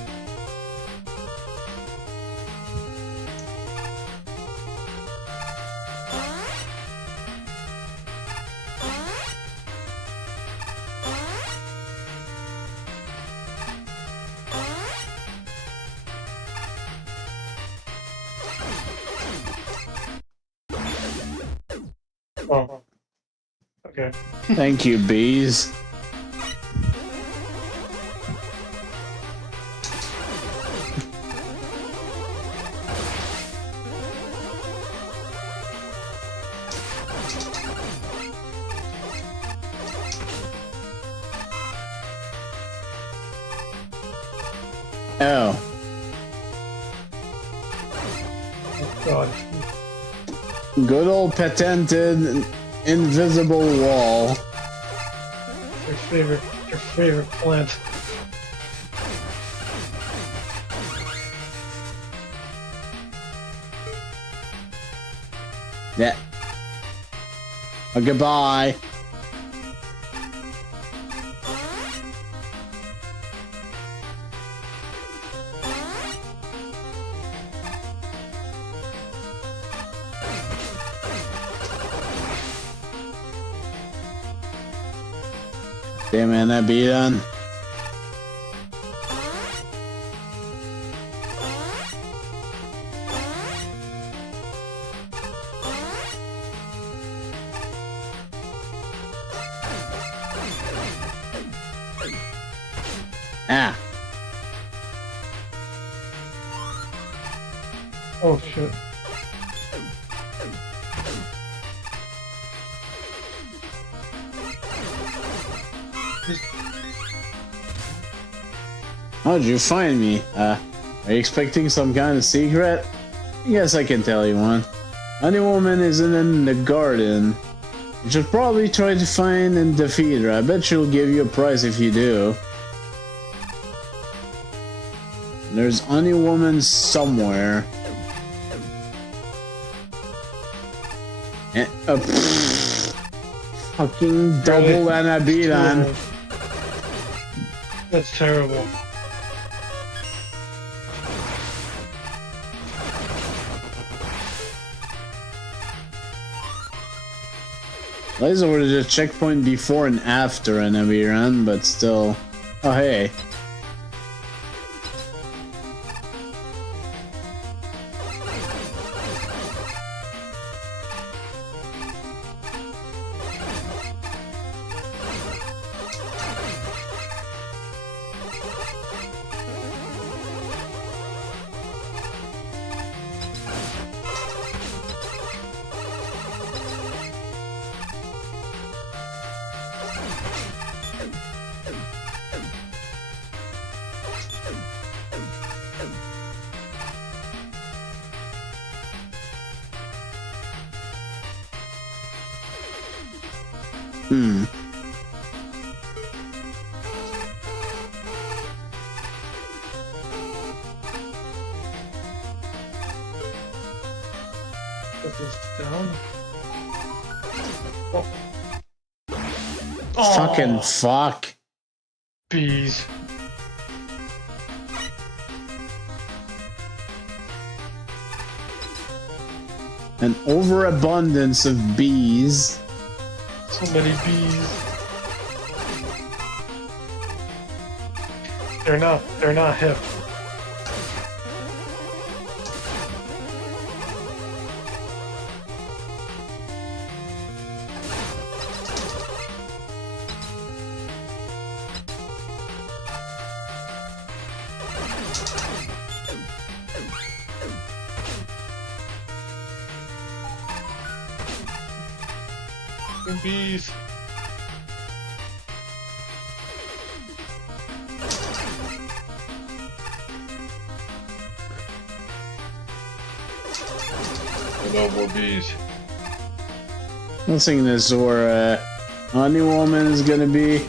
Oh. Okay. Thank you, bees. Oh. Oh god. Good old patented invisible wall. Your favorite plant. Yeah. Oh, goodbye. Damn man, that beat on. Ah. Oh shit. How'd you find me? Are you expecting some kind of secret? I guess I can tell you one. Honey Woman isn't in the garden. You should probably try to find and defeat her. I bet she'll give you a prize if you do. There's Honey Woman somewhere. And, fucking double and a beat on. That's terrible. Lies over the checkpoint before and after an heavy run, but still. Oh hey. Put this down. Fucking fuck. Bees. An overabundance of bees. So many bees. They're not hip. Bees. No more bees. I'm thinking this is where Honey Woman is gonna be.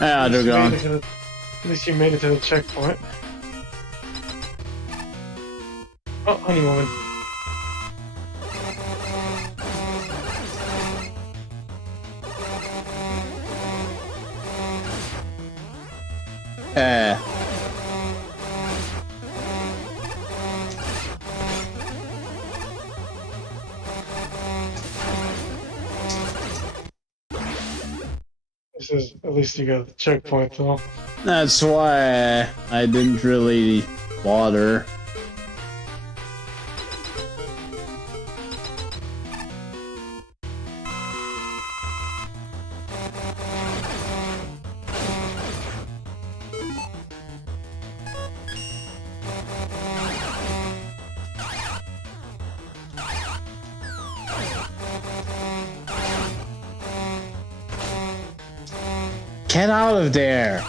Ah, they're gone. At least you made it to the checkpoint. Oh, Honey Woman. At least you got the checkpoint though. That's why I didn't really bother. Get out of there!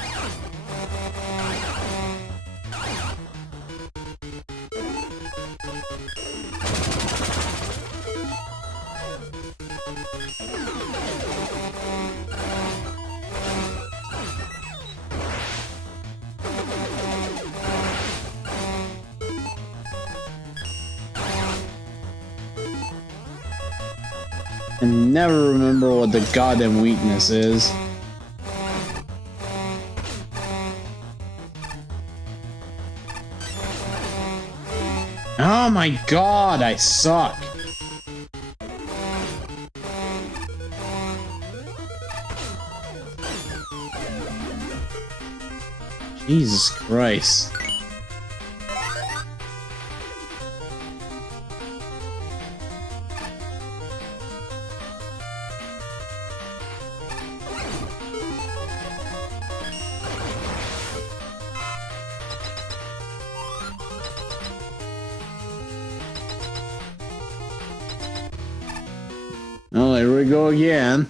and never remember what the goddamn weakness is. Oh my god, I suck. Jesus Christ. Oh, here we go again.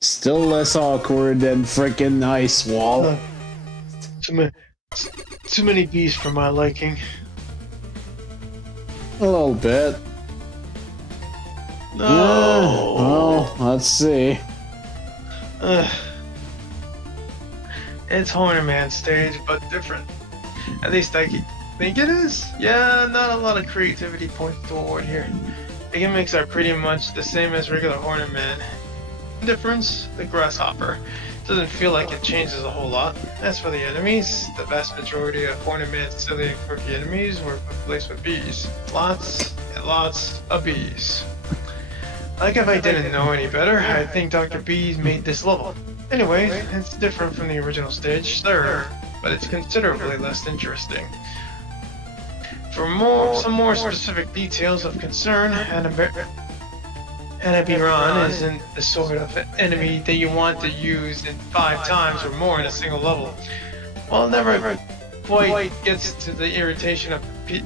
Still less awkward than frickin' ice wall. Too many bees for my liking. A little bit. No. Well, let's see. It's Horner Man stage, but different. At least I think it is. Yeah, not a lot of creativity points to award here. The gimmicks are pretty much the same as regular Horner Man. Difference, the grasshopper. Doesn't feel like it changes a whole lot. As for the enemies, the vast majority of Horner Man's silly and quirky enemies were replaced with bees. Lots and lots of bees. Like if I didn't know any better, I'd think Dr. Bees made this level. Anyway, it's different from the original stage, sure, but it's considerably less interesting. For some more specific details of concern, Anabiran isn't the sort of enemy that you want to use in 5 times or more in a single level. While it never quite gets to the irritation of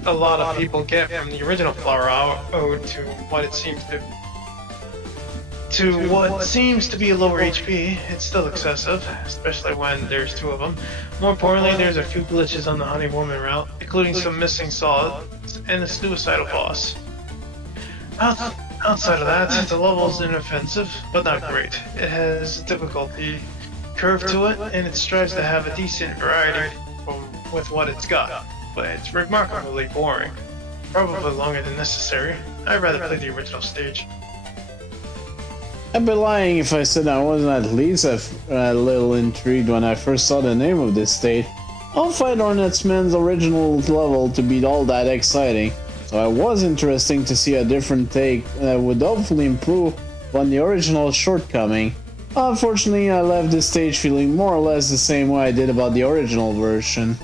a lot of people get from the original Flower Ode to what seems to be a lower HP, it's still excessive, especially when there's 2 of them. More importantly, there's a few glitches on the Honey Woman route, including some missing solids and a suicidal boss. Outside of that, the level's inoffensive, but not great. It has a difficulty curve to it, and it strives to have a decent variety with what it's got, but it's remarkably boring. Probably longer than necessary. I'd rather play the original stage. I'd be lying if I said I wasn't at least a little intrigued when I first saw the name of this stage. I'll fight Hornetsman's original level to be all that exciting, so it was interesting to see a different take that would hopefully improve on the original shortcoming. Unfortunately, I left this stage feeling more or less the same way I did about the original version.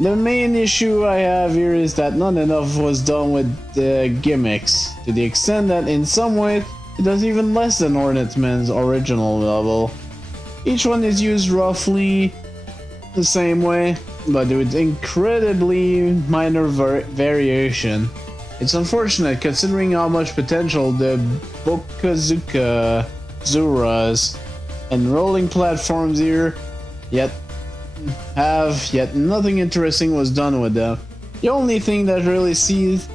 The main issue I have here is that not enough was done with the gimmicks, to the extent that in some ways it does even less than Hornetsman's original level. Each one is used roughly the same way, but with incredibly minor variation. It's unfortunate considering how much potential the Bokazuka Zuras and rolling platforms here yet nothing interesting was done with them. The only thing that really sees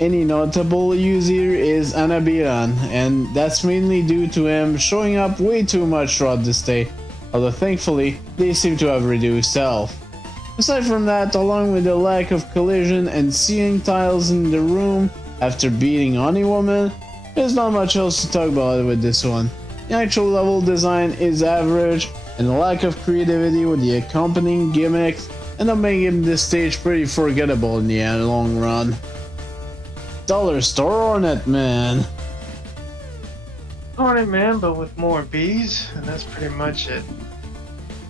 any notable use here is Anabiran, and that's mainly due to him showing up way too much throughout the stage, although thankfully they seem to have reduced health. Aside from that, along with the lack of collision and seeing tiles in the room after beating Honey Woman, there's not much else to talk about with this one. The actual level design is average, and the lack of creativity with the accompanying gimmicks end up making this stage pretty forgettable in the long run. Dollar Store Hornet Man. Hornet Man, but with more bees, and that's pretty much it.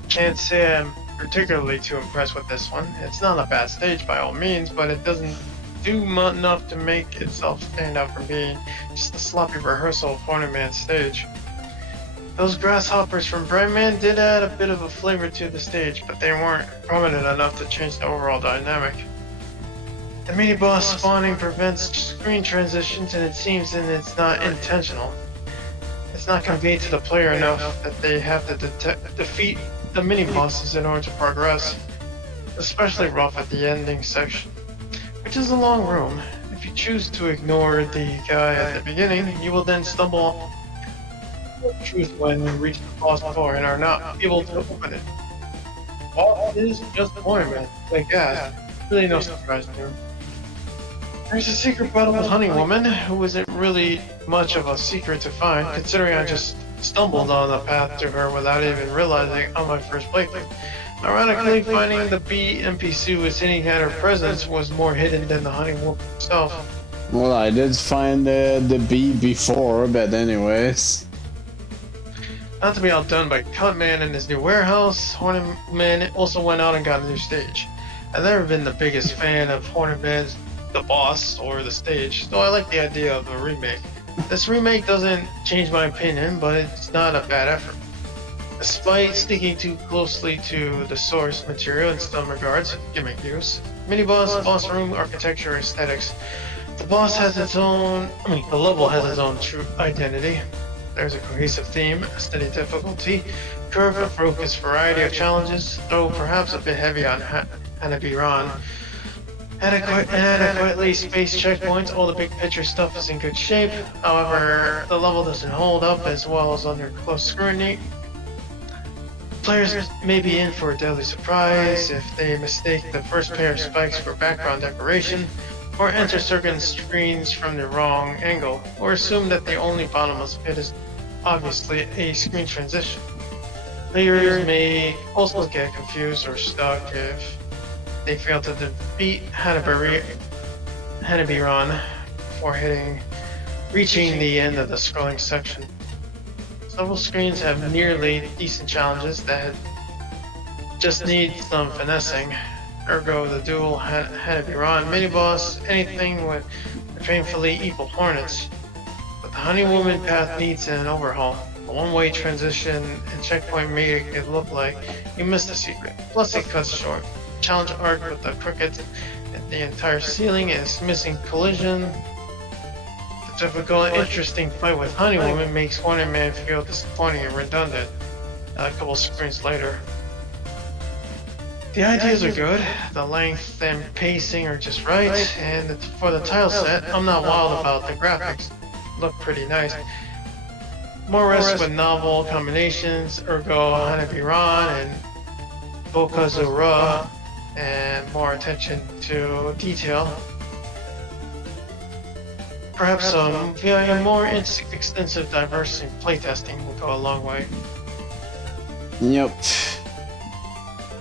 Can't say I'm particularly too impressed with this one. It's not a bad stage by all means, but it doesn't do enough to make itself stand out from being just a sloppy rehearsal of Hornet Man's stage. Those grasshoppers from Brightman did add a bit of a flavor to the stage, but they weren't prominent enough to change the overall dynamic. The mini-boss spawning prevents screen transitions, and it seems that it's not intentional. It's not conveyed to the player enough that they have to defeat the mini bosses in order to progress, especially rough at the ending section, which is a long room. If you choose to ignore the guy at the beginning, you will then stumble on the truth when you reach the boss door and are not able to open it. All it is just ornament, like that. Really no surprise there. There's a secret battle with Honey Woman, who isn't really much of a secret to find, considering I just stumbled on the path to her without even realizing on my first playthrough. Ironically, finding the bee NPC who was hinting at her presence was more hidden than the Honey Woman herself. Well, I did find the bee before, but anyways. Not to be outdone by Cutman and his new warehouse, Hornet Man also went out and got a new stage. I've never been the biggest fan of Hornet Man's the boss or the stage, though I like the idea of a remake. This remake doesn't change my opinion, but it's not a bad effort. Despite sticking too closely to the source material in some regards, gimmick use, mini-boss, boss room, architecture, aesthetics, the level has its own true identity. There's a cohesive theme, a steady difficulty, curve and focused variety of challenges, though perhaps a bit heavy on Hanabi-ran. Adequately spaced checkpoints, all the big picture stuff is in good shape. However, the level doesn't hold up as well as under close scrutiny. Players may be in for a deadly surprise if they mistake the first pair of spikes for background decoration, or enter certain screens from the wrong angle, or assume that the only bottomless pit is obviously a screen transition. Players may also get confused or stuck if they fail to defeat Hanabi-ran before reaching the end of the scrolling section. Several screens have nearly decent challenges that just need some finessing. Ergo, the dual Hanabi-ran mini-boss, anything with painfully equal hornets. But the Honey Woman path needs an overhaul. A one-way transition and checkpoint make it look like you missed a secret. Plus it cuts short. Challenge arc with the crooked and the entire ceiling is missing collision. The difficult, interesting fight with Honey Woman makes Hornet Man feel disappointing and redundant a couple screens later. The ideas are good, the length and pacing are just right, and for the tile set, I'm not wild about the graphics. Look pretty nice. More rest with novel combinations, ergo Hanabi-ran and Bokazura, and more attention to detail. Perhaps a more extensive diversity in playtesting will go a long way. Yep.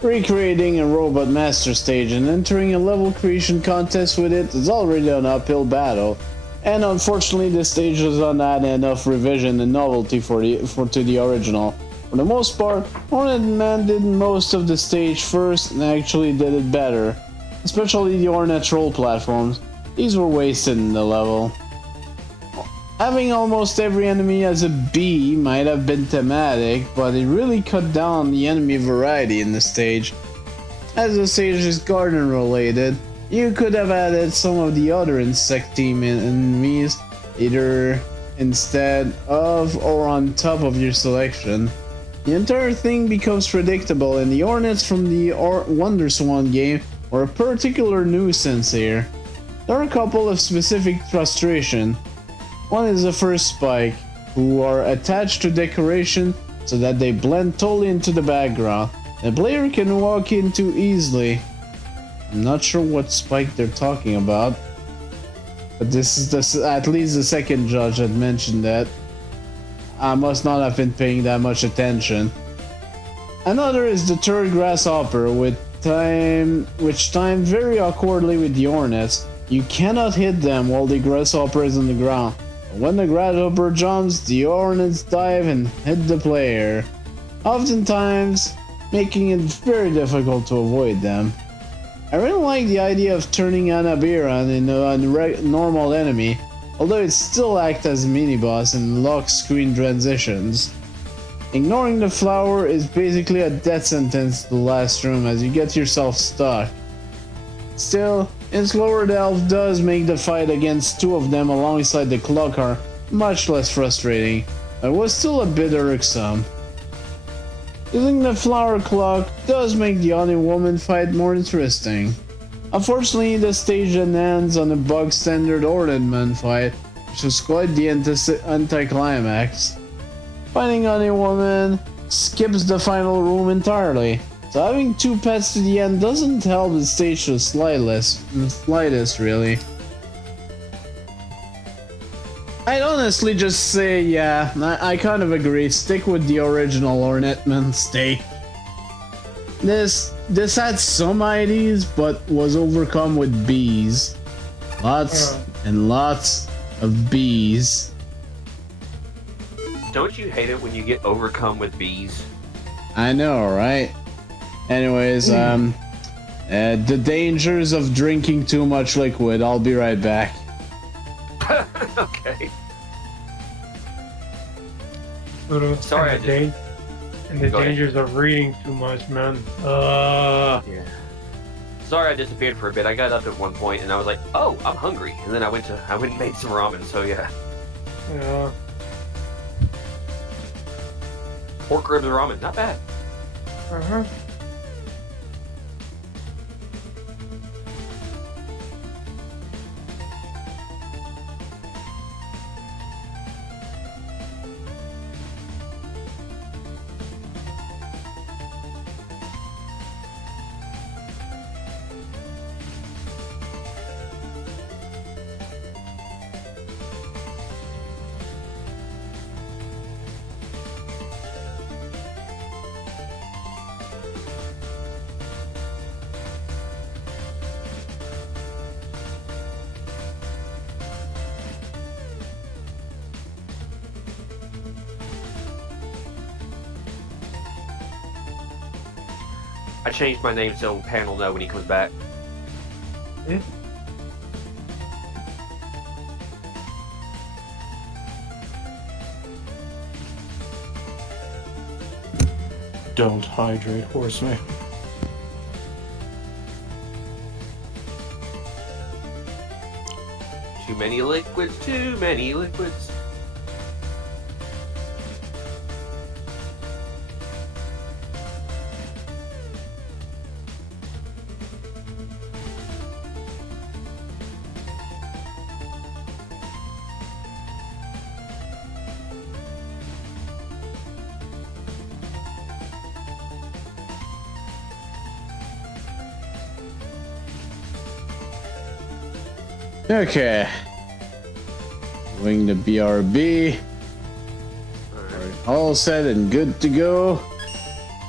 Recreating a robot master stage and entering a level creation contest with it is already an uphill battle, and unfortunately the stage does not add enough revision and novelty to the original. For the most part, Hornet Man did most of the stage first and actually did it better, especially the Hornet roll platforms. These were wasted in the level. Having almost every enemy as a bee might have been thematic, but it really cut down the enemy variety in the stage. As the stage is garden related, you could have added some of the other insect team enemies, either instead of or on top of your selection. The entire thing becomes predictable, and the Hornets from the Wonder Swan game were a particular nuisance here. There are a couple of specific frustration. One is the first spike, who are attached to decoration so that they blend totally into the background. The player can walk into easily. I'm not sure what spike they're talking about, but this is at least the second judge had mentioned that. I must not have been paying that much attention. Another is the third grasshopper, which timed very awkwardly with the Hornets. You cannot hit them while the grasshopper is on the ground. When the grasshopper jumps, the Hornets dive and hit the player, oftentimes making it very difficult to avoid them. I really like the idea of turning Hanabi-ran into a normal enemy, although it still acts as a mini-boss and locks screen transitions. Ignoring the flower is basically a death sentence to the last room as you get yourself stuck. Still, its lowered health does make the fight against two of them alongside the clock car much less frustrating, but was still a bit irksome. Using the flower clock does make the Honey Woman fight more interesting. Unfortunately, the stage then ends on a bug standard Ornament fight, which was quite the anticlimax. Fighting Honey Woman skips the final room entirely, so having 2 pets to the end doesn't help the stage the slightest really. I'd honestly just say, yeah, I kind of agree. Stick with the original Ornament stage. This had some IDs, but was overcome with bees. Lots and lots of bees. Don't you hate it when you get overcome with bees? I know, right? Anyways, the dangers of drinking too much liquid. I'll be right back. Okay. Sorry, and the dangers of reading too much, man. Yeah. Sorry, I disappeared for a bit. I got up at one point and I was like, "Oh, I'm hungry," and then I went and made some ramen. So yeah. Yeah. Pork ribs ramen, not bad. Uh-huh. I changed my name so Pan will know when he comes back. Don't hydrate, horseman. Too many liquids, too many liquids. Okay. Doing the BRB. All set and good to go.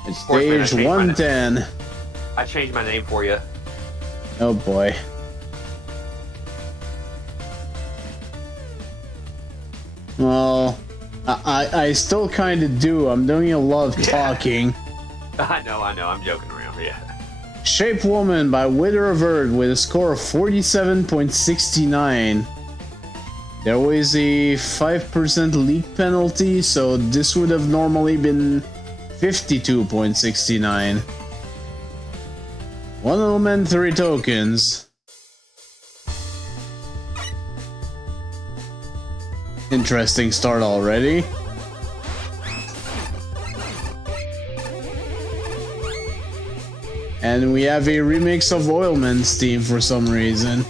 It's Horseman, stage 110. I changed my name for you. Oh boy. Well, I still kind of do. I'm doing a lot of talking. I know, I'm joking around, yeah. Shape Woman by Wither of Earth with a score of 47.69. There was a 5% leak penalty, so this would have normally been 52.69. 1 element, 3 tokens. Interesting start already. And we have a remix of Oilman's theme for some reason.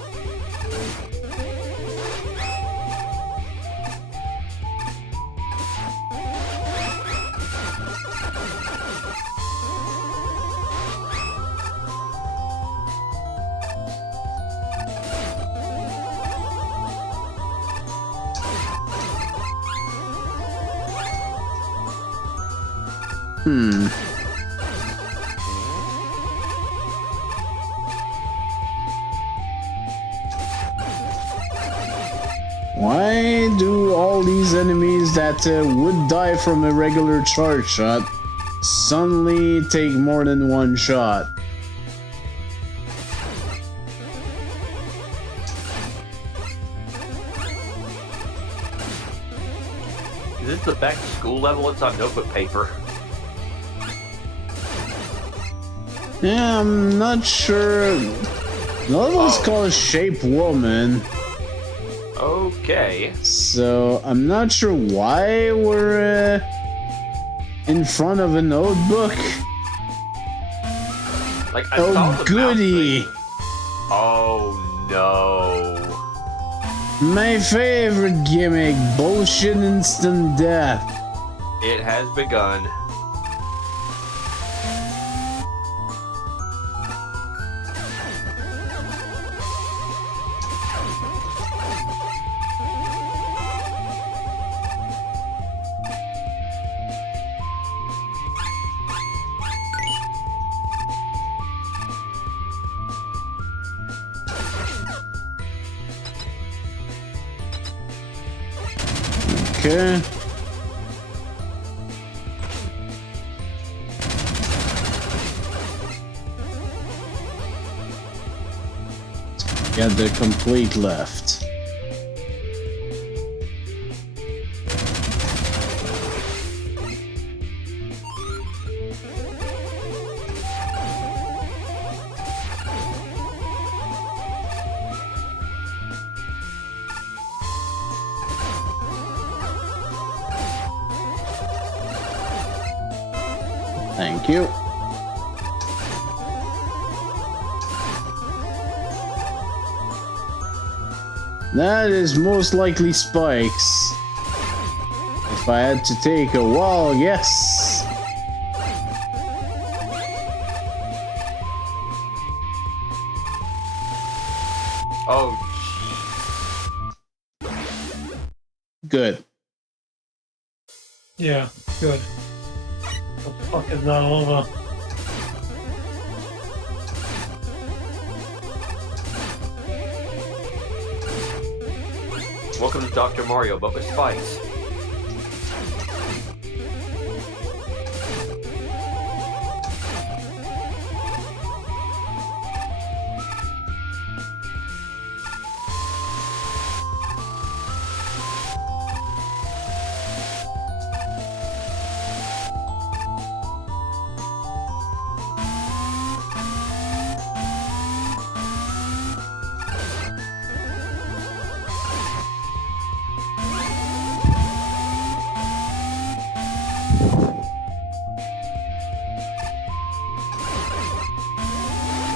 Why do all these enemies that would die from a regular charge shot suddenly take more than 1 shot? Is this the back to school level? It's on notebook paper. Yeah, I'm not sure. The level's called Shape Woman. Okay. So, I'm not sure why we're in front of a notebook? Like, I saw Oh, the mouse goody! thing. Oh no. My favorite gimmick, bullshit instant death. It has begun. Okay. Get the complete left. Thank you. That is most likely spikes. If I had to take a wall, yes. Oh, Good. Yeah, good. What the fuck is that over? jeez. Welcome to Dr. Mario, but with spikes.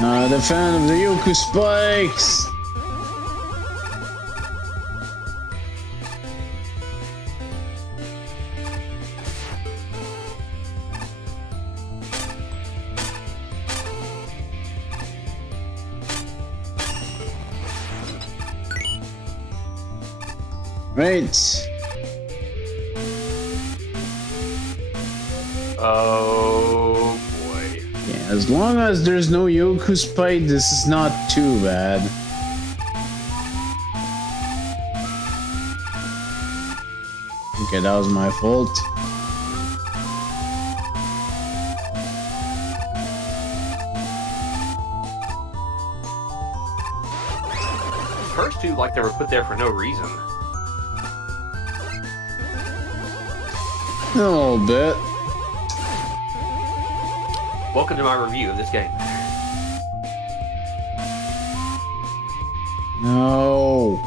Not a fan of the Yoku spikes. Right. Oh boy. Yeah, as long as there's no Yoku spike, this is not too bad. Okay, that was my fault. First two, like they were put there for no reason. A little bit. Welcome to my review of this game. No.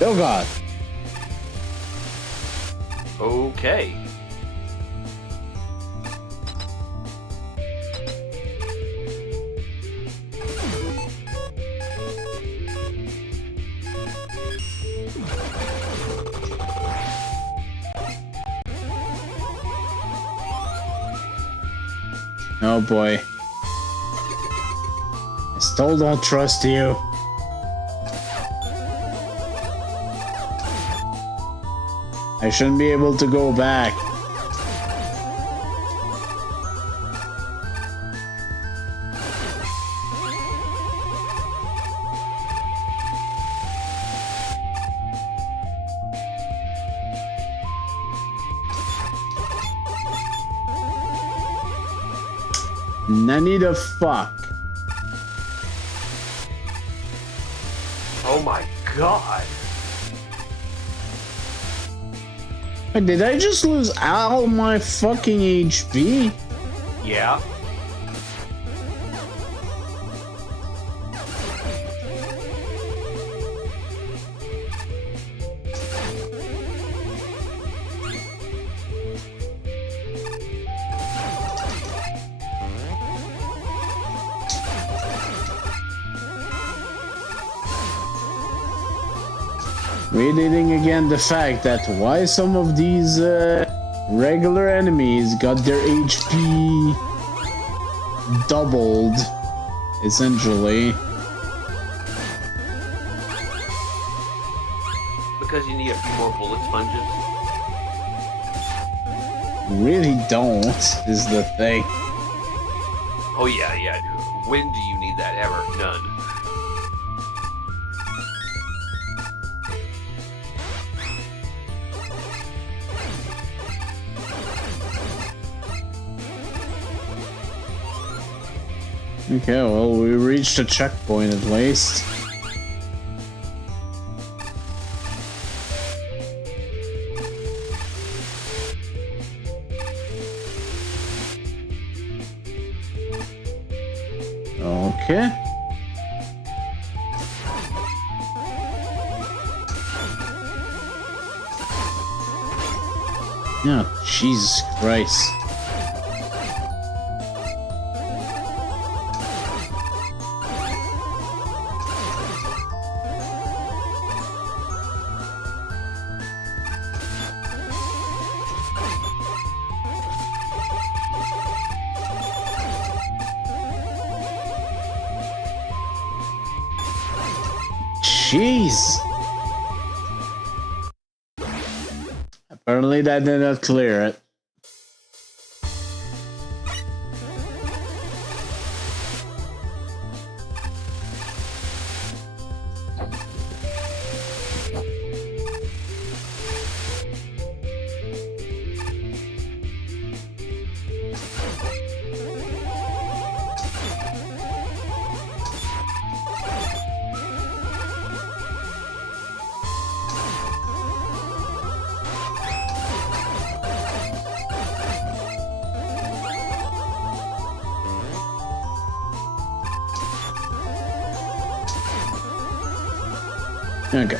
Oh god. Okay. Oh boy. I still don't trust you. I shouldn't be able to go back. Nanny the fuck. Oh my god. Wait, did I just lose all my fucking HP? Yeah. Reiterating again the fact that why some of these regular enemies got their HP doubled, essentially. Because you need a few more bullet sponges. Really don't, is the thing. Oh yeah, yeah. When do you need that ever? None. Okay, well, we reached a checkpoint at least. Okay. Yeah, Jesus Christ. Jeez. Apparently that did not clear it. Okay.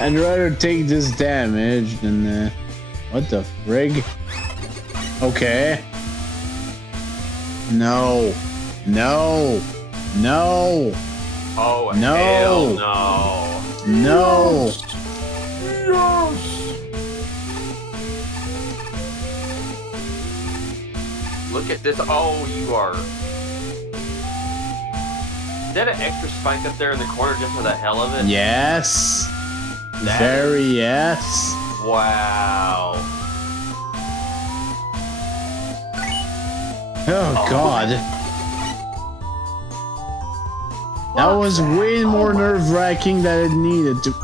I'd rather take this damage than what the frig? Okay. No. No. No. Oh, No. hell no. No. Yes! Look at this. Oh, you are. Is that an extra spike up there in the corner just for the hell of it? Yes. That Very yes. Wow. Oh God. That was way more nerve-wracking than it needed to.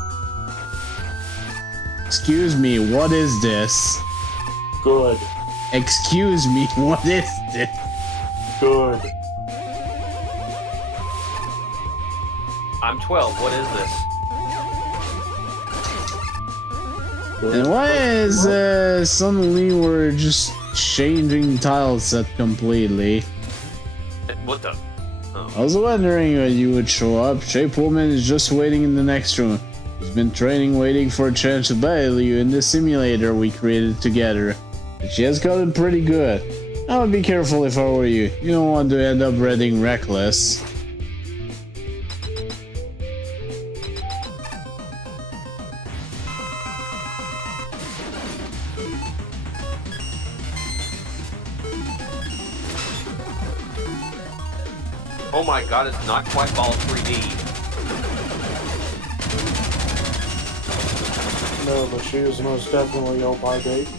Excuse me, what is this? Good. Excuse me, what is this? Good. I'm 12. What is this? And why is suddenly we're just changing tile set completely? What the? I was wondering when you would show up. Shape Woman is just waiting in the next room. She's been training, waiting for a chance to battle you in the simulator we created together. And she has gotten pretty good. I would be careful if I were you. You don't want to end up reading reckless. Oh my god, it's not quite ball 3D. No, but she is most definitely out by date.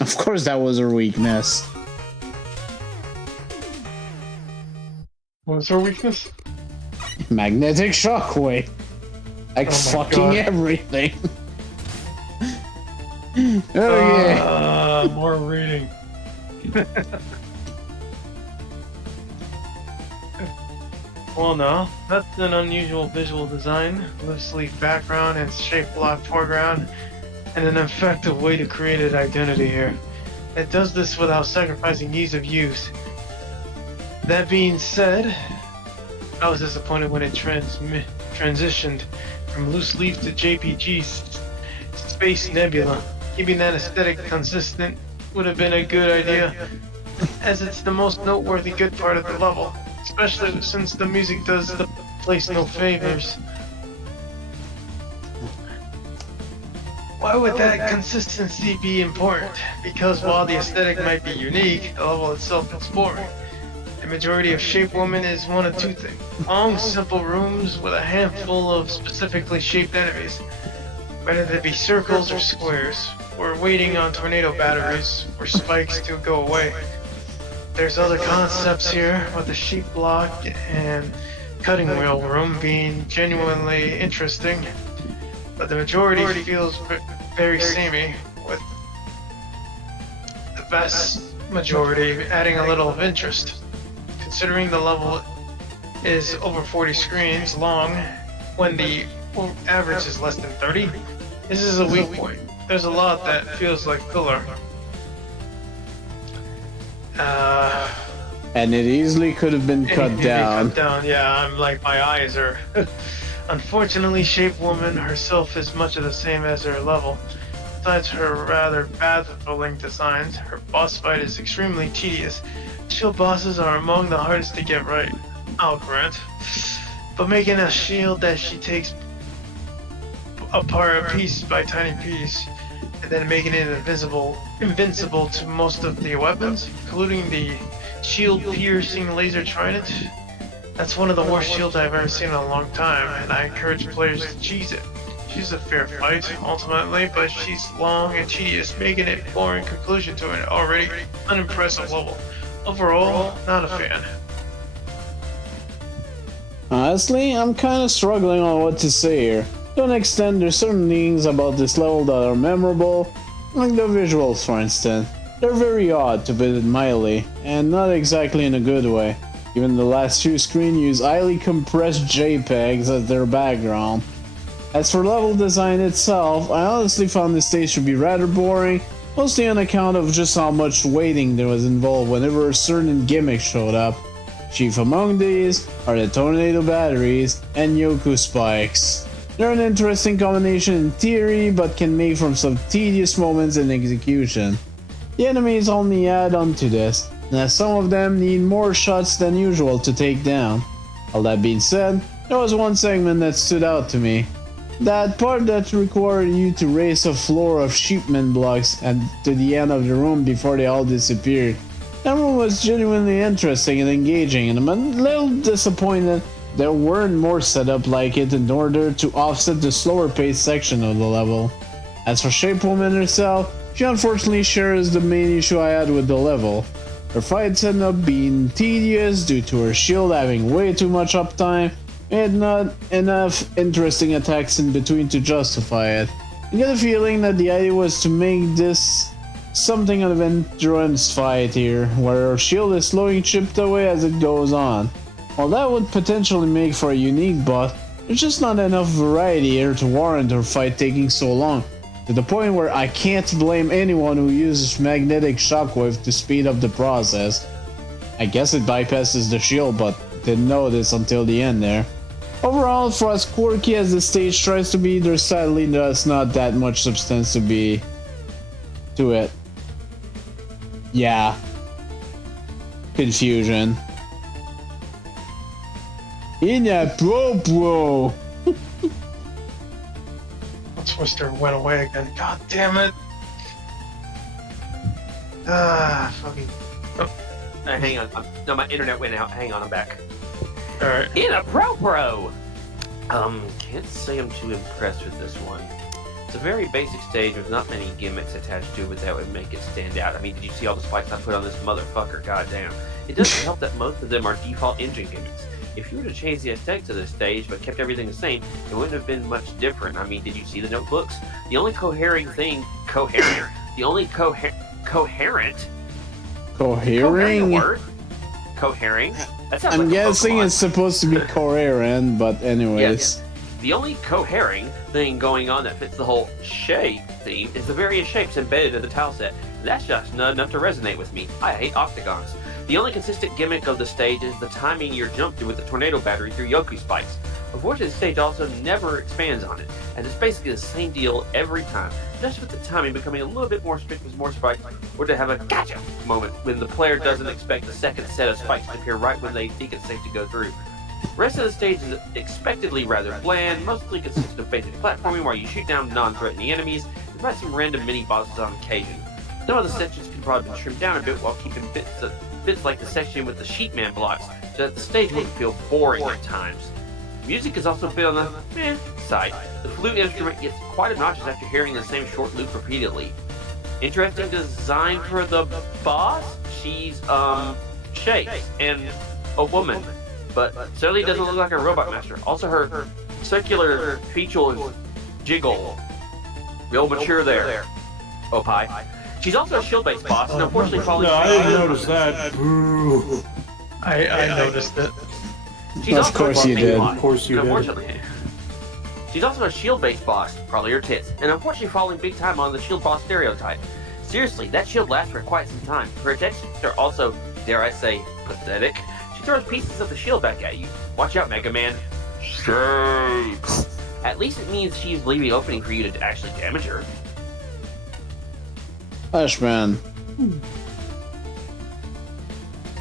Of course that was her weakness. What's her weakness? Magnetic shockwave. Like Oh my fucking God. everything. Okay. More reading. Well, no, that's an unusual visual design, loose leaf background and shape block foreground, and an effective way to create an identity here. It does this without sacrificing ease of use. That being said, I was disappointed when it transitioned from loose leaf to JPG Space Nebula. Keeping that aesthetic consistent would have been a good idea, as it's the most noteworthy good part of the level, especially since the music does the place no favors. Why would that consistency be important? Because while the aesthetic might be unique, the level itself is boring. The majority of Shape Woman is one of two things. Long, simple rooms with a handful of specifically shaped enemies, whether they be circles or squares. We're waiting on tornado batteries or spikes to go away. There's other concepts here, with the sheep block and cutting wheel room being genuinely interesting, but the majority feels very samey, with the vast majority adding a little of interest. Considering the level is over 40 screens long, when the average is less than 30, this is a weak point. There's a lot that feels like filler. And it easily could have been cut down. Yeah, I'm like, my eyes are... Unfortunately, Shape Woman herself is much of the same as her level. Besides her rather baffling designs, her boss fight is extremely tedious. Shield bosses are among the hardest to get right, I'll grant. But making a shield that she takes apart piece by tiny piece, and then making it invincible to most of the weapons, including the shield-piercing laser trident. That's one of the worst shields I've ever seen in a long time, and I encourage players to cheese it. She's a fair fight, ultimately, but she's long and tedious, making it a boring conclusion to an already unimpressive level. Overall, not a fan. Honestly, I'm kinda struggling on what to say here. To an extent, there's certain things about this level that are memorable, like the visuals for instance. They're very odd, to put it mildly, and not exactly in a good way. Even the last few screens use highly compressed JPEGs as their background. As for level design itself, I honestly found this stage to be rather boring, mostly on account of just how much waiting there was involved whenever a certain gimmick showed up. Chief among these are the tornado batteries and Yoku spikes. They're an interesting combination in theory, but can make for some tedious moments in execution. The enemies only add on to this, and as some of them need more shots than usual to take down. All that being said, there was one segment that stood out to me. That part that required you to raise a floor of sheepman blocks to the end of the room before they all disappeared. That room was genuinely interesting and engaging, and I'm a little disappointed there weren't more set up like it in order to offset the slower paced section of the level. As for Shape Woman herself, she unfortunately shares the main issue I had with the level. Her fights end up being tedious due to her shield having way too much uptime and not enough interesting attacks in between to justify it. I get a feeling that the idea was to make this something of an endurance fight here, where her shield is slowly chipped away as it goes on. While that would potentially make for a unique boss, there's just not enough variety here to warrant her fight taking so long, to the point where I can't blame anyone who uses magnetic shockwave to speed up the process. I guess it bypasses the shield, but didn't know this until the end there. Overall, for as quirky as the stage tries to be, there sadly does not that much substance to it. Yeah. Confusion. Inappropriate. Twister went away again. God damn it. Fucking. Oh, hang on. No, my internet went out. Hang on, I'm back. Alright. Inappropriate. Can't say I'm too impressed with this one. It's a very basic stage with not many gimmicks attached to it that would make it stand out. I mean, did you see all the spikes I put on this motherfucker? Goddamn. It doesn't help that most of them are default engine gimmicks. If you were to change the aesthetics of this stage but kept everything the same, it wouldn't have been much different. I mean, did you see the notebooks? The only coherent word? Cohering? That sounds I'm like a guessing Pokemon. it's supposed to be coherent, but anyways. The only cohering thing going on that fits the whole shape theme is the various shapes embedded in the tile set. That's just not enough to resonate with me. I hate octagons. The only consistent gimmick of the stage is the timing your jump to with the tornado battery through Yoku spikes. Unfortunately, the stage also never expands on it, and it's basically the same deal every time, just with the timing becoming a little bit more strict with more spikes, or to have a gotcha moment when the player doesn't expect the second set of spikes to appear right when they think it's safe to go through. The rest of the stage is expectedly rather bland, mostly consists of basic platforming where you shoot down non-threatening enemies and fight some random mini-bosses on occasion. Some of the sections can probably be trimmed down a bit while keeping bits like the section with the sheepman blocks, so that the stage wouldn't feel boring at times. Music is also a bit on the side. The flute instrument gets quite obnoxious after hearing the same short loop repeatedly. Interesting design for the boss? She's, shapes, and a woman, but certainly doesn't look like a robot master. Also her circular feature is jiggle. Real mature there. Oh, pie. She's also a shield-based boss, and unfortunately falling. No, I didn't notice that. Boo. I noticed it. She's Of also course a you big did. boss, Of course you and did. unfortunately, she's also a shield-based boss, probably her tits, and unfortunately falling big time on the shield boss stereotype. Seriously, that shield lasts for quite some time. Her attacks are also, dare I say, pathetic. She throws pieces of the shield back at you. Watch out, Mega Man. Shapes. At least it means she's leaving opening for you to actually damage her. Flashman.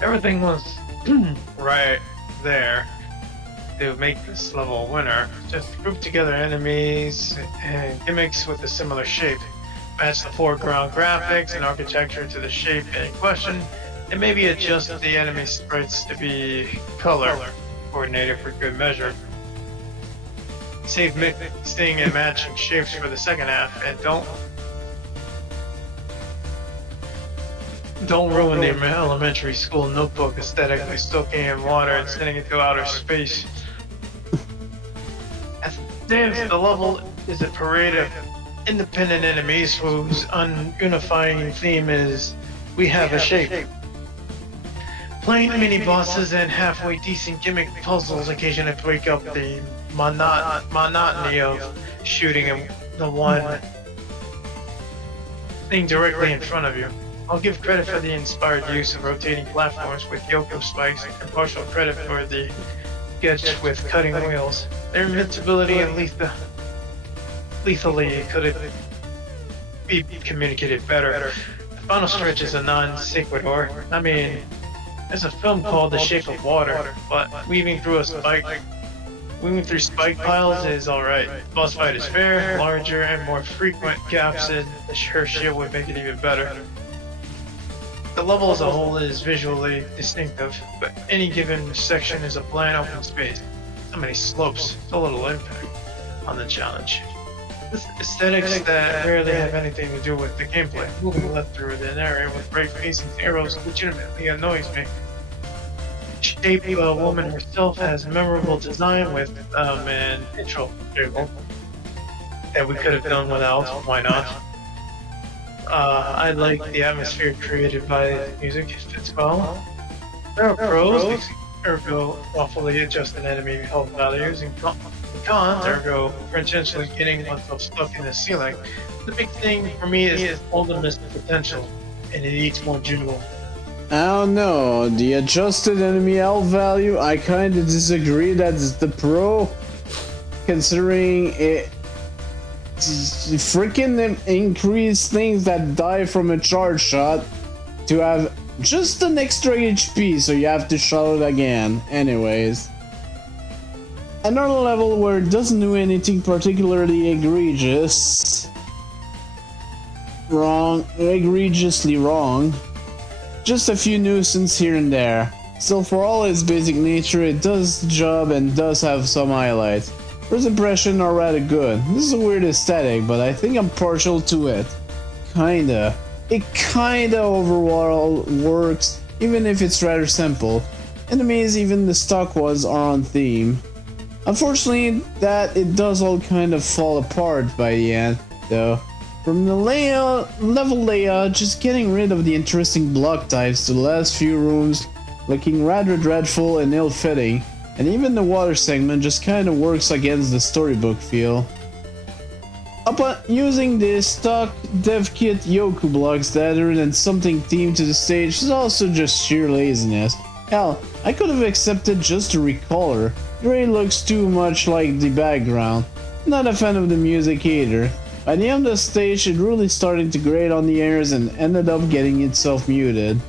Everything was right there to make this level a winner. Just group together enemies and gimmicks with a similar shape. Match the foreground graphics and architecture to the shape in question, and maybe adjust the enemy sprites to be color coordinated for good measure. Save mixing and matching shapes for the second half, and don't ruin the elementary school notebook aesthetic by soaking in water and sending it to outer space. At the end of the level is a parade of independent enemies whose unifying theme is we have a shape. Plain mini bosses and halfway decent gimmick puzzles occasionally break up the monotony of shooting and the one thing directly in front of you. I'll give credit for the inspired use of rotating platforms with Yoko spikes and partial credit for the sketch with cutting wheels. Their invincibility and lethally could have be communicated better. The final stretch is a non sequitur. I mean, there's a film called The Shape of Water, but weaving through spike piles is alright. The boss fight is fair, larger, and more frequent gaps in her shield would make it even better. The level as a whole is visually distinctive, but any given section is a bland open space. So many slopes, so little impact on the challenge. With aesthetics that rarely have anything to do with the gameplay. Moving left through an area with break facing arrows legitimately annoys me. Shape of a woman herself has a memorable design with an intro dribble that we could have done without. Why not? I like the atmosphere created by the music, it fits well. There are pros, ergo awfully adjusted enemy health values, and cons, ergo potentially getting oneself stuck in the ceiling. The big thing for me is ultimate potential, and it needs more jewel. I don't know, the adjusted enemy health value, I kinda disagree that's the pro, considering it freaking increase things that die from a charge shot to have just an extra HP, so you have to shot it again. Anyways, another level where it doesn't do anything particularly egregiously wrong. Just a few nuisance here and there. Still, for all its basic nature, it does the job and does have some highlights. First impression are rather good. This is a weird aesthetic, but I think I'm partial to it. Kinda. It kinda overall works, even if it's rather simple. Enemies, even the stock ones, are on theme. Unfortunately, that it does all kind of fall apart by the end, though. From the level layout, just getting rid of the interesting block types to the last few rooms looking rather dreadful and ill-fitting, and even the water segment just kinda works against the storybook feel. Upon using the stock dev kit Yoku blocks rather than something themed to the stage is also just sheer laziness. Hell, I could have accepted just a recolor. It really looks too much like the background. Not a fan of the music either. By the end of the stage, it really started to grate on the ears and ended up getting itself muted.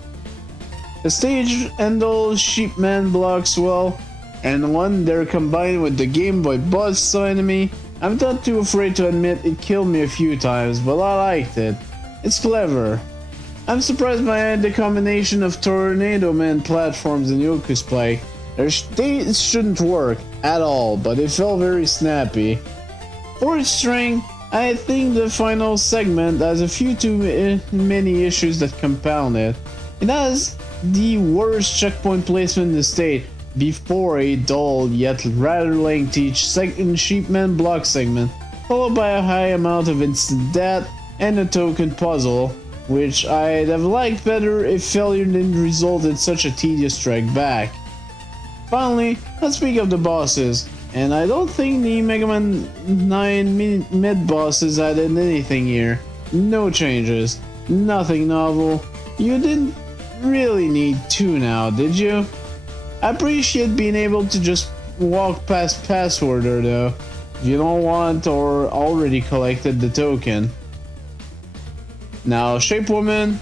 The stage handles sheepman blocks well, and when they're combined with the Game Boy boss enemy, I'm not too afraid to admit it killed me a few times, but I liked it. It's clever. I'm surprised by the combination of Tornado Man platforms and Yoku's play. They shouldn't work at all, but it felt very snappy. For its strength, I think the final segment has a few too many issues that compound it. It has the worst checkpoint placement in the state before a dull yet rather lengthy second sheepman block segment, followed by a high amount of instant death and a token puzzle, which I'd have liked better if failure didn't result in such a tedious trek back. Finally, let's speak of the bosses, and I don't think the Mega Man 9 mid-bosses added anything here. No changes, nothing novel. You didn't really need two now, did you? I appreciate being able to just walk past password though, if you don't want or already collected the token. Now, Shape Woman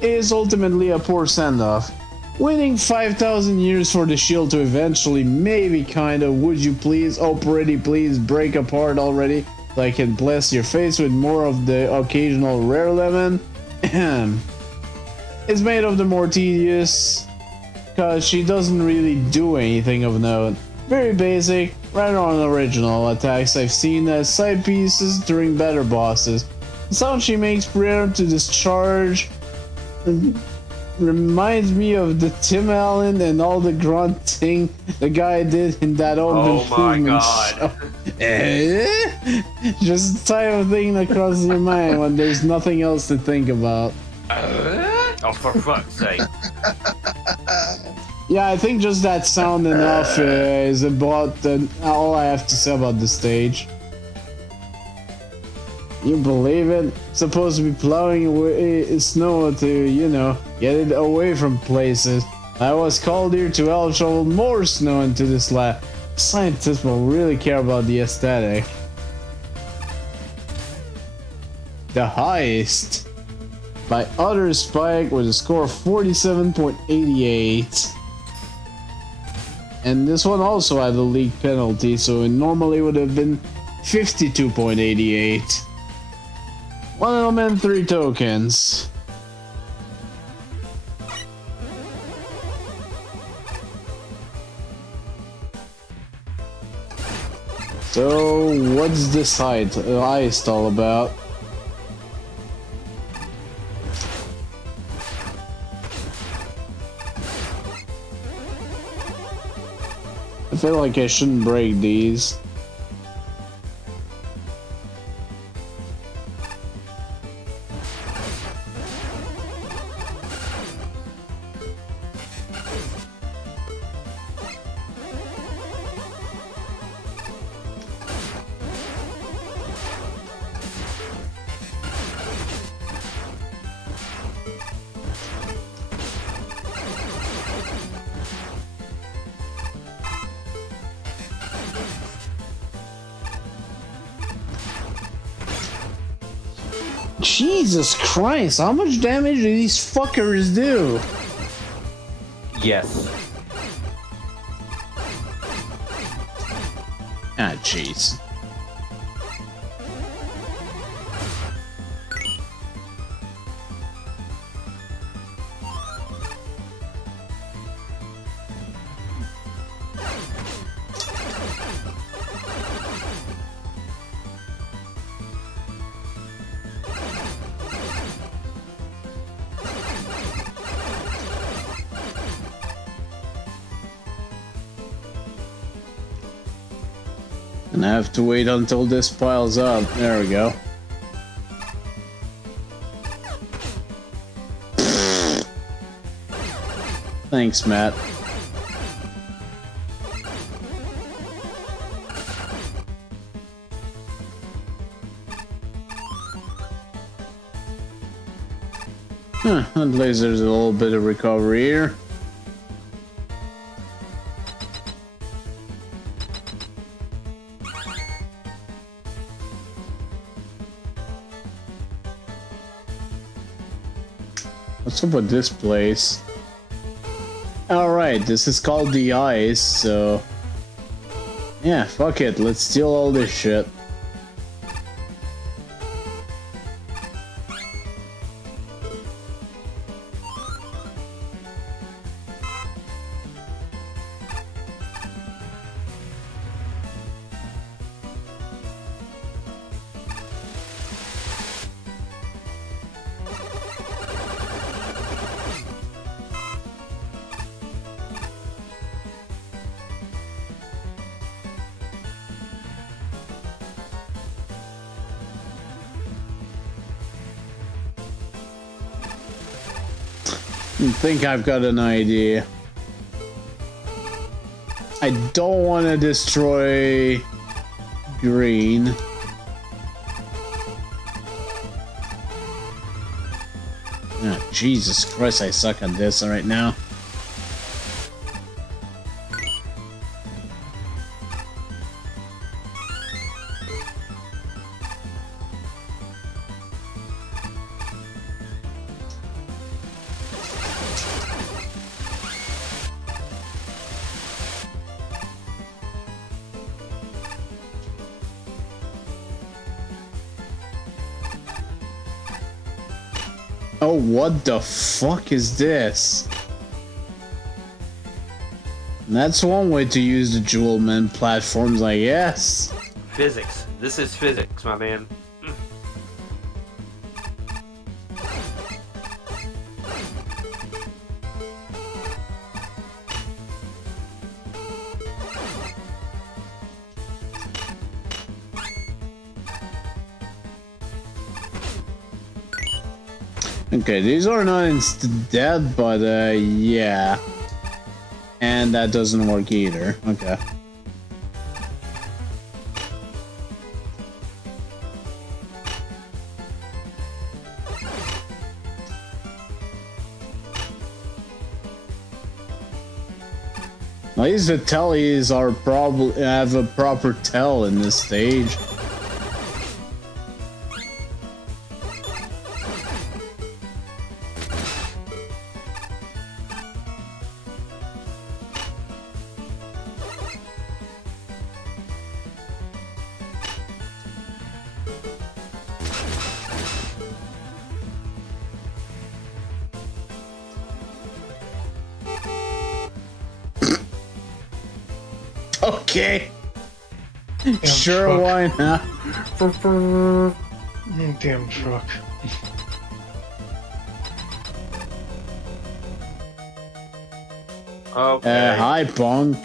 is ultimately a poor send-off. Waiting 5,000 years for the shield to eventually, maybe kinda, would you please, oh pretty please, break apart already so I can bless your face with more of the occasional rare lemon. It's made of the more tedious, cause she doesn't really do anything of note. Very basic, rather unoriginal attacks I've seen as side pieces during better bosses. The sound she makes prior to discharge reminds me of the Tim Allen and all the grunting the guy did in that old improvement show. Just the type of thing that crosses your mind when there's nothing else to think about. Oh, for fuck's sake. Yeah, I think just that sound enough is about all I have to say about the stage. You believe it? Supposed to be plowing away snow to, you know, get it away from places. I was called here to help shovel more snow into this lab. Scientists will really care about the aesthetic. The Heist by Utter Spike with a score of 47.88. And this one also had a leak penalty, so it normally would have been 52.88. 1 element, 3 tokens. So, what's this heist all about? I feel like I shouldn't break these. Jesus Christ, how much damage do these fuckers do? Yes. Ah, jeez. And I have to wait until this piles up. There we go. Thanks, Matt. Huh, at least there's a little bit of recovery here. What's up with this place? Alright, this is called the Ice, so... yeah, fuck it, let's steal all this shit. I think I've got an idea. I don't want to destroy green. Oh, Jesus Christ, I suck at this right now. Oh, what the fuck is this? That's one way to use the Jewel Man platforms, I guess. Physics. This is physics, my man. Okay, these are not instant dead, but yeah. And that doesn't work either. Okay. At least the tellies are probably have a proper tell in this stage. Okay. Sure, truck. why not? Damn truck. Okay. Hi, Pong.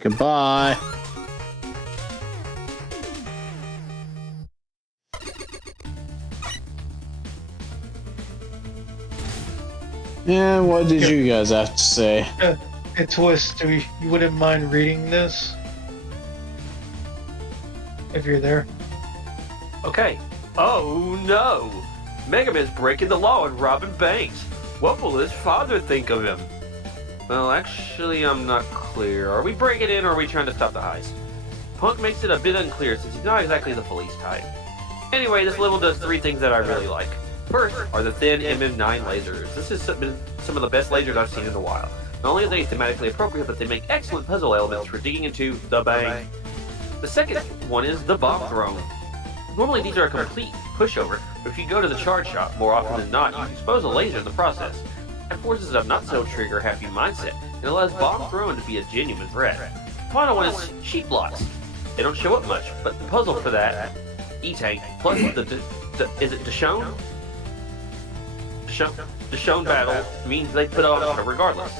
Goodbye. Yeah, what did you guys have to say? Hey, Twister, you wouldn't mind reading this? If you're there. Okay. Oh no! Megaman's breaking the law and robbing banks. What will his father think of him? Well, actually, I'm not clear. Are we breaking in or are we trying to stop the heist? Punk makes it a bit unclear since he's not exactly the police type. Anyway, this level does 3 things that I really like. First are the thin MM9 lasers. This is some of the best lasers I've seen in a while. Not only are they thematically appropriate, but they make excellent puzzle elements for digging into the bank. The second one is the bomb throne. Normally these are a complete pushover, but if you go to the charge shop, more often than not, you expose a laser in the process. That forces a not-so-trigger-happy mindset, and allows bomb throwing to be a genuine threat. The final one is sheet blocks. They don't show up much, but the puzzle for that, E-Tank, plus is it Deshone? Deshone battle means they put on a show regardless.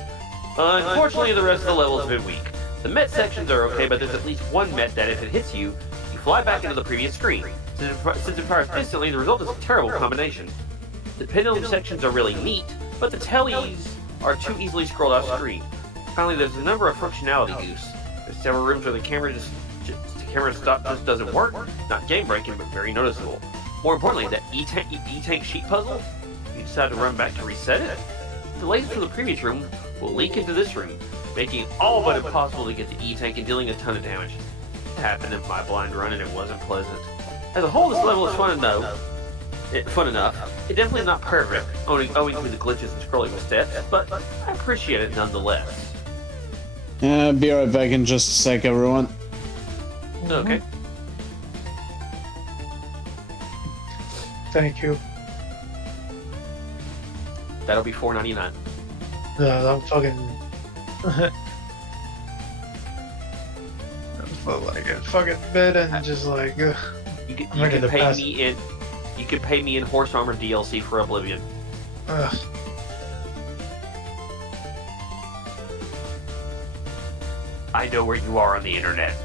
Unfortunately, the rest of the level has been weak. The Met sections are okay, but there's at least one Met that if it hits you, you fly back into the previous screen. Since it fires instantly, the result is a terrible combination. The pendulum sections are really neat, but the tellies are too easily scrolled off screen. Finally, there's a number of functionality goofs. There's several rooms where the camera stop just doesn't work. Not game-breaking, but very noticeable. More importantly, that E-Tank sheet puzzle, you decide to run back to reset it. The lasers from the previous room will leak into this room, making it all but impossible to get the E-Tank and dealing a ton of damage. It happened in my blind run and it wasn't pleasant. As a whole, this level is fun enough. It's definitely not perfect, owing to the glitches and scrolling missteps, but I appreciate it nonetheless. Be right back in just a sec, everyone. Okay. Thank you. That'll be $4.99. I'm fucking... like a fucking bed and just like... You can pay me in... You could pay me in Horse Armor DLC for Oblivion. Ugh. I know where you are on the internet.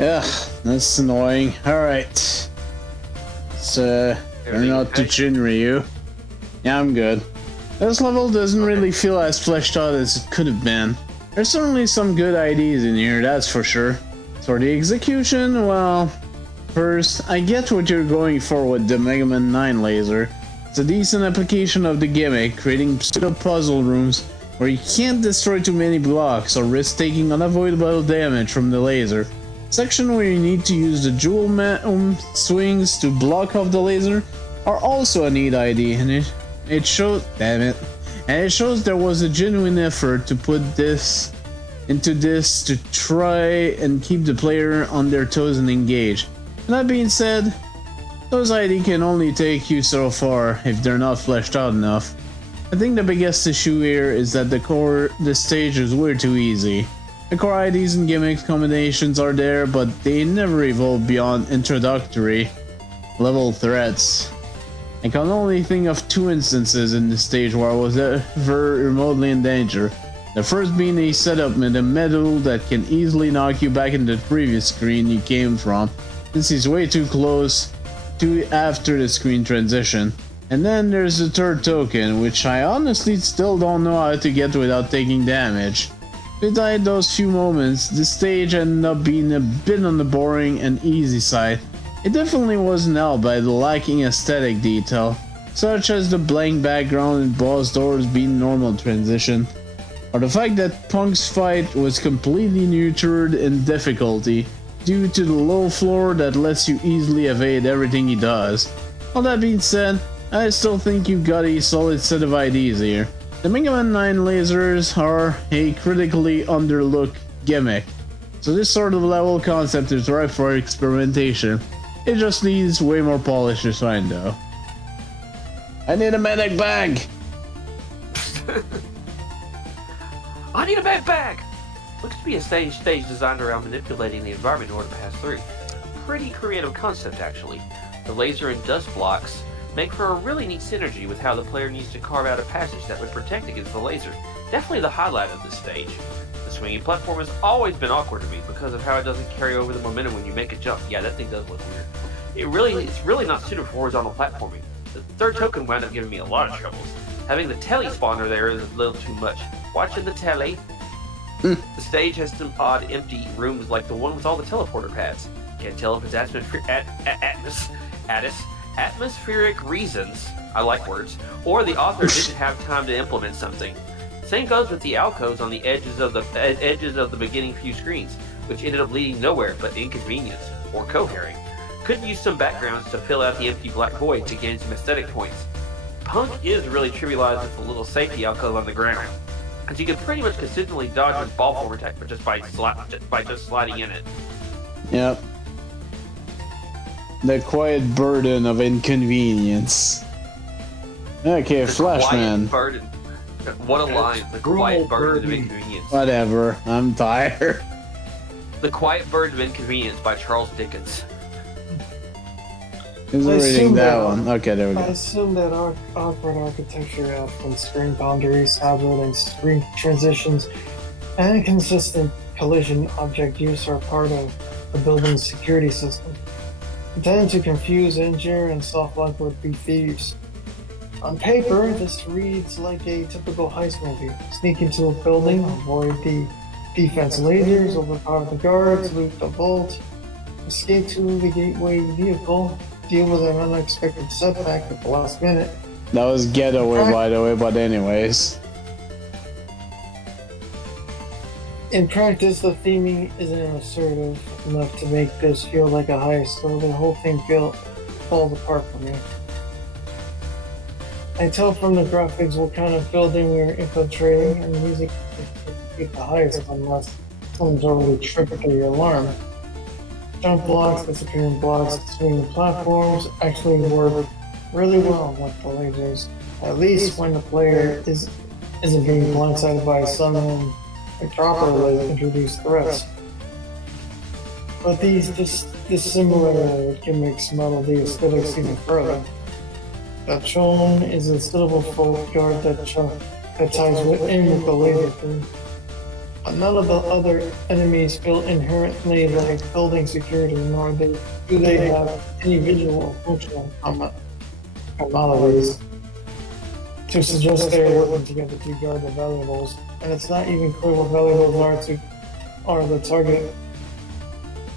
Ugh, that's annoying. Alright. Let's turn out to Jinryu. Yeah, I'm good. This level doesn't really feel as fleshed out as it could have been. There's certainly some good ideas in here, that's for sure. For the execution, well, first, I get what you're going for with the Mega Man 9 laser. It's a decent application of the gimmick, creating pseudo-puzzle rooms where you can't destroy too many blocks or risk taking unavoidable damage from the laser. Section where you need to use the dual swings to block off the laser are also a neat idea, and it shows, damn it, and it shows there was a genuine effort to put this into this to try and keep the player on their toes and engaged. And that being said, those ID can only take you so far if they're not fleshed out enough. I think the biggest issue here is that the stage is way too easy. The core IDs and gimmicks combinations are there, but they never evolve beyond introductory level threats. I can only think of 2 instances in this stage where I was ever remotely in danger. The first being a setup with a medal that can easily knock you back into the previous screen you came from, since he's way too close to after the screen transition. And then there's the third token, which I honestly still don't know how to get without taking damage. Besides those few moments, the stage ended up being a bit on the boring and easy side. It definitely wasn't helped by the lacking aesthetic detail, such as the blank background and boss doors being normal transition, or the fact that Punk's fight was completely neutered in difficulty due to the low floor that lets you easily evade everything he does. All that being said, I still think you've got a solid set of IDs here. The Mega Man 9 lasers are a critically underlooked gimmick, so this sort of level concept is ripe for experimentation. It just needs way more polish to find though. I need a medic bag! I need a med bag! Looks to be a stage designed around manipulating the environment in order to pass through. Pretty creative concept actually. The laser and dust blocks make for a really neat synergy with how the player needs to carve out a passage that would protect against the laser. Definitely the highlight of this stage. The swinging platform has always been awkward to me because of how it doesn't carry over the momentum when you make a jump. Yeah, that thing does look weird. It's really not suited for horizontal platforming. The third token wound up giving me a lot of troubles. Having the telly spawner there is a little too much. Watching the telly. The stage has some odd empty rooms like the one with all the teleporter pads. Can't tell if it's atmospheric reasons, I like words, or the author didn't have time to implement something. Same goes with the alcoves on the edges of the beginning few screens, which ended up leading nowhere but inconvenience or cohering. Could use some backgrounds to fill out the empty black void to gain some aesthetic points. Punk is really trivialized with the little safety alcove on the ground, as you can pretty much consistently dodge his ball form attack just by sliding in it. Yep. The quiet burden of inconvenience. Okay, Flashman. What a line. The quiet burden of inconvenience. Whatever, I'm tired. The Quiet Burden of Inconvenience by Charles Dickens. Who's reading that one? Okay, there we go. I assume that awkward architecture from screen boundaries, tablet, and screen transitions, and inconsistent collision object use are part of the building's security system. They tend to confuse, injure, and soft-lock would-be thieves. On paper, this reads like a typical heist movie. Sneak into a building, avoid the defense lasers, overpower the guards, loot the vault, escape to the gateway vehicle, deal with an unexpected setback at the last minute. That was Getaway, by the way, but anyways. In practice, the theming isn't assertive enough to make this feel like a heist, so the whole thing falls apart for me. I tell from the graphics what kind of building we're infiltrating, and the music keep the heist unless someone's already tripped the alarm. Jump blocks, disappearing blocks between the platforms actually work really well with the lasers, at least when the player isn't being blindsided by someone properly introduced threats. But these dissimilar gimmicks muddle the aesthetics even further. That Chon is a suitable folk guard that ties in with the laser thing. None of the other enemies feel inherently like building security, nor do they have any visual or functional commonalities to suggest they're working together to guard the valuables. And it's not even clear what valuables are the target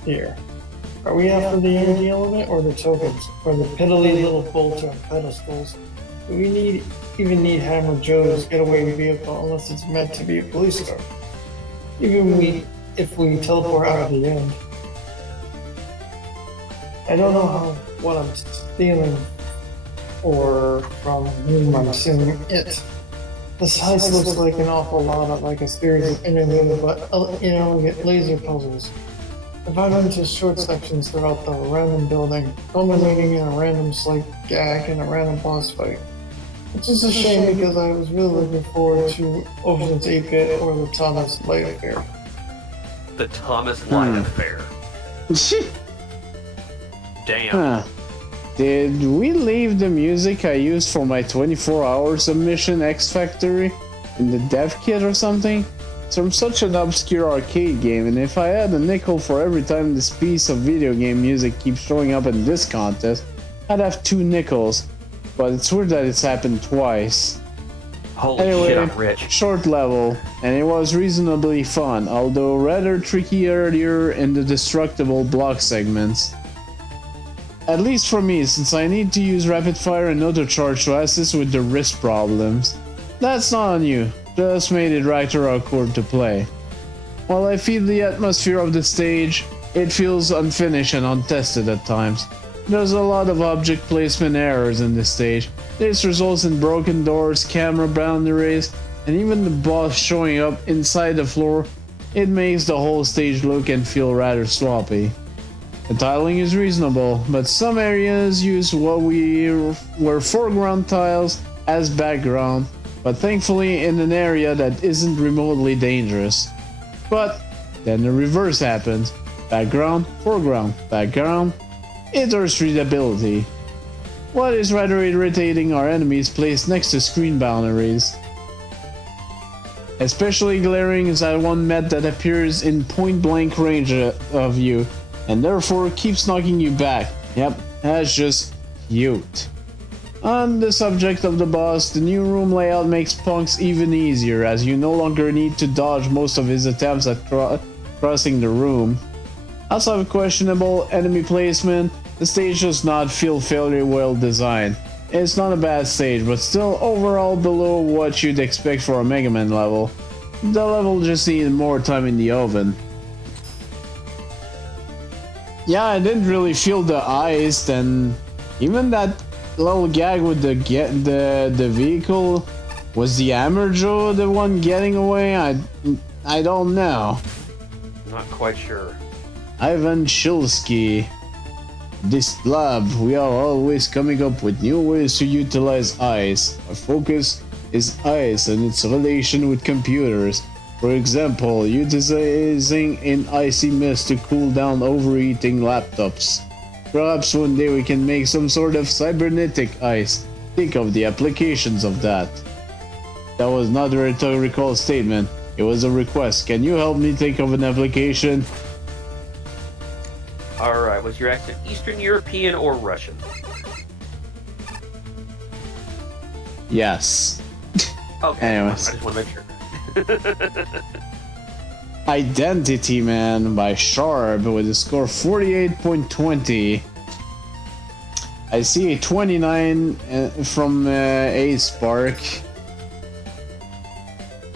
here. Are we after the energy element or the tokens, or the piddly little bolts on pedestals? Do we even need Hammer Joe's getaway vehicle unless it's meant to be a police car? Even if we teleport out of the end. I don't know what I'm stealing or from whom I'm stealing it. This heist looks like an awful lot of like a series of interlude, but we get laser puzzles. divided into short sections throughout the random building, culminating in a random slight gag and a random boss fight. Which is a shame because I was really looking forward to Ocean's 8-Bit or the Thomas Light Affair. The Thomas Light Affair. Damn. Huh. Did we leave the music I used for my 24-hour submission X Factory in the dev kit or something? It's from such an obscure arcade game, and if I had a nickel for every time this piece of video game music keeps showing up in this contest, I'd have 2 nickels. But it's weird that it's happened twice. Holy Anyway, shit, I'm rich. short level, and it was reasonably fun, although rather tricky earlier in the destructible block segments. At least for me, since I need to use rapid fire and auto charge to assist with the wrist problems. That's not on you, just made it rather awkward to play. While I feel the atmosphere of the stage, it feels unfinished and untested at times. There's a lot of object placement errors in this stage. This results in broken doors, camera boundaries, and even the boss showing up inside the floor. It makes the whole stage look and feel rather sloppy. The tiling is reasonable, but some areas use what were foreground tiles as background, but thankfully in an area that isn't remotely dangerous. But then the reverse happens. Background, foreground, background. It hurts readability. What is rather irritating are enemies placed next to screen boundaries. Especially glaring is that one met that appears in point-blank range of you, and therefore keeps knocking you back. Yep, that's just cute. On the subject of the boss, the new room layout makes punks even easier, as you no longer need to dodge most of his attempts at crossing the room. Outside of questionable enemy placement, the stage does not feel fairly well designed. It's not a bad stage, but still overall below what you'd expect for a Mega Man level. The level just needed more time in the oven. Yeah, I didn't really feel the ice, and even that little gag with the vehicle. Was the Hammer Joe the one getting away? I don't know. Not quite sure. Ivan Shilsky. This lab, we are always coming up with new ways to utilize ice. Our focus is ice and its relation with computers. For example, utilizing an icy mist to cool down overheating laptops. Perhaps one day we can make some sort of cybernetic ice. Think of the applications of that. That was not a rhetorical statement. It was a request. Can you help me think of an application? Alright, was your accent Eastern European or Russian? Yes. Okay, Anyways. I just want to make sure. Identity Man by Sharp with a score 48.20. I see a 29 from A Spark.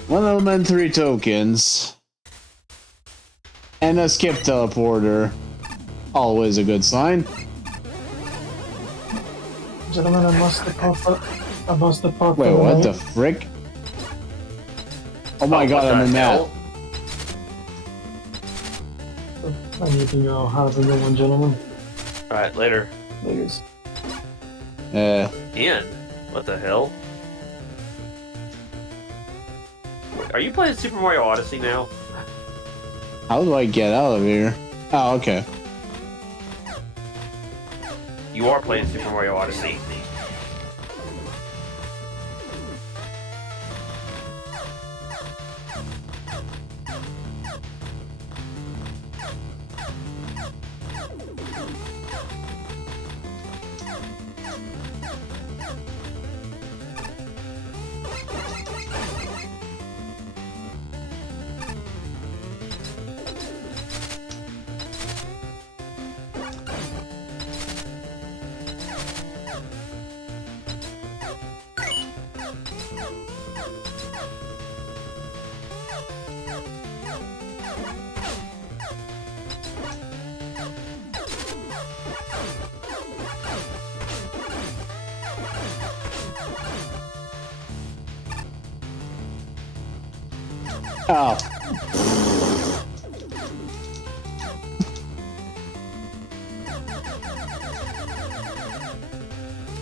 1 elementary tokens. And a skip teleporter. Always a good sign. Gentlemen, I must depart. Wait, what the frick? Oh my god, I'm in that. I need to know how to know one, gentlemen. Alright, later. Please. Ian? What the hell? Wait, are you playing Super Mario Odyssey now? How do I get out of here? Oh, okay. You are playing Super Mario Odyssey. Oh.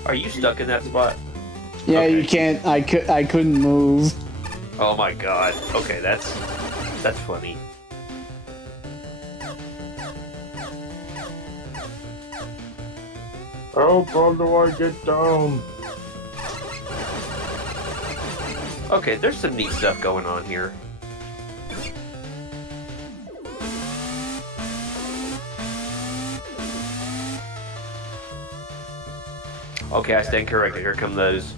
Are you stuck in that spot? Yeah, Okay. you can't. I couldn't move. Oh my god. Okay, that's funny. Oh, how do I get down? Okay, there's some neat stuff going on here. Okay, I stand corrected. Here come those.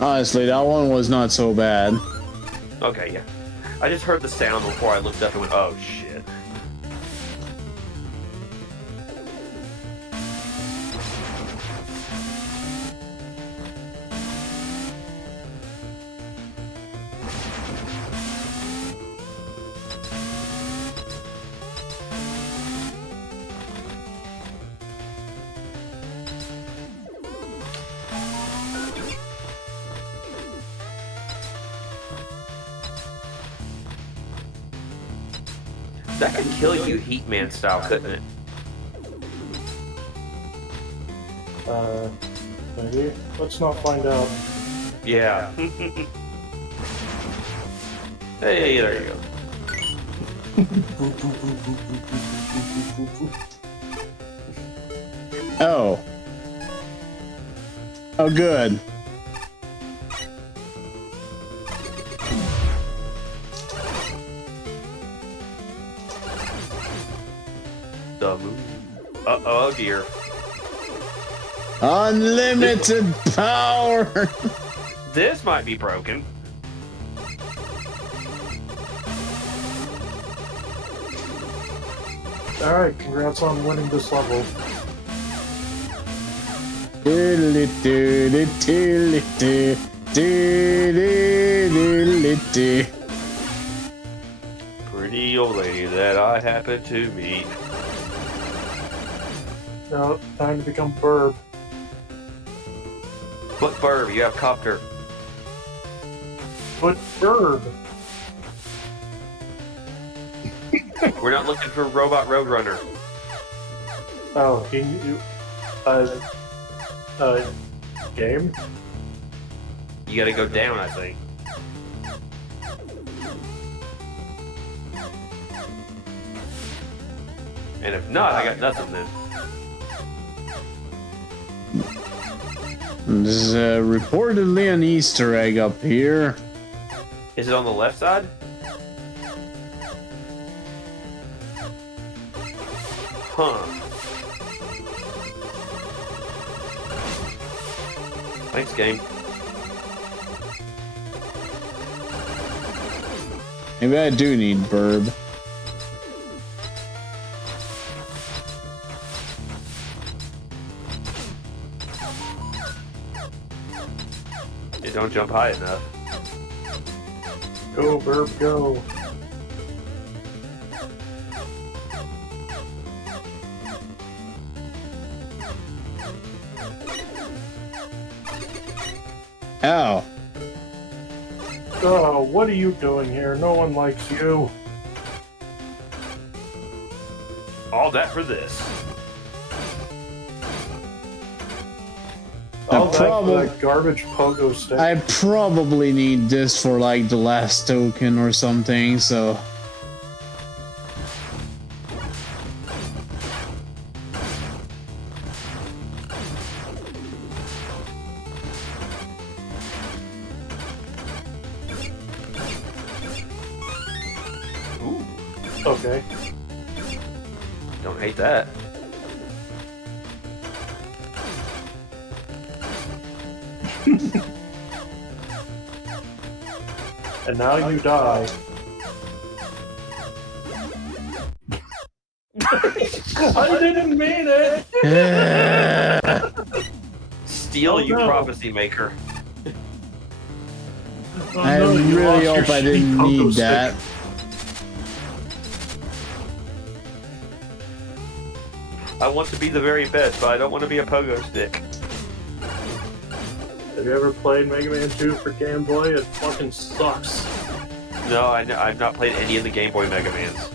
Honestly, that one was not so bad. Okay, yeah. I just heard the sound before I looked up and went, oh shit. That could kill you Heatman style, couldn't it? Maybe. Let's not find out. Yeah. Hey, there you go. Oh. Oh, good. The moon. Oh dear. Unlimited power. This might be broken. Alright, congrats on winning this level. Pretty old lady that I happen to meet. Now, time to become Burb. What Burb? You have Copter. But Burb! We're not looking for Robot Roadrunner. Oh, game? You gotta go down, I think. And if not, I got nothing then. There's reportedly an Easter egg up here. Is it on the left side? Huh. Thanks, game. Maybe I do need Burb. You don't jump high enough. Go, Burb, go. Ow. Oh, what are you doing here? No one likes you. All that for this. All probably- that garbage pogo stick. I probably need this for like the last token or something, so. Ooh, Okay. don't hate that. And now you die. I didn't mean it! Steal, Oh, you no. prophecy maker. Oh, I no, you really lost hope your I didn't shitty pogo need stick. that. I want to be the very best, but I don't want to be a pogo stick. Have you ever played Mega Man 2 for Game Boy? It fucking sucks. No, I've not played any of the Game Boy Mega Mans.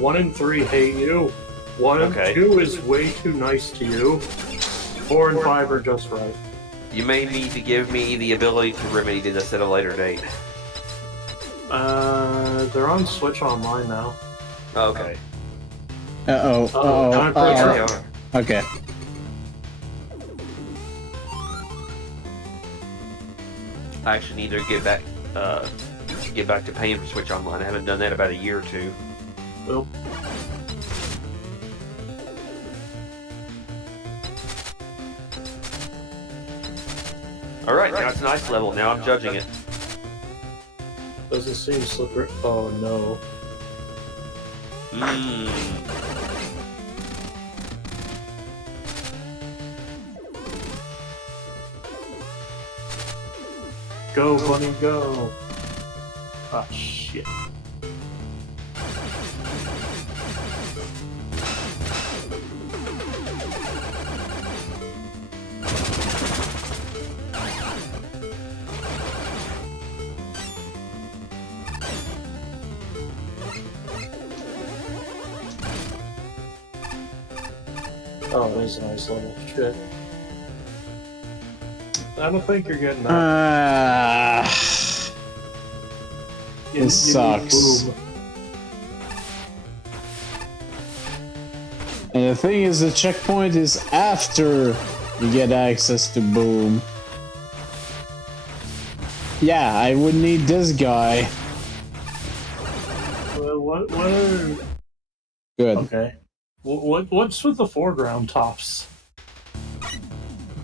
1 and 3 hate you. 1 and 2 is way too nice to you. 4 and 5 are just right. You may need to give me the ability to remedy this at a later date. They're on Switch Online now. Okay. Time for a Yeah, drop. Okay. I actually need to get back to paying for Switch Online. I haven't done that about a year or two. Well, Alright, now it's an ice level. Now I'm judging it. doesn't seem slippery. Oh no. Mmm. Go, bunny, go. Ah, shit. Oh, it is a nice level. Shit. I don't think you're getting that. This sucks. Boom. And the thing is, the checkpoint is after you get access to Boom. Yeah, I would need this guy. Well, what are... Good. Okay. What's with the foreground tops?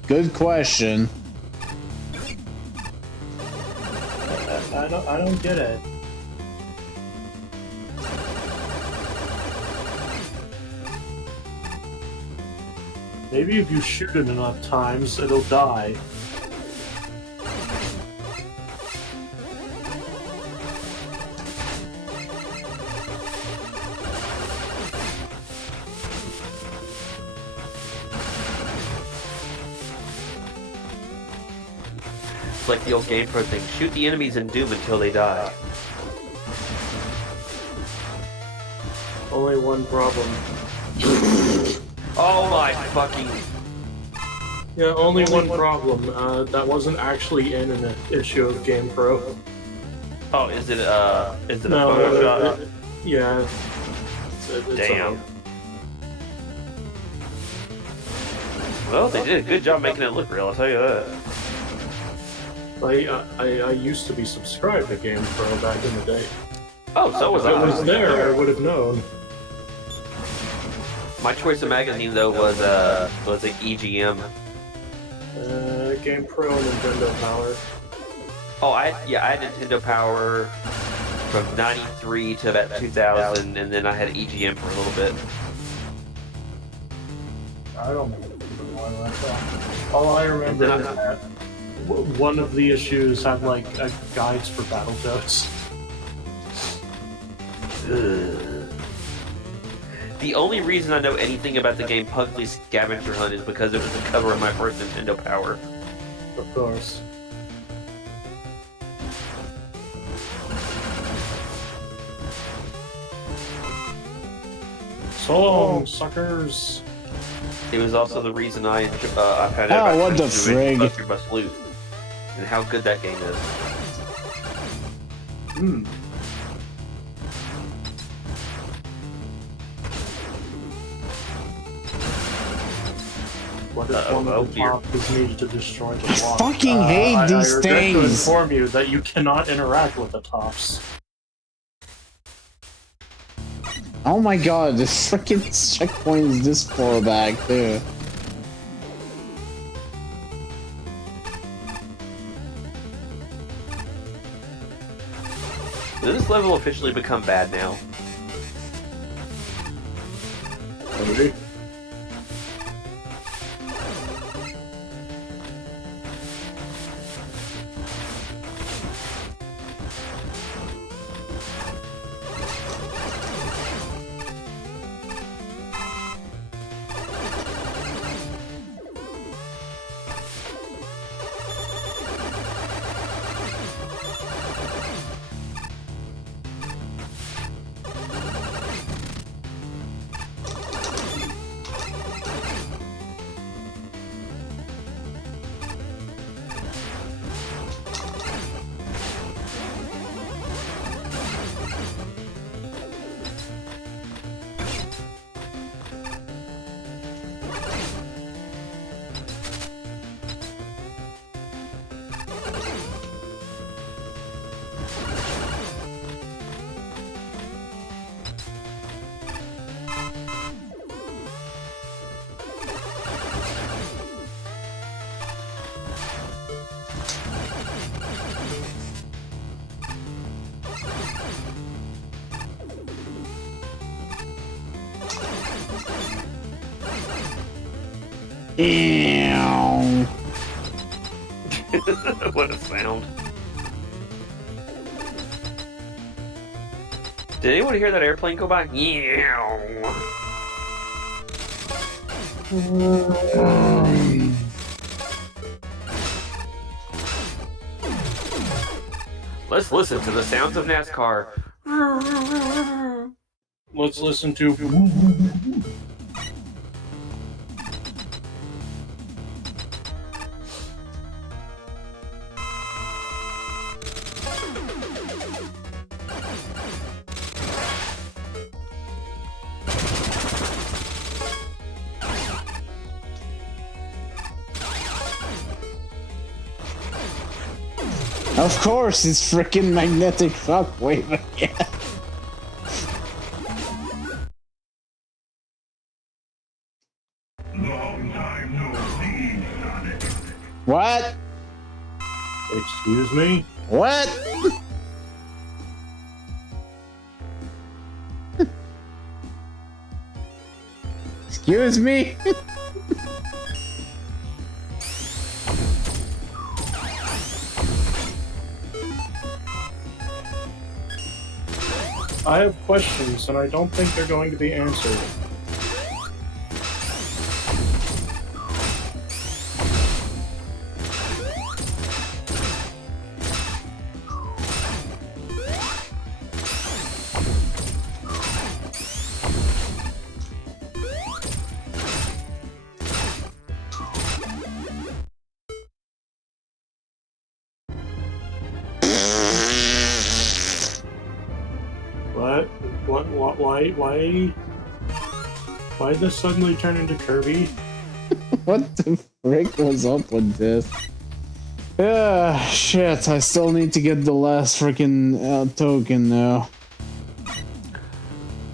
Good question. I don't get it. Maybe if you shoot it enough times, it'll die. It's like the old GamePro thing. Shoot the enemies in Doom until they die. Only one problem. Oh my fucking... Yeah, only one problem. That wasn't actually in an issue of GamePro. Oh, is it a Photoshop? Yeah. It's Damn. Well, they did a good job making it look real, I'll tell you that. I used to be subscribed to GamePro back in the day. Oh, so was If it I. was there, I would have known. My choice of magazine, though, was an EGM. GamePro and Nintendo Power. Oh, I had Nintendo Power from '93 to about 2000, and then I had EGM for a little bit. I don't remember one like that. All I remember is that one of the issues had like guides for Battletoads. The only reason I know anything about the game Pugsley Scavenger Hunt is because it was the cover of my first Nintendo Power. Of course. So long, suckers. It was also the reason I found out Oh, what the Buster frig? Buster Bust Loose and how good that game is. Hmm. What if one of the top is needed to destroy the block? Fucking hate these I regret to things. inform you that you cannot interact with the tops. Oh my god, the freaking checkpoint is this far back, too. Did this level officially become bad now? Maybe. Ew. What a sound. Did anyone hear that airplane go by? Yeah. Let's listen to the sounds of NASCAR. Let's listen to. Of course, it's freaking magnetic shockwave again. Long time no see, Sonic. What? Excuse me? What? Excuse me? I have questions, and I don't think they're going to be answered. Why did this suddenly turn into Kirby? What the frick was up with this? Shit, I still need to get the last freaking token now.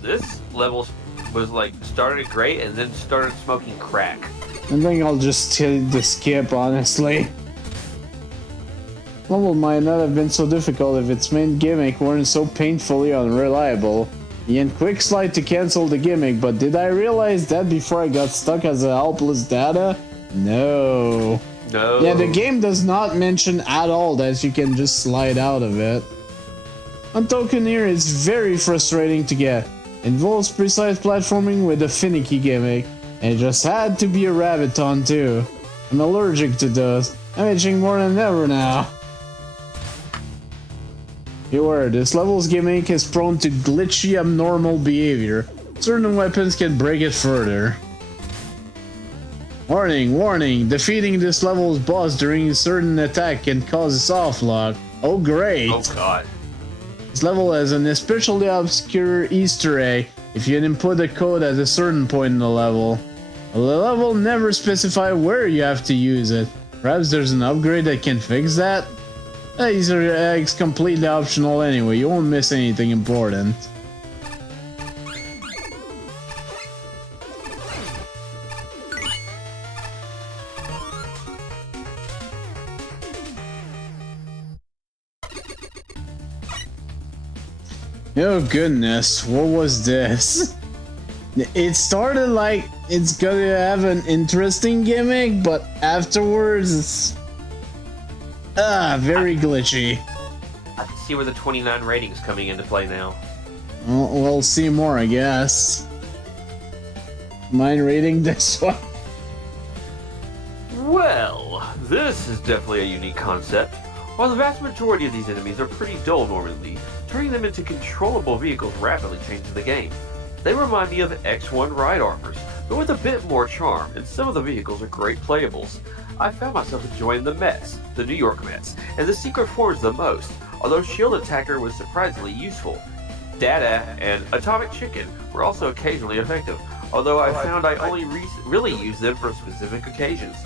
This level was like started great and then started smoking crack. I think I'll just hit the skip, honestly. Level might not have been so difficult if its main gimmick weren't so painfully unreliable. Ian quick slide to cancel the gimmick, but did I realize that before I got stuck as a helpless data? No. No. Yeah, the game does not mention at all that you can just slide out of it. Untokeneer is very frustrating to get. Involves precise platforming with a finicky gimmick. And it just had to be a Rabbiton too. I'm allergic to those. I'm itching more than ever now. Beware, this level's gimmick is prone to glitchy abnormal behavior. Certain weapons can break it further. Warning, warning, defeating this level's boss during a certain attack can cause a soft lock. Oh great! Oh god. This level has an especially obscure Easter egg if you input a code at a certain point in the level. The level never specifies where you have to use it. Perhaps there's an upgrade that can fix that? Easter egg's completely optional anyway, you won't miss anything important. Oh goodness, what was this? It started like it's gonna have an interesting gimmick, but afterwards it's very glitchy. I can see where the 29 rating's coming into play now. Well, we'll see more, I guess. Mind rating this one? Well, this is definitely a unique concept. While the vast majority of these enemies are pretty dull normally, turning them into controllable vehicles rapidly changes the game. They remind me of X1 ride armors, but with a bit more charm, and some of the vehicles are great playables. I found myself enjoying the Mets, the New York Mets, and the Secret Forms the most, although Shield Attacker was surprisingly useful. Data and Atomic Chicken were also occasionally effective, although I found I only really used them for specific occasions.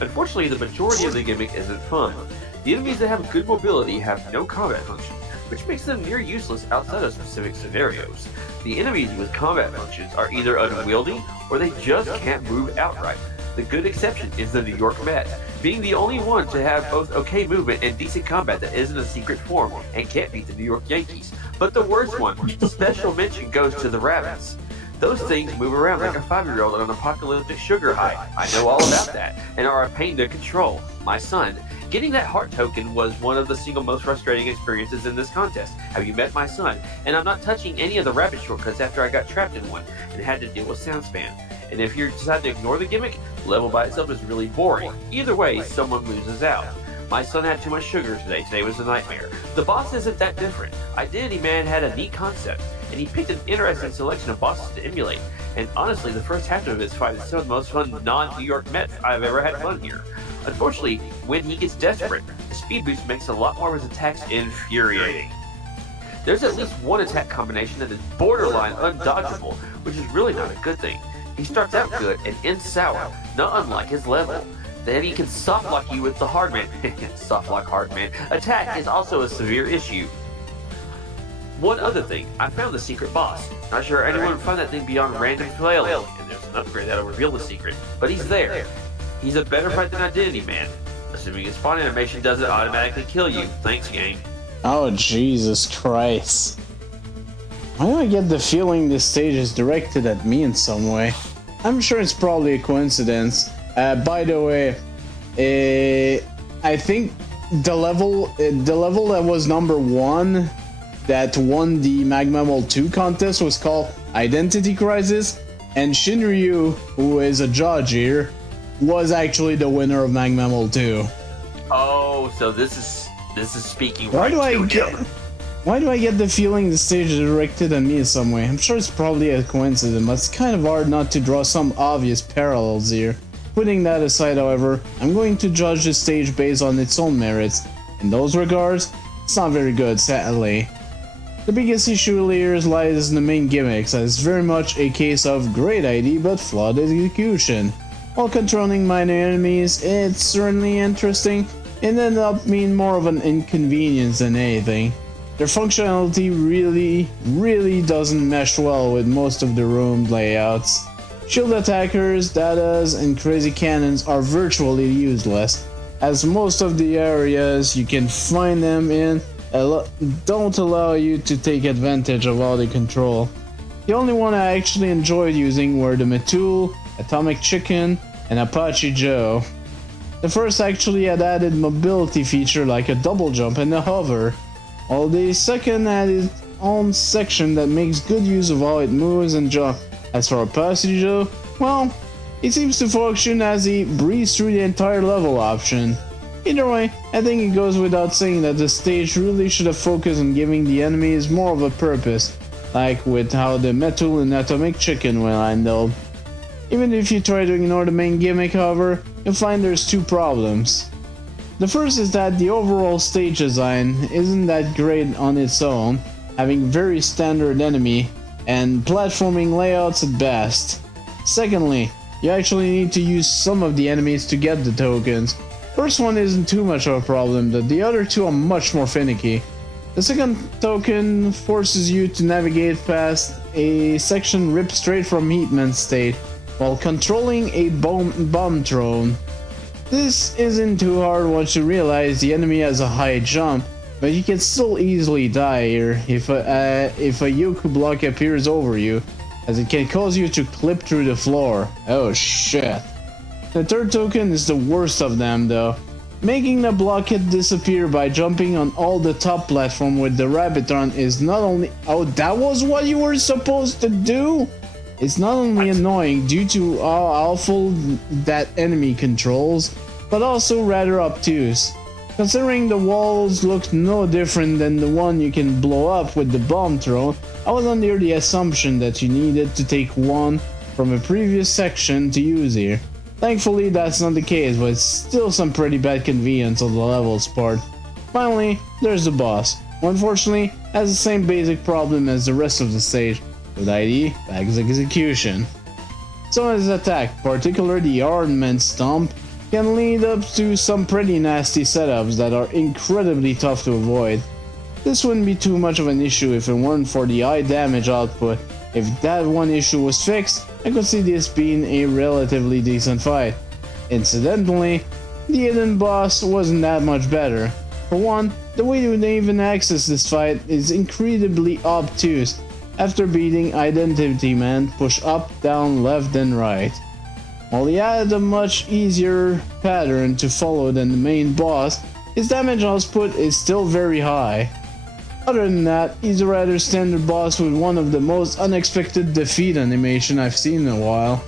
Unfortunately, the majority of the gimmick isn't fun. The enemies that have good mobility have no combat function, which makes them near useless outside of specific scenarios. The enemies with combat functions are either unwieldy or they just can't move outright. The good exception is the New York Met, being the only one to have both okay movement and decent combat that isn't a secret form and can't beat the New York Yankees. But the worst one, special mention goes to the Rabbits. Those things move around like a 5-year-old on an apocalyptic sugar high. I know all about that, and are a pain to control. My son, getting that heart token was one of the single most frustrating experiences in this contest. Have you met my son? And I'm not touching any of the rabbit shortcuts after I got trapped in one and had to deal with sound spam. And if you decide to ignore the gimmick, the level by itself is really boring. Either way, someone loses out. My son had too much sugar today. Today was a nightmare. The boss isn't that different. Identity Man had a neat concept, and he picked an interesting selection of bosses to emulate. And honestly, the first half of his fight is some of the most fun non-New York Mets I've ever had fun here. Unfortunately, when he gets desperate, the speed boost makes a lot more of his attacks infuriating. There's at least one attack combination that is borderline undodgeable, which is really not a good thing. He starts out good and ends sour, not unlike his level. Then he can softlock you with the Hardman. Softlock Hardman. Attack is also a severe issue. One other thing, I found the secret boss. Not sure anyone would find that thing beyond random flailing, and there's an upgrade that'll reveal the secret. But he's there. He's a better fight than Identity Man. Assuming his spawn animation doesn't automatically kill you. Thanks, game. Oh, Jesus Christ. Why do I get the feeling this stage is directed at me in some way? I'm sure it's probably a coincidence. By the way, I think the level that was number 1 that won the Magma Level 2 contest was called Identity Crisis, and Shinryu, who is a judge here, was actually the winner of Magma Level 2. Oh, so this is speaking Why right do I to get? him. Why do I get the feeling the stage is directed at me in some way? I'm sure it's probably a coincidence, but it's kind of hard not to draw some obvious parallels here. Putting that aside, however, I'm going to judge the stage based on its own merits. In those regards, it's not very good, sadly. The biggest issue here lies in the main gimmicks, as it's very much a case of great idea but flawed execution. While controlling minor enemies, it's certainly interesting, it ended up being more of an inconvenience than anything. Their functionality really doesn't mesh well with most of the room layouts. Shield attackers, datas, and crazy cannons are virtually useless, as most of the areas you can find them in don't allow you to take advantage of all they control. The only one I actually enjoyed using were the Metul, Atomic Chicken, and Apache Joe. The first actually had added mobility feature like a double jump and a hover, while the second had its own section that makes good use of how it moves and jumps. As for Apache Joe, well, it seems to function as a breeze through the entire level option. Either way, I think it goes without saying that the stage really should have focused on giving the enemies more of a purpose, like with how the Metal and Atomic Chicken were handled. Even if you try to ignore the main gimmick, however, you'll find there's 2 problems. The first is that the overall stage design isn't that great on its own, having very standard enemy and platforming layouts at best. Secondly, you actually need to use some of the enemies to get the tokens. First one isn't too much of a problem, but the other 2 are much more finicky. The second token forces you to navigate past a section ripped straight from Heatman's state, while controlling a bomb throne. This isn't too hard once you realize the enemy has a high jump, but you can still easily die here if a Yoku block appears over you, as it can cause you to clip through the floor. Oh shit. The third token is the worst of them though. Making the blockhead disappear by jumping on all the top platform with the Rabbitron is not only— oh, that was what you were supposed to do? It's not only annoying due to how awful that enemy controls, but also rather obtuse. Considering the walls look no different than the one you can blow up with the bomb throw, I was under the assumption that you needed to take one from a previous section to use here. Thankfully that's not the case, but it's still some pretty bad convenience on the levels part. Finally, there's the boss, who unfortunately has the same basic problem as the rest of the stage, with ID back execution. Some of his attack, particularly the Hardman Stomp, can lead up to some pretty nasty setups that are incredibly tough to avoid. This wouldn't be too much of an issue if it weren't for the high damage output. If that one issue was fixed, I could see this being a relatively decent fight. Incidentally, the hidden boss wasn't that much better. For one, the way you even access this fight is incredibly obtuse, After beating Identity Man, push up, down, left, and right. While he had a much easier pattern to follow than the main boss, his damage output is still very high. Other than that, he's a rather standard boss with one of the most unexpected defeat animation I've seen in a while.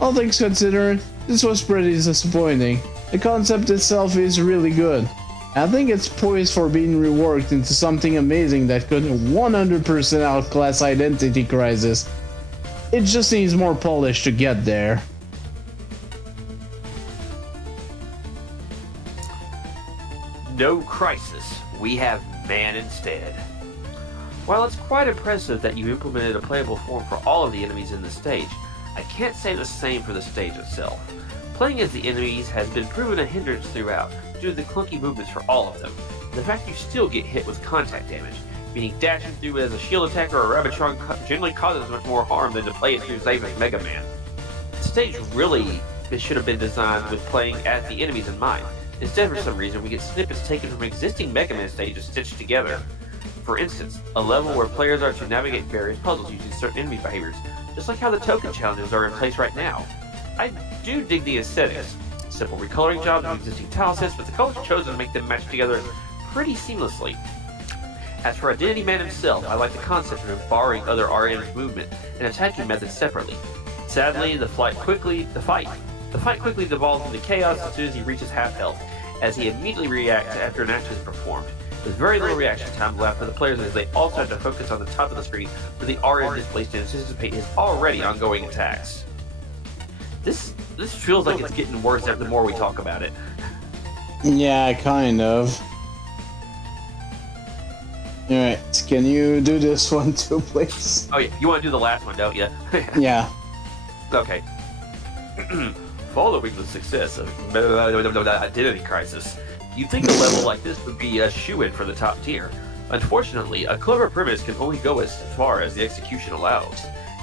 All things considered, this was pretty disappointing. The concept itself is really good. I think it's poised for being reworked into something amazing that could 100% outclass Identity Crisis. It just needs more polish to get there. No crisis, we have man instead. While it's quite impressive that you implemented a playable form for all of the enemies in the stage, I can't say the same for the stage itself. Playing as the enemies has been proven a hindrance throughout due to the clunky movements for all of them, and the fact you still get hit with contact damage, meaning dashing through as a shield attacker or a Rabbitron generally causes much more harm than to play it through save as Mega Man. The stage really should have been designed with playing as the enemies in mind. Instead, for some reason, we get snippets taken from existing Mega Man stages stitched together. For instance, a level where players are to navigate various puzzles using certain enemy behaviors, just like how the token challenges are in place right now. I do dig the aesthetics. Simple recoloring jobs of existing tile sets, but the colors chosen to make them match together pretty seamlessly. As for Identity Man himself, I like the concept of him borrowing other RM's movement and attacking methods separately. Sadly, the fight quickly devolves into chaos as soon as he reaches half health, as he immediately reacts after an action is performed. With very little reaction time left for the players as they also have to focus on the top of the screen where the RM is placed to anticipate his already ongoing attacks. This feels like it's getting worse the more we talk about it. Yeah, kind of. Alright, can you do this one too, please? Oh yeah, you want to do the last one, don't you? Yeah. Okay. Following the success of Identity Crisis, you'd think a level like this would be a shoo-in for the top tier. Unfortunately, a clever premise can only go as far as the execution allows.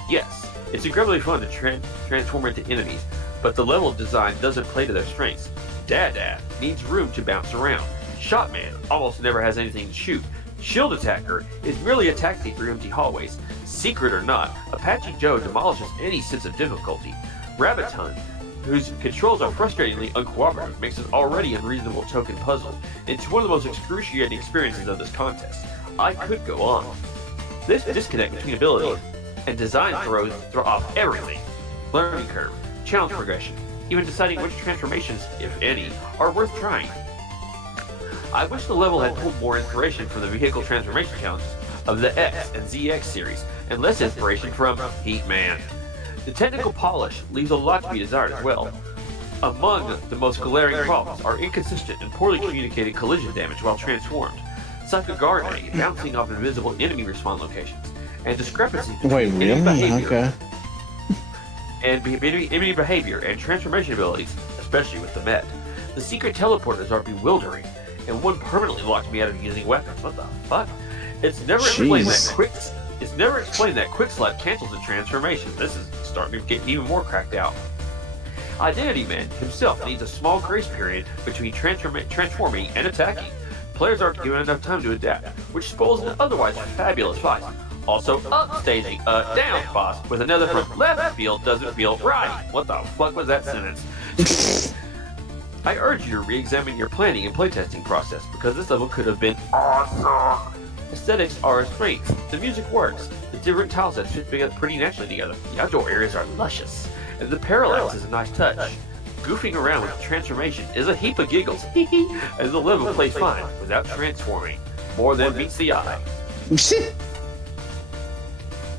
Yes, it's incredibly fun to transform into enemies, but the level design doesn't play to their strengths. Dada needs room to bounce around. Shotman almost never has anything to shoot. Shield Attacker is merely a taxi through empty hallways. Secret or not, Apache Joe demolishes any sense of difficulty. Rabbitron, whose controls are frustratingly uncooperative, makes an already unreasonable token puzzle into one of the most excruciating experiences of this contest. I could go on. This disconnect between abilities and design throw off everything. Learning curve, challenge progression, even deciding which transformations, if any, are worth trying. I wish the level had pulled more inspiration from the vehicle transformation challenges of the X and ZX series, and less inspiration from Heat Man. The technical polish leaves a lot to be desired as well. Among the most glaring problems are inconsistent and poorly communicated collision damage while transformed, Psychogarne bouncing off invisible enemy respawn locations, and discrepancies between enemy behavior enemy behavior and transformation abilities, especially with the Met. The secret teleporters are bewildering, and one permanently locked me out of using weapons. What the fuck? It's never explained that quick slap cancels the transformation. This is starting to get even more cracked out. Identity Man himself needs a small grace period between transforming and attacking. Players aren't given enough time to adapt, which spoils an otherwise fabulous fight. Also, upstaging a down boss with another from left field doesn't feel right. What the fuck was that sentence? I urge you to re-examine your planning and playtesting process, because this level could have been awesome. Aesthetics are a strength. The music works. The different tile sets fit pretty naturally together. The outdoor areas are luscious, and the parallels is a nice touch. Goofing around with the transformation is a heap of giggles, and the level plays fine without transforming. More than meets the eye.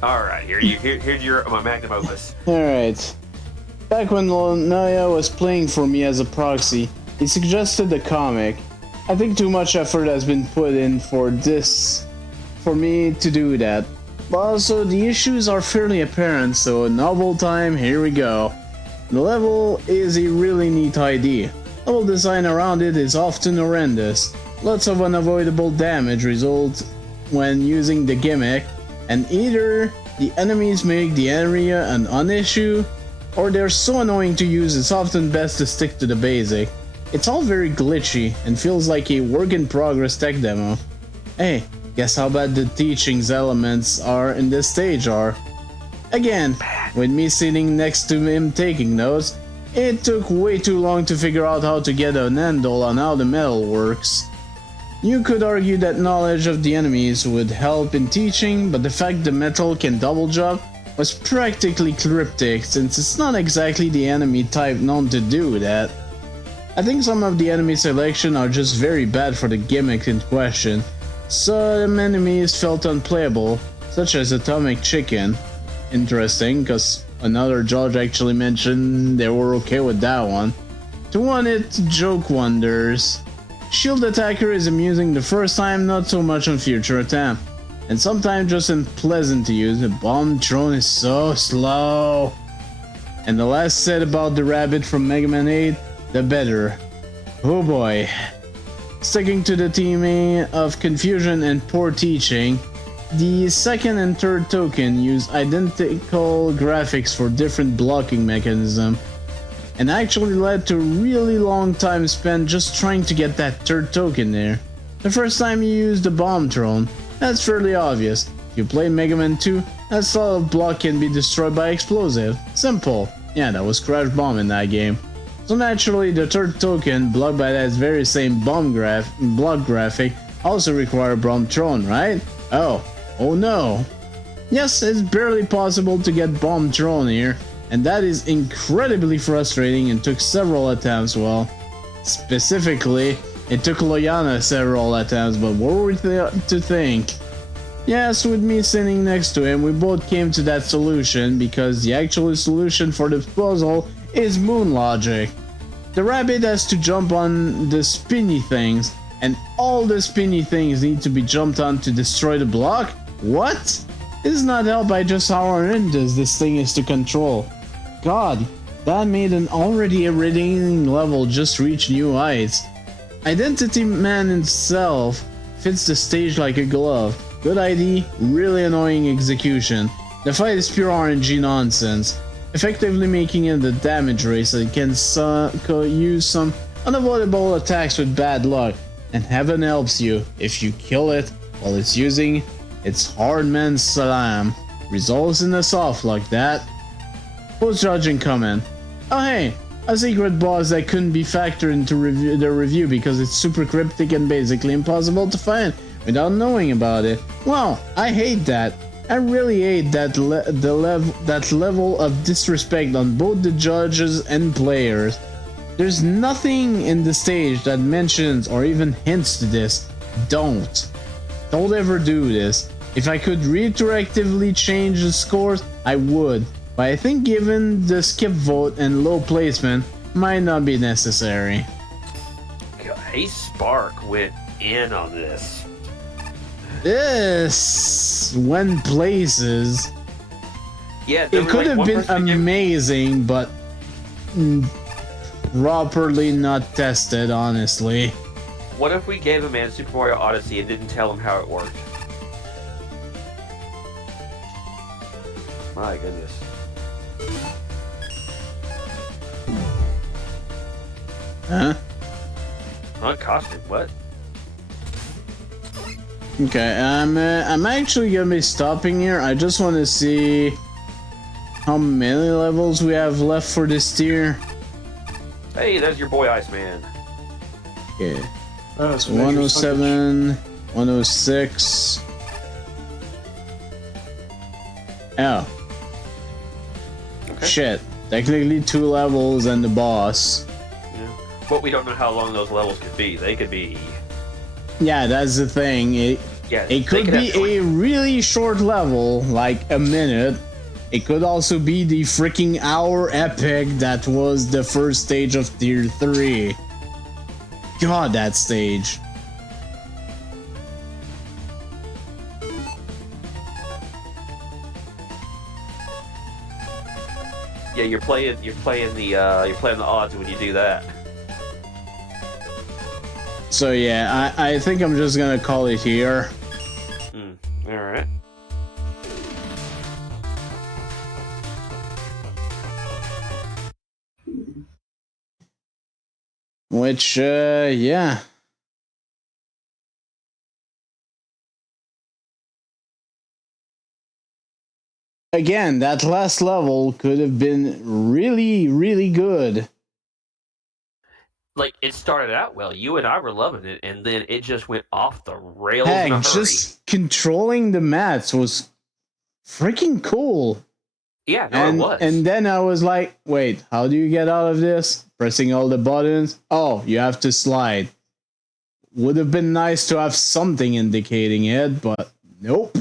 Alright, here's your my magnum opus. Alright. Back when Naya was playing for me as a proxy, he suggested the comic. I think too much effort has been put in for me to do that. But also, the issues are fairly apparent, so novel time, here we go. The level is a really neat idea. Level design around it is often horrendous. Lots of unavoidable damage results when using the gimmick, and either the enemies make the area an non-issue, or they're so annoying to use it's often best to stick to the basic. It's all very glitchy and feels like a work-in-progress tech demo. Hey, Guess how bad the teachings elements are in this stage are. Again, with me sitting next to him taking notes, it took way too long to figure out how to get an handle on how the metal works. You could argue that knowledge of the enemies would help in teaching, but the fact the metal can double jump was practically cryptic since it's not exactly the enemy type known to do that. I think some of the enemy selection are just very bad for the gimmick in question. Some enemies felt unplayable, such as Atomic Chicken. Interesting, cause another judge actually mentioned they were okay with that one. To one it, joke wonders. Shield attacker is amusing the first time, not so much on future attempt. And sometimes just unpleasant to use, the bomb thrown is so slow. And the less said about the rabbit from Mega Man 8, the better. Oh boy. Sticking to the theme of confusion and poor teaching, the second and third token use identical graphics for different blocking mechanism, and actually led to a really long time spent just trying to get that third token there. The first time you use the bomb thrown, that's fairly obvious. If you play Mega Man 2, that solid block can be destroyed by explosive. Simple. Yeah, that was Crash Bomb in that game. So naturally, the third token, blocked by that very same block graphic, also require bomb thrown, right? Oh no. Yes, it's barely possible to get bomb thrown here, and that is incredibly frustrating and took several attempts. Well, specifically, it took Loyana several attempts, but what were we to think? Yes, with me sitting next to him, we both came to that solution because the actual solution for the puzzle is moon logic. The rabbit has to jump on the spinny things, and all the spinny things need to be jumped on to destroy the block? What? This is not helped by just how horrendous this thing is to control. God, that made an already irritating level just reach new heights. Identity Man itself fits the stage like a glove. Good ID, really annoying execution. The fight is pure RNG nonsense, effectively making it a damage race that can use some unavoidable attacks with bad luck, and heaven helps you if you kill it while it's using its hard man salam. Results in a soft like that. Post judging comment. Oh hey, a secret boss that couldn't be factored into the review because it's super cryptic and basically impossible to find without knowing about it. Well, I hate that. I really hate that level of disrespect on both the judges and players. There's nothing in the stage that mentions or even hints to this. Don't ever do this. If I could retroactively change the scores, I would, but I think given the skip vote and low placement, might not be necessary. Hey, Spark went in on this. This went places. Yeah, It could have been amazing, but properly not tested, honestly. What if we gave a man Super Mario Odyssey and didn't tell him how it worked? My goodness. Huh? Huh? Costume? What? Okay, I'm actually gonna be stopping here. I just want to see how many levels we have left for this tier. Hey, there's your boy Iceman. Okay, It's 107, 106. Oh. Okay. Shit. Technically 2 levels and the boss. Yeah. But we don't know how long those levels could be. They could be... Yeah, that's the thing. It could be a really short level, like a minute. It could also be the freaking hour epic that was the first stage of tier 3. God, that stage. Yeah, you're playing the odds when you do that. So yeah, I think I'm just gonna call it here. Alright. Which, yeah. again, that last level could have been really, really good. Like, it started out well. You and I were loving it, and then it just went off the rails in a Heck, hurry. just controlling the mats was freaking cool. Yeah, no, it was. And then I was like, wait, how do you get out of this? Pressing all the buttons? Oh, you have to slide. Would have been nice to have something indicating it, but nope.